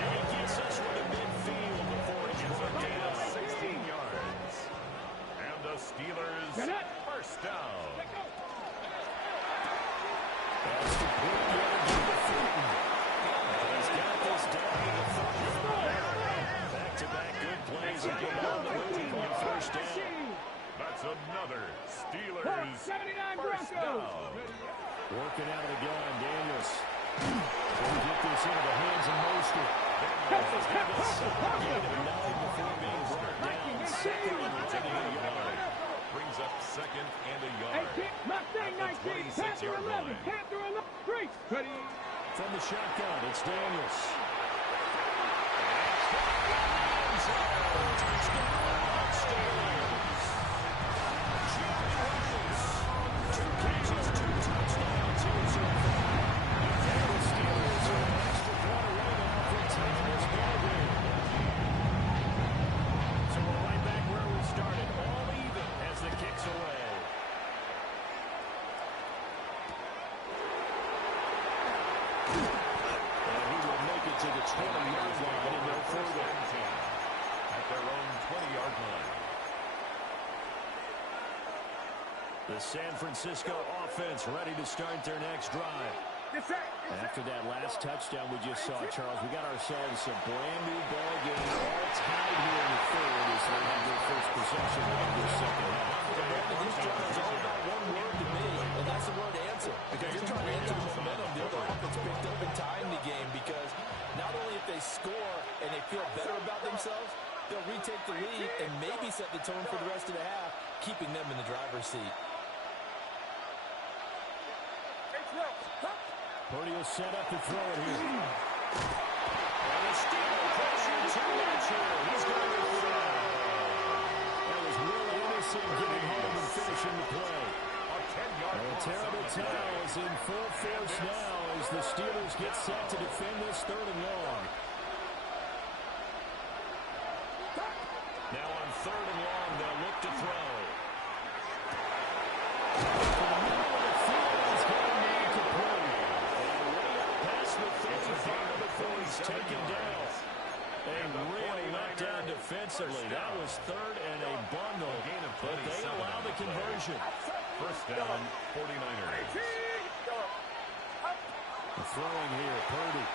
And he gets us to midfield before he gets up down 16 yards. And the Steelers first down. That's the point the other game to Fulton. He's got this down to the 30. Back-to-back good plays and get on the move on first down. That's another Steelers first down. Working out of the gun, Daniels. Will get this into the hands of Mostert. Daniels got a solid gain of 9 before being brought down. Second and running a yard. Brings up second and a yard. At the 26-yard line. From the shotgun, it's Daniels. Touchdown, Steelers. Two catches, 2 touchdowns here so far. And the Steelers are an extra point away now from tying this ball game. So we're right back where we started, all even as the kick's away. To the 20-yard line and no further. At their own 20-yard line. The San Francisco offense ready to start their next drive. After that last touchdown we just saw, Charles, we got ourselves a brand new ball game all tied here in the third as they have their first possession of this second half. These drives are all about one word to me, and that's the word answer. Because you're trying to answer the momentum the other offense picked up and tying the game, because not only if they score and they feel better about themselves, they'll retake the lead and maybe set the tone for the rest of the half, keeping them in the driver's seat. Purdy will set up to throw it here. And the Steelers pressure too much here. He's going to throw. That was Will Anderson getting home and finishing the play. And a terrible towel is in full force now as the Steelers get set to defend this third and long. Now on third and long, they'll look to throw. For the middle of the field, he's going to to Purdy. And way up past the 35 before he's taken down. A real letdown defensively. That was third and a bundle, but they allow the conversion. First down, 49ers. The throwing here, Purdy.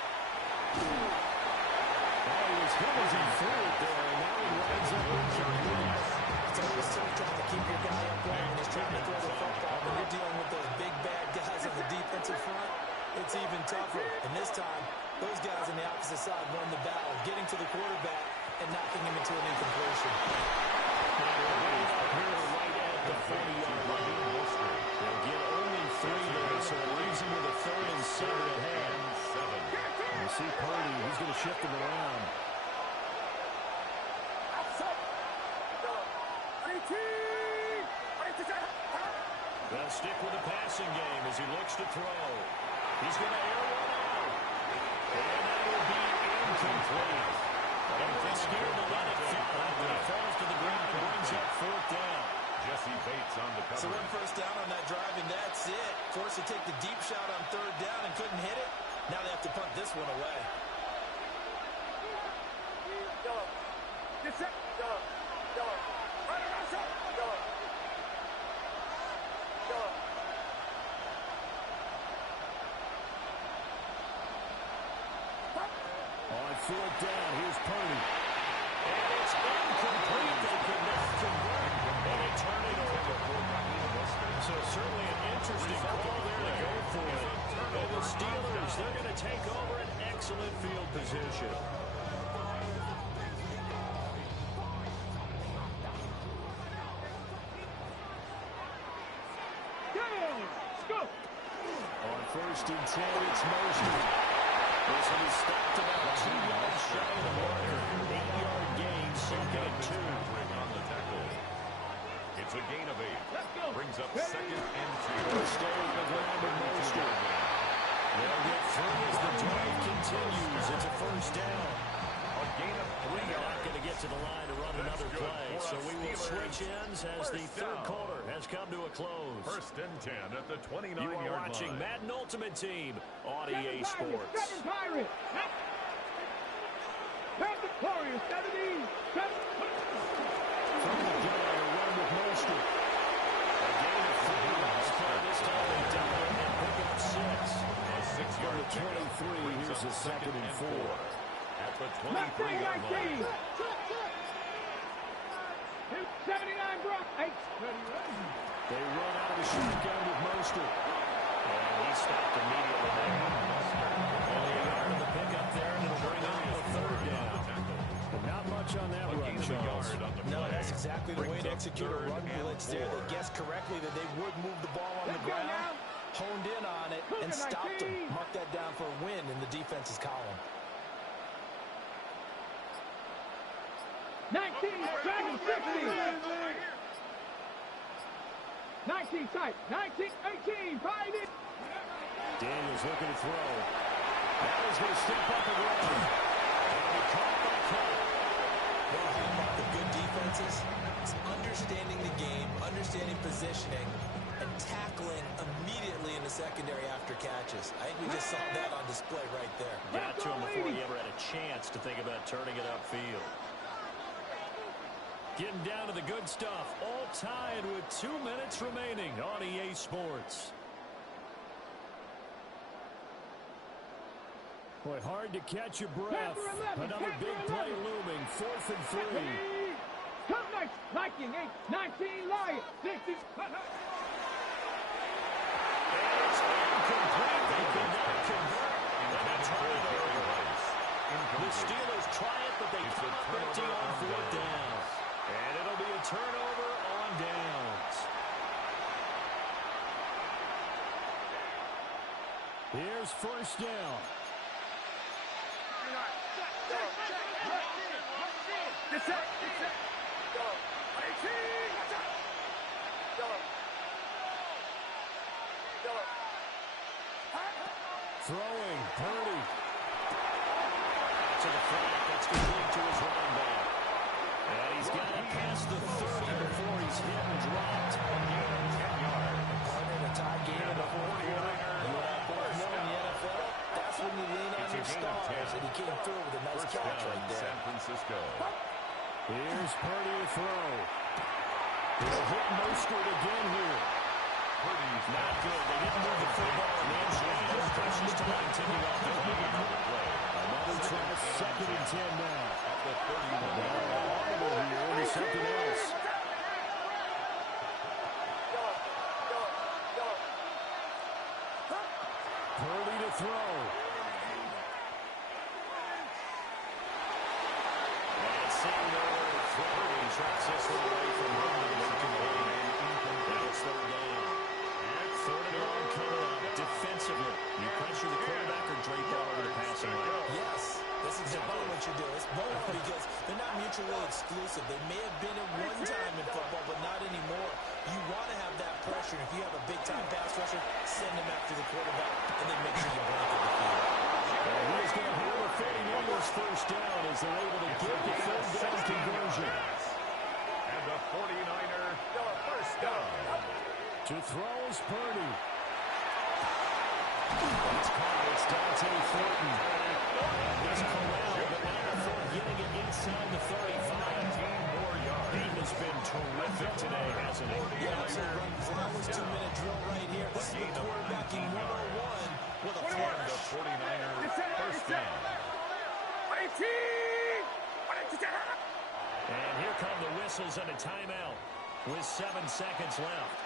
Oh, he was good as he threw it there, and now he winds up with John Lewis. It's always tough trying to keep your guy upright when he's trying to throw the football. When you're dealing with those big, bad guys on the defensive front, it's even tougher. And this time, those guys on the opposite side won the battle, getting to the quarterback and knocking him into an incompletion. Here right at the 40-yard line. They'll get only 3 there, so it leaves him with a 3rd and 7 at hand. You see Purdy, he's going to shift him around. They'll stick with the passing game as he looks to throw. He's going to air one out. And that will be incomplete. They're scared to let it fall. It falls to the ground and brings up 4th down. Jesse Bates on the cover. So 1 first down on that drive, and that's it. Forced to take the deep shot on 3rd down and couldn't hit it. Now they have to punt this one away. fourth down. Here's Purdy. And it's incomplete. They could not convert. And they turn it over. So certainly an interesting call there to go for it. And the Steelers, they're going to take over an excellent field position. On 1st and 10, it's Mostert. This one is stopped about 2 yards shy of the marker. 8-yard gain, 2nd and 2. On the tackle. It's a gain of 8. Brings up 2nd and 2. Stay on the ground with Mostert. They'll get free as the drive continues. It's a 1st down. A gain of 3. They're not going to get to the line to run another play. So we will switch ends as the third quarter has come to a close. 1st and 10 at the 29-yard line. You are watching Madden Ultimate Team on EA Sports. Seven Pirates. Panther Warriors, 17. From the gun, a run with Mostert. A gain of 3. This time they double it and pick up 6. A 6-yard 23. Here's the 2nd and 4. At the 23-yard line. 79 Brock. They run out of the shotgun with Mostert. And he stopped immediately there. Only a yard of the pickup there, and it'll bring on the 3rd down. But not much on that run, Charles. No, that's exactly the way to execute a run blitz there. They guessed correctly that they would move the ball on the ground, honed in on it, and stopped them. Mark that down for a win in the defense's column. 19, Dragon 60. 19 tight. 19, 18, 5 in. Daniels looking to throw. That is going to step up and run. And he caught by Cup. One hallmark of good defenses is understanding the game, understanding positioning, and tackling immediately in the secondary after catches. I think we just saw that on display right there. Got to him before he ever had a chance to think about turning it upfield. Getting down to the good stuff. All tied with 2 minutes remaining on EA Sports. Boy, hard to catch your breath. Another big play looming. 4th and 3. Come next. Viking 8, 19 Lions 60. It's incomplete. They could not convert. And they turn it over. The Steelers try it, but they cannot empty on 4th down. And it'll be a turnover on downs. Here's 1st down. Throwing, Purdy. To the flat, that's complete to his running back. And he's got it past the 30 before he's hit and dropped. In a tie game in the 4th quarter, you have both one in the NFL. That's when you lean on your stars, and he came through with a nice catch right there. San Francisco. Here's Purdy to throw. He'll hit Mostert again here. Purdy's not good. They didn't move the football, and then there's precious time ticking off the clock. Another try, 2nd and 10 now. At the 31. Audible here into something else. Purdy to throw. And seeing no Purdy tracks this one away from him. Now it's 3rd down. 3rd and long coming up defensively. You pressure the quarterback or drape all over the passing lane. Yes, that's exactly what you do. It's both because they're not mutually exclusive. They may have been at one time in football, but not anymore. You want to have that pressure. If you have a big-time pass rusher, send him after the quarterback, and then make sure you blanket the field. And he is going to hold a 49ers 1st down as they're able to get the 3rd down conversion. And the 49er 1st down. To throw is Purdy. It's caught. It's Dante Thornton. And this corral, but now before getting it inside the 35. He has been terrific today, hasn't he? Yeah, so run flawless 2-minute drill right here. This is the quarterbacking 101 with a flash. The 49ers 1st down. And here come the whistles and a timeout with 7 seconds left.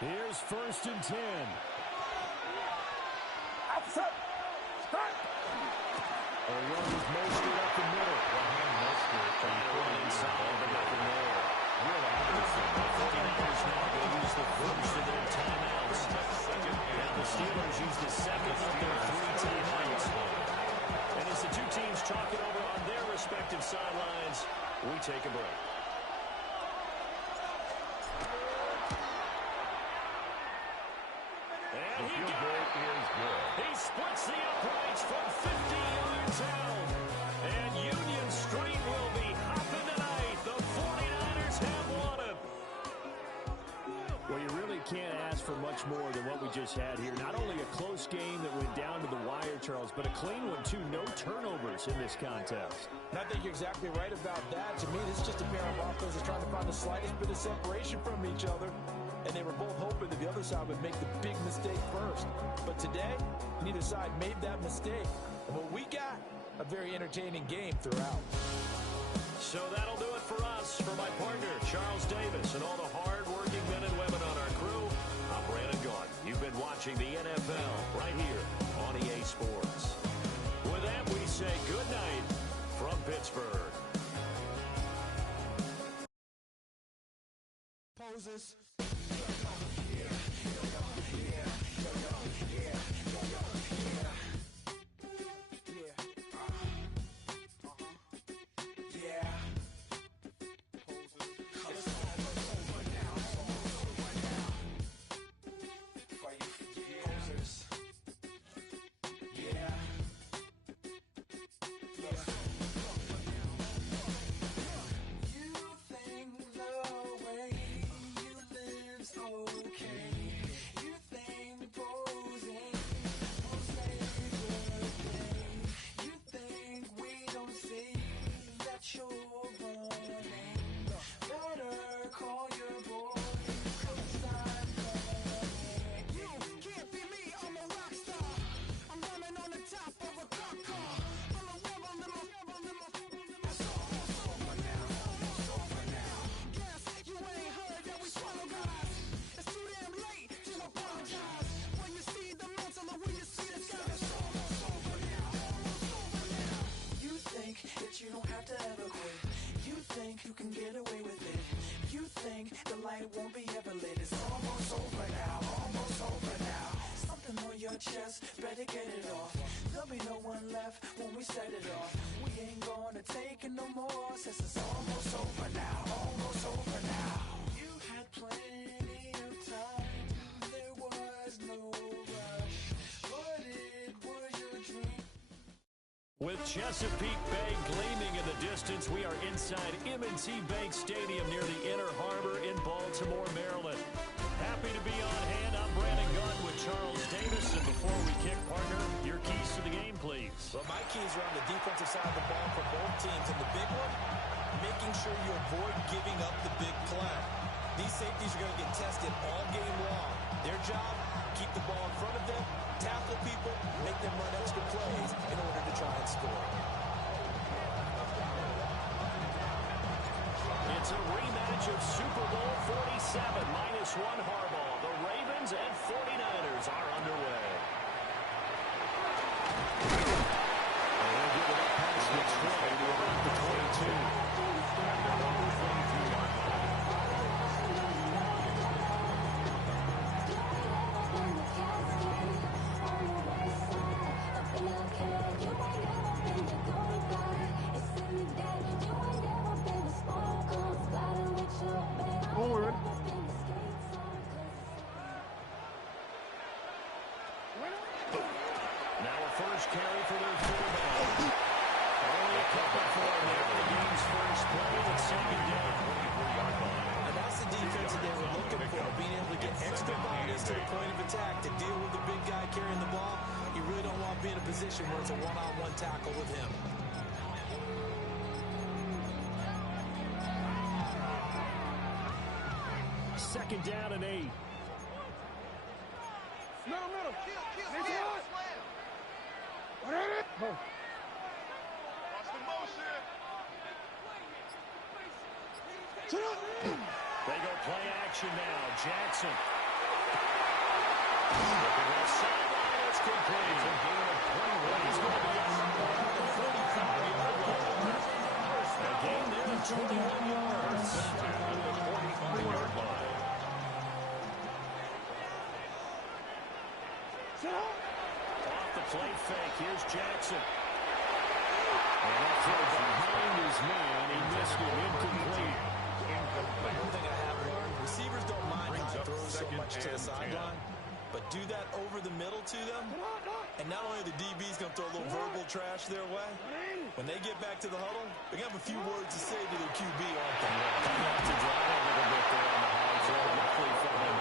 Here's 1st and 10. A run with Mostert up the middle. Mostert trying to run inside, but nothing there. Really interesting. The 49ers now going to use the first of their timeouts. And the Steelers use the second of their 3 timeouts. And as the 2 teams talk it over on their respective sidelines, we take a break. And he got it. He splits the uprights from 50 yards out. And Union Street will be hopping tonight. The 49ers have won it. Well, you really can't ask for much more than what we just had here. Not only a close game that went down to the wire, Charles, but a clean one, too. No turnovers in this contest. And I think you're exactly right about that. To me, this is just a pair of offenses trying to find the slightest bit of separation from each other. And they were both hoping that the other side would make the big mistake first. But today, neither side made that mistake. And what we got, a very entertaining game throughout. So that'll do it for us. For my partner, Charles Davis, and all the hard-working men and women on our crew, I'm Brandon Gaudin. You've been watching the NFL right here on EA Sports. With that, we say good night from Pittsburgh. Poses. You can get away with it. You think the light won't be ever lit. It's almost over now, almost over now. Something on your chest, better get it off. There'll be no one left when we set it off. We ain't gonna take it no more, since it's almost over now, almost over now. You had plenty of time, there was no rush, but it was your dream. With Chesapeake Bay gleaming in the distance, we are inside M&T Bank Stadium near the Inner Harbor in Baltimore, Maryland. Happy to be on hand. I'm Brandon Gaudin with Charles Davis. And before we kick, partner, your keys to the game, please. Well, my keys are on the defensive side of the ball for both teams. And the big one, making sure you avoid giving up the big play. These safeties are going to get tested all game long. Their job, keep the ball in front of them, tackle people, make them run extra plays in order to try and score. It's a rematch of Super Bowl 47, -1 Harbaugh. The Ravens and 49ers are underway. And they'll give it up past the 20 to about the 22. And they're on the 22-yard line. Forward. Now a first carry for their fullback. Only a couple for him there. The game's first play with second down. 23-yard line. And that's the defense that they were looking for, being able to get extra bodies to the point of attack to deal with the big guy carrying the ball. You really don't want to be in a position where it's a one-on-one tackle with him. Second down and 8. Middle. This one. Watch the motion. They go play action now. Jackson. Looking left sideline. It's complete. It's a gain of 21. He's going to be on the 45-yard line. A gain there of 21 yards. To the 45-yard line. Off the play fake. Here's Jackson. And that throw behind his man. He missed it. Incomplete. One thing I have learned, receivers don't mind high throws so much to the sideline, but do that over the middle to them, and not only the DB's going to throw a little verbal trash their way, when they get back to the huddle, they have a few words to say to their QB, aren't they? They have to drive a little bit there on the high throw. Luckily for them,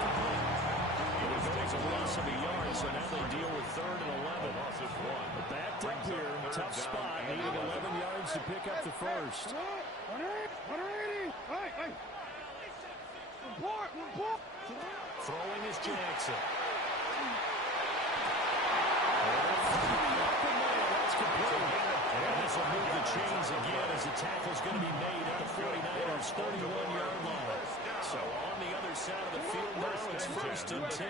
it was a loss of a yard, so now they deal with 3rd and 11. But backed up here, tough spot, needing 11 yards to pick up the first. Throwing is Jackson. That's complete. And this will move the chains again as the tackle's going to be made at the 49ers' 31-yard line. So on the other side of the field now, it's 1st and 10.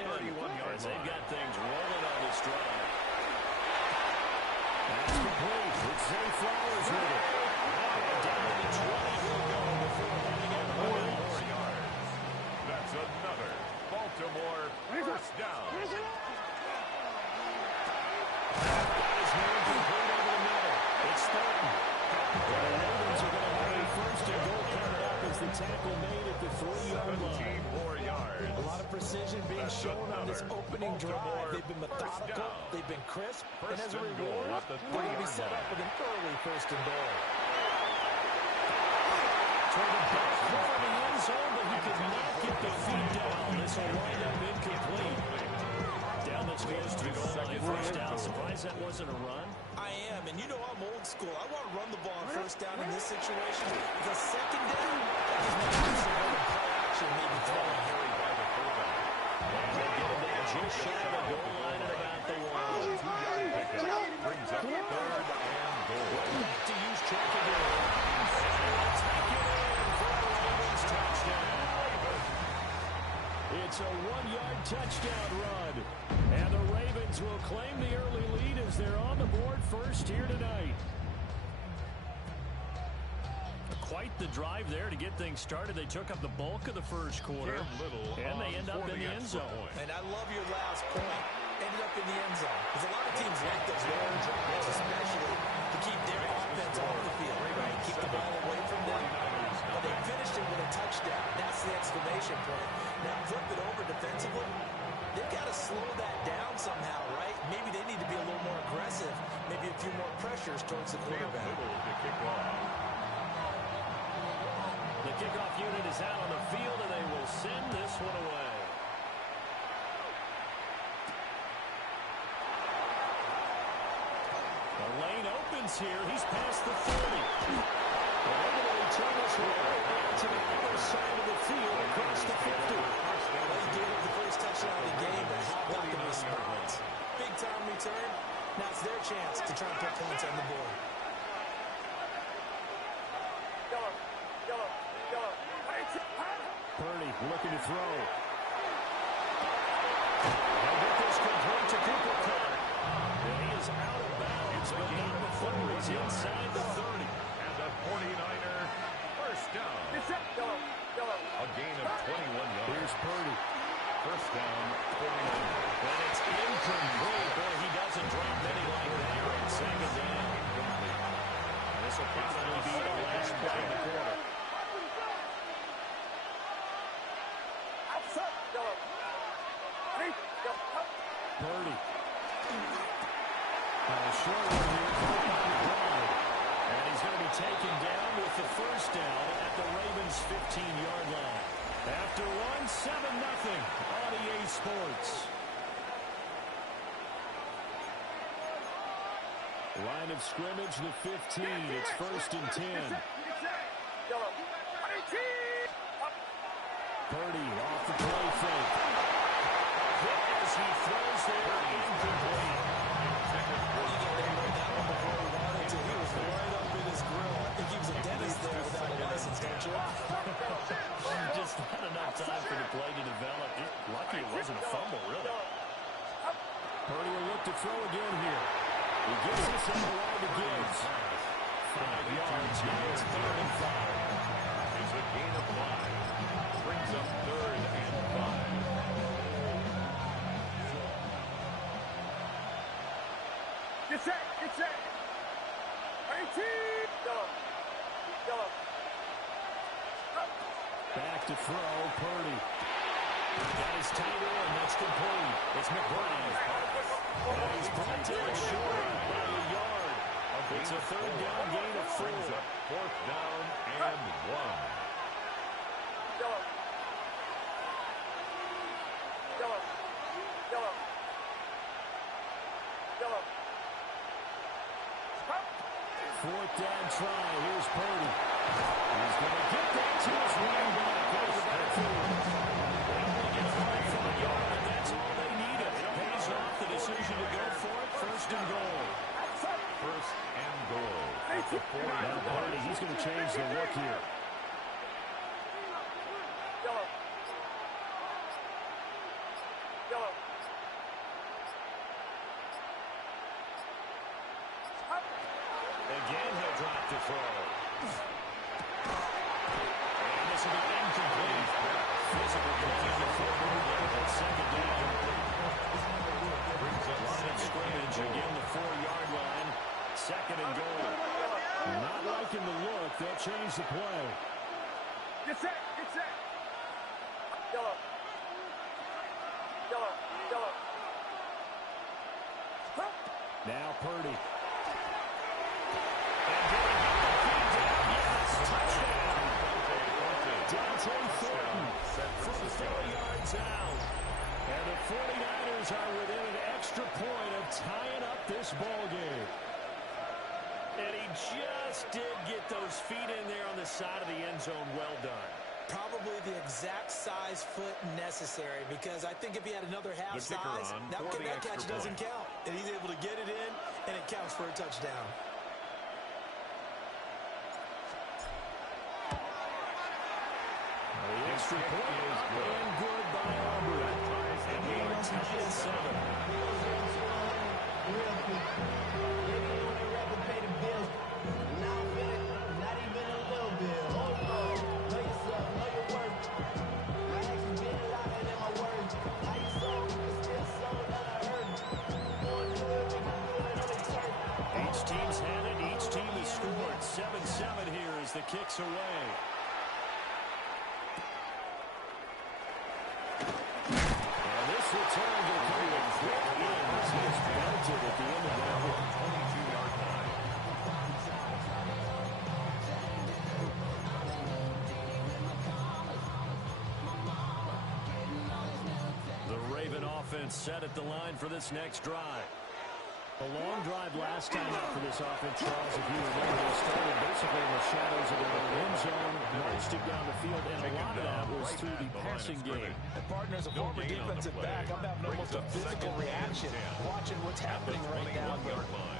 As they've got things rolling on this drive. That's complete. It's Zay Flowers with it. And down to the 20 will go before heading out of the yard. That's another Baltimore first down. That is near complete over the middle. It's 3rd. The Ravens are going to have a 1st and goal coming up as the tackle made at the 3-yard line. 17 more yards. A lot of precision being shown on this opening drive. They've been methodical, they've been crisp, and as a reward, they're going to be set up with an early 1st and goal. Toward the back corner of the end zone, but he could not get the feet down. This will wind up incomplete. Down that's close to the goal line. 1st down. Surprised that wasn't a run. I am, and you know I'm old school. I want to run the ball on 1st down in this situation. Because 2nd down, that gives me some other play action, maybe throwing Harry by the fullback. And they get him there just shy of the goal line at about the 1. 2-yard pickup brings up 3rd and goal. Back to use track again. And we'll take it in for a Ravens touchdown. It's a 1-yard touchdown run. And the Ravens will claim the early lead as they're on the board first here tonight. Quite the drive there to get things started. They took up the bulk of the first quarter, and they end up in the end zone. And I love your last point. Ended up in the end zone. Because a lot of teams like those long drives, especially to keep their offense off the field, right? Keep the ball away from them. But they finished it with a touchdown. That's the exclamation point. Now flip it over defensively. They've got to slow that down somehow, right? Maybe they need to be a little more aggressive. Maybe a few more pressures towards the quarterback. The kickoff unit is out on the field, and they will send this one away. The lane opens here. He's past the 30. And able to return this one all the way to the other side of the field across the 50. Well, he gave up the first touchdown of the game, but how about the response? Big-time return. Now it's their chance to try and put points on the board. Purdy looking to throw. They'll get this complete to Cooper Kupp. And he is out of bounds, but not before he's inside the 30. And the 49er first down. A gain of 21 yards. Here's Purdy. First down, 49. And it's incomplete. Boy, he doesn't drop many like that on 2nd down. And this will probably be the last play of the quarter. Purdy. Short one here. And he's going to be taken down with the first down at the Ravens' 15-yard line. After one, 7-0 on EA Sports. Line of scrimmage, the 15. It's 1st and 10. Purdy off the play fake. As he throws there, incomplete. him before he wanted to. He was right up in his grill. I think he was a dentist there without a license, don't you? Just not enough time for the play to develop. Just lucky it wasn't a fumble, really. Purdy will look to throw again here. He gets this on the line to Gibbs. 5 yards. Now it's 3rd and 5. It's a gain of 5. Brings up 3rd and 5. Get set, get set. 18. Back to throw, Purdy. Got his tight end, that's complete. It's McBurney. And he's brought down short by a yard. It's a 3rd down gain of 4. 4th down and 1. Fourth down try. Here's Purdy. He's going to get that to his running back over the backfield. They only get 5 from a yard, and that's all they needed. It pays off the decision to go for it. 1st and goal. 1st and goal. At the 40. Now Purdy, he's going to change the look here. Again, he'll drop to throw. And this will be incomplete. Physical play on the 2nd down. Line of scrimmage, again the 4-yard line. 2nd and goal. Not liking the look. They'll change the play. Get set, get set. Now Purdy. Dante Thornton from 4 yards out. And the 49ers are within an extra point of tying up this ball game. And he just did get those feet in there on the side of the end zone. Well done. Probably the exact size foot necessary, because I think if he had another half size, that catch doesn't count. And he's able to get it in, and it counts for a touchdown. The extra point is good. And good by Aubrey. And we are tied at 7. Each team's had it. Each team has scored. 7-7 here as the kick's away. This return will come to a quick end as he is belted at the end of that one. 22-yard line. The Raven offense set at the line for this next drive. A long drive last time out for this offense, Charles. If you remember, they started basically in the shadows of their own end zone, marched it down the field, and a lot of that was through the passing game. And partner, as a former defensive back, I'm having almost a physical reaction watching what's happening right now.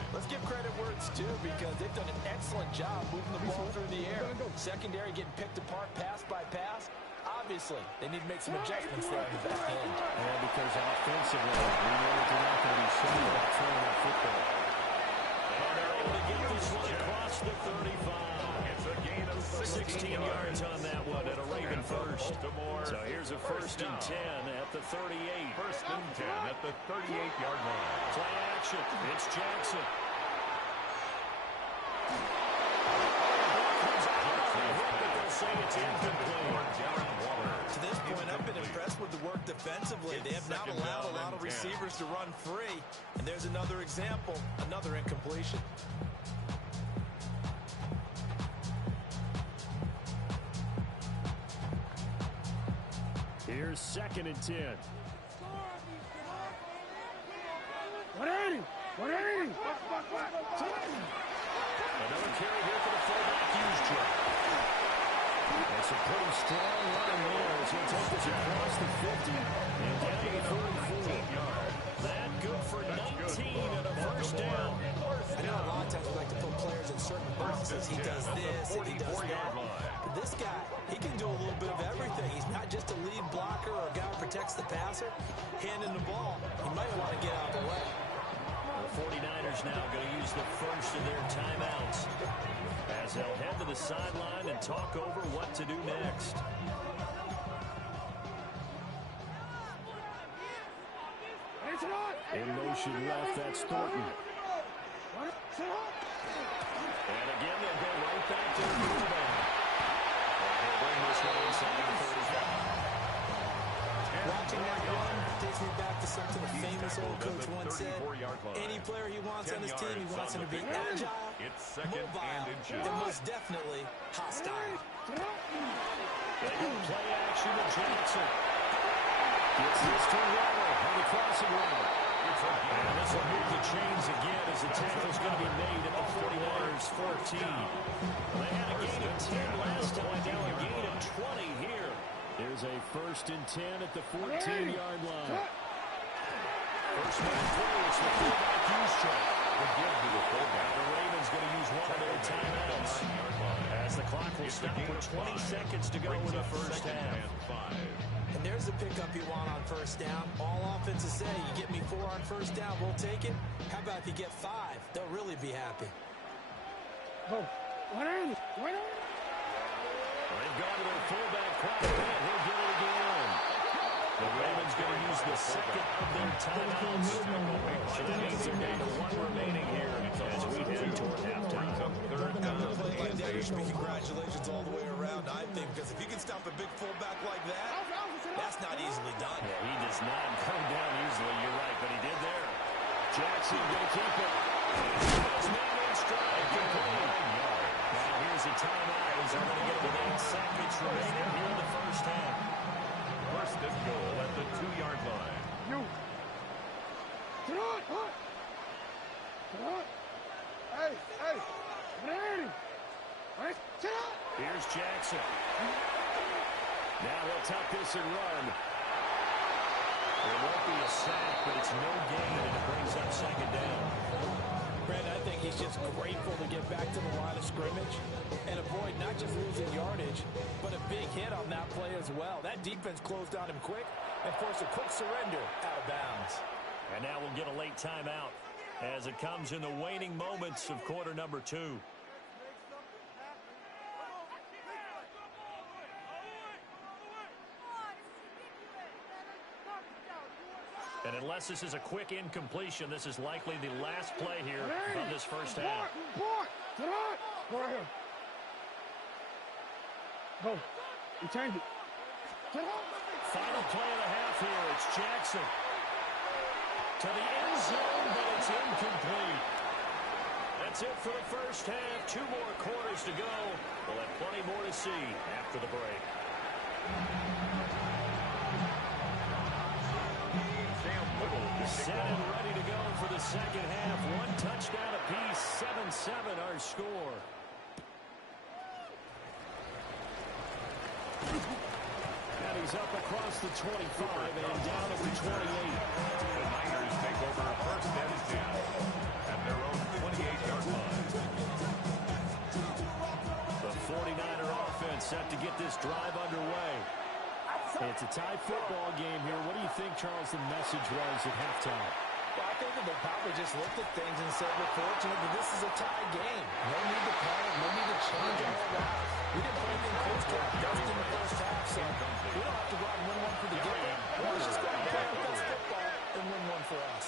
Let's give credit where it's due, because they've done an excellent job moving the ball through the air. Secondary getting picked apart pass by pass. Obviously, they need to make some adjustments there in the back end. And because offensively, we know that they're not going to be shy about throwing that football. And they're able to get this one across the 35. It's a gain of 16 yards on that one at a Raven first. So here's a 1st and 10 at the 38. 1st and 10 at the 38-yard line. Play action. It's Jackson. Say it's incomplete. To this point, I've been impressed with the work defensively. They have not allowed a lot of receivers to run free. And there's another example, another incompletion. Here's 2nd and 10. 180! 180! Another carry here for the fullback, Juszczyk. That's a pretty strong line there. It's going to take this across the 50 and down to the 44. That good for 19 and a first down. I know a lot of times we like to put players in certain boxes. He does this and he does that. But this guy, he can do a little bit of everything. He's not just a lead blocker or a guy who protects the passer. Handing the ball, he might want to get out of the way. The 49ers now going to use the first of their timeouts as they'll head to the sideline and talk over what to do next. In motion left, that's Thornton. And again, they'll go right back to the quarterback. They'll bring this one inside the 35. Watching that run takes me back to something a famous old coach once said. Any player he wants on his team, he wants him to be agile, mobile, and most definitely hostile. They go play action to Jackson. Gets this to Waller on the crossing route. And this will move the chains again as the tackle's going to be made at the 49ers 14. They had a gain of 10 last time, now a gain of 20 here. There's a 1st and 10 at the 14-yard line. First man through, it's the fullback use trap. The Ravens going to use one of their timeouts as the clock will stop with 20 seconds to go in the first half. And there's the pickup you want on first down. All offenses say, you get me 4 on first down, we'll take it. How about if you get 5? They'll really be happy. Go. They've gone to their fullback quite a bit. He'll get it again. The Ravens going to use the second of their timeouts. So that means they're down to 1 remaining here as we head toward halftime. After a play like that, you should be congratulations all the way around, I think, because if you can stop a big fullback like that, that's not easily done. Yeah, he does not come down easily. You're right, but he did there. Jackson going to keep it. His man in stride. Now here's a timeout as they're going to get with 8 seconds remaining here in the first half. First and goal at the 2-yard line. Here's Jackson. Now he'll tuck this and run. It won't be a sack, but it's no gain, and it brings up second down. Brandon, I think he's just grateful to get back to the line of scrimmage and avoid not just losing yardage, but a big hit on that play as well. That defense closed on him quick and forced a quick surrender out of bounds. And now we'll get a late timeout as it comes in the waning moments of quarter number 2. And unless this is a quick incompletion, this is likely the last play here of this first half. Go. You change it. Final play of the half here. It's Jackson. To the end zone, but it's incomplete. That's it for the first half. 2 more quarters to go. We'll have plenty more to see after the break. Set and ready to go for the second half. 1 touchdown apiece. 7-7 our score. And he's up across the 25 and down at the 28. The Niners take over first and 10 at their own 28-yard line. The 49er offense set to get this drive underway. It's a tie football game here. What do you think, Charles, the message was at halftime? Well, I think that they probably just looked at things and said, we're fortunate that this is a tie game. No need to panic, no need to change a whole lot. We didn't play anything close to our best in the first half, so we don't have to go out and win one for the game. Let's just go out and play our best football and win one for us.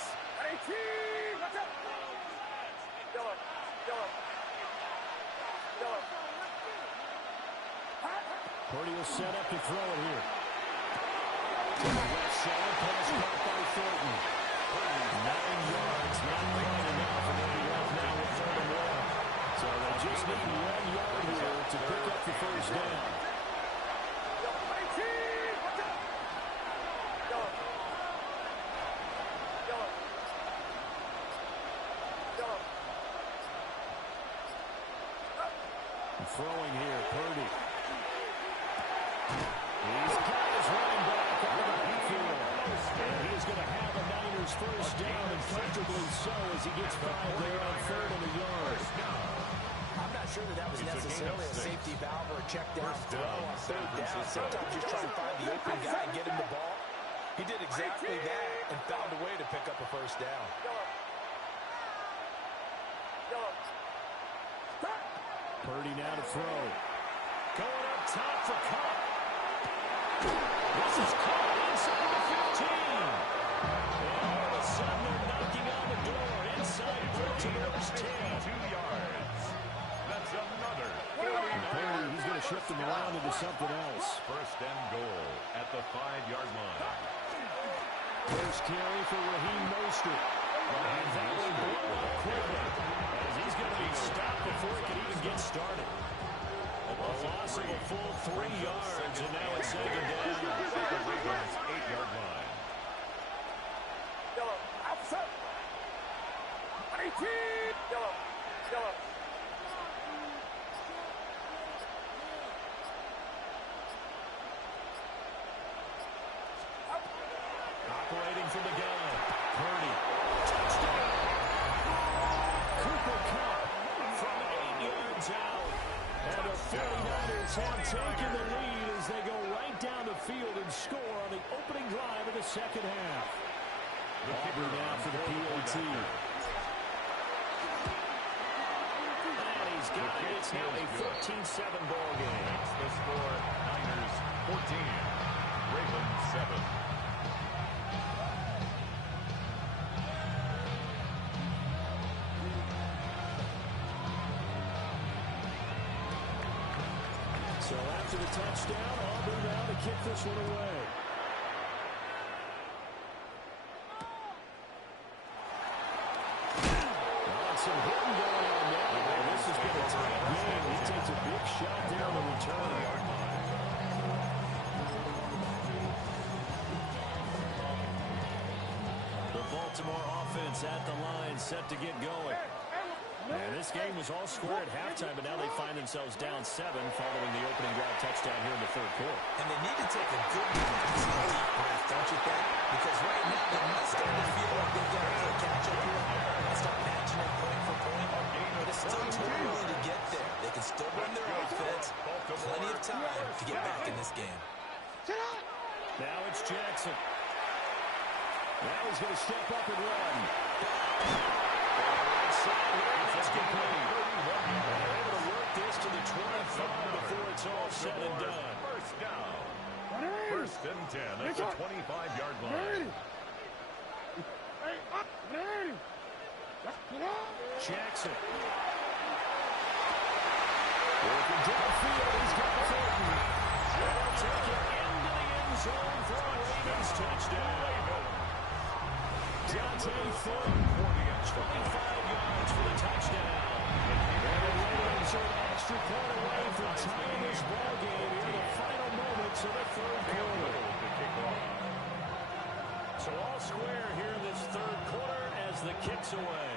Purdy will set up to throw it here. To the left side, pass caught by Thornton. 9 yards, not quite enough, and they'll be left now with 3rd and 1. So they just need 1 yard here to pick up the first down. Throwing here, Purdy. He's got his running back out of the backfield. And he's going to have a Niners first down, and comfortably so as he gets 5 there on 3rd and a yard. I'm not sure that was necessarily a safety valve or a check down throw on 3rd down. Sometimes just try to find the open guy and get him the ball. He did exactly that and found a way to pick up a first down. Purdy now to throw. Going up top for Cup. This is caught inside the 15. And all of a sudden they're knocking on the door inside Baltimore's 10. 2 yards. That's another. Purdy, he's going to shift him around into something else. First and goal at the 5-yard line. First carry for Raheem Mostert. And that one blown up quickly, as he's going to be stopped before he can even get started. A loss of a full 3 yards, and now it's second down. At the Ravens' 8-yard line. Outside. 18. Yellow. Operating from the gun. Purdy. Touchdown. Cooper Kupp from 8 yards out. And the 49ers have taken the lead as they go right down the field and score on the opening drive of the second half. Auburn now for the PAT. And he's got it. It's now a 14-7 ball game. That's the score. Niners 14. Ravens 7. So after the touchdown, Auburn now to kick this one away. Some hitting going on now. This has been a tight game. He takes a big shot there on the return. The Baltimore offense at the line, set to get going. And this game was all square at halftime, but now they find themselves down 7 following the opening drive touchdown here in the 3rd quarter. And they need to take a good deep breath, don't you think? Because right now they might start to feel like they've got to catch up here and start matching it point for point. But it's still too early to get there. They can still run their offense. Plenty of time to get back in this game. Now it's Jackson. Now he's going to step up and run. That's complete. They're able to work this to the 25 before it's all said and done. First down. First and 10 at the 25-yard line. Jackson. Working downfield. He's got Fulton. They'll take it into the end zone for a Ravens touchdown. Dante Fulton, 25 yards for the touchdown. And the Ravens are an extra point away from tying this ball game in the final moments of the 3rd quarter. So all square here in this 3rd quarter as the kick's away.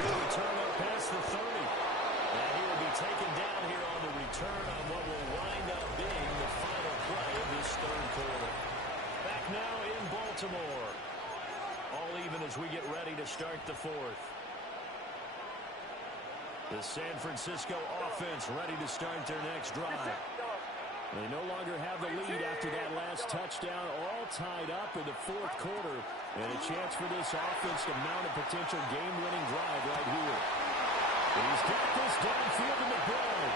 Return up past the 30. And he will be taken down here on the return on what will wind up being the final play of this 3rd quarter. Back now in Baltimore. All even as we get ready to start the 4th. The San Francisco offense ready to start their next drive. They no longer have the lead after that last touchdown, all tied up in the 4th quarter. And a chance for this offense to mount a potential game-winning drive right here. He's got this downfield to McBride.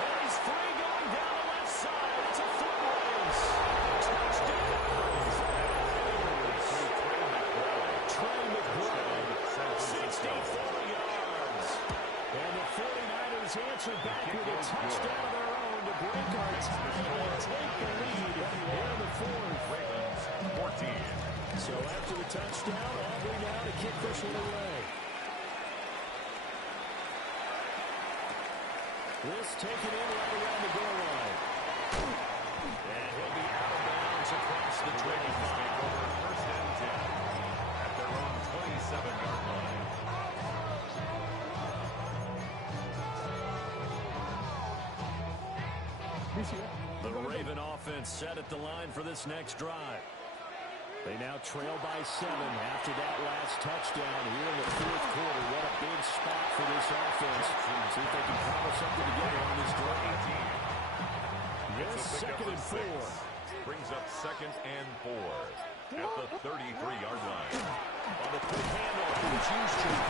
And he's free going down the left side. It's a foot race. Touchdown. Trey McBride, 64 yards. And the 49ers answer back with a touchdown of their own to break our tie and take the lead in the 4th. Ravens 14. So after the touchdown, Aubrey now to kick this one away. This taken in right around the goal line. And he'll be out of bounds across the 25. First and 10 at their own 27-yard line. The Raven offense set at the line for this next drive. They now trail by 7 after that last touchdown here in the fourth quarter. What a big spot for this offense. See if they can cobble something together on this drive. It's a 2nd and 4. Brings up 2nd and 4 at the 33-yard line. On the quick handoff to the juice tree.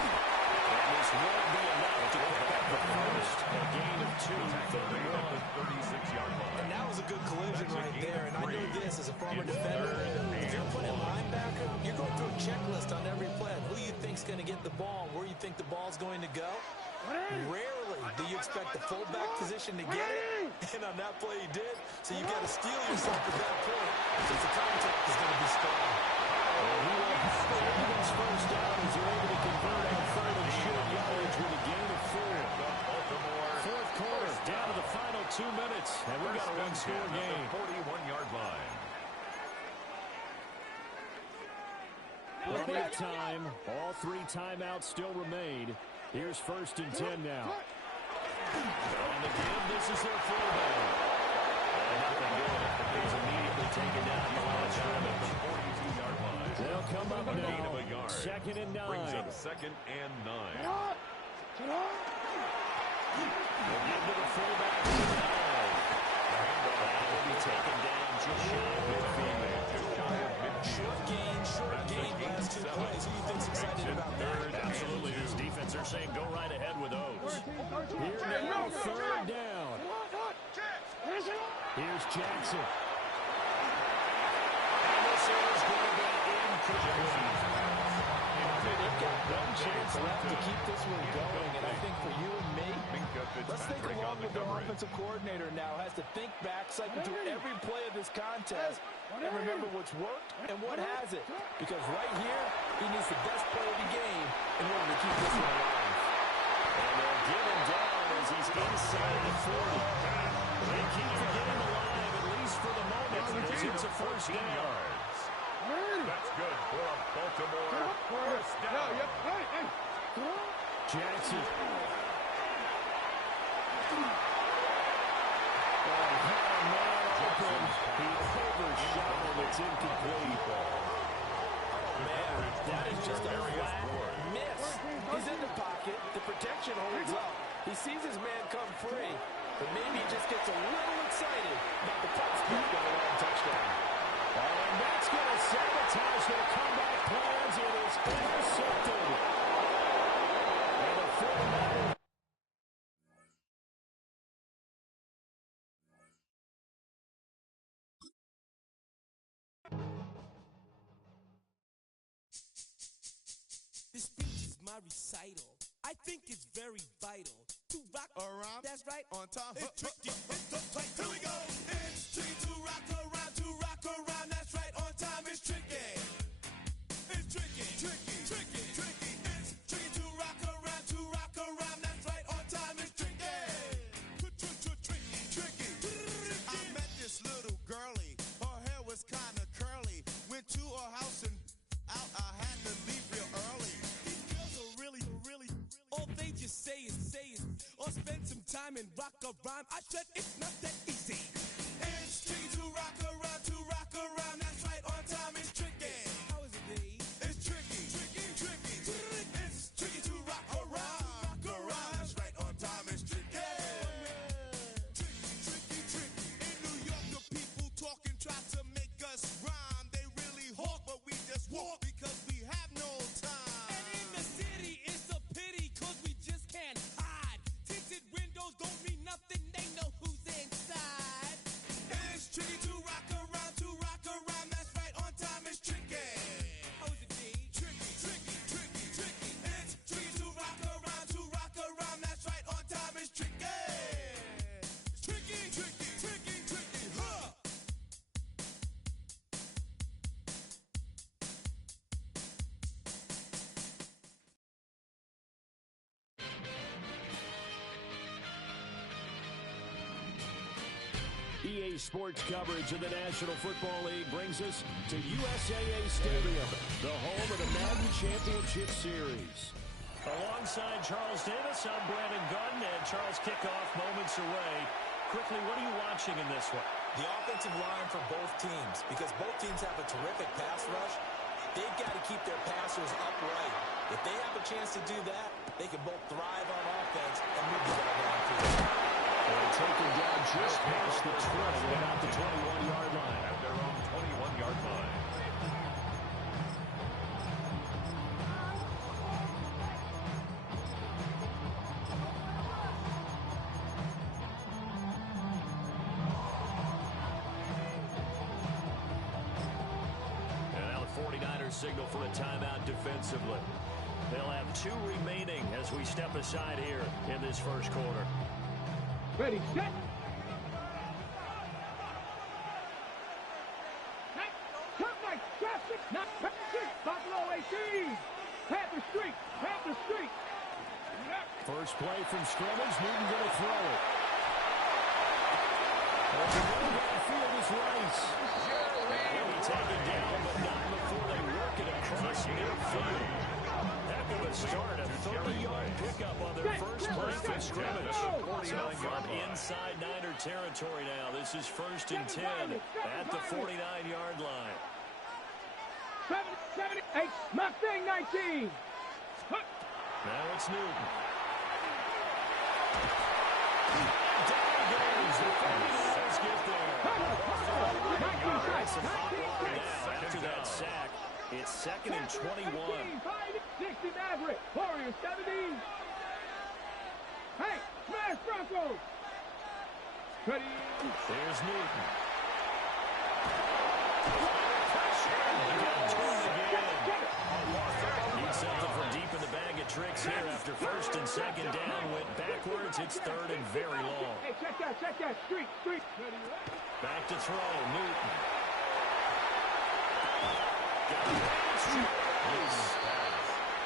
And this won't be enough to pick up the first. A gain of 2, 3rd and 1. 36-yard line. And that was a good collision right there. And I know this as a former defender. If you're playing linebacker, you're going through a checklist on every play. Who you think's going to get the ball? Where you think the ball's going to go? Rarely do you expect the fullback position to get it. And on that play he did. So you got to steel yourself at that point because the contact is going to be strong. Ravens first down as they're able to convert on 3rd and short yardage with a gain of 4. Fourth quarter, down to the final 2 minutes, and we've got a one-score game. 41-yard line. Plenty of time. All 3 timeouts still remain. Here's 1st and 10 now. And again, this is their fullback. He's immediately taken down the last time at the 42-yard line. They'll come up now. 2nd and 9. Brings up 2nd and 9. They'll give to the fullback. That will be taken down just shy of midfield. Short gain, last 2 plays. Who do you think's excited about that? Absolutely. This defense are saying go right ahead with those. Here now, 3rd down. Here's Jackson. And this is going to be incomplete. They've got one chance left to keep this one going, and I think for you and me, let's think along with their offensive coordinator now has to think back, cycle through every play of this contest, and remember what's worked and what hasn't. Because right here, he needs the best play of the game in order to keep this one alive. And they'll give him down as he's inside the 40. They keep the game alive, at least for the moment, as it's a first down. That's good for a Baltimore first down. Jackson. He overshot him. It's incomplete. Oh, man, that is just a flat miss. He's in the pocket. The protection holds up. He sees his man come free, but maybe he just gets a little excited about the prospect of a long touchdown. And that's going to sabotage their comeback plans. It is intercepted. And a 49er. This speech is my recital. I think it's very vital to rock around. That's right. On time. It's tricky. It's the play. Here we go. It's tricky to rock around. To rock around. That's right. On time. It's tricky. It's tricky. Tricky. Tricky. Tricky. It's tricky to rock around. To rock around. That's right. On time. It's tricky. Tricky. Tricky. I met this little girlie. Her hair was kind of curly. Went to her house and out. I had to leave real early. These girls are really, all they just say is, or spend some time and rock a rhyme. I said it's not that easy. It's tricky to rock around, that's right, on time it's tricky. How is it, D? It's tricky. It's tricky to rock around, that's right, on time it's tricky. Tricky. In New York, the people talking try to make us rhyme. They really hawk, but we just walk because we have no time. And in the city, it's a pity, cause we just can't hide. Tinted windows don't mean nothing, they know who's inside. It's tricky to rock around, that's right, on time it's tricky. How is it, D? Tricky. It's tricky to rock around, that's right, on time it's tricky. Tricky, huh? EA Sports coverage of the National Football League brings us to USAA Stadium, the home of the Madden Championship Series. Alongside Charles Davis, I'm Brandon Gunn, and Charles kickoff moments away. Quickly, what are you watching in this one? The offensive line for both teams, because both teams have a terrific pass rush. They've got to keep their passers upright. If they have a chance to do that, they can both thrive on offense and move the ball downfield. They're taken down just past the 20, about the 21-yard line. At their own 21-yard line. Signal for a timeout defensively. They'll have 2 remaining as we step aside here in this first quarter. Ready, set. Top right, traffic, not Buffalo 18. Panther Street, Panther Street. First play from scrimmage, Newton going to throw it. And the run downfield is Rice. He'll be taken down, but not before they work it across midfield. Heck of a start, a 30-yard pickup on their first play from scrimmage. So from inside Niner territory now, this is 1st and 10 at the 49-yard line. 7, 8, Mustang 19. Now it's Newton. Down goes the 49ers get there. Some hot water now after that sack. It's 2nd and 21. 60 Maverick, Warriors 70. Hey, smash Broncos. Ready. There's Newton. Needs something from deep in the bag of tricks here after 1st and 2nd down. Went backwards. It's 3rd and very long. Hey, check that. Street. Back to throw. Newton.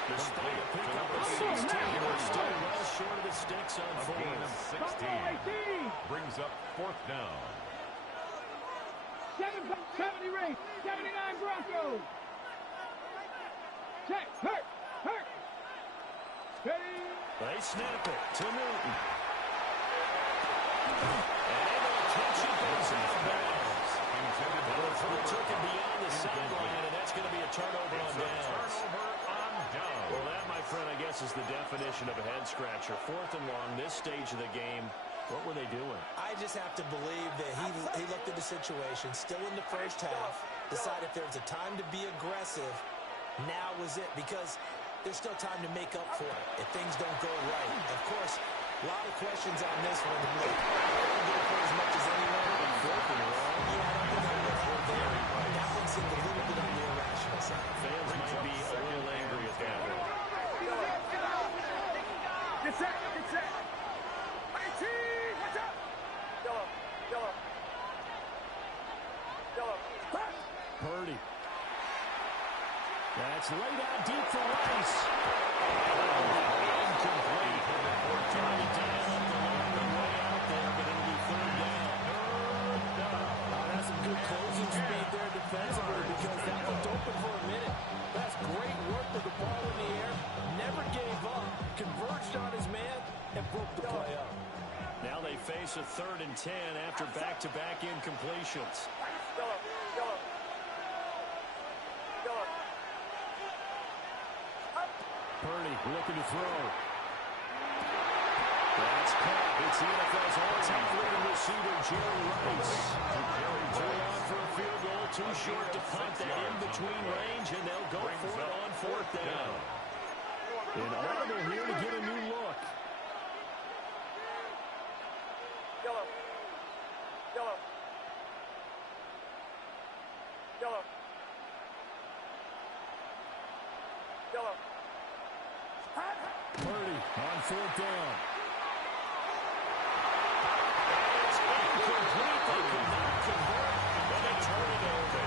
Despite a pickup of 16, we're still well short of the sticks on 4. A gain of 16 brings up 4th down. 70 range, 79 Broncos. Check, hurt. Ready. They snap it to Newton. And able to catch it goes out of bounds. The referee took it beyond the sideline, and that's going to be a turnover on downs. Well, that, my friend, I guess is the definition of a head-scratcher. 4th and long, this stage of the game. What were they doing? I just have to believe that he looked at the situation, still in the first half, decided if there was a time to be aggressive, now was it, because there's still time to make up for it if things don't go right. Of course, a lot of questions on this one. I don't go for as much as anyone. Yeah, I don't think I'm going to hold there. That one seemed a little bit on the irrational side. Fans might be a little angry at that one. Get set. 18, watch out. Yellow. Purdy. That's laid out deep for Rice. Incomplete. Trying to down along the way out there, but it'll be 3rd down. That's some good closing speed there defensively, because that looked open for a minute. That's great work with the ball in the air. Never gave up. Converged on his man and broke the play up. Now they face a 3rd and 10 after back-to-back incompletions. Purdy looking to throw. That's caught. It's the NFL's all-time leading receiver, Jerry Rice. Three on for a field goal. Too short to punt that in between range, and they'll go for it on 4th down. An audible here to get a new look. Purdy on 4th down. And it's incomplete. They could not convert, and they turn it over.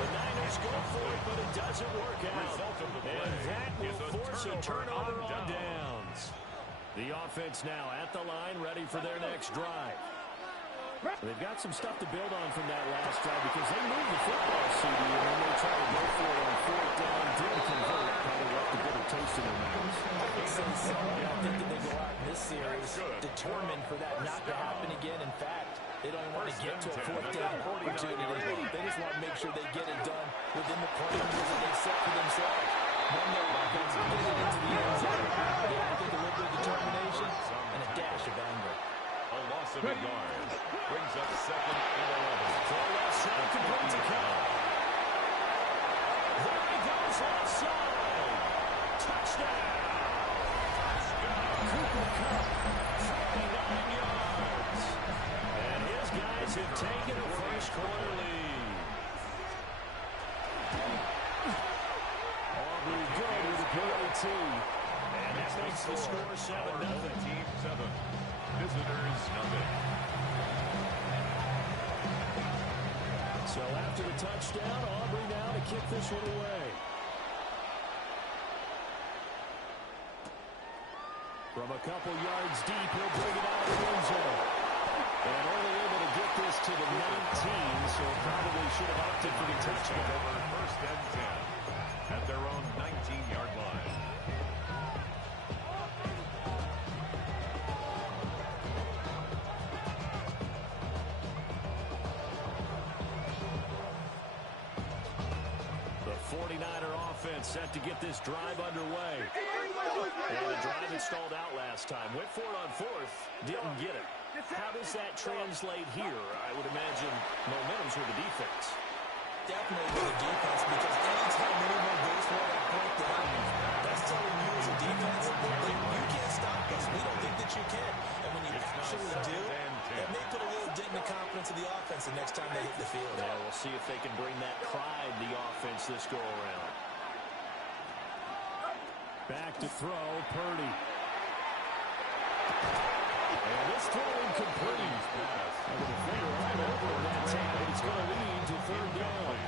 The Niners go for it, but it doesn't work out. And that will force a turnover on downs. The offense now at the line, ready for their next drive. They've got some stuff to build on from that last drive because they moved the football, CD, and then they tried to go for it on 4th down, didn't convert. Probably left a bitter taste in their mouths. I think they go out and this series determined for that not to happen again. In fact, they don't want to get to a fourth down opportunity. They just want to make sure they get it done within the parameters that they've set for themselves. Run their offense, get it into the end zone. Again, I think a little bit of determination and a dash of anger. A loss of a yard. Brings up 2nd and 11. Throw left side, complete to Cup. There he goes left side. Touchdown. Cooper Kupp, 49 yards. And his guys have taken a first quarter lead. Aubrey good with a PAT. And that makes the score 7-0. Team 7. Visitors nothing. So after the touchdown, Aubrey now to kick this one away. From a couple yards deep, he'll bring it out of the end zone. And only able to get this to the 19, so probably should have opted for the touchdown. Over 1st and 10 at their own 19-yard line. The 49er offense set to get this drive underway. And the drive had stalled out last time. Went for it on 4th, didn't get it. How does that translate here? I would imagine momentum's with the defense. Definitely with the defense, because anytime anyone goes for that point down, that's telling you as a defense that you can't stop us. We don't think that you can. And when you actually do, it may put a little dent in the confidence of the offense the next time they hit the field. Yeah, we'll see if they can bring that pride, the offense, this go-around. Back to throw, Purdy. And this throw incomplete. And the defender right over in that time. It's going to lead to 3rd down.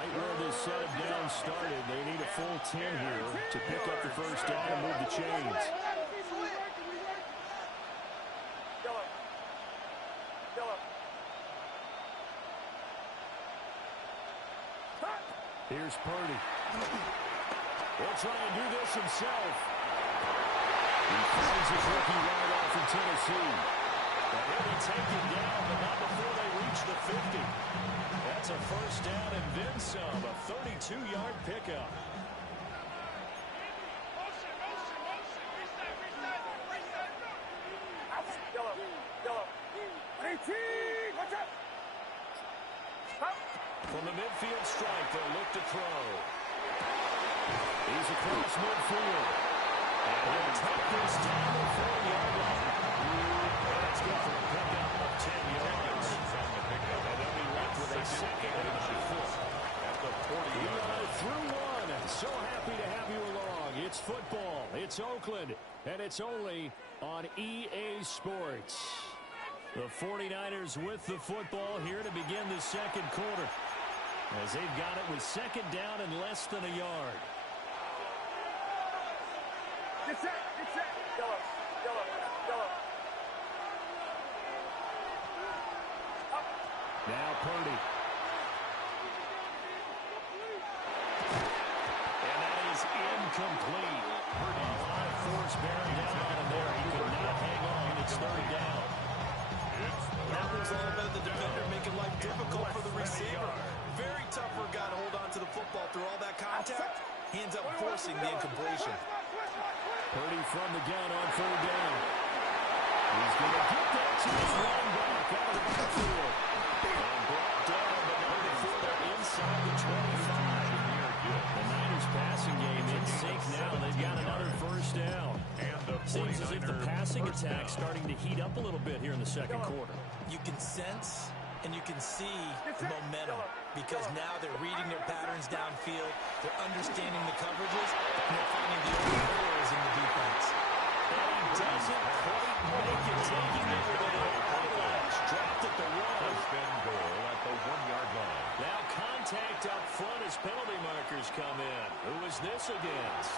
Right where this set of down started, they need a full 10 here to pick up the first down and move the chains. Here's Purdy. He'll try and do this himself. He finds his rookie right off in Tennessee. And he'll be taken down, but not before they reach the 50. That's a first down and then some. A 32-yard pickup. From the midfield stripe, they'll look to throw. He's across midfield. And he'll take this down the 4-yard line. That's good for a pickup of 10 yards. And they'll be left with a 2nd and about 4. At the 40-yard line. Through one. So happy to have you along. It's football. It's Oakland. And it's only on EA Sports. The 49ers with the football here to begin the second quarter, as they've got it with 2nd down and less than a yard. Get set, get set. Go up. Now Purdy. And that is incomplete. Purdy, a lot of force bearing down on him there. He could not hang on. It's 3rd down. That was all about the defender making life difficult for the receiver. Very tough for a guy to hold on to the football through all that contact. He ends up forcing the incompletion. Purdy from the gun on 3rd down. He's going to get that to his running back out of the backfield. And brought down, but not before they're inside the 25. The Niners passing game in sync now. They've got another first down. Seems as if the passing attack's starting to heat up a little bit here in the second quarter. You can sense and you can see momentum, because now they're reading their patterns downfield, they're understanding the coverages, and they're finding the open holes in the defense. And he doesn't quite make it, taking it with an avalanche. Dropped at the 1. First and goal at the 1-yard line. Now contact up front as penalty markers come in. Who is this against?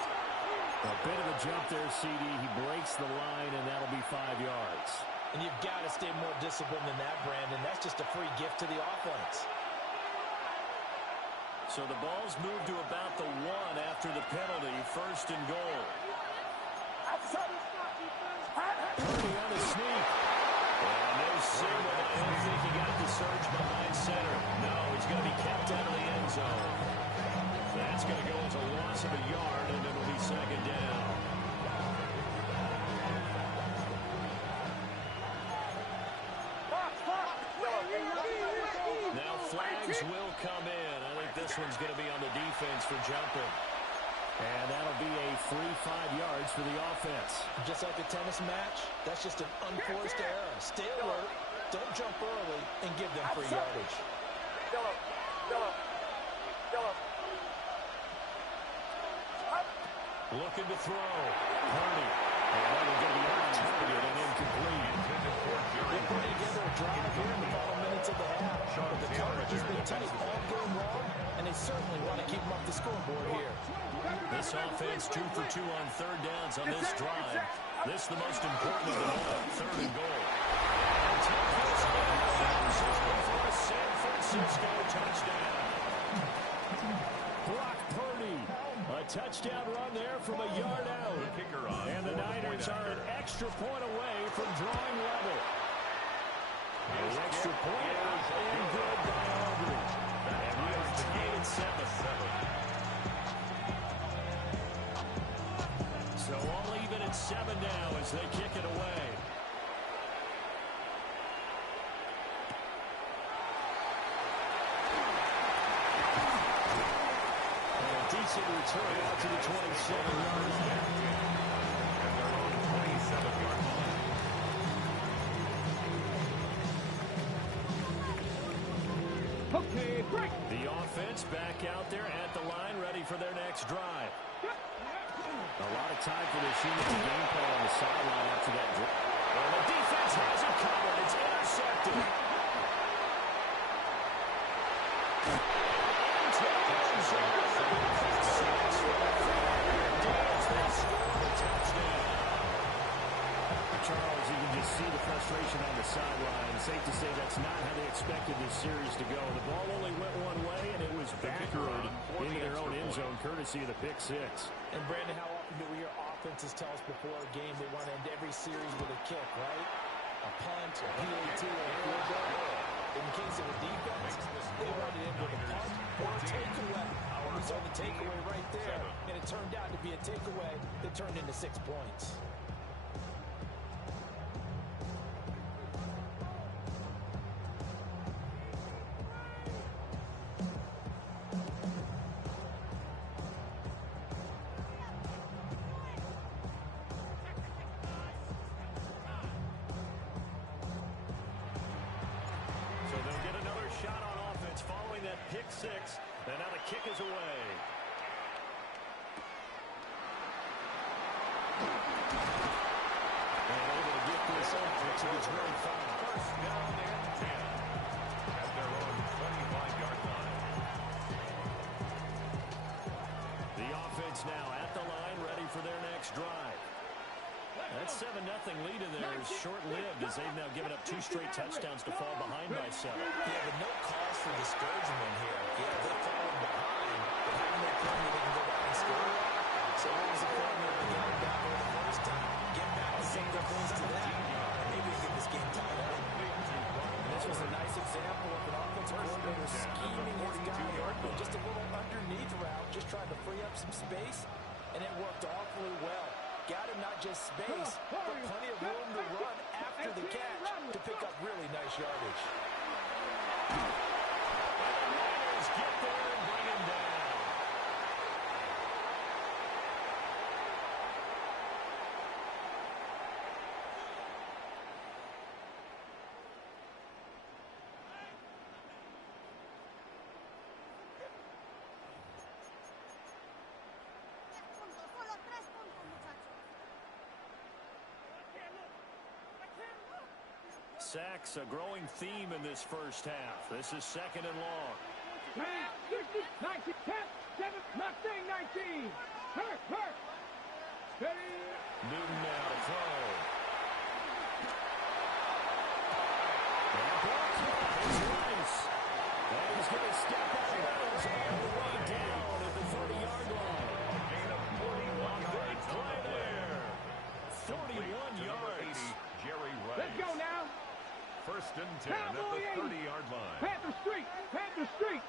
A bit of a jump there, CD. He breaks the line, and that'll be 5 yards. And you've got to stay more disciplined than that, Brandon. That's just a free gift to the offense. So the ball's moved to about the 1 after the penalty. 1st and goal. surge behind center. No, he's going to be kept out of the end zone. That's going to go as a loss of a yard, and it'll be second down. Now flags will come in. I think this one's going to be on the defense for jumping. And that'll be a free 5 yards for the offense. Just like a tennis match, that's just an unforced error. Stay alert, don't jump early, and give them free yardage. Looking to throw. Purdy. And that'll get the target and incomplete. They're putting together a drive here in the final minutes of the half. But the coverage has been tight all game long, and they certainly want to keep them off the scoreboard here. This offense 2 for 2 on third downs on this drive. This the most important of them all. Third and goal. For a San Francisco touchdown. Brock Purdy. A touchdown run there from a yard out. And the Niners are an extra point away from drawing level. An extra point and good by Aubrey. And we are tied at 7. So all even at 7 now as they kick it away. And a decent return out to the 27-yard line. At their own 27-yard line. Okay, break. The offense back out there at the line, ready for their next drive. A lot of time for this unit to game plan on the sideline after that drive. And the defense has it covered. It's intercepted. Charles, you can just see the frustration on the sideline. Safe to say that's not how they expected this series to go. The ball only went one way, and it was backward into their own end zone, courtesy of the pick six. And, Brandon, how often do we hear offenses tell us before a game they want to end every series with a kick, right? A punt, a PAT, or a field goal. In the case of a defense, they want it in with a punt or a takeaway. And we saw the takeaway right there, and it turned out to be a takeaway that turned into 6 points. Pick six, and now the kick is away. And able to get this up to the 25. First down and 10 at their own 25-yard line. The offense now at the line, ready for their next drive. That 7-0 lead in there is short-lived as they've now given up 2 straight touchdowns to fall behind by 7. Yeah, but no cause for discouragement here. Yeah, they're falling behind, but having their plan they can go back and score. So what was the formula to get back there the first time? Get back to save their points to that. Maybe we get this game tied up. And this was a nice example of an offensive coordinator scheming his guy open. Just a little underneath route, just trying to free up some space, and it worked awfully well. Got him not just space, but plenty of room to run after the catch to pick up really nice yardage. And the Niners get there and bring him down. Sacks, a growing theme in this first half. This is second and long. 60, 90, 10, 7, not saying 19. Hurt. Steady. Newton now to throw. And blocked by Rice. And he's going to step out of bounds all the way down at the 30-yard line. A gain of 41 yards. Big play there. 41 yards. Jerry Rice. Let's go now. First and 10 at the 30-yard line. Panther Street. Panther Street.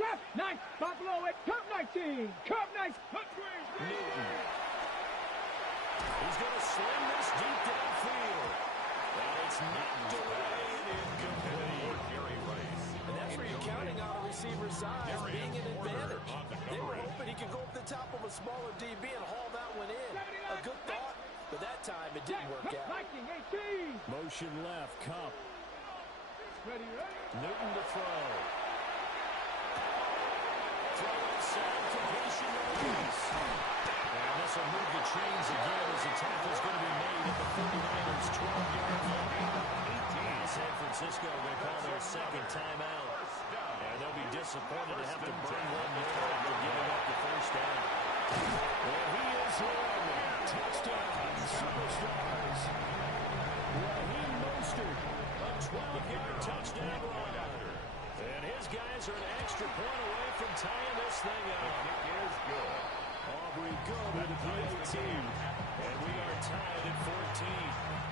Jeff, 9. Buffalo at Cup 19. Cup 19. Newton. He's going to sling this deep downfield. And it's knocked away and incomplete. And that's where you're counting on a receiver's size being an advantage. They were hoping he could go up the top of a smaller DB and haul that one in. A good thought, but that time it didn't work out. Motion left, Cup. Ready. Newton to throw. Throw inside, completion release. And this will move the chains again as the tackle's going to be made at the 49ers' 12-yard line. San Francisco going to call their second timeout. And they'll be disappointed to have to burn one more after giving up the first down. And he is in. Touchdown, Superstars. Raheem Mostert, a 12-yard touchdown run. And his guys are an extra point away from tying this thing up. The kick is good. Aubrey good with the PAT. And we are tied at 14.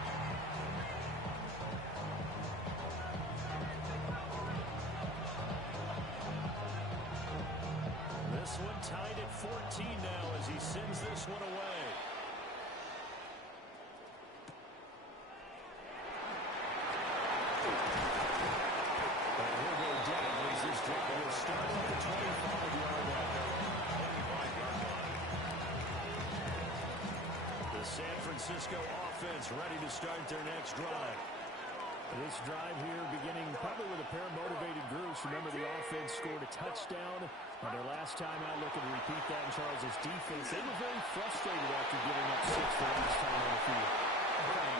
This one tied at 14 now as he sends this one away. And he'll go down as this drive will start at the 25-yard line. The San Francisco offense ready to start their next drive. This drive here beginning probably with a pair of motivated groups. Remember, the offense scored a touchdown on their last time out, looking to repeat that in Charles' defense. They were very frustrated after giving up 6 the last time on the field.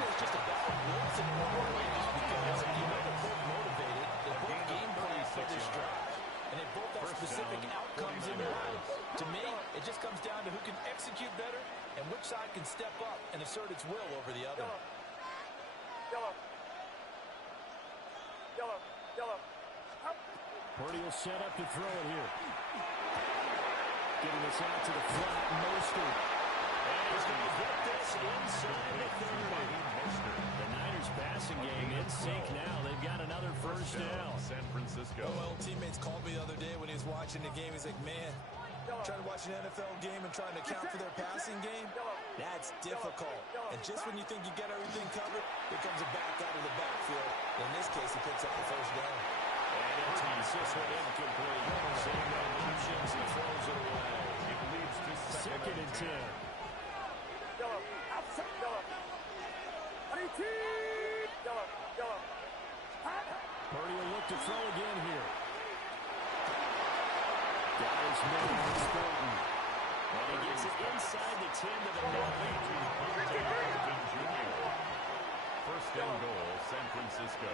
It's just a battle of wills in one way because you know they're both motivated. They both game plan for this drive. And they both have specific outcomes in mind. To me, it just comes down to who can execute better and which side can step up and assert its will over the other. Purdy will set up to throw it here. Getting this out to the flat, Mostert. And he's going to get this inside the 30. The Niners passing game in sync now. They've got another first down. San Francisco. Well, teammates called me the other day when he was watching the game. He's like, man, trying to watch an NFL game and trying to account for their passing game, that's difficult. And just when you think you get everything covered, here comes a back out of the backfield. In this case, he picks up the first down. And it takes this one incomplete. Sitting on options, he throws it away. It leads to second and 10. Purdy will look to throw again here. Guys made on Sporting. And he gets it inside the 10 to the 9. First and goal, San Francisco.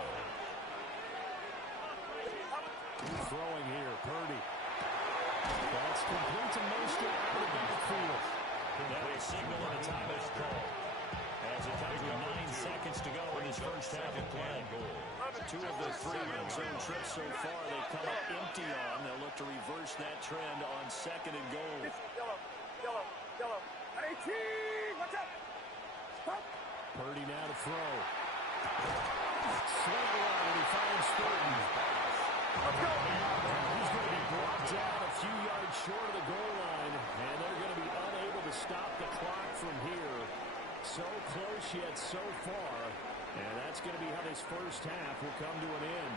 Throwing here, Purdy. That's complete to Mostert out of the backfield. That will signal a timeout call. As it comes with 9 seconds to go in this first half of play. 2 of the 3 red zone trips so far they've come up empty on. They'll look to reverse that trend on second and goal. Purdy now to throw. Sling around and he finds Sporting. He's going to be brought down a few yards short of the goal line, and they're going to be unable to stop the clock from here. So close yet so far, and that's going to be how this first half will come to an end.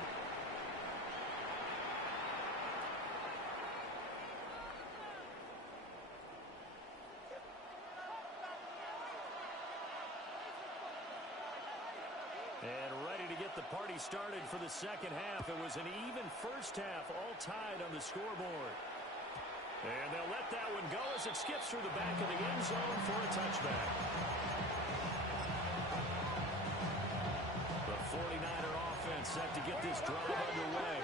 And ready to get the party started for the second half. It was an even first half, all tied on the scoreboard. And they'll let that one go as it skips through the back of the end zone for a touchback. The 49er offense set to get this drive underway.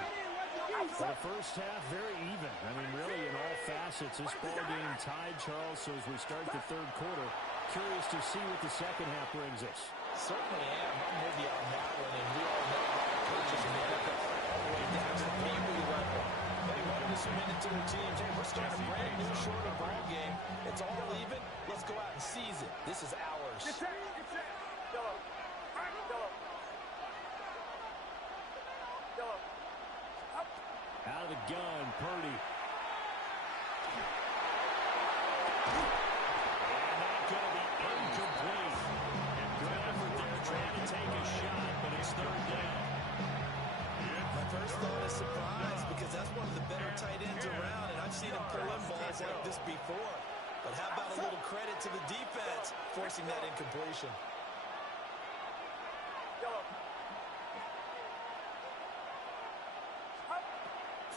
For the first half, very even. I mean, really, in all facets, this ball game tied, Charles. So as we start the third quarter, curious to see what the second half brings us. Certainly am. I'm with you on that one, and we all know how coaches in the NFL all the way down to the Pee-wee level. They wanted to submit it to their teams. Hey, we're starting a brand new, shorter ball game. It's all even. Let's go out and seize it. This is ours. Out of the gun, Purdy. And not going to be incomplete. Good effort there trying to take a shot, but it's third down. My first thought is surprise because that's one of the better tight ends around, and I've seen him pull in balls like this before. But how about a little credit to the defense forcing that incompletion?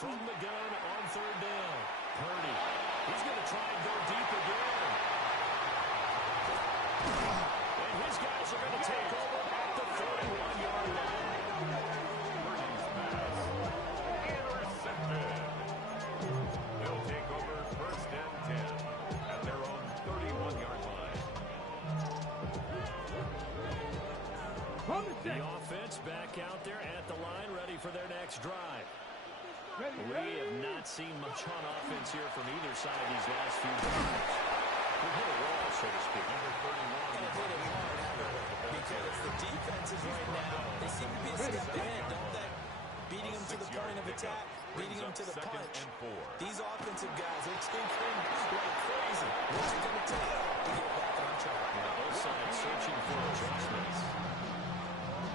From the gun on third down, Purdy. He's going to try and go deep again. And his guys are going to take over at the 41-yard line. Purdy's pass intercepted. They'll take over first and 10 at their own 31-yard line. The offense back out there at the line, ready for their next drive. We have not seen much on offense here from either side of these last few drives. We hit a wall, so to speak. Number 31. And hit it hard, because the defenses right now, they seem to be a step ahead, don't they? Beating them to the point of attack, beating them to the punch. These offensive guys, they're tinkering like crazy. What's it going to take to get back on track? Both sides searching for adjustments.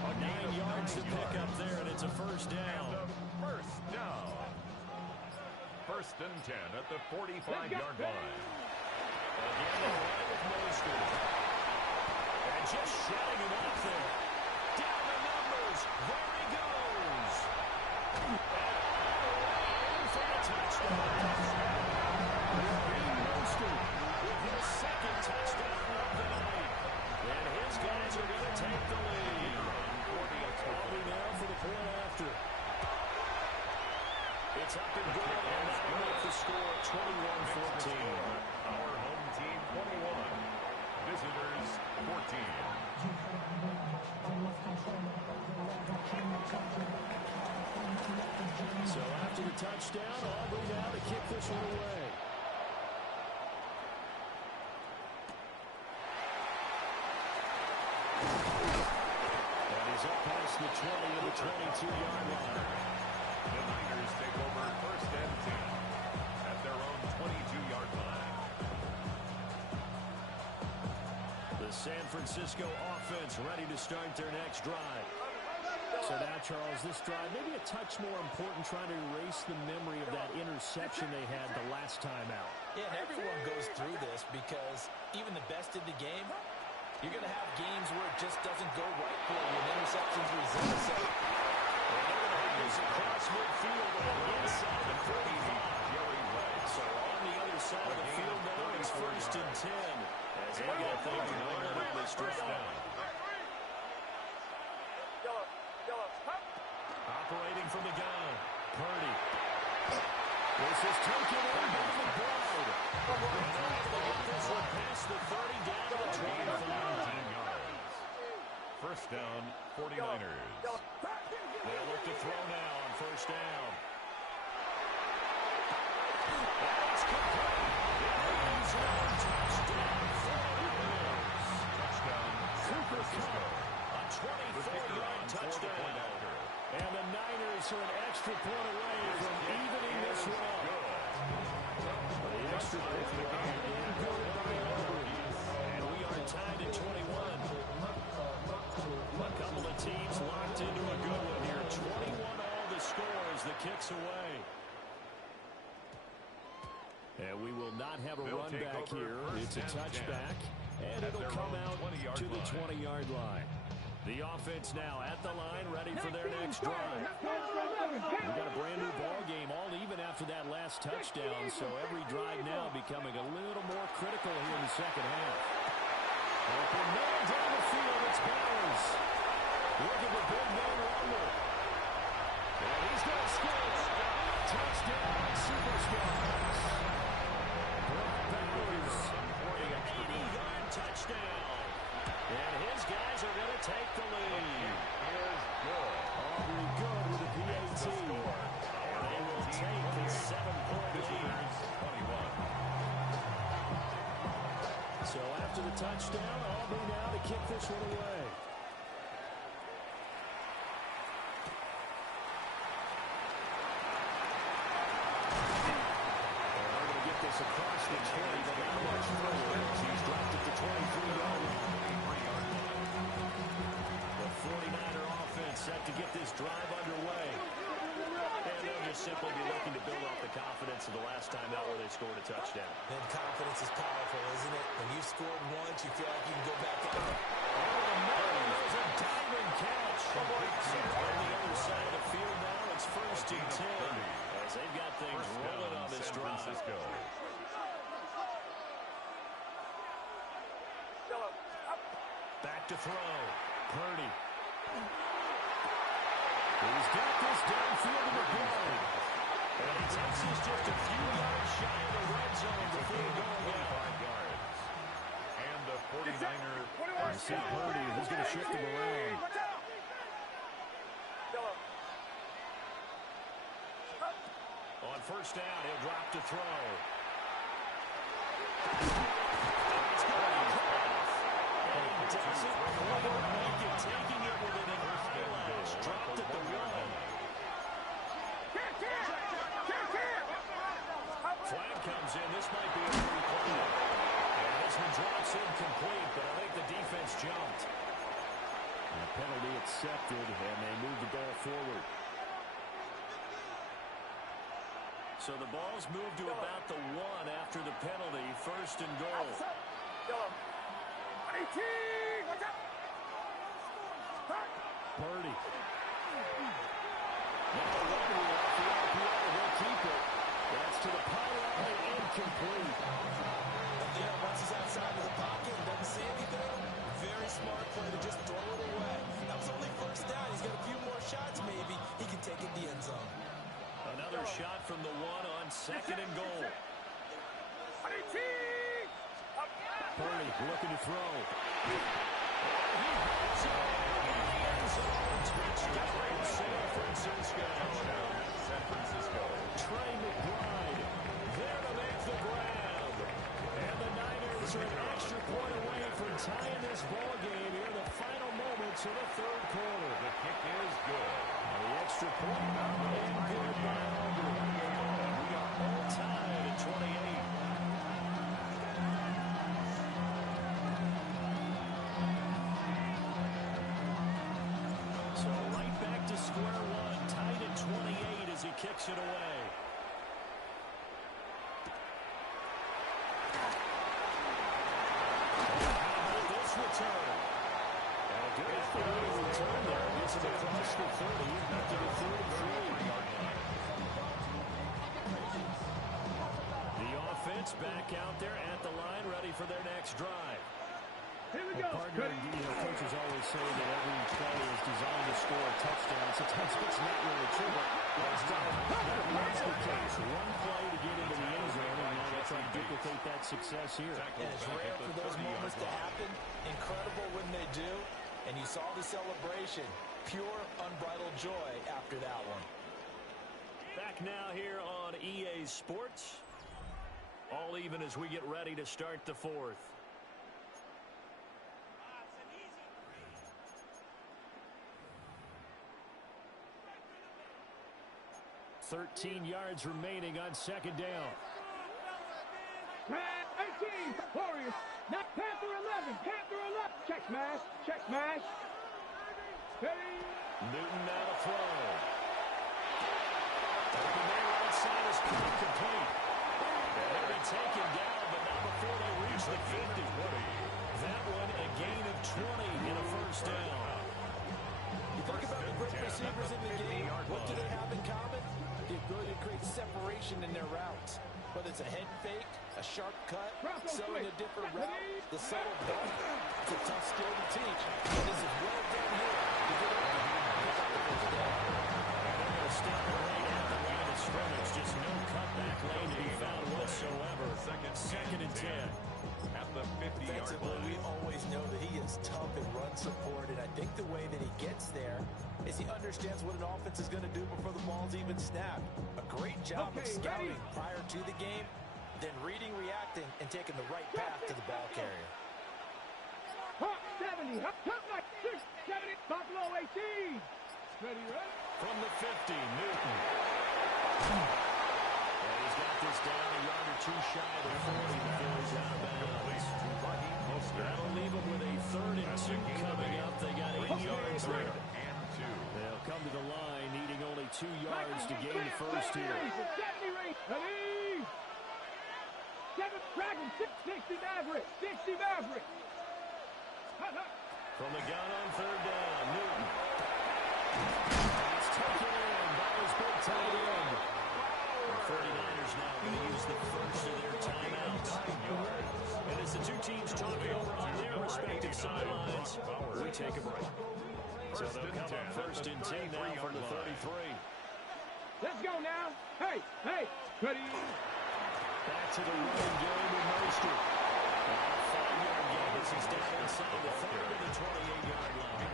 9 yards to pick up there, and it's a first down. First down. First and 10 at the 45-yard line. Again, they're right with Mostert. And just shutting him off there. Down the numbers. There he goes. And all the way in for a touchdown. Raheem Mostert with his second touchdown of the night. And his guys are going to take the lead. Probably now for the point after. It's up and good, and that will make the score 21-14. Our home team 21, visitors 14. So after the touchdown, Aubrey now to kick this one away. And he's up past the 20 and the 22-yard line. The Niners take over first and 10 at their own 22-yard line. The San Francisco offense ready to start their next drive. So now, Charles, this drive maybe a touch more important, trying to erase the memory of that interception they had the last time out. Yeah, and everyone goes through this because even the best in the game, you're going to have games where it just doesn't go right for you and interceptions result. So across midfield inside the 45. So on the other side of the field now, it's first and 10 as they get things rolling on this drive. Operating from the gun, Purdy. This is taken in by McBride. And they'll get this one past the 30 down to the 25. First down, 49ers. They'll look to throw now on first down. That's complete. It is one touchdown for the Niners. Touchdown, San Francisco. A 24-yard touchdown. And the Niners are an extra point away from evening this one up. The extra point good by Aubrey. And we are tied at 21. A couple of teams locked into a good one here. 21 all the score as the kicks away. And we will not have a run back here. It's a touchback. And it'll come out to the 20-yard line. The offense now at the line, ready for their next drive. We've got a brand new ball game, all even after that last touchdown. So every drive now becoming a little more critical here in the second half. Open man down the field, it's Bowers. Looking for big man Rumble. And he's going to score. Touchdown, Superstars. Brock Bowers for an 80-yard touchdown. And his guys are going to take the lead. Is good. Aubrey good with a PAT. And they will take the 7-point lead. 21. So after the touchdown, Aubrey now to kick this one away. set to get this drive underway. And they'll just simply be looking to build off the confidence of the last time out where they scored a touchdown. And confidence is powerful, isn't it? When you've scored once, you feel like you can go back out. There's a diving catch. On the other side of the field now, it's 1st and 10. As they've got things rolling on this drive. Back to throw. Purdy. He's got this downfield in the guard. And he takes this just a few yards shy of the red zone before going out. And the 49er. You see Purdy, who's going to shift him around. On 1st down, he'll drop to throw. Taking it within an eyelash. Dropped at the 1. Flag comes in. This might be a free play. And this one drops incomplete, but I think the defense jumped. And a penalty accepted, and they move the ball forward. So the ball's moved to about the 1 after the penalty. 1st and goal. Purdy. Now the run off the RPO. He'll keep it. That's to the pylon. Incomplete. Again, once he's outside of the pocket and doesn't see anything, very smart play to just throw it away. That was only 1st down. He's got a few more shots, maybe. He can take it in the end zone. Another shot from the 1 on 2nd and goal. Purdy looking to throw. Touchdown, San Francisco. Trey McBride there to make the grab. And the Niners are an extra point away from tying this ball game here in the final moments of the 3rd quarter. The kick is good. The extra point and good by Aubrey. We are all tied at 28. So right back to square one, tied at 28 as he kicks it away. This return. And a good return there. Gets it across the 30, back to the 33-yard line. The offense back out there at the line, ready for their next drive. Here we go. Partner, coaches always say that every play is designed to score a touchdown. Sometimes it's not really true, but last time that's the case. One play to get into the end zone, and now they try to duplicate that success here. And it's rare for those moments to happen. Incredible when they do. And you saw the celebration. Pure, unbridled joy after that one. Back now here on EA Sports. All even as we get ready to start the 4th. 13 yards remaining on 2nd down. 18, Warriors. Not Panther 11, Panther 11. Check smash, check smash. Steady. Newton now to throw. Open there right side is complete. And they'll be taken down, but not before they reach the 50. That one a gain of 20 in a 1st down. You think about the great receivers in the game. What do they have in common? The ability to create separation in their routes. Whether it's a head fake, a sharp cut, selling a different route, the subtle bump. It's a tough skill to teach. But this is well done here to get over They're going to stop right at the line of scrimmage. Just no cutback lane to be found whatsoever. 2nd and 10. At the 50-yard line. We always know that he is tough in run support, and I think the way that he gets there is he understands what an offense is going to do before the ball's even snapped. A great job of scouting prior to the game, then reading, reacting, and taking the right path to the ball carrier. Hawk 70, Hawk 6, 70, Buffalo 18. Ready, ready? From the 50, Newton. And he's got this down a yard or two shy of the 40 before he's out of bounds. That'll leave him with a 3rd and 2 coming up. They got 8 yards there. come to the line, needing only 2 yards to gain the first here. 70, ready? 7 Dragon, 60 Maverick, 60 Maverick. From the gun on third down, Newton. It's taken in by his big tight end. The 49ers now going to use the first of their timeouts. And as the two teams talk it over on their respective sidelines, we take a break. So they'll come up first and 10 now from the 33. Let's go now. Hey, ready? Back to the running game with Mostert. 5-yard gain as he's down inside the 30 to the 28-yard line.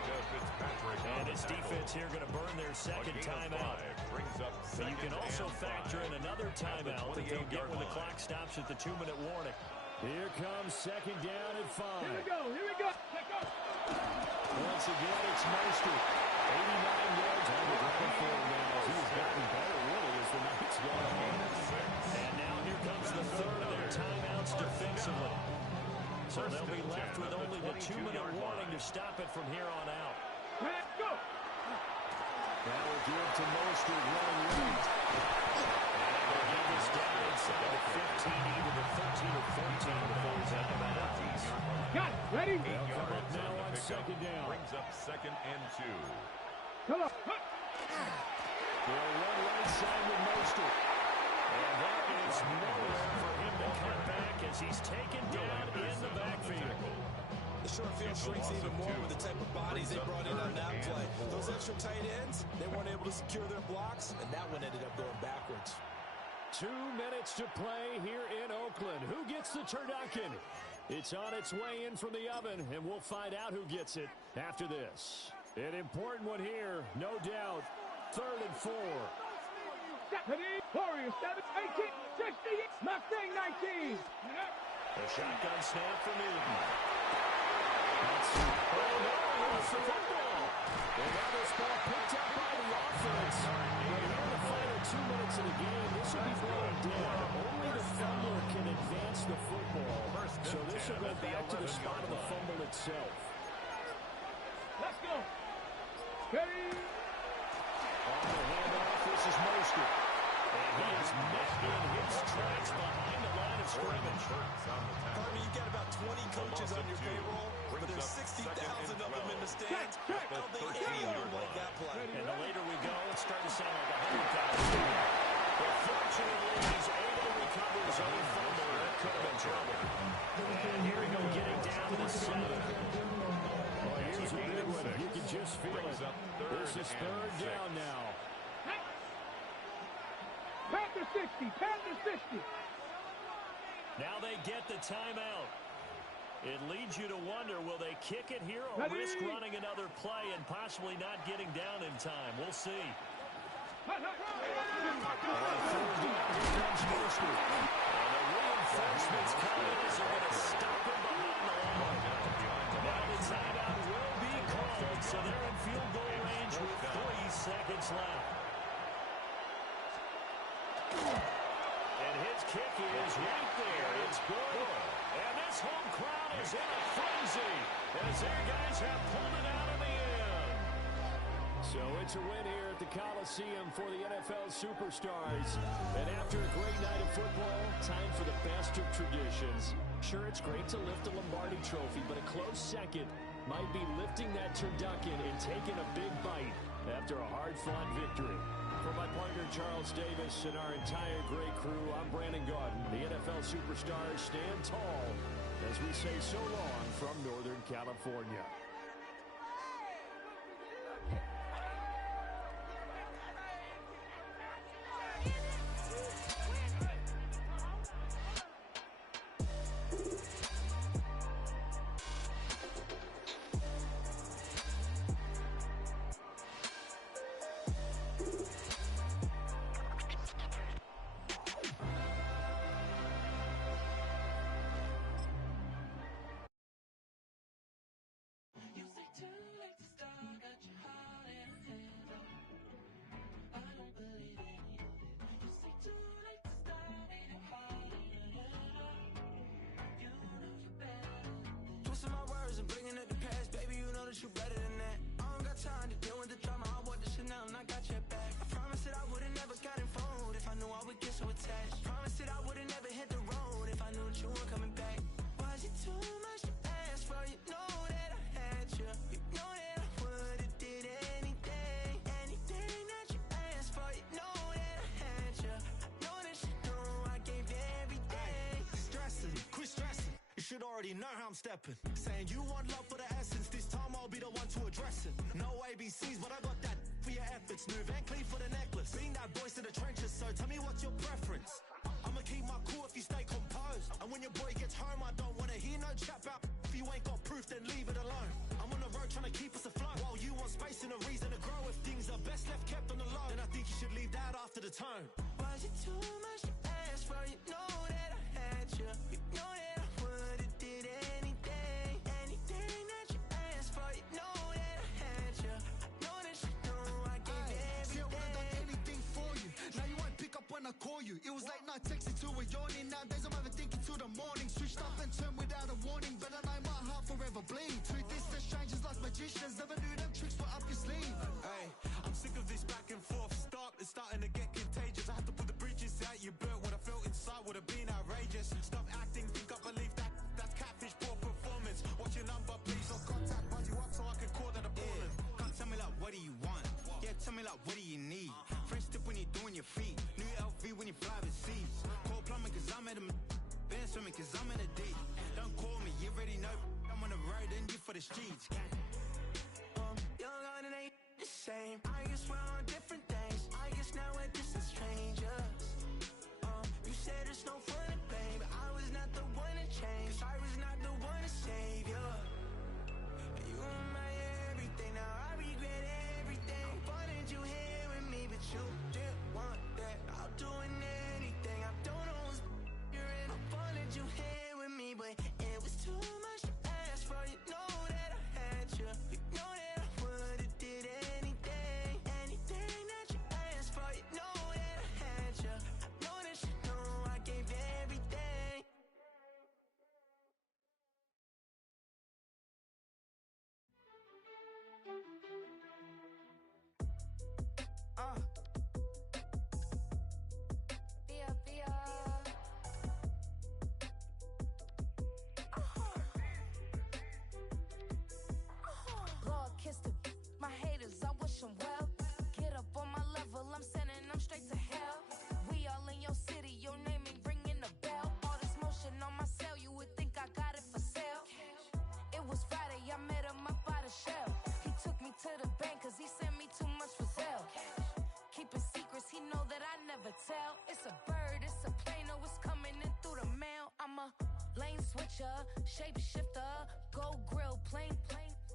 And his defense here going to burn their second timeout. But you can also factor in another timeout that they'll get when the clock stops at the 2-minute warning. Here comes second down and 5. Here we go. Let's go. Once again, it's Mostert. 89 yards on the ground for him now. He's gotten better, really, as the night's gone on. And now here comes the third of their timeouts defensively. So they'll be left with only the 2-minute warning to stop it from here on out. Let's go. That will give to Mostert running right. And they'll get this down inside the 15, either the 13 or 14 before he's out of bounds. Got it. Ready? They'll come up now on second down. Brings up 2nd and 2. Come on. They'll run right side with Mostert. And that is nowhere for him to cut back as he's taken down in the backfield. The short field shrinks even more with the type of bodies they brought in on that play. Those extra tight ends, they weren't able to secure their blocks, and that one ended up going backwards. 2 minutes to play here in Oakland. Who gets the turducken? It's on its way in from the oven, and we'll find out who gets it after this. An important one here, no doubt. 3rd and 4. Warriors 7, 18, 60, Mustang 19. A shotgun snap for Newton. It's the football. And now this ball picked up by the offense. But here in the final 2 minutes of the game, this will be going down. Only the fumbler can advance the football. So this will go back to the spot of the fumble itself. Let's go. Ready? On the handoff, this is Mostert. And he is met in his tracks behind the line of scrimmage. Harvey, you've got about 20 coaches on your payroll, but there's 60,000 of them in the stands. How they any of them like that play? And the later we go, it's starting to sound like 100,000. But fortunately, he's able to recover his own fumble. That could have been trouble. And here we go, getting down to the 7. Well, here's a big one. You can just feel it. This is 3rd down now. Panther 60, Panther 60. Now they get the timeout. It leads you to wonder, will they kick it here or risk running another play and possibly not getting down in time? We'll see. On 3rd down, here comes Mostert. And the reinforcements coming as they're going to stop him behind the line. Now the timeout will be called, so they're in field goal range with 3 seconds left. And his kick is right there. It's good. And this home crowd is in a frenzy as their guys have pulled it out in the end. So it's a win here at the Coliseum for the NFL Superstars. And after a great night of football, time for the best of traditions. Sure, it's great to lift a Lombardi trophy, but a close second might be lifting that turducken and taking a big bite after a hard-fought victory. For my partner, Charles Davis, and our entire great crew, I'm Brandon Gaudin. The NFL Superstars stand tall as we say so long from Northern California. My words and bringing up the past, baby, you know that you better than that. I don't got time to deal with the drama, I want the shit now. so attached. Promised that I would've never hit the road if I knew that you weren't coming back. Was it too much to ask for? You know that I had you. You know that I would've did anything that you asked for. You know that I had you. I know that you know I gave you everything. Stressing, quit stressing. You should already know how I'm stepping. Saying you want love for the essence. This time I'll be the one to address it. No ABCs, but I got that for your efforts. New Van Cleef for the necklace. Being that voice in the trenches, so tell me what's your preference. I'ma keep my cool if you stay composed. And when your boy gets home, I don't wanna hear no chat about if you ain't got proof, then leave it alone. I'm on the road trying to keep us afloat, while you want space and a reason to grow. If things are best left kept on the low, then I think you should leave that after the tone. Was it too much to ask for? You know that I had you. You know that I would've did anything that you asked for. You know that I had you. I know that you know I gave you everything. See, I would've done anything for you. Now you won't pick up when I call you. It was late night texting to a yawning. Nowadays I'm overthinking till the morning. Switched up and turned without a warning, but I know my heart forever bleed. Truth is, the strangers like magicians. Never knew them tricks were up your sleeve. Hey, I'm sick of this back and forth. It's starting to get contagious. I had to put the bridges out you built. What I felt inside would have been outrageous. Stop acting, think I believe that's catfish, poor performance. Watch your number, please. Or contact, buzz you up so I can call that appalling. Can't tell me like, what do you want? Yeah, tell me like, what do you need? French tip when you're doing your feet. New LV when you fly overseas. Call plumbing cause I'm at a band swimming cause I'm in a D. Don't call me, you already know. I'm on the road and you for the streets. Young on and ain't the same. I guess we're on different things. I guess now we're distant strangers. You said it's no fun to blame, but I was not the one to change. I was not the one to save you. You were my everything. Now I regret everything. I wanted you here with me, but you didn't want that. I'll do anything. I don't know what's you're in. I wanted you here with me, but it was too much to ask for. You know that I had you. You know that I would've did anything that you asked for. You know that I had you. I know that you know I gave you everything. Lord, kiss the my haters, I wish them well. Get up on my level, I'm sending them straight to hell. We all in your city, your name ain't ringing the bell. All this motion on my cell, you would think I got it for sale. It was Friday, I met him up by the shell. He took me to the bank cause he sent me too much for Zelle. Keeping secrets, he know that I never tell. It's a bird, it's a plane, oh it's coming in through the mail. I'm a lane switcher, shapeshifter, go grill, plain,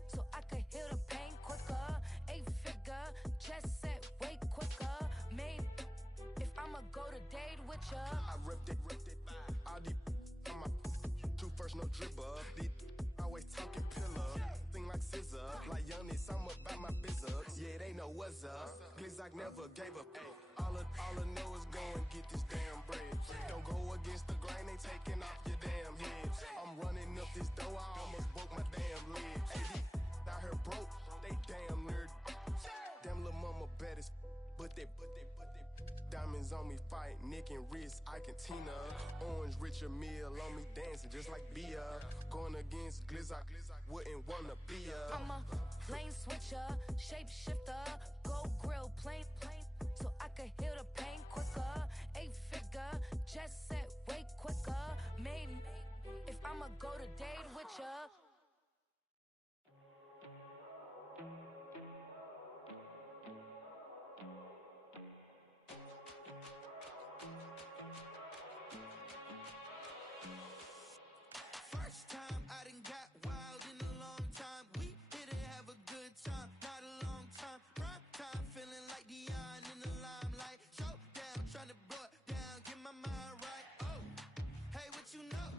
so I could heal the pain quicker. 8-figure, jet set way quicker. Made if I'ma go to date with ya. I ripped it. All these on my two first, no dribble. These always talking pillar. Thing like scissor. Like youngest, I'm about my business. Yeah, they know what's up. Glizzock never gave up. All I know is go and get this damn bread. Don't go against the grain, they taking off your damn head. I'm running up this door, I almost broke my damn leg. Hey, out here broke, they damn nerd. Damn little mama bad as but they diamonds on me fight, neck and wrist, I can Tina. Orange Richard Mill on me dancing just like Bia. Going against Glizzock, wouldn't wanna be a. I'm a lane switcher, shapeshifter, go grill, plain, so I could heal the pain quicker. 8-figure, jet set way quicker. Made if I'ma go to date with ya. First time I done got wild in a long time. We didn't have a good time, not a long time. Prime time, feeling like Dion in the limelight. Showdown, trying to blow it down, get my mind right. Oh, hey, what you know?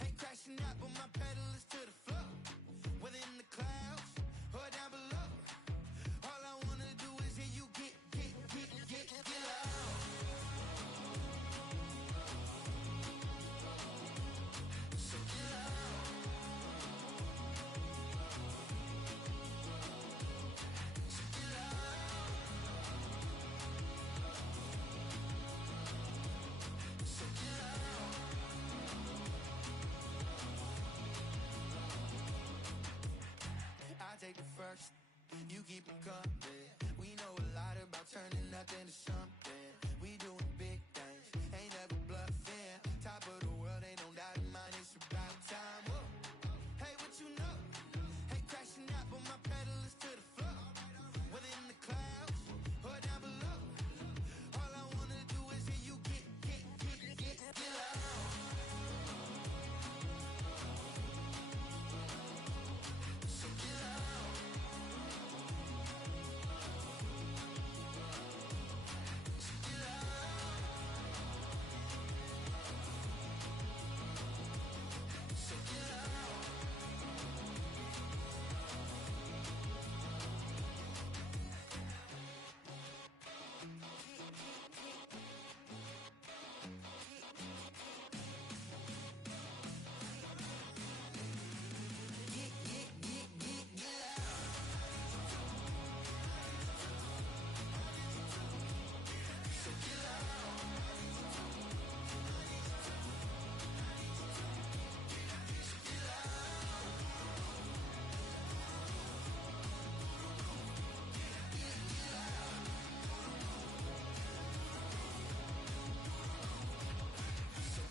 Ain't crashing out, but my pedal is to our you keep it coming. We know a lot about turning nothing to something. We doing big things, ain't never bluffing. Top of the world, ain't no doubt in mine, it's about time. Whoa. Hey, what you know? Hey, crashing out, but my pedal is to the floor. Whether in the clouds or down below, all I wanna do is hear you get loud. So get loud. So get loud. So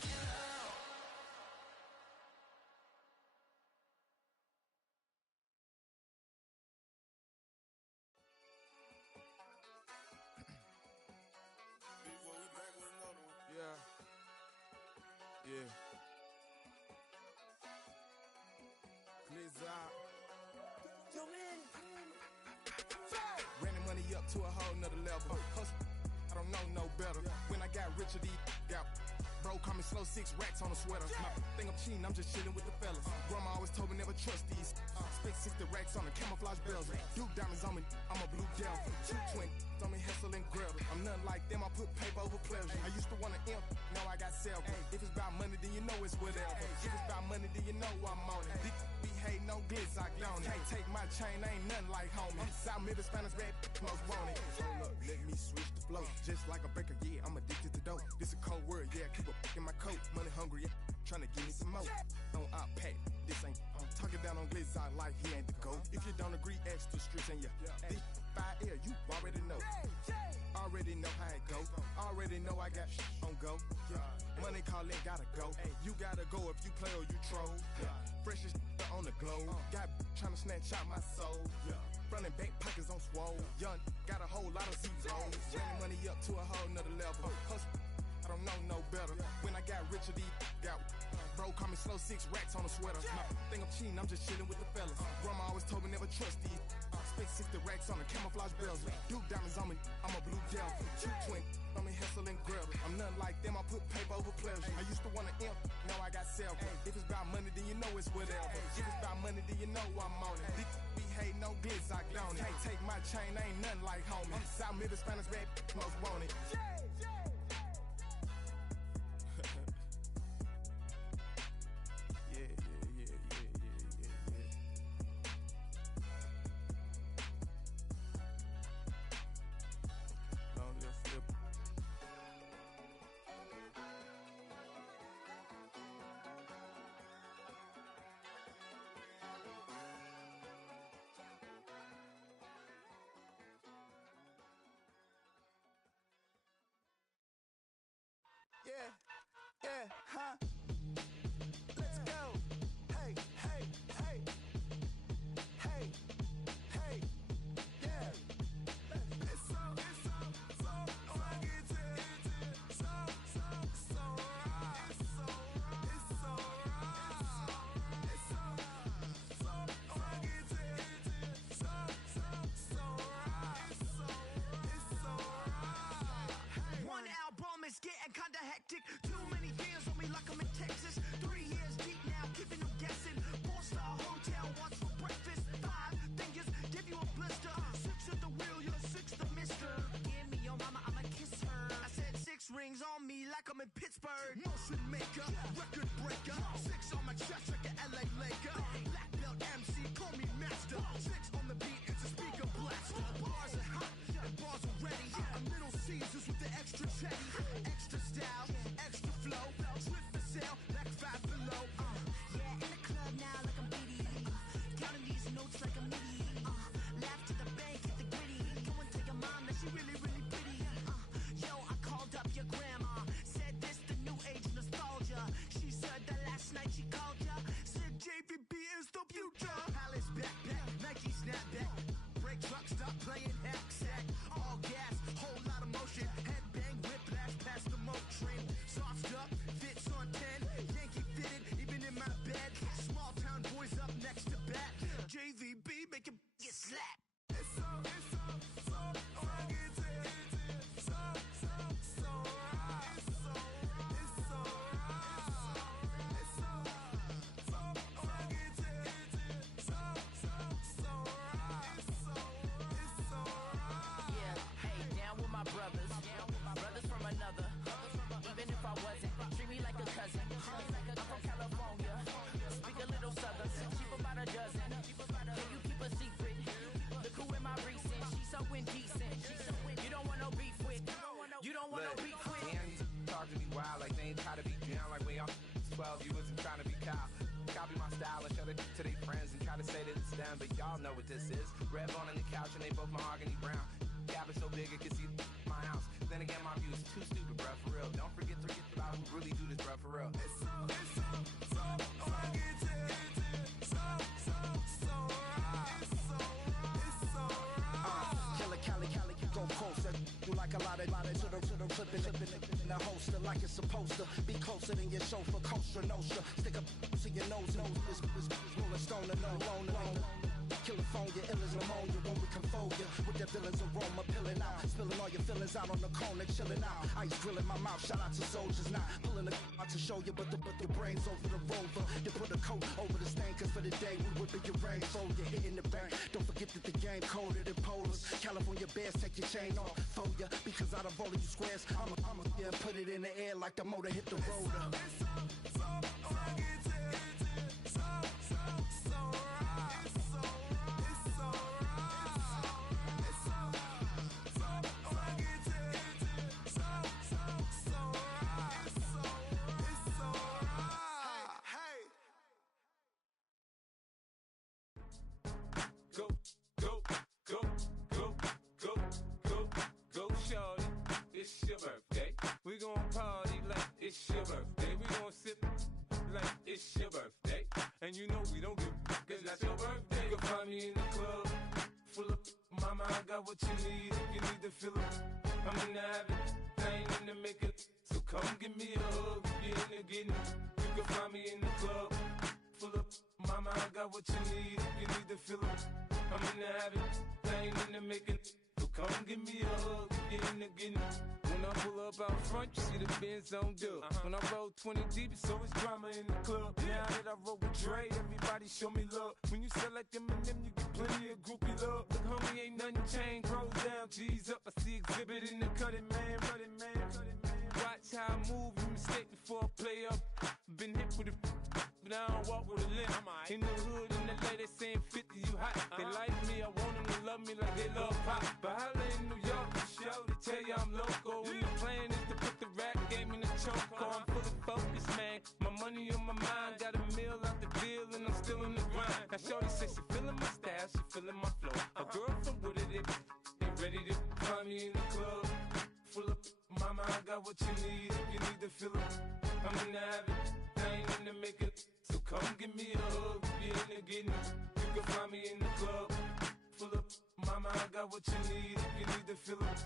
get loud. Yeah. Yeah. Blizzard. Yo, man. Ran the money up to a whole nother level. Hustle, I don't know no better. When I got richer, these got bro, call me slow 6 racks on a sweater. My think I'm cheating, I'm just chilling with the fellas. Grandma always told me never trust these. Spent 60 racks on the camouflage bells. Duke diamonds on me, I'm a blue devil. 220 on me, Hessel and Gretel. I'm nothing like them, I put paper over pleasure. I used to want to imp, now I got several. If it's about money, then you know it's whatever. If it's about money, then you know I'm on it. Be hate no glitz, I don't it. Hey, take my chain, ain't nothing like homie. South Middle Spanish red, most want it. Hold up, let me switch the flow. Just like a baker, yeah, I'm addicted to dope. This a cold word, yeah, keep a in my coat. Money hungry, yeah, tryna give me some more. On op pack, this ain't. I'm talking down on glitz, I like he ain't the GOAT. If you don't agree, ask the streets and yeah. This fire air, you already know. Already know how it go. Already know I got shit on go. Money calling, gotta go. You gotta go if you play or you troll. Freshest on the globe. Got tryna snatch out my soul. Front and back pockets on swole. Young, got a whole lot of zeros. Running money up to a whole nother level. Hustle, I don't know no better. When I got richer, these got bro, call me slow 6 racks on a sweater. My think I'm cheating, I'm just chilling with the fellas. Grandma always told me never trust these. Spent 60 racks on the camouflage bells. Duke diamonds on me, I'm a blue devil. 220 on me, Hessel and Gretel. I'm nothing like them, I put paper over pleasure. I used to want to imp, now I got several. If it's about money, then you know it's whatever. If it's about money, then you know I'm on it. Be hate no glitz, I don't it. Can't take my chain, ain't nothing like homie. South Middle Spanish red, most want it. Yeah, huh? Let's go. Hey, hey, hey. Hey, hey, yeah. It's so fucking it. So right. It's so right. It's so fucking it. So right. It's so right. One album is getting kinda hectic. Too many fans on me like I'm in Texas. 3 years deep now, keeping them guessing. 4-star hotel, what's for breakfast? 5 fingers, give you a blister. 6 at the wheel, you're 6 the mister. Give me your mama, I'ma kiss her. I said 6 rings on me like I'm in Pittsburgh. Motion maker, record breaker. 6 on my chest like an LA Laker. Black belt MC, call me master. 6 on the beat, it's a speaker blaster. Bars are hot, and bars are ready. A Little Caesars with the extra chatty. Extra style, extra flow. Slip for sale, like 5 below. Yeah, in the club now like I'm BD. Counting these notes like a MIDI. none, but y'all know what this is. Red bone on the couch and they both mahogany brown. Cabin so big it can see my house. Then again, my view is too stupid, bruh, for real. Don't forget to get about who really do this, bruh, for real. It's so Cali, go closer. You like a lot of to the clipping in the holster like it's supposed to be closer than your chauffeur, Costa Nostra. Stick up to your nose, this rolling stone and no loner. California, ill as pneumonia when we come for you. With that villain's aroma pilling out. Spilling all your feelings out on the corner, chilling out. Ice grilling my mouth, shout out to soldiers now. Pulling the out to show you, but the brains over the rover. You put a coat over the stain, cause for the day we whipping your rain. So you're hitting the bank. Don't forget that the game coded in polars. California bears, take your chain off for ya. Because out of all of you squares, I'ma yeah, put it in the air like the motor hit the rotor. It's your birthday. We gon' party like it's your birthday. We gon' sip like it's your birthday. And you know we don't give a cause that's your birthday. You can find me in the club, full of mama, I got what you need. If you need to fill up, I'm in the habit, I ain't in the makeup. So come give me a hug, if you're in the getting. You can find me in the club, full of mama, I got what you need. If you need to fill up, I'm in the habit, I ain't in the making. So come give me a hug, if you're in the getting. When I pull up out front, you see the Benz on dub. When I roll 20 deep, it's always drama in the club. Now that I roll with Dre, everybody show me love. When you sell like them and them, you get plenty of groupie love. Look, homie, ain't nothing changed. Rolls down, G's up. I see exhibit in the cutting, man. Watch how I move, you mistake before I play up. Been hit with a but I don't walk with a limp. In the hood, in the lady saying 50, you hot. They like me, I want them to love me like they love pop. But holla in New York, the show, they tell you I'm loco. And the plan is to put the rap game in the choke. I'm fully focused, man. My money on my mind, got a meal out the deal, and I'm still in the grind. Now shorty says she feeling my style, she feeling my flow. A girl from Wooded, they ready to find me in the club. Full of mama, I got what you need. If you need to fill up, I'm in the habit, I ain't in the makeup. So come give me a hug, if you're in the getting. You can find me in the club, full of mama, I got what you need. If you need to fill up,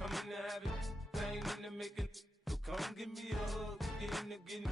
I'm in the habit, I ain't in the making. So come give me a hug, if you're in the getting.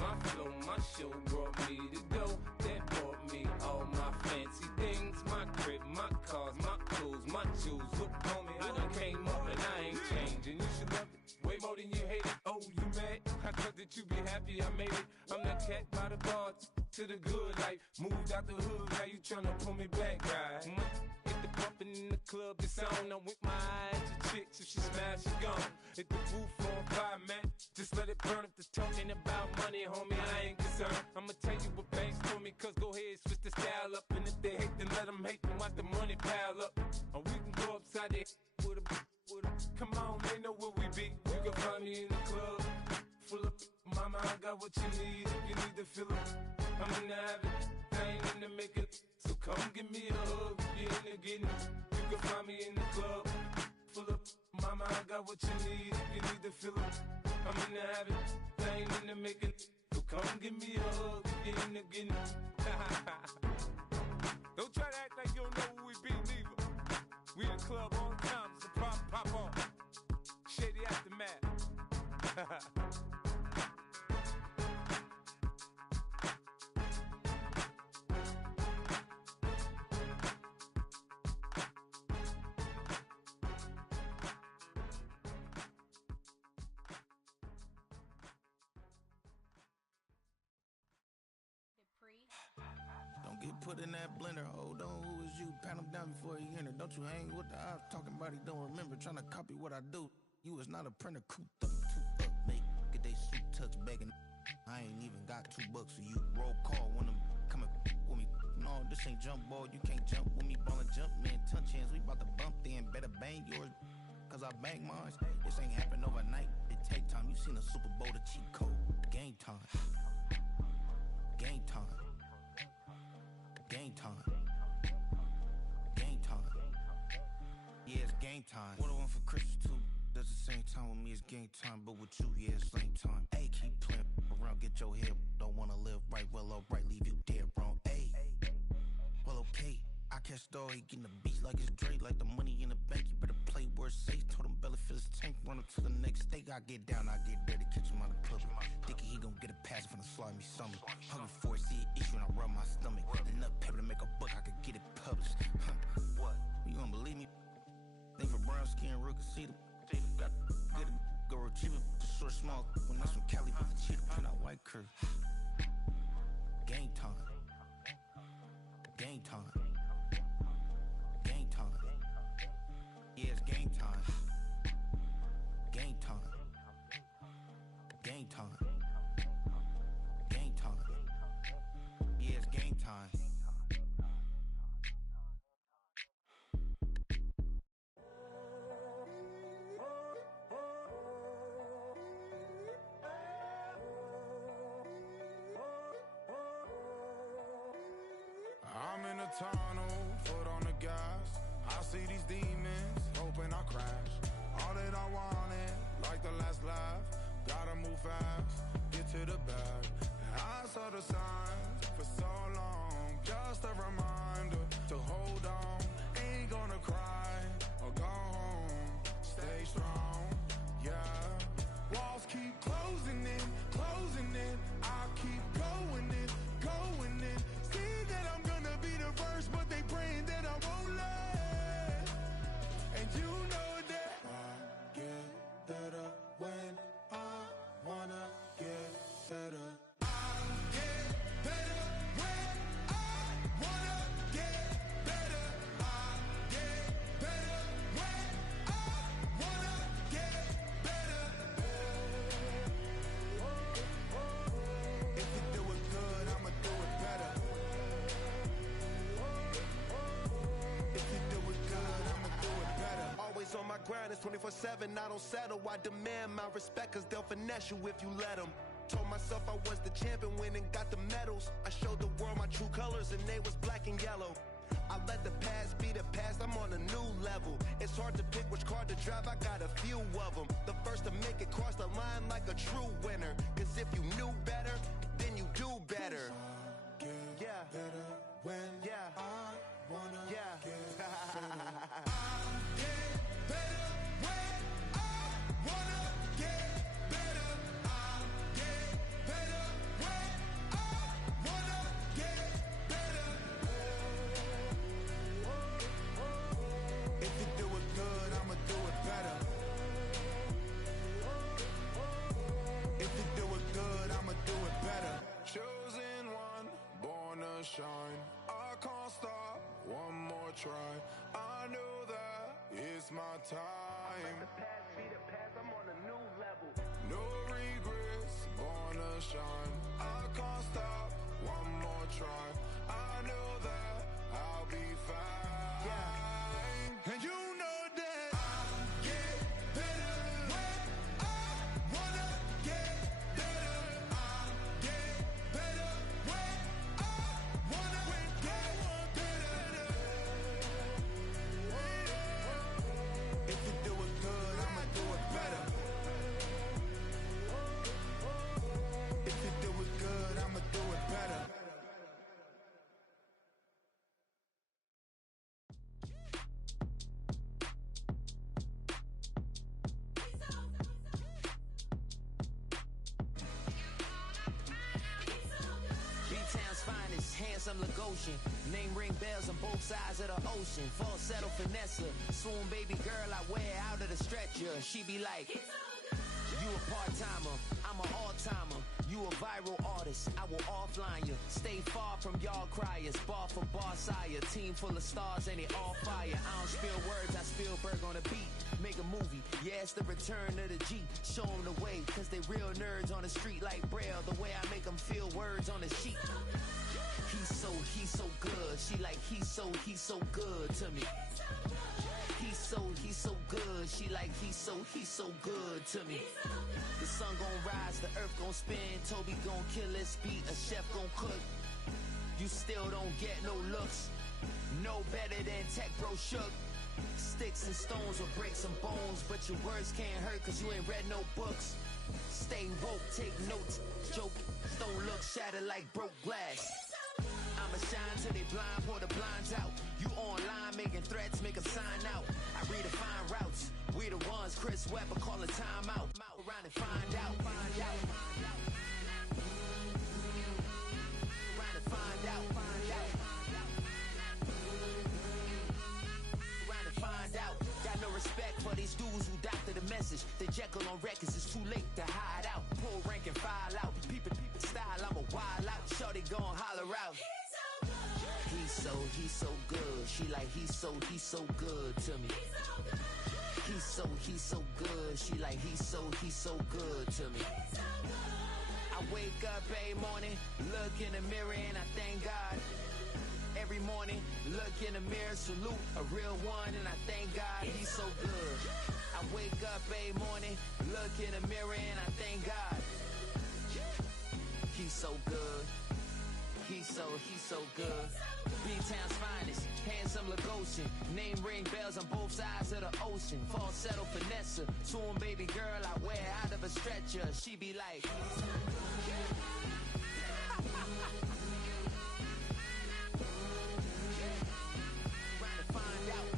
My flow, my show brought me to go. That brought me all my fancy things. My crib, my cars, my clothes, my shoes. Look, homie, I done came up and I ain't changing. You should love it way more than you hate it. Oh, you mad? I thought that you be happy I made it. I'm that cat by the bar to the good life. Moved out the hood, now you tryna pull me back, right? Hit the bumpin' in the club, it's on. I'm with my eyes to chicks, if she smash, she gone. Hit the roof on fire, man. Just let it burn if they're talking about money, homie, I ain't concerned. I'ma tell you what banks told me, cause go ahead, switch the style up. And if they hate, then let them hate, then watch the money pile up. Or we can go upside there with a come on, they know where we be. You can find me in the club, full of mama, I got what you need. If you need to fill up, I'm in the habit, I ain't in the making. So come give me a hug, if you're in the getting. You can find me in the club, full of mama, I got what you need. If you need to fill up, I'm in the habit, I ain't in the making. So come give me a hug, if you're in the getting. Don't try to act like you don't know who we be, neither. We in the club all the time, it's a problem, pop on. Shady aftermath. Don't get put in that blender. Hold on, who is you? Pat him down before he enter. Don't you hang with the ops talking about he don't remember. Trying to copy what I do. You is not a printer. Cooped up, too up, make get they suit tucks begging. I ain't even got $2 for you. Roll call when I'm coming with me. No, this ain't jump ball. You can't jump with me. Ballin' jump, man. Touch hands. We bout to bump then. Better bang yours. Cause I bang mine. This ain't happen overnight. It take time. You seen a Super Bowl, the cheat code. Game time. Game time. Game time. Game time. Yeah, it's game time. What I want for Christmas too. At the same time with me, it's game time. But with you, yeah, it's lame time. Hey, keep playing around, get your head. Don't wanna live right, well, alright, leave you dead wrong. Hey, well, okay. I catch the dog, he getting the beat like it's Dre, like the money in the bank. You better play where it's safe. Told him belly fill his tank, run him to the next state. I get down, I get dirty, catch him on the club. Thinking he gon' get a pass from the slimy stomach. Hungry for it, see an issue and I rub my stomach. Enough paper to make a book, I could get it published. What? You gonna believe me? Think for brown skin, real can see the got good go retrieve it, the short small. When that's from Cali, but the cheetah print out white curve. Game time. Game time. Game time. Yeah, it's game time. Game time. Game time. Game time. Yeah, it's game time. I'm in a tunnel, foot on the gas. I see these demons, hoping I crash. All that I wanted, like the last laugh. Gotta move fast, get to the bag. And I saw the signs for so long. Just a reminder to hold on. Ain't gonna cry or go home. Stay strong, yeah. Walls keep closing in, closing in. I keep going in, going in. See that I'm gonna be the first, but they praying that I won't let. And you know that I get better when I wanna get better. I get better when I wanna get better. I get better when I wanna get better. If you do it good, I'ma do it better. If you do it good, I'ma do it better. Always on my grind, it's 24/7, I don't settle. I demand my respect, cause they'll finesse you if you let them. Told myself I was the champion, went and got the medals. I showed the world my true colors and they was black and yellow. I let the past be the past, I'm on a new level. It's hard to pick which car to drive, I got a few of them. The first to make it cross the line like a true winner. Cause if you knew better, then you do better. Yeah. Better when I wanna Yeah. get better. If you do it good, I'ma do it better. If you do it good, I'ma do it better. Chosen one, born to shine. I can't stop, one more try. I know that it's my time. Let the past be the past, I'm on a new level. No regrets, born to shine. I can't stop, one more try. I know that I'll be fine. Yeah. And you know that I get better when I wanna get better. I get better when I wanna get better. If you do it good, I'ma do it better. If you do it good, I'ma do it better. B-Town's finest, handsome Lagosian. Name ring bells on both sides of the ocean. Falsetto finesse, swoon baby girl I wear out of the stretcher. She be like, you a part-timer, I'm an all-timer. You a viral artist, I will offline you. Stay far from y'all criers, bar for bar sire. Team full of stars and it all fire. I don't spill words, I Spielberg on the beat. Make a movie, yeah, it's the return of the G. Show them the way, cause they real nerds on the street like Braille. The way I make them feel words on the sheet. He's so good. She like, he's so good to me. He's so good. She like, he's so good to me. The sun gon' rise, the earth gon' spin. Toby gon' kill this beat, a chef gon' cook. You still don't get no looks. No better than Tech Bro Shook. Sticks and stones will break some bones, but your words can't hurt cause you ain't read no books. Stay woke, take notes, joke. Don't look shattered like broke glass. I'ma shine till they blind, pour the blinds out. You online making threats, make them sign out. I redefine routes. We the ones Chris Webber calling time out. Around and find out, find out. Around and find out, find out. Around and find out. Got no respect for these dudes who doctor the message. The Jekyll on records, it's too late to hide out. Pull rank and file out. Peep style, I'm a wild out. Shorty gon' holler out. He's so good. She like he's so good to me. He's so good. She like he's so good to me. I wake up every morning, look in the mirror and I thank God. Every morning, look in the mirror, salute a real one and I thank God he's so good. I wake up every morning, look in the mirror and I thank God. He's so good. He's so good. B-Town's finest, handsome Lagosian. Name ring bells on both sides of the ocean. Falsetto finesse, swoon baby girl I wear out of a stretcher. She be like trying to find out.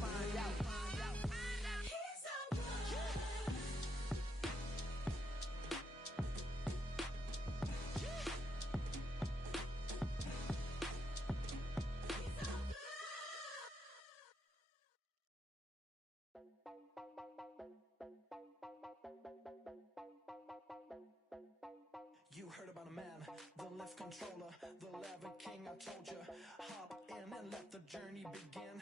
You heard about a man, the lift controller, the lever king, I told you. Hop in and let the journey begin.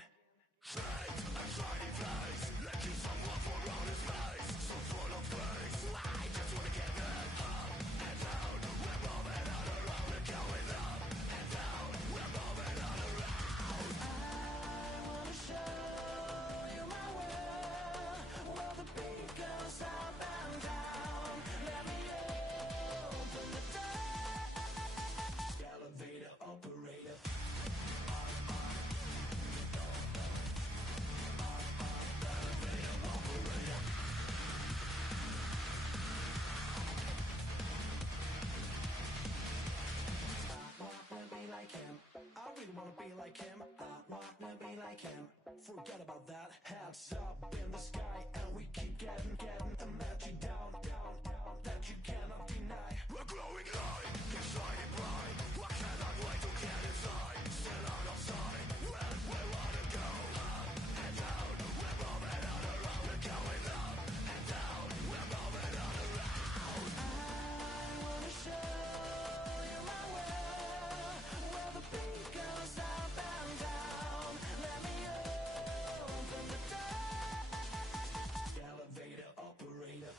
Straight and shiny place, looking someone for on his face. So full of face, I just wanna get that up and down. We're moving all around, we're going up and down. We're moving all around. I wanna show you my world, where the beat goes up and down. Let me open the door. Elevator operator. I really wanna be like him. I wanna be like him. Forget about that. Hats up in the sky, and we keep getting and let you down, that you cannot deny. We're glowing light, keep shining bright. I cannot wait to get inside. Still out of sight. When we wanna go up and down. We're moving all around. We're going up and down. We're moving all around. I wanna show you my world, where the beat goes up and down. Let me open the door. Elevator operator.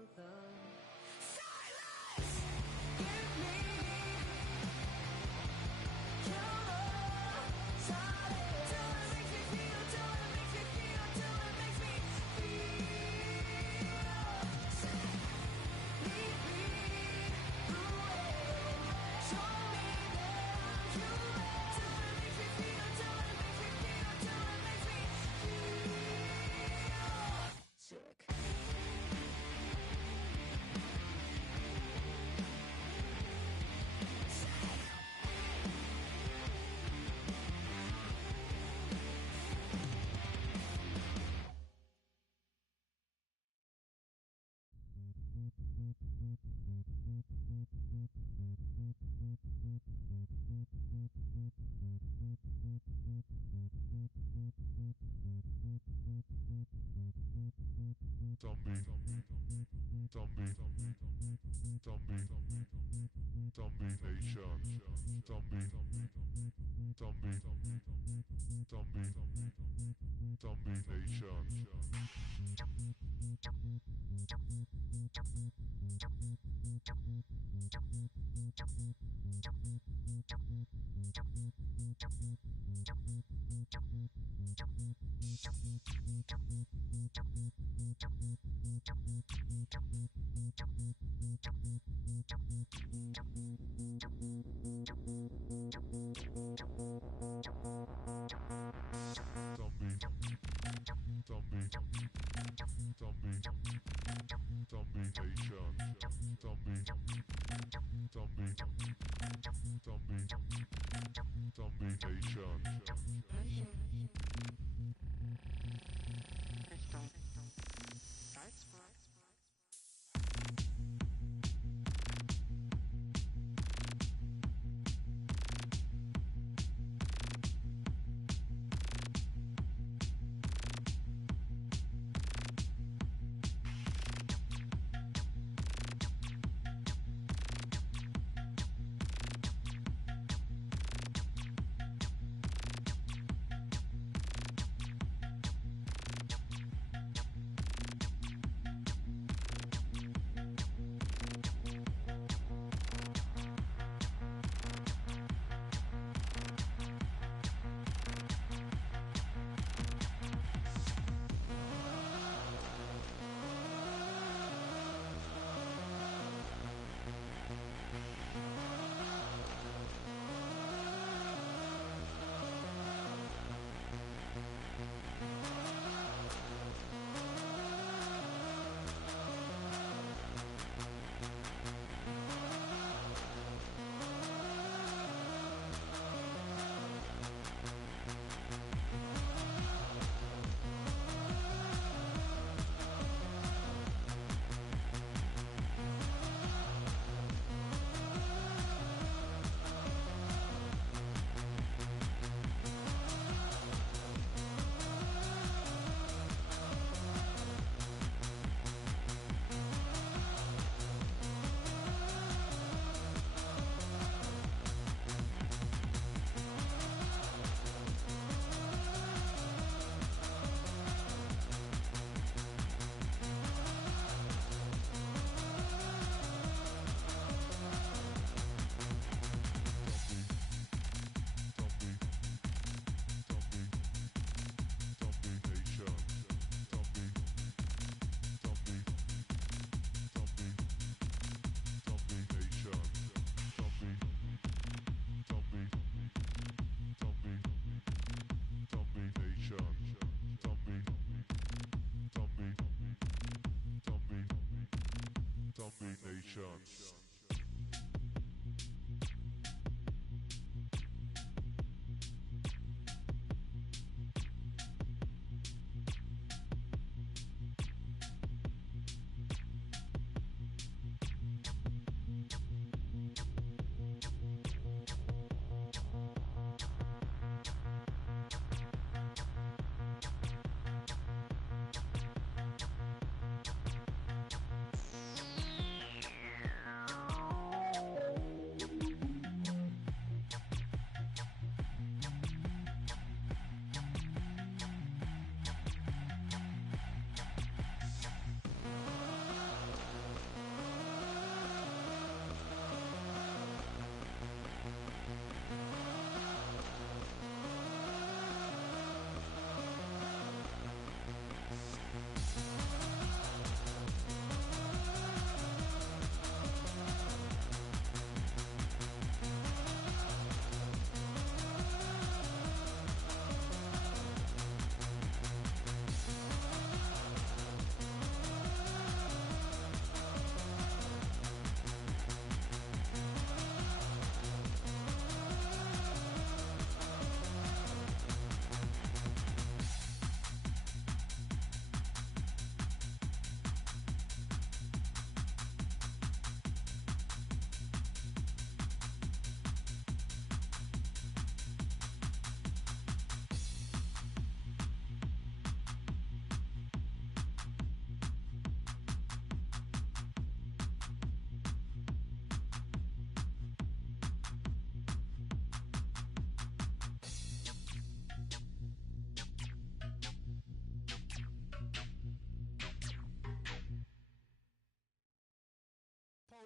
both of.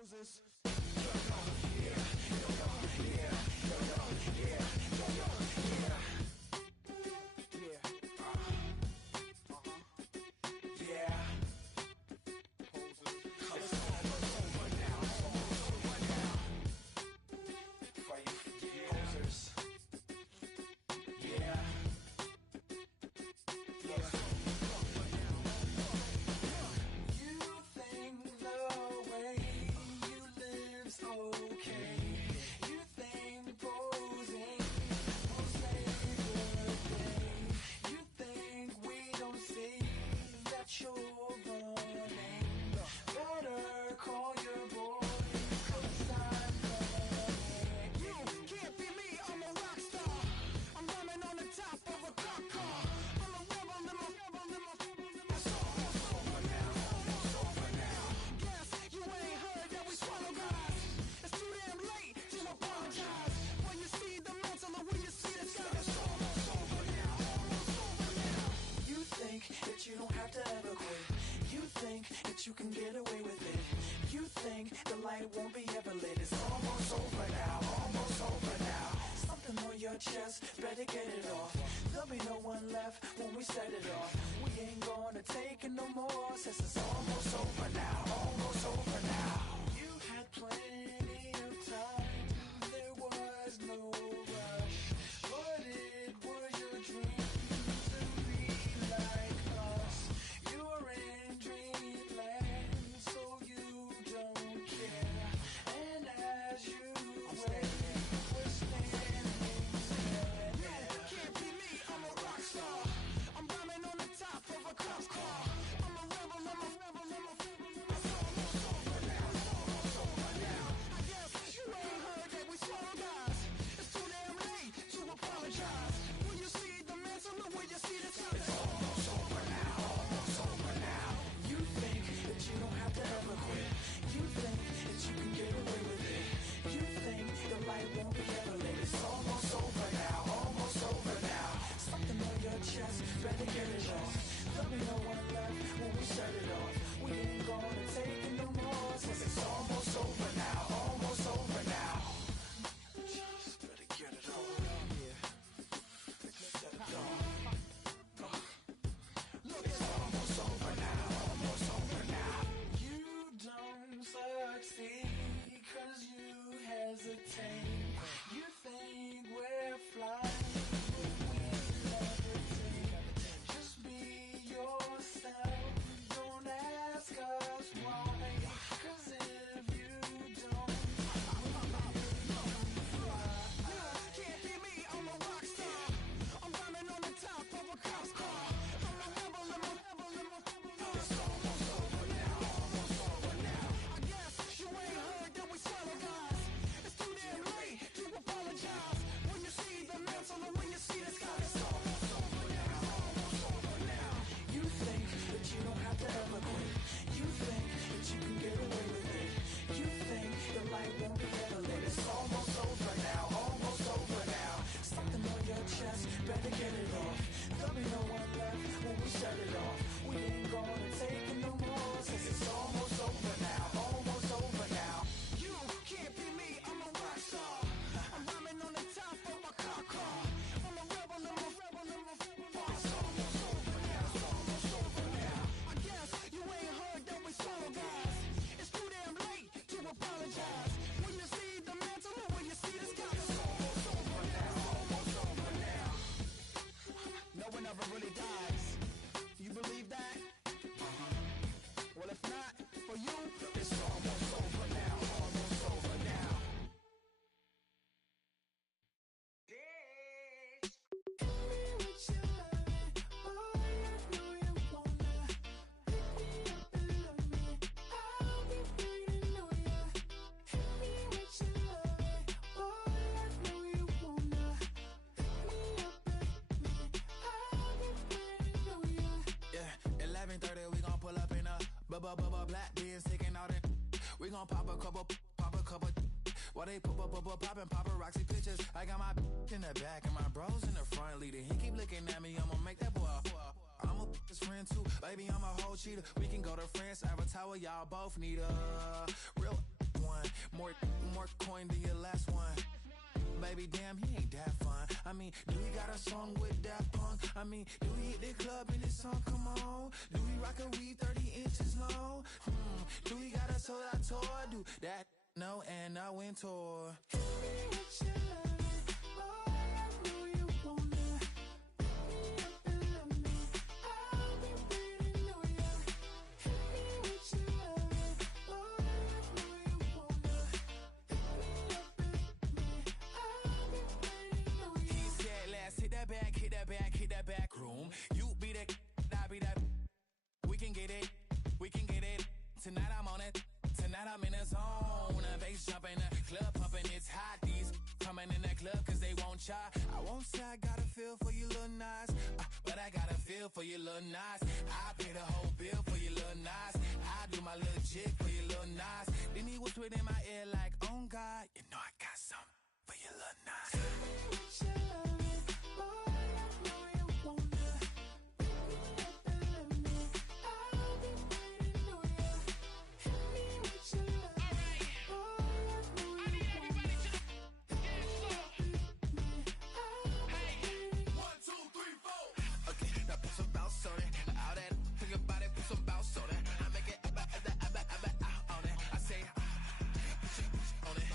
Posers. You can get away with it. You think the light won't be ever lit. It's almost over now, almost over now. Something on your chest, better get it off. There'll be no one left when we set it off. We ain't gonna take it no more, since it's almost over now, almost over now. You had plenty of time, there was no rush, but it was your dream to be like us. You're in dreamland, so you don't care. And as you wait, we're standing there. Can't be me, I'm a rock star. I'm rhyming on the top of a cop car. I'm a rebel, I'm a rebel, I'm a it's almost over now, it's almost over now. I guess you ain't heard that we slow guys. It's too damn late to apologize. When you see the mantle, look where you see the sun. It's almost over now, almost over now. You think that you don't have to ever quit. You think that you can get away with it. You think the light won't be ever lit. It's almost over now, almost over now. Something on your chest, better get it off. There'll be no one left when we set it off. We ain't gonna take it no more, since it's almost over now, almost over now. Just better get it off. Set it off. Look, it's almost over now, almost over now. You don't succeed 'cause you hesitate. You think we're flying, but we levitate. Just be yourself, don't ask us why. 'Cause if you don't, can't be me, I'm a rock star. I'm rhyming on the top of a cop's car. I'm a rebel, I'm a rebel, I'm a it's almost over now, almost over now. I guess you ain't heard that we swallow guys. It's too damn late to apologize. When you see the mantle and when you see the sky, it's almost over now, almost over now. You think that you don't have to ever quit. You think that you can get away with it. You think the light won't be ever lit. It's almost over now, almost over now. Something on your chest, better get it off. There'll be no one left when we set it off. We ain't gonna take it no more, since it's almost over now, almost over now. You can't be me, I'm a rock star. I'm rhyming on the top of my car. I'm a rebel, I'm a rebel, I'm a it's almost over now, it's almost over now. I guess you ain't heard that we swallow guys. It's too damn late to apologize. When you see the mantle or when you see the sky, it's almost over now, almost over now. No one ever really dies. Do you believe that? Well, if not, for you, it's almost over now, almost over now. Yeah, 11:30, we gon' pull up in a black beans taking out it. We gon' pop a couple. While they poppin' paparazzi pictures. I got my in the back and my bros in the front leading. He keep looking at me, I'ma make that boy. I'm a his friend too, baby, I'm a whole cheater. We can go to France, Avatar, y'all both need a real More coin than your last one. Baby, damn, he ain't that fun. I mean, do he got a song with Daft Punk? I mean, do he hit the club in his song? Come on. Do he rock a weave 30 inches long? Do he got a sold out tour? Do that? No, and I went tour. Hit me with your loving, boy, I know you wanna. Pick me up and love me. I'll be waiting on ya. Hit me with your loving, boy, I know you wanna. Pick me up and love me. I'll be waiting on ya. He said, let's hit that back room. You be that, I be that. We can get it. Tonight I'm on it. Tonight I'm in a zone. A bass jumping, a club pumping, it's hot. These coming in that club cause they won't try. I won't say I got a feel for you little Nas, but I got a feel for you little Nas. I pay the whole bill for you little Nas. I do my little jig for you little Nas. Then he whispered in my ear like, oh God, you know I got some for you little Nas. Tell me what you loving, boy, I know you wanna. Pick me up and love me. I'll be waiting on ya. Hit me with your loving, boy, I know you wanna. One, two, three, four. Okay, now put some bounce on it. All that, think about it, put some bounce on it. I make it on it. I say, put on it.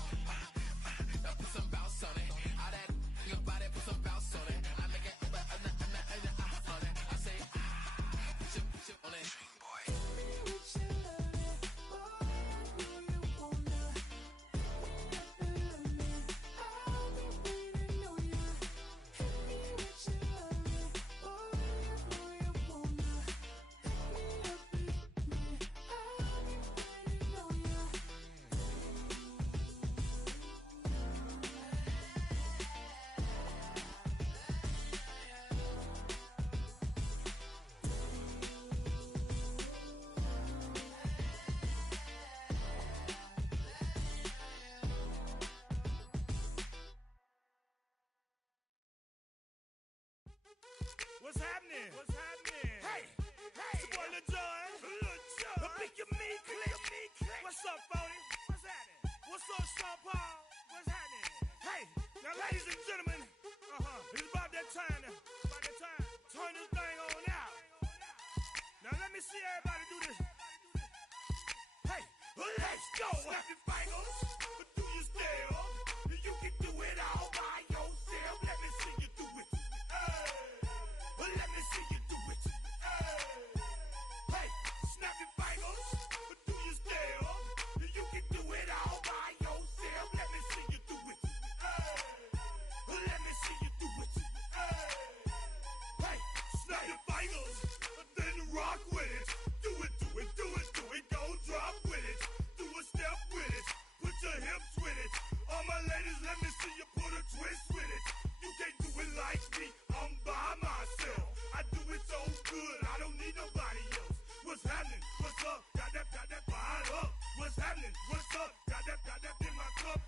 Now put some bounce on it. All that, think about it, put some bounce on it. I make it on it. I say, put on it. Hit me with your loving, boy, I know you wanna. Pick me up and love me. I'll be waiting on ya. Hit me with your loving, boy, I know you wanna. Pick me up and love me. I'll be waiting on ya. What's happening? Hey, it's your boy Lil Jon. Pick your meat click. What's up, Phony? What's happening? What's up, Sean Paul? What's happening? Hey, now ladies and gentlemen, it's about that time. Turn this thing on out. Now let me see everybody do this. Hey, let's go. Snap your fingers, but do you still? You can do it all by yourself. Let me see you do it. Let me see you do it. Hey, snap your fingers, but do you still? You can do it all by yourself. Let me see you do it. Let me see you do it. Hey, snap your fingers, then rock with it. Do it. Don't drop with it. Do a step with it. Put your hips with it. All my ladies, let me see you put a twist with it. You can't do it like me. I'm by myself. I do it so good. I don't need nobody else. What's happening? What's up? Got that fired up. What's happening? What's up? Got that in my cup.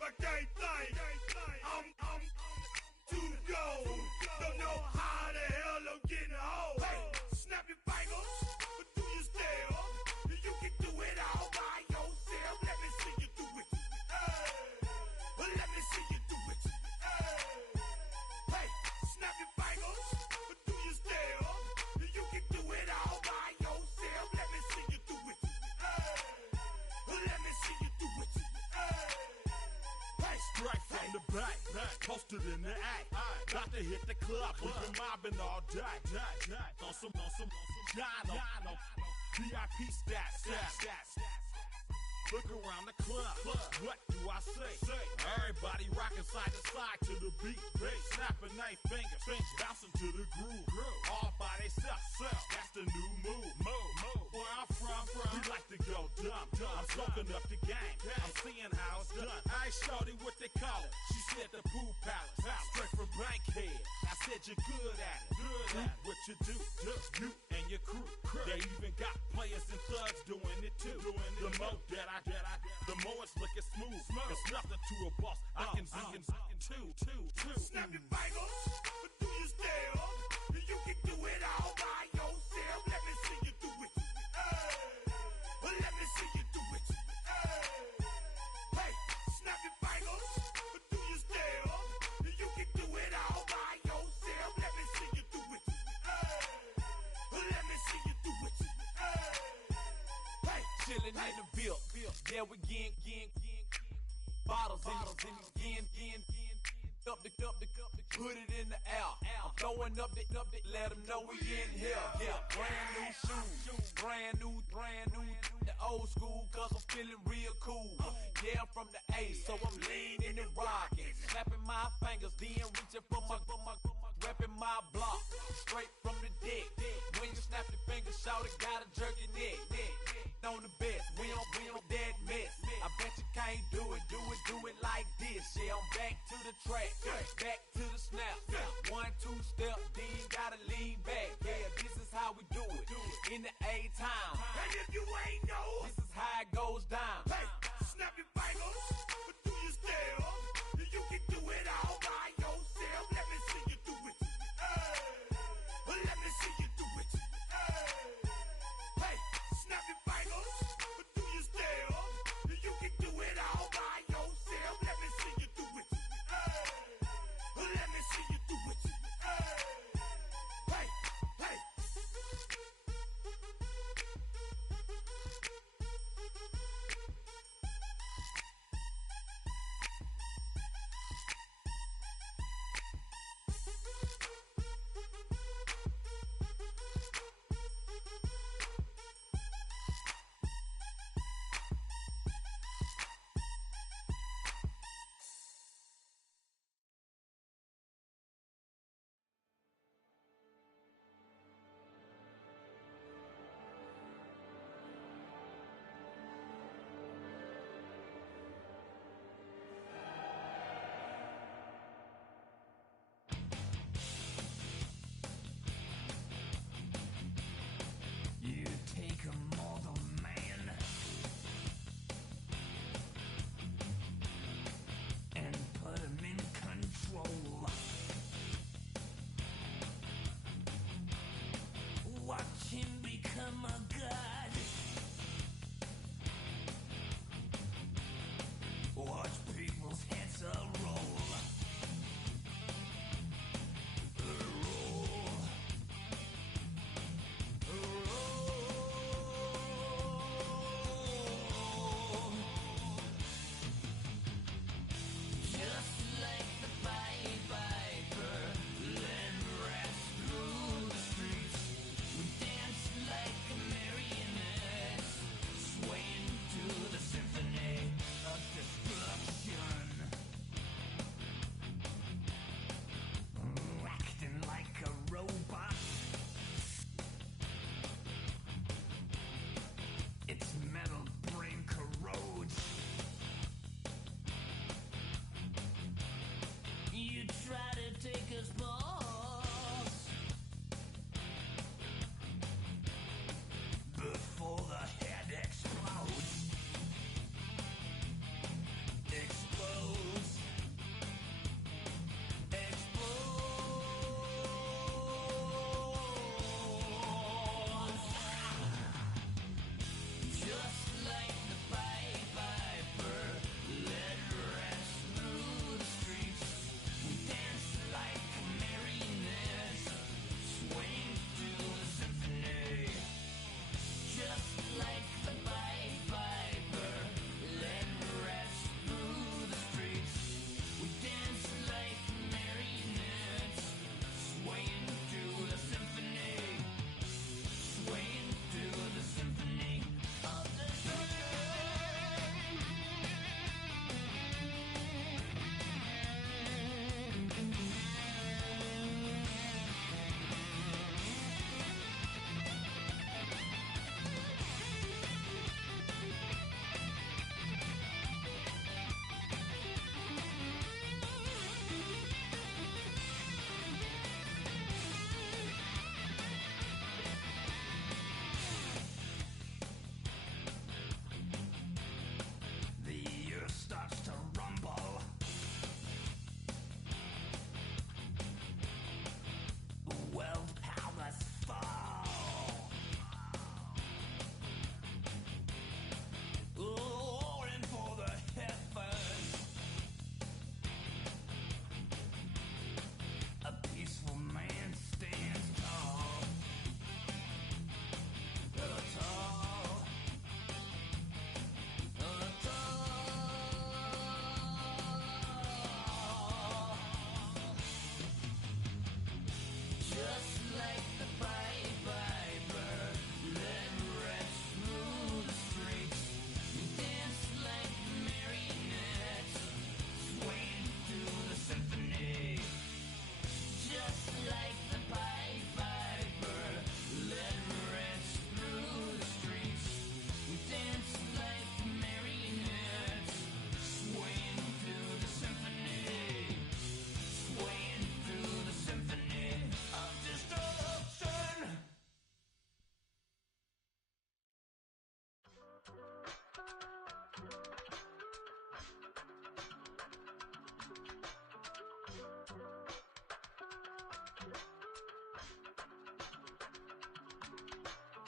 My gang thing. I'm too gold. Don't know how the hell I'm getting home. Hey, snap your fingers, but do you still? You can do it all by yourself. Let me see you do it. Let me see you do it. Hey, snap your fingers, but do you still? You can do it all by yourself. Let me see you do it. Let me see you do it. Hey, straight from the back, posted in the act. Got to hit the club, we've been mobbing all day. On some Jono, VIP stats. Look around the club, what do I say? Everybody rocking side to side to the beat. Snapping their fingers, bouncing to the groove. All by themselves, that's the new move. Where I'm from, we like to go dumb. I'm soaking up the game, I'm seeing how it's done. I ain't shorty what they call it. She said the pool palace, straight from Bankhead. I said you're good at it. What you do, you and your crew. They even got players and thugs doing it too. The more that the more it's looking smooth. It's nothing to a boss. I can see two. Snap your fingers, but do you still? You can do it all by yourself. Let me see you do it. in the bill. Yeah, we again. Bottles in again. Up the put it in the air. I'm throwing up the, let them know we in here. Yeah, brand new shoes, brand new, the old school, cause I'm feeling real cool. Yeah, I'm from the A, so I'm leaning and rocking, snapping my fingers, then reaching for my repping my block, straight from the deck. When you snap your fingers, shout it, gotta jerk your neck. On the best, we don't that mess. I bet you can't do it like this. Yeah, I'm back to the track, back to the snap. 1, 2 step, then gotta lean back. Yeah, this is how we do it in the A-time. And if you ain't know, this is how it goes down. Hey, snap your fingers, but do your step. You can do it all by yourself. Let me see you do it. Let me see you do it. Hey, snap your fingers, but do your step. You can do it all by yourself. Let me see you do it. Let me see you do it. Hey.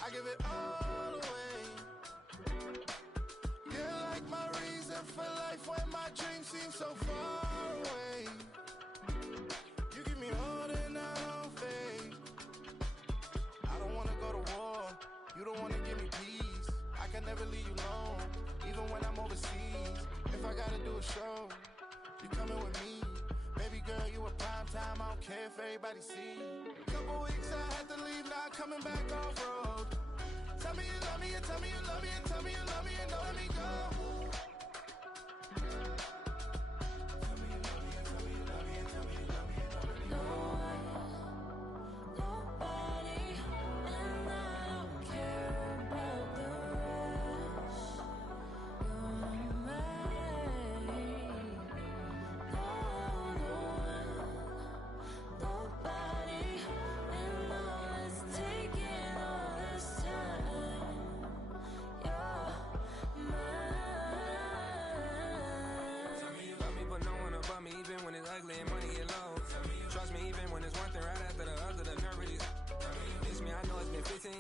I give it all away. You're like my reason for life when my dreams seem so far away. You give me all that I don't fade. I don't wanna go to war. You don't wanna give me peace. I can never leave you alone, even when I'm overseas. If I gotta do a show, you coming with me. Baby girl, you a prime time. I don't care if everybody see. Couple weeks I had to leave, now I'm coming back off road. Tell me you love me, and tell me you love me, and tell me you love me, and don't let me go.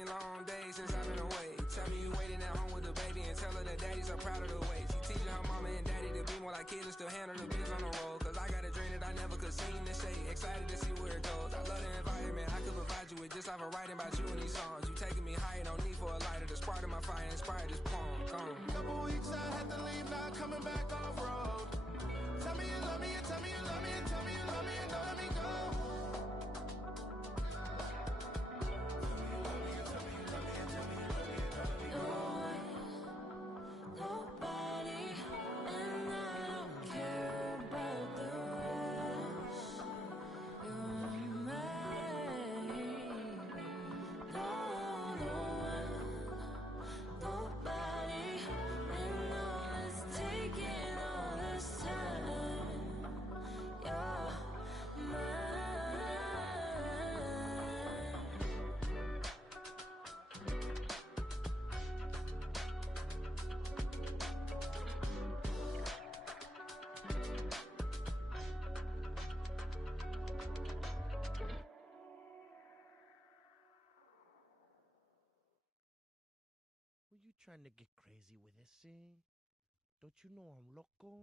Long days since I've been away. Tell me you waiting at home with the baby and tell her that daddy's so proud of the way. She teaching her mama and daddy to be more like kids and still handle the biz on the road. Cause I got a dream that I never could seem to say. Excited to see where it goes. I love the environment. I could provide you with just like a writing about you in these songs. You taking me higher, no need for a lighter. The spark of my fire inspired this poem. Come. Couple weeks I had to leave, now I'm coming back off road. Tell me you love me, and tell me you love me, and tell me you love me, and don't let me go. Trying to get crazy with this, don't you know I'm loco?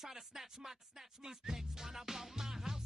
Try to snatch these pigs wanna blow my house